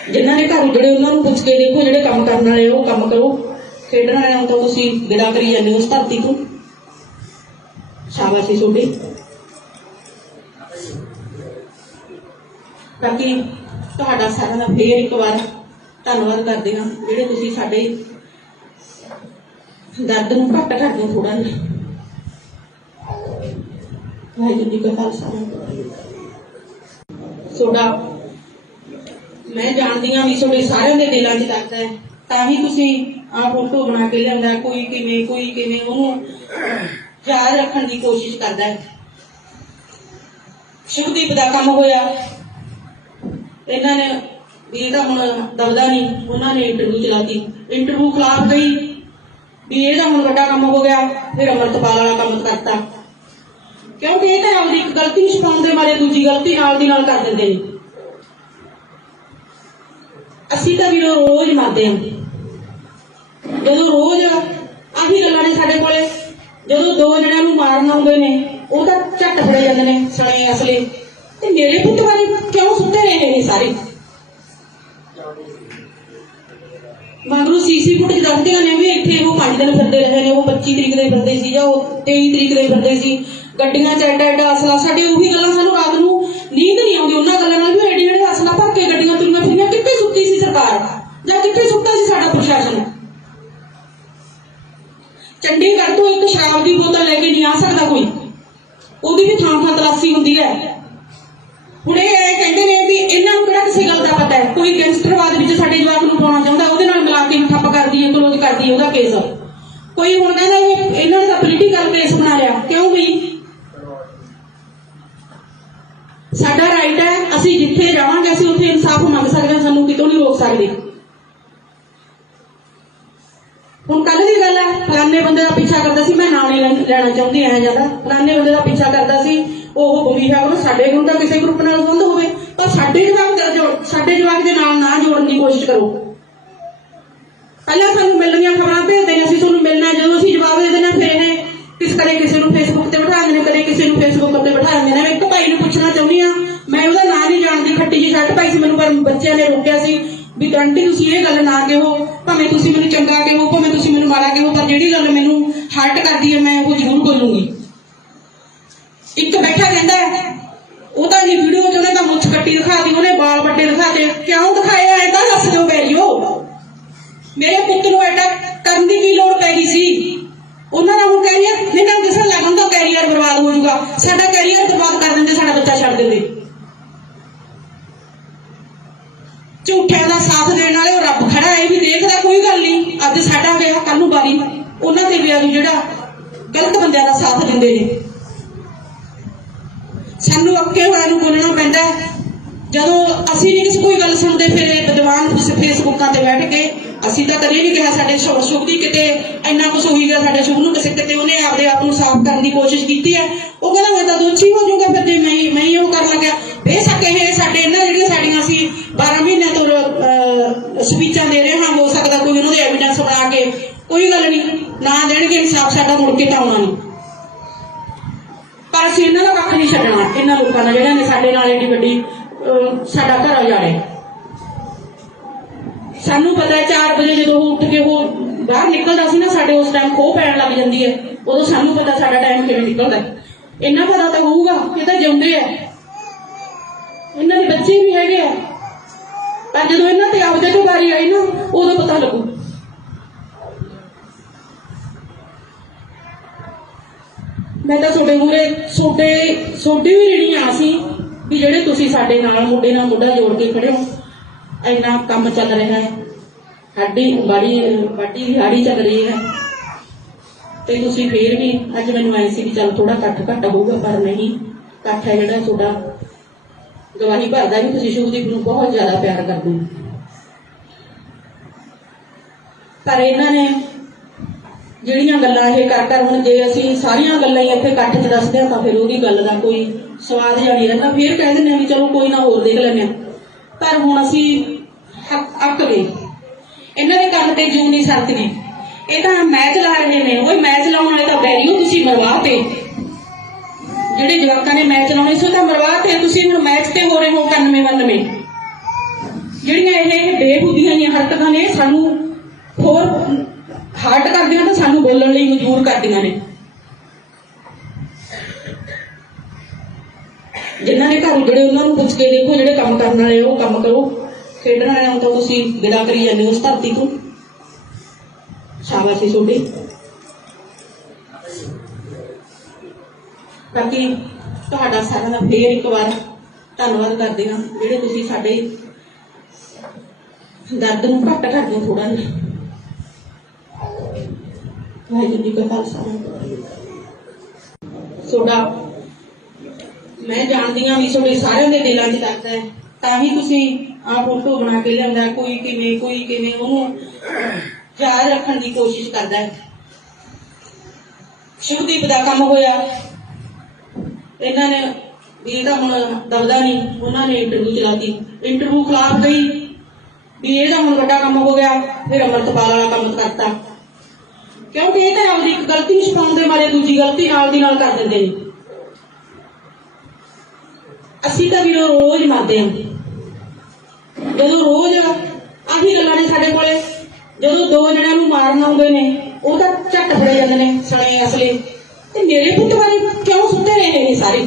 ਜਿਨ੍ਹਾਂ ਨੇ ਘਰ ਉਜੜੇ ਉਹਨਾਂ ਨੂੰ ਪੁੱਛ ਕੇ ਦੇਖੋ, ਜਿਹੜੇ ਕੰਮ ਕਰਨ ਵਾਲੇ ਉਹ ਕੰਮ ਕਰੋ, ਖੇਡਣ ਵਾਲਿਆਂ ਨੂੰ ਤਾਂ ਤੁਸੀਂ ਵਿਦਾ ਕਰੀ ਜਾਂਦੇ ਹੋ ਉਸ ਧਰਤੀ ਤੋਂ। ਸ਼ਾਬਾਸ਼ ਤੁਹਾਡੀ। ਬਾਕੀ ਤੁਹਾਡਾ ਸਾਰਿਆਂ ਦਾ ਫੇਰ ਇੱਕ ਵਾਰ ਧੰਨਵਾਦ ਕਰਦੇ ਹਾਂ, ਜਿਹੜੇ ਤੁਸੀਂ ਸਾਡੇ ਦਰਦ ਨੂੰ ਘੱਟ ਕਰਦੇ ਹੋ ਥੋੜਾ ਜਿਹਾ। ਵਾਹਿਗੁਰੂ ਜੀ ਕਾ ਖਾਲਸਾ। ਤੁਹਾਡਾ ਮੈਂ ਜਾਣਦੀ ਹਾਂ ਵੀ ਤੁਹਾਡੇ ਸਾਰਿਆਂ ਦੇ ਦਿਲਾਂ 'ਚ ਦਰਦ ਹੈ, ਤਾਂ ਹੀ ਤੁਸੀਂ ਆਹ ਫੋਟੋ ਬਣਾ ਕੇ ਲਿਆਂਦਾ। ਕੋਈ ਕਿਵੇਂ ਉਹਨੂੰ ਯਾਦ ਰੱਖਣ ਦੀ ਕੋਸ਼ਿਸ਼ ਕਰਦਾ ਹੈ। ਸ਼ੁਭਦੀਪ ਦਾ ਕੰਮ ਹੋਇਆ, ਇਹਨਾਂ ਨੇ ਵੀ ਇਹਦਾ ਹੁਣ ਦਬਦਾ ਨਹੀਂ, ਉਹਨਾਂ ਨੇ ਇੰਟਰਵਿਊ ਚਲਾਤੀ, ਇੰਟਰਵਿਊ ਖਿਲਾਫ ਗਈ ਵੀ ਇਹਦਾ ਹੁਣ ਵੱਡਾ ਕੰਮ ਹੋ ਗਿਆ, ਫਿਰ ਅਮਰਤਪਾਲ ਵਾਲਾ ਕੰਮ ਕਰਤਾ। ਕਿਉਂਕਿ ਇਹ ਤਾਂ ਆਪਦੀ ਇੱਕ ਗਲਤੀ ਨੂੰ ਛੁਪਾਉਣ ਦੇ ਮਾਰੇ ਦੂਜੀ ਗਲਤੀ ਨਾਲ ਦੀ ਨਾਲ ਕਰ ਦਿੰਦੇ ਨੇ। ਅਸੀਂ ਤਾਂ ਵੀ ਰੋਜ਼ ਮਰਦੇ ਹਾਂ, ਜਦੋਂ ਰੋਜ਼ ਆਹੀ ਗੱਲਾਂ ਨੇ ਸਾਡੇ ਕੋਲੇ। ਜਦੋਂ 2 ਜਣਿਆਂ ਨੂੰ ਮਾਰਨ ਆਉਂਦੇ ਨੇ ਉਹ ਤਾਂ ਝੱਟ ਫੜੇ ਜਾਂਦੇ ਨੇ ਸਣੇ ਅਸਲੇ, ਤੇ ਮੇਰੇ ਪੁੱਤ ਬਾਰੇ ਕਿਉਂ ਸੁੱਤੇ ਰਹੇ ਨੇ ਸਾਰੇ। ਮਗਰੋਂ ਸੀਸੀ ਫੁਟੇਜ ਦੱਸਦੀਆਂ ਨੇ ਵੀ ਇੱਥੇ ਉਹ 5 ਦਿਨ ਫਿਰਦੇ ਰਹੇ ਨੇ, ਉਹ 25 ਤਰੀਕ ਦੇ ਫਿਰਦੇ ਸੀ ਜਾਂ ਉਹ 23 ਤਰੀਕ ਦੇ ਫਿਰਦੇ ਸੀ, ਗੱਡੀਆਂ 'ਚ ਐਡਾ ਅਸਲਾ। ਸਾਡੇ ਉਹੀ ਗੱਲਾਂ, ਸਾਨੂੰ ਰਾਤ ਨੂੰ ਨੀਂਦ ਨਹੀਂ ਆਉਂਦੀ ਉਹਨਾਂ ਗੱਲਾਂ ਨਾਲ ਵੀ ਐਡੇ ਅਸਲਾ ਭਰ ਕੇ ਗੱਡੀਆਂ ਤੁਰੀਆਂ ਫਿਰੀਆਂ। ਕਿੱਥੇ ਸੁੱਤੀ ਸੀ ਸਰਕਾਰ ਜਾਂ ਕਿੱਥੇ ਸੁੱਤਾ ਸੀ ਸਾਡਾ ਪ੍ਰਸ਼ਾਸਨ? ਚੰਡੀਗੜ੍ਹ ਤੋਂ ਇੱਕ ਸ਼ਰਾਬ ਦੀ ਬੋਤਲ ਲੈ ਕੇ ਨਹੀਂ ਆ ਸਕਦਾ ਕੋਈ, ਉਹਦੀ ਵੀ ਥਾਂ ਤਲਾਸ਼ੀ ਹੁੰਦੀ ਹੈ। ਹੁਣ ਇਹ ਕਹਿੰਦੇ ਨੇ ਵੀ ਇਹਨਾਂ ਨੂੰ ਕਿਹੜਾ ਕਿਸੇ ਗੱਲ ਦਾ ਪਤਾ ਹੈ। ਕੋਈ ਗੈਂਗਸਟਰਵਾਦ ਵਿੱਚ ਸਾਡੇ ਜਵਾਕ ਨੂੰ ਪਾਉਣਾ ਚਾਹੁੰਦਾ, ਉਹਦੇ ਨਾਲ ਮਿਲਾ ਕੇ ਠੱਪ ਕਰਦੀ ਹੈ, ਕਲੋਜ਼ ਕਰਦੀ ਹੈ ਉਹਦਾ ਕੇਸ। ਕੋਈ ਹੁਣ ਕਹਿੰਦਾ ਇਹਨਾਂ ਨੇ ਤਾਂ ਪੋਲੀਟੀਕਲ ਕੇਸ ਬਣਾ ਲਿਆ। ਕਿਉਂ ਬਈ? ਸਾਡਾ ਰਾਈਟ ਹੈ, ਅਸੀਂ ਜਿੱਥੇ ਜਾਵਾਂਗੇ ਅਸੀਂ ਉੱਥੇ ਇਨਸਾਫ ਮੰਗ ਸਕਦੇ ਹਾਂ, ਸਾਨੂੰ ਕਿਤੋਂ ਨਹੀਂ ਰੋਕ ਸਕਦੇ। ਹੁਣ ਕੱਲ ਦੀ ਗੱਲ ਹੈ, ਫਲਾਨੇ ਬੰਦੇ ਦਾ ਪਿੱਛਾ ਕਰਦਾ ਸੀ, ਮੈਂ ਨਾਂ ਨਹੀਂ ਲੈਣਾ ਚਾਹੁੰਦੀ ਐ ਜਾਂਦਾ, ਫਲਾਨੇ ਬੰਦੇ ਦਾ ਪਿੱਛਾ ਕਰਦਾ ਸੀ, ਉਹ ਬੁਰੀ ਹੈ, ਉਹ ਸਾਡੇ ਨੂੰ ਤਾਂ ਕਿਸੇ ਗਰੁੱਪ ਨਾਲ ਸੰਬੰਧ ਹੋਵੇ, ਪਰ ਸਾਡੇ ਜਵਾਕ ਦੇ ਨਾਲ ਨਾ ਜੋੜਨ ਦੀ ਕੋਸ਼ਿਸ਼ ਕਰੋ। ਪਹਿਲਾਂ ਸਾਨੂੰ ਮਿਲਣੀਆਂ ਖਬਰਾਂ ਭੇਜਦੇ ਨੇ, ਅਸੀਂ ਤੁਹਾਨੂੰ ਮਿਲਣਾ, ਜਦੋਂ ਅਸੀਂ ਜਵਾਬ ਦੇ ਦੇਣਾ ਫਿਰ ਇਹ ਕਦੇ ਕਿਸੇ ਨੂੰ ਫੇਸਬੁੱਕ ਤੇ ਬਿਠਾ ਦਿੰਦੇ ਨੇ, ਕਦੇ ਕਿਸੇ ਨੂੰ ਫੇਸਬੁੱਕ ਤੇ ਬਿਠਾ ਦਿੰਦੇ ਨੇ। ਇੱਕ ਭਾਈ ਨੂੰ ਪੁੱਛਣਾ ਚਾਹੁੰਦੀ ਹਾਂ, ਮੈਂ ਉਹਦਾ ਨਾਂ ਨਹੀਂ ਜਾਣਦੀ, ਖੱਟੀ ਜਿਹੀ ਸ਼ਰਟ ਪਾਈ ਸੀ, ਮੈਨੂੰ ਪਰ ਬੱਚਿਆਂ ਨੇ ਰੋਕਿਆ ਸੀ ਵੀ ਆਂਟੀ ਤੁਸੀਂ ਇਹ ਗੱਲ ਨਾ ਕਹੋ, ਭਾਵੇਂ ਤੁਸੀਂ ਮੈਨੂੰ ਚੰਗਾ ਕਹੋ, ਭਾਵੇਂ ਤੁਸੀਂ ਮੈਨੂੰ ਮਾੜਾ ਕਹੋ, ਪਰ ਜਿਹੜੀ ਗੱਲ ਮੈਨੂੰ ਹਰਟ ਕਰਦੀ ਹੈ ਮੈਂ ਉਹ ਜ਼ਰੂਰ ਬੋਲੂੰਗੀ। ਇੱਕ ਬੈਠਾ ਕਹਿੰਦਾ ਉਹ ਤਾਂ ਜੀ ਵੀਡੀਓ 'ਚ ਉਹਨੇ ਤਾਂ ਮੁੱਛ ਕੱਟੀ ਖੱਟੀ ਦਿਖਾਤੀ, ਉਹਨੇ ਵਾਲ ਵੱਡੇ ਦਿਖਾਤੇ। ਕਿਉਂ ਦਿਖਾਇਆ ਐਦਾਂ ਦੱਸ ਦਿਓ ਬੈਰੀਓ। ਮੇਰੇ ਪੁੱਤ ਨੂੰ ਐਡਾ ਕਰਨ ਦੀ ਕੀ ਲੋੜ ਪੈ ਗਈ ਸੀ? ਉਹਨਾਂ ਦਾ ਹੁਣ ਕੈਰੀਅਰ ਨਿਕਲ ਦਿਸਣ ਲੱਗ ਹੁੰਦਾ, ਕੈਰੀਅਰ ਬਰਬਾਦ ਹੋ ਜਾਊਗਾ। ਸਾਡਾ ਕੈਰੀਅਰ ਬਰਬਾਦ ਕਰ ਦਿੰਦੇ, ਸਾਡਾ ਬੱਚਾ ਛੱਡ ਦਿੰਦੇ। ਝੂਠਿਆਂ ਦਾ ਸਾਥ ਦੇਣ ਵਾਲੇ ਉਹ ਰੱਬ ਖੜਾ, ਇਹ ਵੀ ਦੇਖਦਾ। ਕੋਈ ਗੱਲ ਨਹੀਂ, ਅੱਜ ਸਾਡਾ ਗਿਆ, ਕੱਲ ਨੂੰ ਵਾਰੀ ਉਹਨਾਂ ਤੇ ਵੀ ਆਜੂ ਜਿਹੜਾ ਗਲਤ ਬੰਦਿਆਂ ਦਾ ਸਾਥ ਦਿੰਦੇ ਨੇ। ਸਾਨੂੰ ਅੱਕੇ ਹੋਇਆ ਨੂੰ ਬੋਲਣਾ ਪੈਂਦਾ। ਜਦੋਂ ਅਸੀਂ ਨਹੀਂ ਕਿਸੇ ਕੋਈ ਗੱਲ ਸੁਣਦੇ, ਫਿਰ ਇਹ ਵਿਦਵਾਨ ਫੇਸਬੁੱਕਾਂ ਤੇ ਬੈਠ ਕੇ ਅਸੀਂ ਤਾਂ ਕਦੇ ਨਹੀਂ ਕਿਹਾ ਸਾਡੇ ਸ਼ੁਭ ਦੀ ਕਿਤੇ ਇੰਨਾ ਕੁਛ ਹੋਈ ਗਿਆ, ਸਾਡੇ ਸ਼ੁਭ ਨੂੰ ਕਿਸੇ ਕਿਤੇ ਉਹਨੇ ਆਪਦੇ ਆਪ ਨੂੰ ਸਾਫ਼ ਕਰਨ ਦੀ ਕੋਸ਼ਿਸ਼ ਕੀਤੀ ਹੈ। ਉਹ ਕਹਿੰਦਾ ਮੈਂ ਤਾਂ ਦੋਸ਼ੀ ਹੋ ਜਾਊਗਾ ਫਿਰ ਜੇ ਮੈਂ ਹੀ ਉਹ ਕਰਨ ਲੱਗਿਆ। ਬੇਸ਼ੱਕ ਇਹ ਸਾਡੇ ਇਹਨਾਂ ਜਿਹੜੀਆਂ ਸਾਡੀਆਂ ਅਸੀਂ 12 ਮਹੀਨਿਆਂ ਤੋਂ ਸਪੀਚਾਂ ਦੇ ਰਹੇ ਹਾਂ, ਹੋ ਸਕਦਾ ਕੋਈ ਉਹਨਾਂ ਦੇ ਐਵੀਡੈਂਸ ਬਣਾ ਕੇ, ਕੋਈ ਗੱਲ ਨਹੀਂ, ਨਾ ਦੇਣਗੇ ਇਨਸਾਫ, ਸਾਡਾ ਮੁੜ ਕੇ ਤਾਂ ਆਉਣਾ ਨਹੀਂ। ਪਰ ਅਸੀਂ ਇਹਨਾਂ ਦਾ ਕੱਖ ਨਹੀਂ ਛੱਡਣਾ, ਇਹਨਾਂ ਲੋਕਾਂ ਦਾ ਜਿਹੜਿਆਂ ਨੇ ਸਾਡੇ ਨਾਲ ਏਡੀ ਵੱਡੀ ਸਾਡਾ ਘਰ ਉਜਾੜੇ। ਸਾਨੂੰ ਪਤਾ ਹੈ 4 ਵਜੇ ਜਦੋਂ ਉੱਠ ਕੇ ਉਹ ਬਾਹਰ ਨਿਕਲਦਾ ਸੀ ਨਾ, ਸਾਡੇ ਉਸ ਟਾਈਮ ਖੋਹ ਪੈਣ ਲੱਗ ਜਾਂਦੀ ਹੈ। ਉਦੋਂ ਸਾਨੂੰ ਪਤਾ ਸਾਡਾ ਟਾਈਮ ਕਿਵੇਂ ਨਿਕਲਦਾ। ਇਹਨਾਂ ਪਤਾ ਤਾਂ ਹੋਊਗਾ, ਇਹ ਤਾਂ ਜਿਉਂਦੇ ਆ, ਇਹਨਾਂ ਦੇ ਬੱਚੇ ਵੀ ਹੈਗੇ ਆ। ਪਰ ਜਦੋਂ ਇਹਨਾਂ ਤੇ ਆਪਦੇ ਤੋਂ ਵਾਰੀ ਆਈ ਨਾ, ਉਦੋਂ ਪਤਾ ਲੱਗੂ। ਮੈਂ ਤਾਂ ਤੁਹਾਡੇ ਮੂਹਰੇ ਤੁਹਾਡੀ ਵੀ ਰੀਣੀ ਆ ਸੀ ਵੀ ਜਿਹੜੇ ਤੁਸੀਂ ਸਾਡੇ ਨਾਲ ਮੋਢੇ ਨਾਲ ਮੋਢਾ ਜੋੜ ਕੇ ਖੜੇ ਹੋ। ਇੰਨਾ ਕੰਮ ਚੱਲ ਰਿਹਾ ਹੈ, ਸਾਡੀ ਵਾਢੀ ਦਿਹਾੜੀ ਚੱਲ ਰਹੀ ਹੈ, ਤੇ ਤੁਸੀਂ ਫੇਰ ਵੀ ਅੱਜ ਮੈਨੂੰ ਆਏ ਸੀ ਵੀ ਚੱਲ ਥੋੜਾ ਘੱਟ ਹੋਊਗਾ, ਪਰ ਨਹੀਂ, ਇਕੱਠ ਹੈ ਜਿਹੜਾ ਤੁਹਾਡਾ ਗਵਾਹੀ ਭਰਦਾ ਵੀ ਤੁਸੀਂ ਸ਼ੁਭਦੀਪ ਨੂੰ ਬਹੁਤ ਜ਼ਿਆਦਾ ਪਿਆਰ ਕਰਦੇ ਹੋ। ਪਰ ਇਹਨਾਂ ਨੇ ਜਿਹੜੀਆਂ ਗੱਲਾਂ ਇਹ ਕਰ ਹੁਣ ਜੇ ਅਸੀਂ ਸਾਰੀਆਂ ਗੱਲਾਂ ਹੀ ਇੱਥੇ ਇਕੱਠ 'ਚ ਦੱਸਦੇ ਹਾਂ ਤਾਂ ਫਿਰ ਉਹਦੀ ਗੱਲ ਦਾ ਕੋਈ ਸਵਾਦ ਜਿਹਾ ਨਹੀਂ ਰਹਿੰਦਾ। ਫੇਰ ਕਹਿ ਦਿੰਦੇ ਹਾਂ ਵੀ ਚਲੋ ਕੋਈ ਨਾ ਹੋਰ ਦੇਖ ਲੈਂਦੇ ਹਾਂ। ਪਰ ਹੁਣ ਅਸੀਂ ਅੱਕ ਗਏ, ਇਹਨਾਂ ਦੇ ਕੰਮ ਤੇ ਜੂੰ ਨਹੀਂ ਸਰਕਦੀ। ਇਹ ਤਾਂ ਮੈਚ ਲਾ ਰਹੇ ਨੇ, ਉਹ ਮੈਚ ਲਾਉਣ ਵਾਲੇ ਤਾਂ ਬੈਰੀਓ ਤੁਸੀਂ ਮਰਵਾਤੇ। ਜਿਹੜੇ ਜਵਾਕਾਂ ਨੇ ਮੈਚ ਲਾਉਣੇ ਸੀ ਉਹ ਤਾਂ ਮਰਵਾਤੇ, ਤੁਸੀਂ ਹੁਣ ਮੈਚ ਤੇ ਹੋ ਰਹੇ ਹੋ 91-92। ਜਿਹੜੀਆਂ ਇਹ ਬੇਖੁਦੀਆਂ ਦੀਆਂ ਹਰਕਤਾਂ ਨੇ ਸਾਨੂੰ ਹੋਰ ਹਾਰਟ ਕਰਦੀਆਂ ਤਾਂ ਸਾਨੂੰ ਬੋਲਣ ਲਈ ਮਜਬੂਰ ਕਰਦੀਆਂ ਨੇ। ਜਿਨ੍ਹਾਂ ਨੇ ਘਰ ਜਿਹੜੇ ਉਹਨਾਂ ਨੂੰ ਪੁੱਛ ਕੇ ਦੇਖੋ, ਜਿਹੜੇ ਕੰਮ ਕਰਨ ਵਾਲੇ ਉਹ ਕੰਮ ਕਰੋ, ਖੇਡਣ ਵਾਲਿਆਂ ਨੂੰ ਤਾਂ ਤੁਸੀਂ ਵਿਦਾ ਕਰੀ ਜਾਂਦੇ ਉਸ ਧਰਤੀ ਤੋਂ। ਸ਼ਾਬਾਸ਼ ਤੁਹਾਡੀ। ਬਾਕੀ ਤੁਹਾਡਾ ਸਾਰਿਆਂ ਦਾ ਫੇਰ ਇੱਕ ਵਾਰ ਧੰਨਵਾਦ ਕਰਦੇ ਹਾਂ, ਜਿਹੜੇ ਤੁਸੀਂ ਸਾਡੇ ਦਰਦ ਨੂੰ ਘੱਟ ਕਰਦੇ ਹੋ ਥੋੜਾ ਜਿਹਾ। ਵਾਹਿਗੁਰੂ ਜੀ ਕਾ ਖਾਲਸਾ। ਤੁਹਾਡਾ ਮੈਂ ਜਾਣਦੀ ਹਾਂ ਵੀ ਤੁਹਾਡੇ ਸਾਰਿਆਂ ਦੇ ਦਿਲਾਂ 'ਚ ਦਰਦ ਹੈ, ਤਾਂ ਹੀ ਤੁਸੀਂ ਆਹ ਫੋਟੋ ਬਣਾ ਕੇ ਲਿਆਂਦਾ। ਕੋਈ ਕਿਵੇਂ ਉਹਨੂੰ ਯਾਦ ਰੱਖਣ ਦੀ ਕੋਸ਼ਿਸ਼ ਕਰਦਾ ਹੈ। ਸ਼ੁਭਦੀਪ ਦਾ ਕੰਮ ਹੋਇਆ, ਇਹਨਾਂ ਨੇ ਵੀ ਇਹਦਾ ਹੁਣ ਦਬਦਾ ਨਹੀਂ, ਉਹਨਾਂ ਨੇ ਇੰਟਰਵਿਊ ਚਲਾਤੀ। ਇੰਟਰਵਿਊ ਖਿਲਾਫ ਗਈ ਵੀ ਇਹਦਾ ਹੁਣ ਵੱਡਾ ਕੰਮ ਹੋ ਗਿਆ, ਫਿਰ ਅੰਮ੍ਰਿਤਪਾਲ ਵਾਲਾ ਕੰਮ ਕਰਤਾ। ਕਿਉਂਕਿ ਇਹ ਤਾਂ ਆਪਦੀ ਇੱਕ ਗਲਤੀ ਨੂੰ ਛੁਪਾਉਣ ਦੇ ਮਾਰੇ ਦੂਜੀ ਗਲਤੀ ਨਾਲ ਦੀ ਨਾਲ ਕਰ ਦਿੰਦੇ ਨੇ। ਅਸੀਂ ਤਾਂ ਵੀ ਰੋਜ਼ ਮਰਦੇ ਹਾਂ, ਜਦੋਂ ਰੋਜ਼ ਆਹੀ ਗੱਲਾਂ ਨੇ ਸਾਡੇ ਕੋਲੇ। ਜਦੋਂ 2 ਜਣਿਆਂ ਨੂੰ ਮਾਰਨ ਆਉਂਦੇ ਨੇ ਉਹ ਤਾਂ ਝੱਟ ਫੜੇ ਜਾਂਦੇ ਨੇ ਸਣੇ ਅਸਲੇ। ਤੇ ਮੇਰੇ ਪੁੱਤ ਬਾਰੇ ਕਿਉਂ ਸੁੱਤੇ ਰਹੇ ਨੇ ਸਾਰੇ?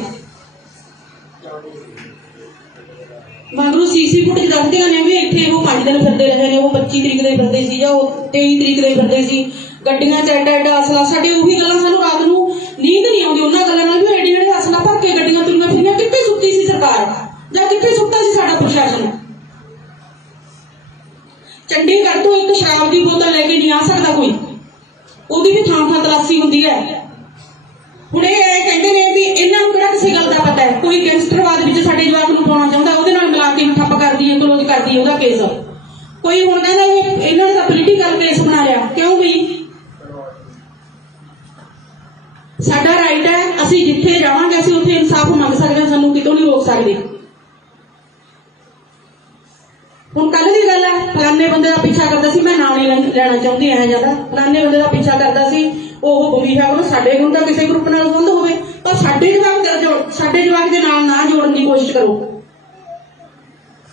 ਮਗਰੋਂ ਸੀਸੀ ਫੁਟੇਜ ਦੱਸਦੀਆਂ ਨੇ ਵੀ ਇੱਥੇ ਉਹ 5 ਦਿਨ ਫਿਰਦੇ ਰਹੇ ਨੇ, ਉਹ 25 ਤਰੀਕ ਦੇ ਫਿਰਦੇ ਸੀ ਜਾਂ ਉਹ 23 ਤਰੀਕ ਦੇ ਫਿਰਦੇ ਸੀ, ਗੱਡੀਆਂ 'ਚ ਐਡਾ ਅਸਲਾ। ਸਾਡੇ ਉਹੀ ਗੱਲਾਂ, ਸਾਨੂੰ ਰਾਤ ਨੂੰ ਨੀਂਦ ਨਹੀਂ ਆਉਂਦੀ ਉਹਨਾਂ ਗੱਲਾਂ ਨਾਲ ਵੀ ਐਡੇ ਅਸਲਾ ਭਰ ਕੇ ਗੱਡੀਆਂ ਤੁਰੀਆਂ ਫਿਰੀਆਂ। ਕਿੱਥੇ ਸੁੱਤੀ ਸੀ ਸਰਕਾਰ ਜਾਂ ਕਿੱਥੇ ਸੁੱਤਾ ਸੀ ਸਾਡਾ ਪ੍ਰਸ਼ਾਸਨ? ਚੰਡੀਗੜ੍ਹ ਤੋਂ ਇੱਕ ਸ਼ਰਾਬ ਦੀ ਬੋਤਲ ਲੈ ਕੇ ਨਹੀਂ ਆ ਸਕਦਾ ਕੋਈ, ਉਹਦੀ ਵੀ ਥਾਂ ਤਲਾਸ਼ੀ ਹੁੰਦੀ ਹੈ। ਹੁਣ ਇਹ ਕਹਿੰਦੇ ਨੇ ਵੀ ਇਹਨਾਂ ਨੂੰ ਕਿਹੜਾ ਕਿਸੇ ਗੱਲ ਦਾ ਪਤਾ ਹੈ? ਕੋਈ ਗੈਂਗਸਟਰਵਾਦ ਵਿੱਚ ਸਾਡੇ ਜਵਾਕ ਨੂੰ ਪਾਉਣਾ ਚਾਹੁੰਦਾ, ਉਹਦੇ ਨਾਲ ਮਿਲਾ ਕੇ ਠੱਪ ਕਰਦੀ ਹੈ, ਕਲੋਜ਼ ਕਰਦੀ ਹੈ ਉਹਦਾ ਕੇਸ। ਕੋਈ ਹੁਣ ਕਹਿੰਦਾ ਇਹਨਾਂ ਨੇ ਤਾਂ ਪੋਲੀਟੀਕਲ ਕੇਸ ਬਣਾ ਲਿਆ। ਕਿਉਂ ਬਈ? ਸਾਡਾ ਰਾਈਟ ਹੈ, ਅਸੀਂ ਜਿੱਥੇ ਜਾਵਾਂਗੇ ਅਸੀਂ ਉੱਥੇ ਇਨਸਾਫ ਮੰਗ ਸਕਦੇ ਹਾਂ, ਸਾਨੂੰ ਕਿਤੋਂ ਨਹੀਂ ਰੋਕ ਸਕਦੇ। ਹੁਣ ਕੱਲ ਦੀ ਗੱਲ ਹੈ, ਫਲਾਨੇ ਬੰਦੇ ਦਾ ਪਿੱਛਾ ਕਰਦਾ ਸੀ, ਮੈਂ ਨਾਮ ਨਹੀਂ ਲੈਣਾ ਚਾਹੁੰਦੀ ਐ ਜਿਆਦਾ, ਫਲਾਨੇ ਬੰਦੇ ਦਾ ਪਿੱਛਾ ਕਰਦਾ ਸੀ, ਉਹ ਬਮੀਹਾ ਕੋਲ ਸਾਡੇ ਕੋਲ ਤਾਂ ਕਿਸੇ ਗਰੁੱਪ ਨਾਲ ਸੰਬੰਧ ਹੋਵੇ, ਪਰ ਸਾਡੇ ਜਵਾਕ ਦੇ ਨਾਲ ਨਾ ਜੋੜਨ ਦੀ ਕੋਸ਼ਿਸ਼ ਕਰੋ।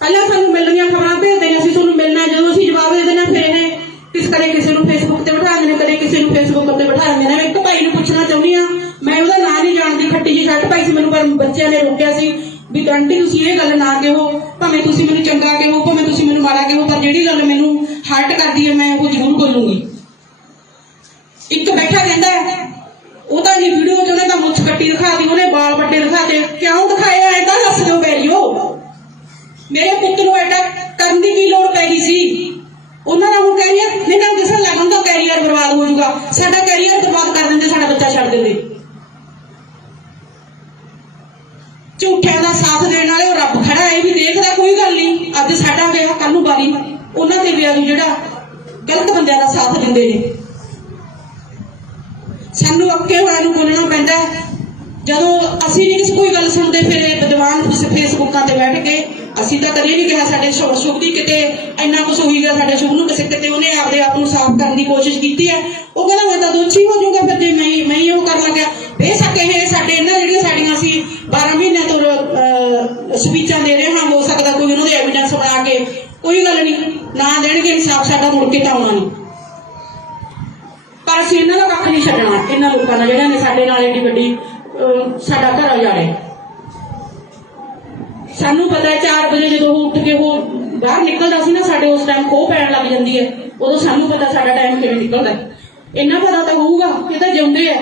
ਪਹਿਲਾਂ ਸਾਨੂੰ ਮਿਲਣੀਆਂ ਖਬਰਾਂ ਭੇਜਦੇ ਨੇ, ਅਸੀਂ ਤੁਹਾਨੂੰ ਮਿਲਣਾ, ਜਦੋਂ ਅਸੀਂ ਜਵਾਬ ਦੇ ਦੇਣਾ ਫਿਰ ਇਹ ਕਿਸੇ ਨੂੰ ਫੇਸਬੁੱਕ ਤੇ ਬਿਠਾ ਦਿੰਦੇ ਨੇ, ਕਦੇ ਕਿਸੇ ਨੂੰ ਫੇਸਬੁੱਕ ਤੇ ਬਿਠਾ ਦਿੰਦੇ ਨੇ। ਇੱਕ ਭਾਈ ਨੂੰ ਪੁੱਛਣਾ ਚਾਹੁੰਦੀ ਹਾਂ, ਮੈਂ ਉਹਦਾ ਨਾਂ ਨਹੀਂ ਜਾਣਦੀ, ਖੱਟੀ ਜਿਹੀ ਸ਼ਰਟ ਪਾਈ ਸੀ, ਮੈਨੂੰ ਪਰ ਬੱਚਿਆਂ ਨੇ ਰੋਕਿਆ ਸੀ ਵੀ ਆਂਟੀ ਤੁਸੀਂ ਇਹ ਗੱਲ ਨਾ ਕਿਹੋ, ਬੋਲੂਗੀ। ਇੱਕ ਬੈਠਾ ਕਹਿੰਦਾ ਉਹਦਾ ਜੀ ਵੀਡੀਓ ਚ ਉਹਨੇ ਤਾਂ ਮੁੱਛ ਕੱਟੀ ਦਿਖਾਤੀ, ਉਹਨੇ ਵਾਲ ਵੱਡੇ ਦਿਖਾਤੇ। ਕਿਉਂ ਦਿਖਾਏ ਐ ਤਾਂ ਦੱਸ ਦਿਓ ਬੈਰੀਓ। ਮੇਰੇ ਪੁੱਤ ਨੂੰ ਐਡਾ ਕਰਨ ਦੀ ਕੀ ਲੋੜ ਪੈ ਗਈ ਸੀ? ਉਹਨਾਂ ਦਾ ਹੁਣ ਕੈਰੀਅਰ ਨਹੀਂ ਤਾਂ ਦਿਸਣ ਲੱਗ ਹੁੰਦਾ, ਕੈਰੀਅਰ ਬਰਬਾਦ ਹੋ ਜਾਊਗਾ। ਸਾਡਾ ਕੈਰੀਅਰ ਬਰਬਾਦ ਕਰ ਦਿੰਦੇ, ਸਾਡਾ ਬੱਚਾ ਛੱਡ ਦਿੰਦੇ। ਝੂਠਿਆਂ ਦਾ ਸਾਥ ਦੇਣ ਵਾਲੇ ਉਹ ਰੱਬ ਖੜਾ ਹੈ ਵੀ ਦੇਖਦਾ, ਕੋਈ ਗੱਲ ਨਹੀਂ, ਅੱਜ ਸਾਡਾ ਗਿਆ ਕੱਲ ਨੂੰ ਬਾਰੀ ਉਹਨਾਂ ਤੇ ਵੀ ਆਜੂ ਜਿਹੜਾ ਗਲਤ ਬੰਦਿਆਂ ਦਾ ਸਾਥ ਦਿੰਦੇ ਨੇ। ਸਾਨੂੰ ਅੱਕੇ ਹੋਇਆ ਨੂੰ ਬੋਲਣਾ ਪੈਂਦਾ। ਜਦੋਂ ਅਸੀਂ ਨਹੀਂ ਕੋਈ ਗੱਲ ਸੁਣਦੇ ਫਿਰ ਇਹ ਵਿਦਵਾਨ ਫੇਸਬੁੱਕਾਂ ਤੇ ਬੈਠ ਕੇ, ਅਸੀਂ ਤਾਂ ਕਦੇ ਨਹੀਂ ਕਿਹਾ ਸਾਡੇ ਸ਼ੁਭ ਦੀ ਕਿਤੇ ਇੰਨਾ ਕੁਛ ਹੋਈ ਗਿਆ ਸਾਡੇ ਸ਼ੁਭ ਨੂੰ, ਕਿਸੇ ਕਿਤੇ ਉਹਨੇ ਆਪਦੇ ਆਪ ਨੂੰ ਸਾਫ਼ ਕਰਨ ਦੀ ਕੋਸ਼ਿਸ਼ ਕੀਤੀ ਹੈ। ਉਹ ਕਹਿੰਦਾ ਮੈਂ ਤਾਂ ਦੋਸ਼ੀ ਹੋ ਜਾਊਗਾ ਫਿਰ ਜੇ ਮੈਂ ਉਹ ਕਰਨ ਲੱਗਿਆ। ਬੇਸ਼ੱਕ ਇਹ ਸਾਡੇ ਇਹਨਾਂ ਜਿਹੜੀਆਂ ਸਾਡੀਆਂ ਅਸੀਂ 12 ਮਹੀਨਿਆਂ ਤੋਂ ਸਪੀਚਾਂ ਦੇ ਰਹੇ ਹਾਂ, ਹੋ ਸਕਦਾ ਕੋਈ ਉਹਨਾਂ ਦੇ ਐਵੀਡੈਂਸ ਬਣਾ ਕੇ, ਕੋਈ ਗੱਲ ਨਹੀਂ, ਨਾ ਦੇਣਗੇ ਇਨਸਾਫ ਸਾਡਾ ਮੁੜ ਕੇ ਤਾਂ ਆਉਣਾ ਨਹੀਂ। ਪਰ ਅਸੀਂ ਇਹਨਾਂ ਦਾ ਕੱਖ ਨਹੀਂ ਛੱਡਣਾ, ਇਹਨਾਂ ਲੋਕਾਂ ਦਾ ਜਿਹੜਿਆਂ ਨੇ ਸਾਡੇ ਨਾਲ ਏਡੀ ਵੱਡੀ ਸਾਡਾ ਘਰ ਉਜਾੜਿਆ। ਸਾਨੂੰ ਪਤਾ 4 ਵਜੇ ਜਦੋਂ ਉੱਠ ਕੇ ਉਹ ਬਾਹਰ ਨਿਕਲਦਾ ਸੀ ਨਾ, ਸਾਡੇ ਉਸ ਟਾਈਮ ਖੋਹ ਪੈਣ ਲੱਗ ਜਾਂਦੀ ਹੈ। ਉਦੋਂ ਸਾਨੂੰ ਪਤਾ ਸਾਡਾ ਟਾਈਮ ਕਿਵੇਂ ਨਿਕਲਦਾ। ਇੰਨਾ ਪਤਾ ਤਾਂ ਹੋਊਗਾ ਕਿ ਤਾਂ ਜਿਉਂਦੇ ਆ,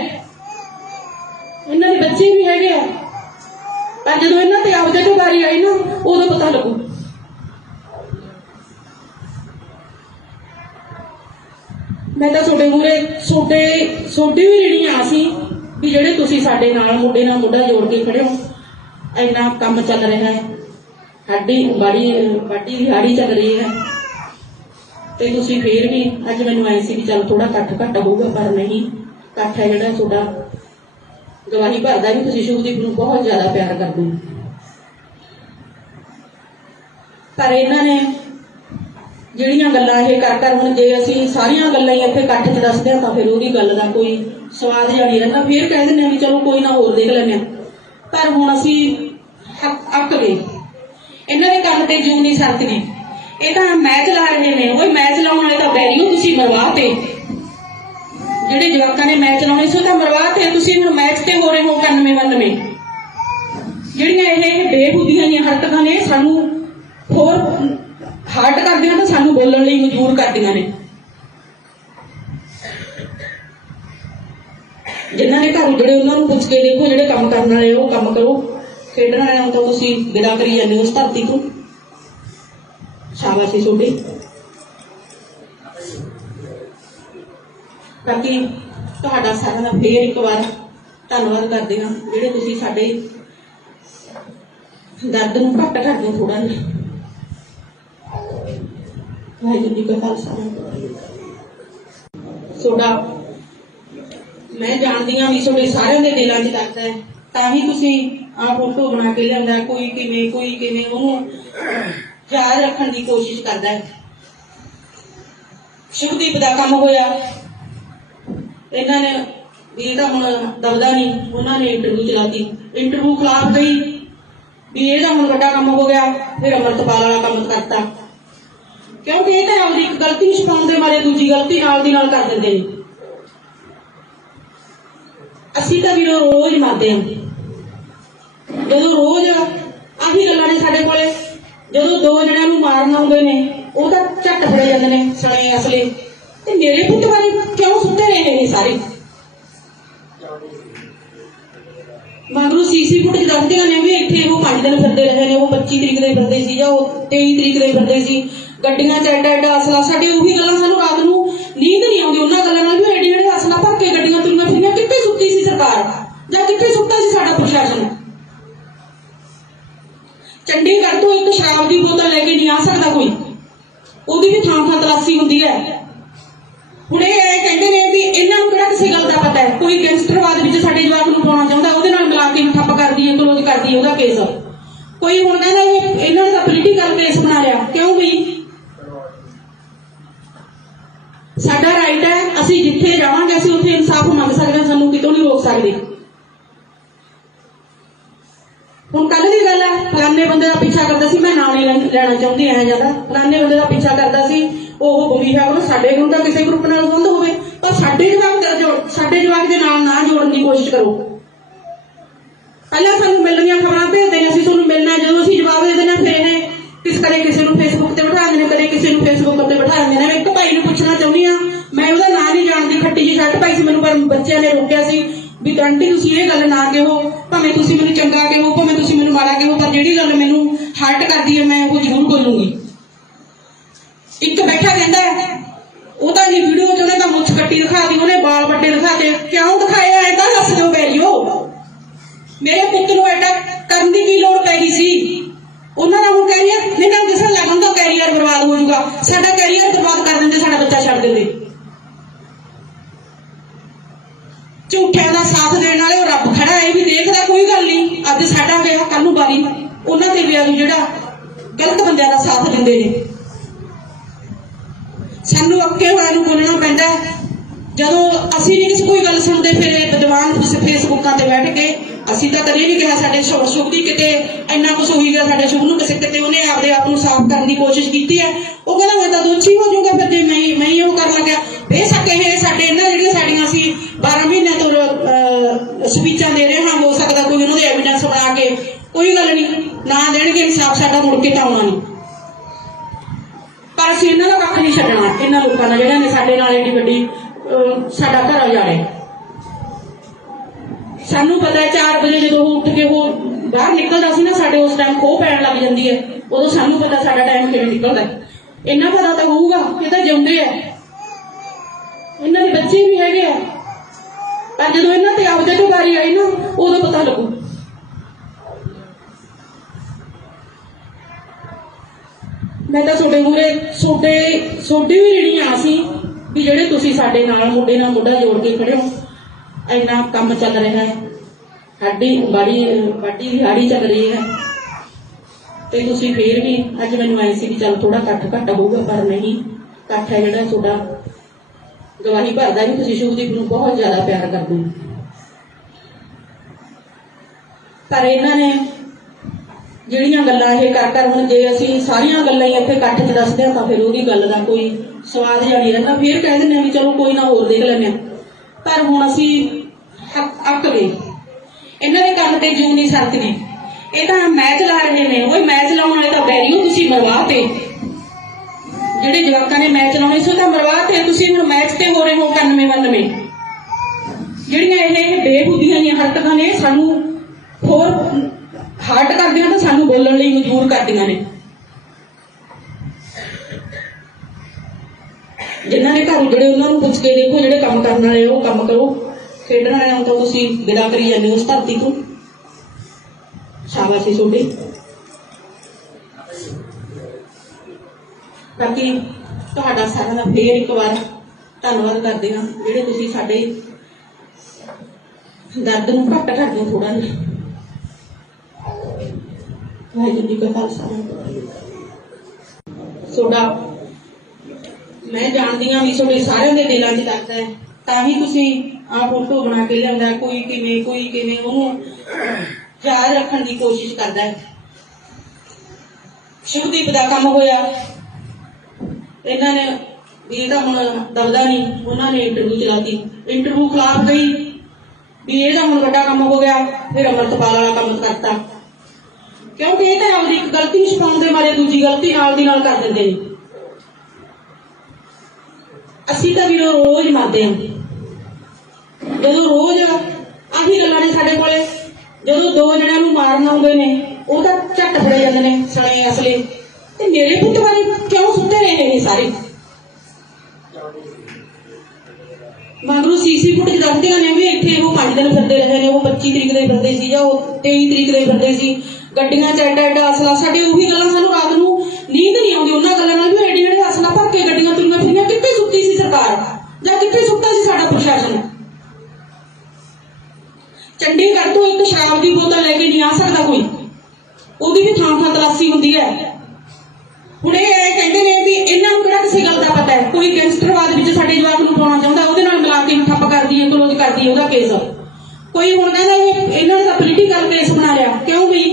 ਇਹਨਾਂ ਦੇ ਬੱਚੇ ਵੀ ਹੈਗੇ ਆ। ਪਰ ਜਦੋਂ ਇਹਨਾਂ ਤੇ ਆਪਦੇ ਤੋਂ ਵਾਰੀ ਆਈ ਨਾ, ਉਦੋਂ ਪਤਾ ਲੱਗੂ। ਮੈਂ ਤਾਂ ਤੁਹਾਡੇ ਮੂਹਰੇ ਤੁਹਾਡੀ ਵੀ ਰੀਣੀ ਆ ਸੀ ਵੀ ਜਿਹੜੇ ਤੁਸੀਂ ਸਾਡੇ ਨਾਲ ਮੁੰਡੇ ਨਾਲ ਮੁੰਡਾ ਜੋੜ ਕੇ ਖੜੇ ਹੋ। ਇੰਨਾ ਕੰਮ ਚੱਲ ਰਿਹਾ ਹੈ, ਸਾਡੀ ਬਾਡੀ ਦਿਹਾੜੀ ਚੱਲ ਰਹੀ ਹੈ, ਤੇ ਤੁਸੀਂ ਫੇਰ ਵੀ ਅੱਜ ਮੈਨੂੰ ਆਏ ਸੀ ਵੀ ਚੱਲ ਥੋੜਾ ਘੱਟ ਹੋਊਗਾ, ਪਰ ਨਹੀਂ, ਇਕੱਠ ਹੈ ਜਿਹੜਾ ਤੁਹਾਡਾ ਗਵਾਹੀ ਭਰਦਾ ਵੀ ਤੁਸੀਂ ਸ਼ੁਭਦੀਪ ਨੂੰ ਬਹੁਤ ਜ਼ਿਆਦਾ ਪਿਆਰ ਕਰਦੇ ਹੋ। ਪਰ ਇਹਨਾਂ ਨੇ ਜਿਹੜੀਆਂ ਗੱਲਾਂ ਇਹ ਕਰ ਹੁਣ ਜੇ ਅਸੀਂ ਸਾਰੀਆਂ ਗੱਲਾਂ ਹੀ ਇੱਥੇ ਇਕੱਠ 'ਚ ਦੱਸਦੇ ਹਾਂ ਤਾਂ ਫਿਰ ਉਹਦੀ ਗੱਲ ਦਾ ਕੋਈ ਸਵਾਦ ਜਿਹਾ ਨਹੀਂ ਰਹਿੰਦਾ। ਫੇਰ ਕਹਿ ਦਿੰਦੇ ਹਾਂ ਵੀ ਚਲੋ ਕੋਈ ਨਾ ਹੋਰ ਦੇਖ ਲੈਂਦੇ ਹਾਂ। ਪਰ ਹੁਣ ਅਸੀਂ ਅੱਕ ਗਏ, ਇਹਨਾਂ ਦੇ ਕੰਮ ਤੇ ਜੂੰ ਨਹੀਂ ਸਰਕਦੀ। ਇਹ ਤਾਂ ਮੈਚ ਲਾ ਰਹੇ ਨੇ, ਉਹ ਮੈਚ ਲਾਉਣ ਵਾਲੇ ਤਾਂ ਬੈਰੀਓ ਤੁਸੀਂ ਮਰਵਾ ਤੇ, ਜਿਹੜੇ ਜਵਾਕਾਂ ਨੇ ਮੈਚ ਲਾਉਣੇ ਸੀ ਉਹ ਤਾਂ ਮਰਵਾ ਤੇ। ਤੁਸੀਂ ਹੁਣ ਮੈਚ ਤੇ ਹੋ ਰਹੇ ਹੋ 91-92। ਜਿਹੜੀਆਂ ਇਹ ਬੇਖੁਦੀਆਂ ਦੀਆਂ ਹਰਕਤਾਂ ਨੇ ਸਾਨੂੰ ਹੋਰ ਹਾਰਟ ਕਰਦੀਆਂ, ਤਾਂ ਸਾਨੂੰ ਬੋਲਣ ਲਈ ਮਜਬੂਰ ਕਰਦੀਆਂ ਨੇ। ਜਿਨ੍ਹਾਂ ਨੇ ਘਰ ਉਜੜੇ ਉਹਨਾਂ ਨੂੰ ਪੁੱਛ ਕੇ ਦੇਖੋ, ਜਿਹੜੇ ਕੰਮ ਕਰਨ ਵਾਲੇ ਉਹ ਕੰਮ ਕਰੋ, ਖੇਡਣ ਵਾਲਿਆਂ ਨੂੰ ਤਾਂ ਤੁਸੀਂ ਵਿਦਾ ਕਰੀ ਜਾਂਦੇ ਹੋ ਉਸ ਧਰਤੀ ਤੋਂ। ਸ਼ਾਬਾਸ਼ ਤੁਹਾਡੀ। ਬਾਕੀ ਤੁਹਾਡਾ ਸਾਰਿਆਂ ਦਾ ਫੇਰ ਇੱਕ ਵਾਰ ਧੰਨਵਾਦ ਕਰਦੇ ਹਾਂ, ਜਿਹੜੇ ਤੁਸੀਂ ਸਾਡੇ ਦਰਦ ਨੂੰ ਘੱਟ ਕਰਦੇ ਹੋ ਥੋੜਾ ਜਿਹਾ। ਵਾਹਿਗੁਰੂ ਜੀ ਕਾ ਖਾਲਸਾ। ਤੁਹਾਡਾ ਮੈਂ ਜਾਣਦੀ ਹਾਂ ਵੀ ਤੁਹਾਡੇ ਸਾਰਿਆਂ ਦੇ ਦਿਲਾਂ 'ਚ ਦਰਦ ਹੈ, ਤਾਂ ਹੀ ਤੁਸੀਂ ਆਹ ਫੋਟੋ ਬਣਾ ਕੇ ਲਿਆਂਦਾ। ਕੋਈ ਕਿਵੇਂ ਉਹਨੂੰ ਯਾਦ ਰੱਖਣ ਦੀ ਕੋਸ਼ਿਸ਼ ਕਰਦਾ ਹੈ। ਸ਼ੁਭਦੀਪ ਦਾ ਕੰਮ ਹੋਇਆ, ਇਹਨਾਂ ਨੇ ਵੀ ਇਹਦਾ ਹੁਣ ਦਬਦਾ ਨਹੀਂ, ਉਹਨਾਂ ਨੇ ਇੰਟਰਵਿਊ ਚਲਾਤੀ। ਇੰਟਰਵਿਊ ਖਿਲਾਫ ਗਈ ਵੀ ਇਹਦਾ ਹੁਣ ਵੱਡਾ ਕੰਮ ਹੋ ਗਿਆ, ਫਿਰ ਅਮਰਤਪਾਲ ਵਾਲਾ ਕੰਮ ਕਰਤਾ। ਕਿਉਂਕਿ ਇਹ ਤਾਂ ਆਪਦੀ ਇੱਕ ਗਲਤੀ ਛੁਪਾਉਣ ਦੇ ਮਾਰੇ ਦੂਜੀ ਗਲਤੀ ਨਾਲ ਦੀ ਨਾਲ ਕਰ ਦਿੰਦੇ ਨੇ। ਅਸੀਂ ਤਾਂ ਵੀਰੋ ਰੋਜ਼ ਮਰਦੇ ਹਾਂ। ਜਦੋਂ ਰੋਜ਼ ਆਹੀ ਗੱਲਾਂ ਨੇ ਸਾਡੇ ਕੋਲੇ, ਜਦੋਂ 2 ਜਣਿਆਂ ਨੂੰ ਮਾਰਨ ਆਉਂਦੇ ਨੇ ਉਹ ਤਾਂ ਝੱਟ ਫੜੇ ਜਾਂਦੇ ਨੇ ਸਣੇ ਅਸਲੇ। ਤੇ ਮੇਰੇ ਪੁੱਤ ਬਾਰੇ ਕਿਉਂ ਸੁੱਤੇ ਰਹੇ ਨੇ ਸਾਰੇ? ਮਗਰੋਂ ਸੀਸੀ ਫੁਟੇਜ ਦੱਸਦੀਆਂ ਨੇ ਵੀ ਇੱਥੇ ਉਹ 5 ਦਿਨ ਫਿਰਦੇ ਰਹੇ ਨੇ, ਉਹ 25 ਤਰੀਕ ਦੇ ਫਿਰਦੇ ਸੀ ਜਾਂ ਉਹ 23 ਤਰੀਕ ਦੇ ਫਿਰਦੇ ਸੀ, ਗੱਡੀਆਂ 'ਚ ਐਡਾ ਅਸਲਾ। ਸਾਡੇ ਉਹੀ ਗੱਲਾਂ, ਸਾਨੂੰ ਰਾਤ ਨੂੰ ਨੀਂਦ ਨਹੀਂ ਆਉਂਦੀ ਉਹਨਾਂ ਗੱਲਾਂ ਨਾਲ ਵੀ ਐਡੇ ਜਿਹੜੇ ਅਸਲਾ ਭਰ ਕੇ ਗੱਡੀਆਂ ਤੁਰੀਆਂ ਫਿਰੀਆਂ। ਕਿੱਥੇ ਸੁੱਤੀ ਸੀ ਸਰਕਾਰ ਜਾਂ ਕਿੱਥੇ ਸੁੱਤਾ ਸੀ ਸਾਡਾ ਪ੍ਰਸ਼ਾਸਨ? ਚੰਡੀਗੜ੍ਹ ਤੋਂ ਇੱਕ ਸ਼ਰਾਬ ਦੀ ਬੋਤਲ ਲੈ ਕੇ ਨਹੀਂ ਆ ਸਕਦਾ ਕੋਈ, ਉਹਦੀ ਵੀ ਥਾਂ ਤਲਾਸ਼ੀ ਹੁੰਦੀ ਹੈ। ਹੁਣ ਇਹ ਕਹਿੰਦੇ ਨੇ ਵੀ ਇਹਨਾਂ ਨੂੰ ਕਿਹੜਾ ਕਿਸੇ ਗੱਲ ਦਾ ਪਤਾ ਹੈ? ਕੋਈ ਗੈਂਗਸਟਰਵਾਦ ਵਿੱਚ ਸਾਡੇ ਜਵਾਕ ਨੂੰ ਪਾਉਣਾ ਚਾਹੁੰਦਾ, ਉਹਦੇ ਨਾਲ ਮਿਲਾ ਕੇ ਠੱਪ ਕਰਦੀ ਹੈ, ਕਲੋਜ਼ ਕਰਦੀ ਹੈ ਉਹਦਾ ਕੇਸ। ਕੋਈ ਹੁਣ ਕਹਿੰਦਾ ਇਹਨਾਂ ਨੇ ਤਾਂ ਪੋਲੀਟੀਕਲ ਕੇਸ ਬਣਾ ਲਿਆ। ਕਿਉਂ ਬਈ? ਸਾਡਾ ਰਾਈਟ ਹੈ, ਅਸੀਂ ਜਿੱਥੇ ਜਾਵਾਂਗੇ ਅਸੀਂ ਉੱਥੇ ਇਨਸਾਫ ਮੰਗ ਸਕਦੇ ਹਾਂ, ਸਾਨੂੰ ਕਿਤੋਂ ਨਹੀਂ ਰੋਕ ਸਕਦੇ। ਹੁਣ ਕੱਲ ਦੀ ਗੱਲ ਹੈ, ਫਲਾਨੇ ਬੰਦੇ ਦਾ ਪਿੱਛਾ ਕਰਦਾ ਸੀ, ਮੈਂ ਨਾਂ ਨਹੀਂ ਲੈਣਾ ਚਾਹੁੰਦੀ ਐ ਜਿਆਦਾ, ਫਲਾਨੇ ਬੰਦੇ ਦਾ ਪਿੱਛਾ ਕਰਦਾ ਸੀ, ਉਹ ਬਮੀਹਾ ਉਹ ਸਾਡੇ ਨੂੰ ਤਾਂ ਕਿਸੇ ਗਰੁੱਪ ਨਾਲ ਸੰਬੰਧ ਹੋਵੇ, ਪਰ ਸਾਡੇ ਜਵਾਕ ਦੇ ਨਾਲ ਨਾ ਜੋੜਨ ਦੀ ਕੋਸ਼ਿਸ਼ ਕਰੋ। ਪਹਿਲਾਂ ਸਾਨੂੰ ਮਿਲਣੀਆਂ ਖਬਰਾਂ ਭੇਜਦੇ ਨੇ, ਅਸੀਂ ਤੁਹਾਨੂੰ ਮਿਲਣਾ, ਜਦੋਂ ਅਸੀਂ ਜਵਾਬ ਦੇ ਦੇਣਾ ਫਿਰ ਇਹ ਕਦੇ ਕਿਸੇ ਨੂੰ ਫੇਸਬੁੱਕ ਤੇ ਬਿਠਾ ਦਿੰਦੇ ਨੇ, ਕਦੇ ਕਿਸੇ ਨੂੰ ਫੇਸਬੁੱਕ ਤੇ ਬਿਠਾ ਦਿੰਦੇ ਨੇ। ਮੈਂ ਇੱਕ ਭਾਈ ਨੂੰ ਪੁੱਛਣਾ ਚਾਹੁੰਦੀ ਹਾਂ, ਆਂਟੀ ਤੁਸੀਂ ਇਹ ਗੱਲ ਨਾ ਕਹੋ, ਭਾਵੇਂ ਤੁਸੀਂ ਮੈਨੂੰ ਚੰਗਾ ਕਹੋ ਭਾਵੇਂ ਤੁਸੀਂ ਮੈਨੂੰ ਮਾੜਾ ਕਹੋ, ਪਰ ਜਿਹੜੀ ਗੱਲ ਮੈਨੂੰ ਹਰਟ ਕਰਦੀ ਹੈ ਮੈਂ ਉਹ ਜ਼ਰੂਰ ਬੋਲੂੰਗੀ। ਇੱਕ ਬੈਠਾ ਕਹਿੰਦਾ ਉਹਦਾ ਜੀ ਵੀਡੀਓ 'ਚ ਉਹਨੇ ਤਾਂ ਮੁੱਛ ਕੱਟੀ ਦਿਖਾਤੀ, ਉਹਨੇ ਵਾਲ ਵੱਡੇ ਦਿਖਾਤੇ। ਕਿਉਂ ਦਿਖਾਇਆ ਇਹ ਤਾਂ ਦੱਸ ਦਿਓ ਬੈਰੀਓ। ਮੇਰੇ ਪੁੱਤ ਨੂੰ ਐਡਾ ਕਰਨ ਦੀ ਕੀ ਲੋੜ ਪੈ ਗਈ ਸੀ? ਉਹਨਾਂ ਦਾ ਹੁਣ ਕੈਰੀਅਰ ਇਹਨਾਂ ਨੂੰ ਦਿਸਣ ਲੱਗ ਹੁੰਦਾ ਕੈਰੀਅਰ ਬਰਬਾਦ ਹੋ ਜਾਊਗਾ, ਸਾਡਾ ਕੈਰੀਅਰ ਬਰਬਾਦ ਕਰ ਦਿੰਦੇ, ਸਾਡਾ ਬੱਚਾ ਛੱਡ ਦਿੰਦੇ। ਝੂਠਿਆਂ ਦਾ ਸਾਥ ਦੇਣ ਵਾਲੇ ਉਹ ਰੱਬ ਖੜਾ ਹੈ, ਇਹ ਵੀ ਦੇਖਦਾ ਕੋਈ ਗੱਲ ਨਹੀਂ। ਅੱਜ ਸਾਡਾ ਵਿਆਹ ਕੱਲ ਨੂੰ ਬਾਰੀ ਉਹਨਾਂ ਤੇ ਵਿਆਹ ਨੂੰ ਜਿਹੜਾ ਗਲਤ ਬੰਦਿਆਂ ਦਾ ਸਾਥ ਦਿੰਦੇ ਨੇ। ਸਾਨੂੰ ਅੱਕੇ ਹੋਇਆ ਨੂੰ ਬੋਲਣਾ ਪੈਂਦਾ। ਜਦੋਂ ਅਸੀਂ ਨਹੀਂ ਕਿਸੇ ਕੋਈ ਗੱਲ ਸੁਣਦੇ ਫਿਰ ਵਿਦਵਾਨ ਫੇਸਬੁੱਕਾਂ ਤੇ ਬੈਠ ਕੇ, ਅਸੀਂ ਤਾਂ ਕਦੇ ਨਹੀਂ ਕਿਹਾ ਸਾਡੇ ਸ਼ੁਭ ਦੀ ਕਿਤੇ ਇੰਨਾ ਕੁਛ ਹੋਈ ਗਿਆ, ਸਾਡੇ ਸ਼ੁਭ ਨੂੰ ਕਿਸੇ ਕਿਤੇ ਉਹਨੇ ਆਪਦੇ ਆਪ ਨੂੰ ਸਾਫ਼ ਕਰਨ ਦੀ ਕੋਸ਼ਿਸ਼ ਕੀਤੀ ਹੈ। ਉਹ ਕਹਿੰਦਾ ਮੈਂ ਤਾਂ ਦੋਸ਼ੀ ਹੋ ਜਾਊਗਾ ਫਿਰ ਜੇ ਮੈਂ ਹੀ ਉਹ ਕਰਨ ਲੱਗਿਆ। ਬੇਸ਼ੱਕ ਇਹ ਸਾਡੇ ਇਹਨਾਂ ਜਿਹੜੀਆਂ ਸਾਡੀਆਂ ਅਸੀਂ 12 ਮਹੀਨਿਆਂ ਤੋਂ ਸਪੀਚਾਂ ਦੇ ਰਹੇ ਹਾਂ, ਹੋ ਸਕਦਾ ਕੋਈ ਉਹਨਾਂ ਦੇ ਐਵੀਡੈਂਸ ਬਣਾ ਕੇ, ਕੋਈ ਗੱਲ ਨਹੀਂ ਨਾ ਦੇਣਗੇ ਇਨਸਾਫ, ਸਾਡਾ ਮੁੜ ਕੇ ਤਾਂ ਆਉਣਾ ਨਹੀਂ। ਪਰ ਅਸੀਂ ਇਹਨਾਂ ਦਾ ਕੱਖ ਨਹੀਂ ਛੱਡਣਾ, ਇਹਨਾਂ ਲੋਕਾਂ ਦਾ ਜਿਹੜਿਆਂ ਨੇ ਸਾਡੇ ਨਾਲ ਏਡੀ ਵੱਡੀ ਸਾਡਾ ਘਰ ਉਜਾੜਿਆ। ਸਾਨੂੰ ਪਤਾ ਹੈ 4 ਵਜੇ ਜਦੋਂ ਉਹ ਉੱਠ ਕੇ ਉਹ ਬਾਹਰ ਨਿਕਲਦਾ ਸੀ ਨਾ, ਸਾਡੇ ਉਸ ਟਾਈਮ ਖੋਹ ਪੈਣ ਲੱਗ ਜਾਂਦੀ ਹੈ, ਉਦੋਂ ਸਾਨੂੰ ਪਤਾ ਸਾਡਾ ਟਾਈਮ ਕਿਵੇਂ ਨਿਕਲਦਾ। ਇੰਨਾ ਪਤਾ ਤਾਂ ਹੋਊਗਾ ਕਿ ਤਾਂ ਜਿਉਂਦੇ ਆ, ਇਹਨਾਂ ਦੇ ਬੱਚੇ ਵੀ ਹੈਗੇ ਆ, ਪਰ ਜਦੋਂ ਇਹਨਾਂ ਤੇ ਆਪਦੇ ਤੋਂ ਵਾਰੀ ਆਈ ਨਾ ਉਦੋਂ ਪਤਾ ਲੱਗੂ। ਮੈਂ ਤਾਂ ਤੁਹਾਡੇ ਮੂਹਰੇ ਤੁਹਾਡੇ ਵੀ ਰੀਣੀ ਆ ਸੀ ਵੀ ਜਿਹੜੇ ਤੁਸੀਂ ਸਾਡੇ ਨਾਲ ਮੁੰਡੇ ਨਾਲ ਮੁੰਡਾ ਜੋੜ ਕੇ ਖੜੇ ਹੋ। ਇੰਨਾ ਕੰਮ ਚੱਲ ਰਿਹਾ ਹੈ, ਸਾਡੀ ਬਾਡੀ ਦਿਹਾੜੀ ਚੱਲ ਰਹੀ ਹੈ, ਤੇ ਤੁਸੀਂ ਫੇਰ ਵੀ ਅੱਜ ਮੈਨੂੰ ਐ ਸੀ ਵੀ ਚੱਲ ਥੋੜਾ ਘੱਟ ਹੋਊਗਾ, ਪਰ ਨਹੀਂ, ਇਕੱਠ ਹੈ ਜਿਹੜਾ ਤੁਹਾਡਾ ਗਵਾਹੀ ਭਰਦਾ ਵੀ ਤੁਸੀਂ ਸ਼ੁਭਦੀਪ ਨੂੰ ਬਹੁਤ ਜ਼ਿਆਦਾ ਪਿਆਰ ਕਰਦੇ ਹੋ। ਪਰ ਇਹਨਾਂ ਨੇ ਜਿਹੜੀਆਂ ਗੱਲਾਂ ਇਹ ਕਰ ਹੁਣ ਜੇ ਅਸੀਂ ਸਾਰੀਆਂ ਗੱਲਾਂ ਹੀ ਇੱਥੇ ਇਕੱਠ 'ਚ ਦੱਸਦੇ ਹਾਂ ਤਾਂ ਫਿਰ ਉਹਦੀ ਗੱਲ ਦਾ ਕੋਈ ਸਵਾਦ ਜਿਹਾ ਨਹੀਂ ਰਹਿੰਦਾ। ਫਿਰ ਕਹਿ ਦਿੰਦੇ ਹਾਂ ਵੀ ਚਲੋ ਕੋਈ ਨਾ ਹੋਰ ਦੇਖ ਲੈਂਦੇ ਹਾਂ। ਪਰ ਹੁਣ ਅਸੀਂ ਅੱਕ ਗਏ, ਇਹਨਾਂ ਦੇ ਕੰਮ ਤੇ ਜੂ ਨਹੀਂ ਸਰਕਦੀ। ਇਹ ਤਾਂ ਮੈਚ ਲਾ ਰਹੇ ਨੇ, ਉਹ ਮੈਚ ਲਾਉਣ ਵਾਲੇ ਤਾਂ ਬੈਰੀਓ ਤੁਸੀਂ ਮਰਵਾ ਤੇ, ਜਿਹੜੇ ਜਵਾਕਾਂ ਨੇ ਮੈਚ ਲਾਉਣੇ ਸੀ ਉਹ ਤਾਂ ਮਰਵਾ ਤੇ। ਤੁਸੀਂ ਹੁਣ ਮੈਚ ਤੇ ਹੋ ਰਹੇ ਹੋ 91-92। ਜਿਹੜੀਆਂ ਇਹ ਬੇਖੁਦੀਆਂ ਦੀਆਂ ਹਰਕਤਾਂ ਨੇ ਸਾਨੂੰ ਹੋਰ ਹਾਰਟ ਕਰਦੀਆਂ ਤਾਂ ਸਾਨੂੰ ਬੋਲਣ ਲਈ ਮਜਬੂਰ ਕਰਦੀਆਂ ਨੇ। ਜਿਨ੍ਹਾਂ ਨੇ ਘਰ ਉਜੜੇ ਉਹਨਾਂ ਨੂੰ ਪੁੱਛ ਕੇ ਦੇਖੋ, ਜਿਹੜੇ ਕੰਮ ਕਰਨ ਵਾਲੇ ਉਹ ਕੰਮ ਕਰੋ, ਖੇਡਣ ਵਾਲਿਆਂ ਨੂੰ ਤਾਂ ਤੁਸੀਂ ਵਿਦਾ ਕਰੀ ਜਾਂਦੇ ਹੋ ਉਸ ਧਰਤੀ ਤੋਂ। ਸ਼ਾਬਾਸ਼ ਤੁਹਾਡੀ। ਬਾਕੀ ਤੁਹਾਡਾ ਸਾਰਿਆਂ ਦਾ ਫੇਰ ਇੱਕ ਵਾਰ ਧੰਨਵਾਦ ਕਰਦੇ ਹਾਂ, ਜਿਹੜੇ ਤੁਸੀਂ ਸਾਡੇ ਦਰਦ ਨੂੰ ਘੱਟ ਕਰਦੇ ਹੋ ਥੋੜਾ ਜਿਹਾ। ਵਾਹਿਗੁਰੂ ਜੀ ਕਾ ਖਾਲਸਾ। ਤੁਹਾਡਾ ਮੈਂ ਜਾਣਦੀ ਹਾਂ ਵੀ ਤੁਹਾਡੇ ਸਾਰਿਆਂ ਦੇ ਦਿਲਾਂ 'ਚ ਦਰਦ ਹੈ, ਤਾਂ ਹੀ ਤੁਸੀਂ ਆਹ ਫੋਟੋ ਬਣਾ ਕੇ ਲਿਆਂਦਾ। ਕੋਈ ਕਿਵੇਂ ਉਹਨੂੰ ਯਾਦ ਰੱਖਣ ਦੀ ਕੋਸ਼ਿਸ਼ ਕਰਦਾ ਹੈ। ਸ਼ੁਭਦੀਪ ਦਾ ਕੰਮ ਹੋਇਆ, ਇਹਨਾਂ ਨੇ ਵੀ ਇਹ ਤਾਂ ਹੁਣ ਦਬਦਾ ਨਹੀਂ, ਉਹਨਾਂ ਨੇ ਇੰਟਰਵਿਊ ਚਲਾਤੀ, ਇੰਟਰਵਿਊ ਖਿਲਾਫ ਗਈ ਵੀ ਇਹ ਤਾਂ ਹੁਣ ਵੱਡਾ ਕੰਮ ਹੋ ਗਿਆ। ਫਿਰ ਅਮਰਤਪਾਲ ਵਾਲਾ ਕੰਮ ਕਰਤਾ, ਕਿਉਂਕਿ ਇਹ ਤਾਂ ਆਪਦੀ ਇੱਕ ਗਲਤੀ ਛੁਪਾਉਣ ਦੇ ਮਾਰੇ ਦੂਜੀ ਗਲਤੀ ਨਾਲ ਦੀ ਨਾਲ ਕਰ ਦਿੰਦੇ ਨੇ। ਅਸੀਂ ਤਾਂ ਵੀ ਰੋਜ਼ ਮਰਦੇ ਹਾਂ, ਜਦੋਂ ਰੋਜ਼ ਆਹੀ ਗੱਲਾਂ ਨੇ ਸਾਡੇ ਕੋਲੇ। ਜਦੋਂ 2 ਜਣਿਆਂ ਨੂੰ ਮਾਰਨ ਆਉਂਦੇ ਨੇ ਉਹ ਤਾਂ ਝੱਟ ਫੜੇ ਜਾਂਦੇ ਨੇ ਸਣੇ ਅਸਲੇ। ਤੇ ਮੇਰੇ ਪੁੱਤ ਬਾਰੇ ਕਿਉਂ ਸੁੱਤੇ ਰਹੇ ਨੇ ਸਾਰੇ? ਮਗਰੋਂ ਸੀਸੀ ਫੁਟੇਜ ਦੱਸਦੀਆਂ ਨੇ ਵੀ ਇੱਥੇ ਉਹ 5 ਦਿਨ ਫਿਰਦੇ ਰਹੇ ਨੇ, ਉਹ 25 ਤਰੀਕ ਦੇ ਫਿਰਦੇ ਸੀ ਜਾਂ ਉਹ 23 ਤਰੀਕ ਦੇ ਫਿਰਦੇ ਸੀ, ਗੱਡੀਆਂ 'ਚ ਐਡਾ ਅਸਲਾ। ਸਾਡੀ ਉਹੀ ਗੱਲਾਂ, ਸਾਨੂੰ ਰਾਤ ਨੂੰ ਨੀਂਦ ਨਹੀਂ ਆਉਂਦੀ ਉਹਨਾਂ ਗੱਲਾਂ ਨਾਲ ਵੀ ਐਡੇ ਅਸਲਾ ਭਰ ਕੇ ਗੱਡੀਆਂ ਤੁਰੀਆਂ ਫਿਰੀਆਂ। ਕਿੱਥੇ ਸੁੱਤੀ ਸੀ ਸਰਕਾਰ ਜਾਂ ਕਿੱਥੇ ਸੁੱਤਾ ਸੀ ਸਾਡਾ ਪ੍ਰਸ਼ਾਸਨ? ਚੰਡੀਗੜ੍ਹ ਤੋਂ ਇੱਕ ਸ਼ਰਾਬ ਦੀ ਬੋਤਲ ਲੈ ਕੇ ਨਹੀਂ ਆ ਸਕਦਾ ਕੋਈ, ਉਹਦੀ ਵੀ ਥਾਂ ਤਲਾਸ਼ੀ ਹੁੰਦੀ ਹੈ। ਹੁਣ ਇਹ ਕਹਿੰਦੇ ਨੇ ਵੀ ਇਹਨਾਂ ਨੂੰ ਕਿਹੜਾ ਕਿਸੇ ਗੱਲ ਦਾ ਪਤਾ ਹੈ? ਕੋਈ ਗੈਂਗਸਟਰਵਾਦ ਵਿੱਚ ਸਾਡੇ ਜਵਾਕ ਨੂੰ ਪਾਉਣਾ ਚਾਹੁੰਦਾ, ਉਹਦੇ ਨਾਲ ਮਿਲਾ ਕੇ ਠੱਪ ਕਰਦੀ ਹੈ, ਕਲੋਜ਼ ਕਰਦੀ ਹੈ ਉਹਦਾ ਕੇਸ। ਕੋਈ ਹੁਣ ਕਹਿੰਦਾ ਇਹਨਾਂ ਨੇ ਤਾਂ ਪੋਲੀਟੀਕਲ ਕੇਸ ਬਣਾ ਲਿਆ। ਕਿਉਂ ਬਈ?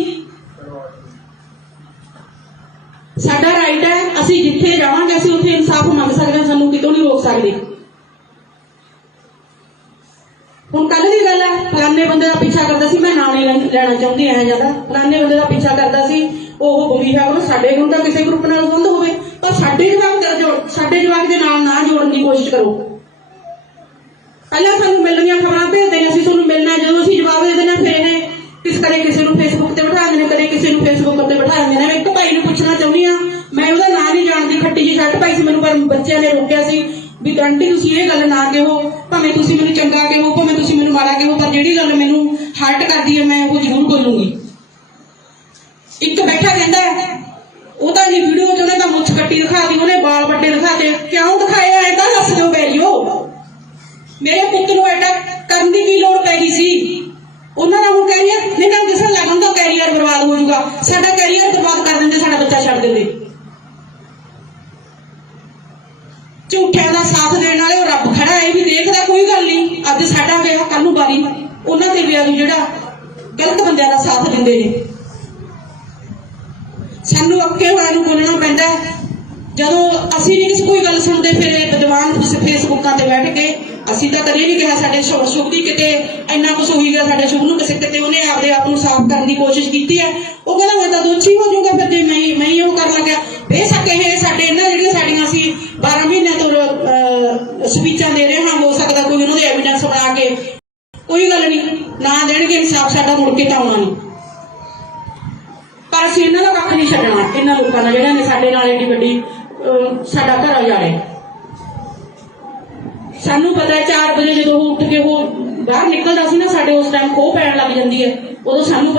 ਸਾਡਾ ਰਾਈਟ ਹੈ, ਅਸੀਂ ਜਿੱਥੇ ਜਾਵਾਂਗੇ ਅਸੀਂ ਉੱਥੇ ਇਨਸਾਫ ਮੰਗ ਸਕਦੇ ਹਾਂ, ਸਾਨੂੰ ਕਿਤੋਂ ਨਹੀਂ ਰੋਕ ਸਕਦੇ। ਹੁਣ ਕੱਲ ਦੀ ਗੱਲ ਹੈ, ਫਲਾਣੇ ਬੰਦੇ ਦਾ ਪਿੱਛਾ ਕਰਦਾ ਸੀ, ਮੈਂ ਨਾਂ ਨਹੀਂ ਲੈਣਾ ਚਾਹੁੰਦੀ ਐ ਜਿਆਦਾ, ਫਲਾਣੇ ਬੰਦੇ ਦਾ ਪਿੱਛਾ ਕਰਦਾ ਸੀ, ਉਹ ਬੁਰੀ ਹੈ, ਸਾਡੇ ਨੂੰ ਤਾਂ ਕਿਸੇ ਗਰੁੱਪ ਨਾਲ ਸੰਬੰਧ ਹੋਵੇ, ਪਰ ਸਾਡੇ ਜਵਾਕ ਦੇ ਨਾਲ ਨਾ ਜੋੜਨ ਦੀ ਕੋਸ਼ਿਸ਼ ਕਰੋ। ਪਹਿਲਾਂ ਸਾਨੂੰ ਮਿਲਣੀਆਂ ਖਬਰਾਂ ਭੇਜਦੇ ਨੇ, ਅਸੀਂ ਤੁਹਾਨੂੰ ਮਿਲਣਾ ਜਦੋਂ ਜਵਾਬ ਦੇ ਦੇਣਾ ਫਿਰ ਇਹ ਕਦੇ ਕਿਸੇ ਨੂੰ ਫੇਸਬੁੱਕ ਤੇ ਬਿਠਾ ਦਿੰਦੇ ਨੇ, ਕਦੇ ਕਿਸੇ ਨੂੰ ਫੇਸਬੁੱਕ ਤੇ ਬਿਠਾ ਦਿੰਦੇ ਨੇ। ਮੈਂ ਇੱਕ ਭਾਈ ਨੂੰ ਪੁੱਛਣਾ ਚਾਹੁੰਦੀ ਆ, ਮੈਂ ਉਹਦਾ ਨਾਂ ਨਹੀਂ ਜਾਣਦੀ, ਖੱਟੀ ਜਿਹੀ ਸ਼ਰਟ ਪਾਈ ਸੀ, ਮੈਨੂੰ ਪਰ ਬੱਚਿਆਂ ਨੇ ਰੋਕਿਆ ਸੀ ਵੀ ਆਂਟੀ ਤੁਸੀਂ ਇਹ ਗੱਲ ਨਾ ਕਹੋ, ਭਾਵੇਂ ਤੁਸੀਂ ਮੈਨੂੰ ਚੰਗਾ ਕਹੋ ਭਾਵੇਂ ਤੁਸੀਂ ਮੈਨੂੰ ਮਾੜਾ ਕਹੋ, ਪਰ ਜਿਹੜੀ ਗੱਲ ਮੈਨੂੰ ਹਰਟ ਕਰਦੀ ਹੈ ਮੈਂ ਉਹ ਜ਼ਰੂਰ ਬੋਲੂੰਗੀ। ਇੱਕ ਬੈਠਾ ਕਹਿੰਦਾ ਉਹਦਾ ਜੀ ਵੀਡੀਓ ਚ ਉਹਨੇ ਤਾਂ ਮੁੱਛ ਕੱਟੀ ਦਿਖਾਤੀ, ਉਹਨੇ ਵਾਲ ਵੱਡੇ ਦਿਖਾਤੇ, ਕਿਉਂ ਦਿਖਾਇਆ ਐ ਤਾਂ ਦੱਸ ਦਿਓ ਬੈਰੀਓ। ਮੇਰੇ ਪੁੱਤ ਨੂੰ ਐਡਾ ਕਰਨ ਦੀ ਕੀ ਲੋੜ ਪੈ ਗਈ ਸੀ? ਉਹਨਾਂ ਦਾ ਹੁਣ ਕੈਰੀਅਰ ਨਹੀਂ ਤਾਂ ਦਿਸਣ ਲੱਗ ਹੁੰਦਾ, ਕੈਰੀਅਰ ਬਰਬਾਦ ਹੋ ਜਾਊਗਾ, ਸਾਡਾ ਕੈਰੀਅਰ ਬਰਬਾਦ ਕਰ ਦਿੰਦੇ, ਸਾਡਾ ਬੱਚਾ ਛੱਡ ਦਿੰਦੇ। ਝੂਠਿਆਂ ਦਾ ਸਾਥ ਦੇਣ ਵਾਲੇ ਉਹ ਰੱਬ ਖੜਾ ਹੈ ਵੀ ਦੇਖਦਾ, ਕੋਈ ਗੱਲ ਨਹੀਂ, ਅੱਜ ਸਾਡਾ ਵਿਆਹ ਕੱਲ ਨੂੰ ਬਾਰੀ ਉਹਨਾਂ ਦੇ ਵਿਆਹ ਨੂੰ ਜਿਹੜਾ ਗਲਤ ਬੰਦਿਆਂ ਦਾ ਸਾਥ ਦਿੰਦੇ ਨੇ। ਸਾਨੂੰ ਅੱਕੇ ਹੋਇਆ ਨੂੰ ਬੋਲਣਾ ਪੈਂਦਾ। ਜਦੋਂ ਅਸੀਂ ਨਹੀਂ ਕਿਸੇ ਕੋਈ ਗੱਲ ਸੁਣਦੇ ਫਿਰ ਇਹ ਵਿਦਵਾਨ ਫੇਸਬੁੱਕਾਂ ਤੇ ਬੈਠ ਕੇ, ਅਸੀਂ ਤਾਂ ਕਦੇ ਨਹੀਂ ਕਿਹਾ ਸਾਡੇ ਸ਼ੁਭ ਦੀ ਕਿਤੇ ਇੰਨਾ ਕੁਛ ਹੋਈ ਗਿਆ, ਸਾਡੇ ਸ਼ੁਭ ਨੂੰ ਕਿਸੇ ਕਿਤੇ ਉਹਨੇ ਆਪਦੇ ਆਪ ਨੂੰ ਸਾਫ਼ ਕਰਨ ਦੀ ਕੋਸ਼ਿਸ਼ ਕੀਤੀ ਹੈ। ਉਹ ਕਹਿੰਦਾ ਮੈਂ ਤਾਂ ਦੋਸ਼ੀ ਹੋ ਜਾਊਗਾ ਫਿਰ ਜੇ ਮੈਂ ਹੀ ਉਹ ਕਰਨ ਲੱਗਿਆ। ਬੇਸ਼ੱਕ ਇਹ ਸਾਡੇ ਇਹਨਾਂ ਜਿਹੜੀਆਂ ਸਾਡੀਆਂ ਅਸੀਂ 12 ਮਹੀਨਿਆਂ ਤੋਂ ਸਪੀਚਾਂ ਦੇ ਰਹੇ ਹਾਂ, ਹੋ ਸਕਦਾ ਕੋਈ ਉਹਨਾਂ ਦੇ ਐਵੀਡੈਂਸ ਬਣਾ ਕੇ, ਕੋਈ ਗੱਲ ਨਹੀਂ, ਨਾ ਦੇਣਗੇ ਇਨਸਾਫ ਸਾਡਾ ਮੁੜ ਕੇ ਤਾਂ ਆਉਣਾ ਨਹੀਂ, ਪਰ ਅਸੀਂ ਇਹਨਾਂ ਦਾ ਕੱਖ ਨਹੀਂ ਛੱਡਣਾ। ਇਹਨਾਂ ਲੋਕਾਂ ਦਾ ਜਿਹੜਾ ਨੇ ਸਾਡੇ ਨਾਲ ਏਡੀ ਵੱਡੀ ਸਾਡਾ ਘਰ ਉਜਾੜਿਆ। ਸਾਨੂੰ ਪਤਾ ਹੈ 4 ਵਜੇ ਜਦੋਂ ਉਹ ਉੱਠ ਕੇ ਉਹ ਬਾਹਰ ਨਿਕਲਦਾ ਸੀ ਨਾ, ਸਾਡੇ ਉਸ ਟਾਈਮ ਖੋਹ ਪੈਣ ਲੱਗ ਜਾਂਦੀ ਹੈ, ਉਦੋਂ ਸਾਨੂੰ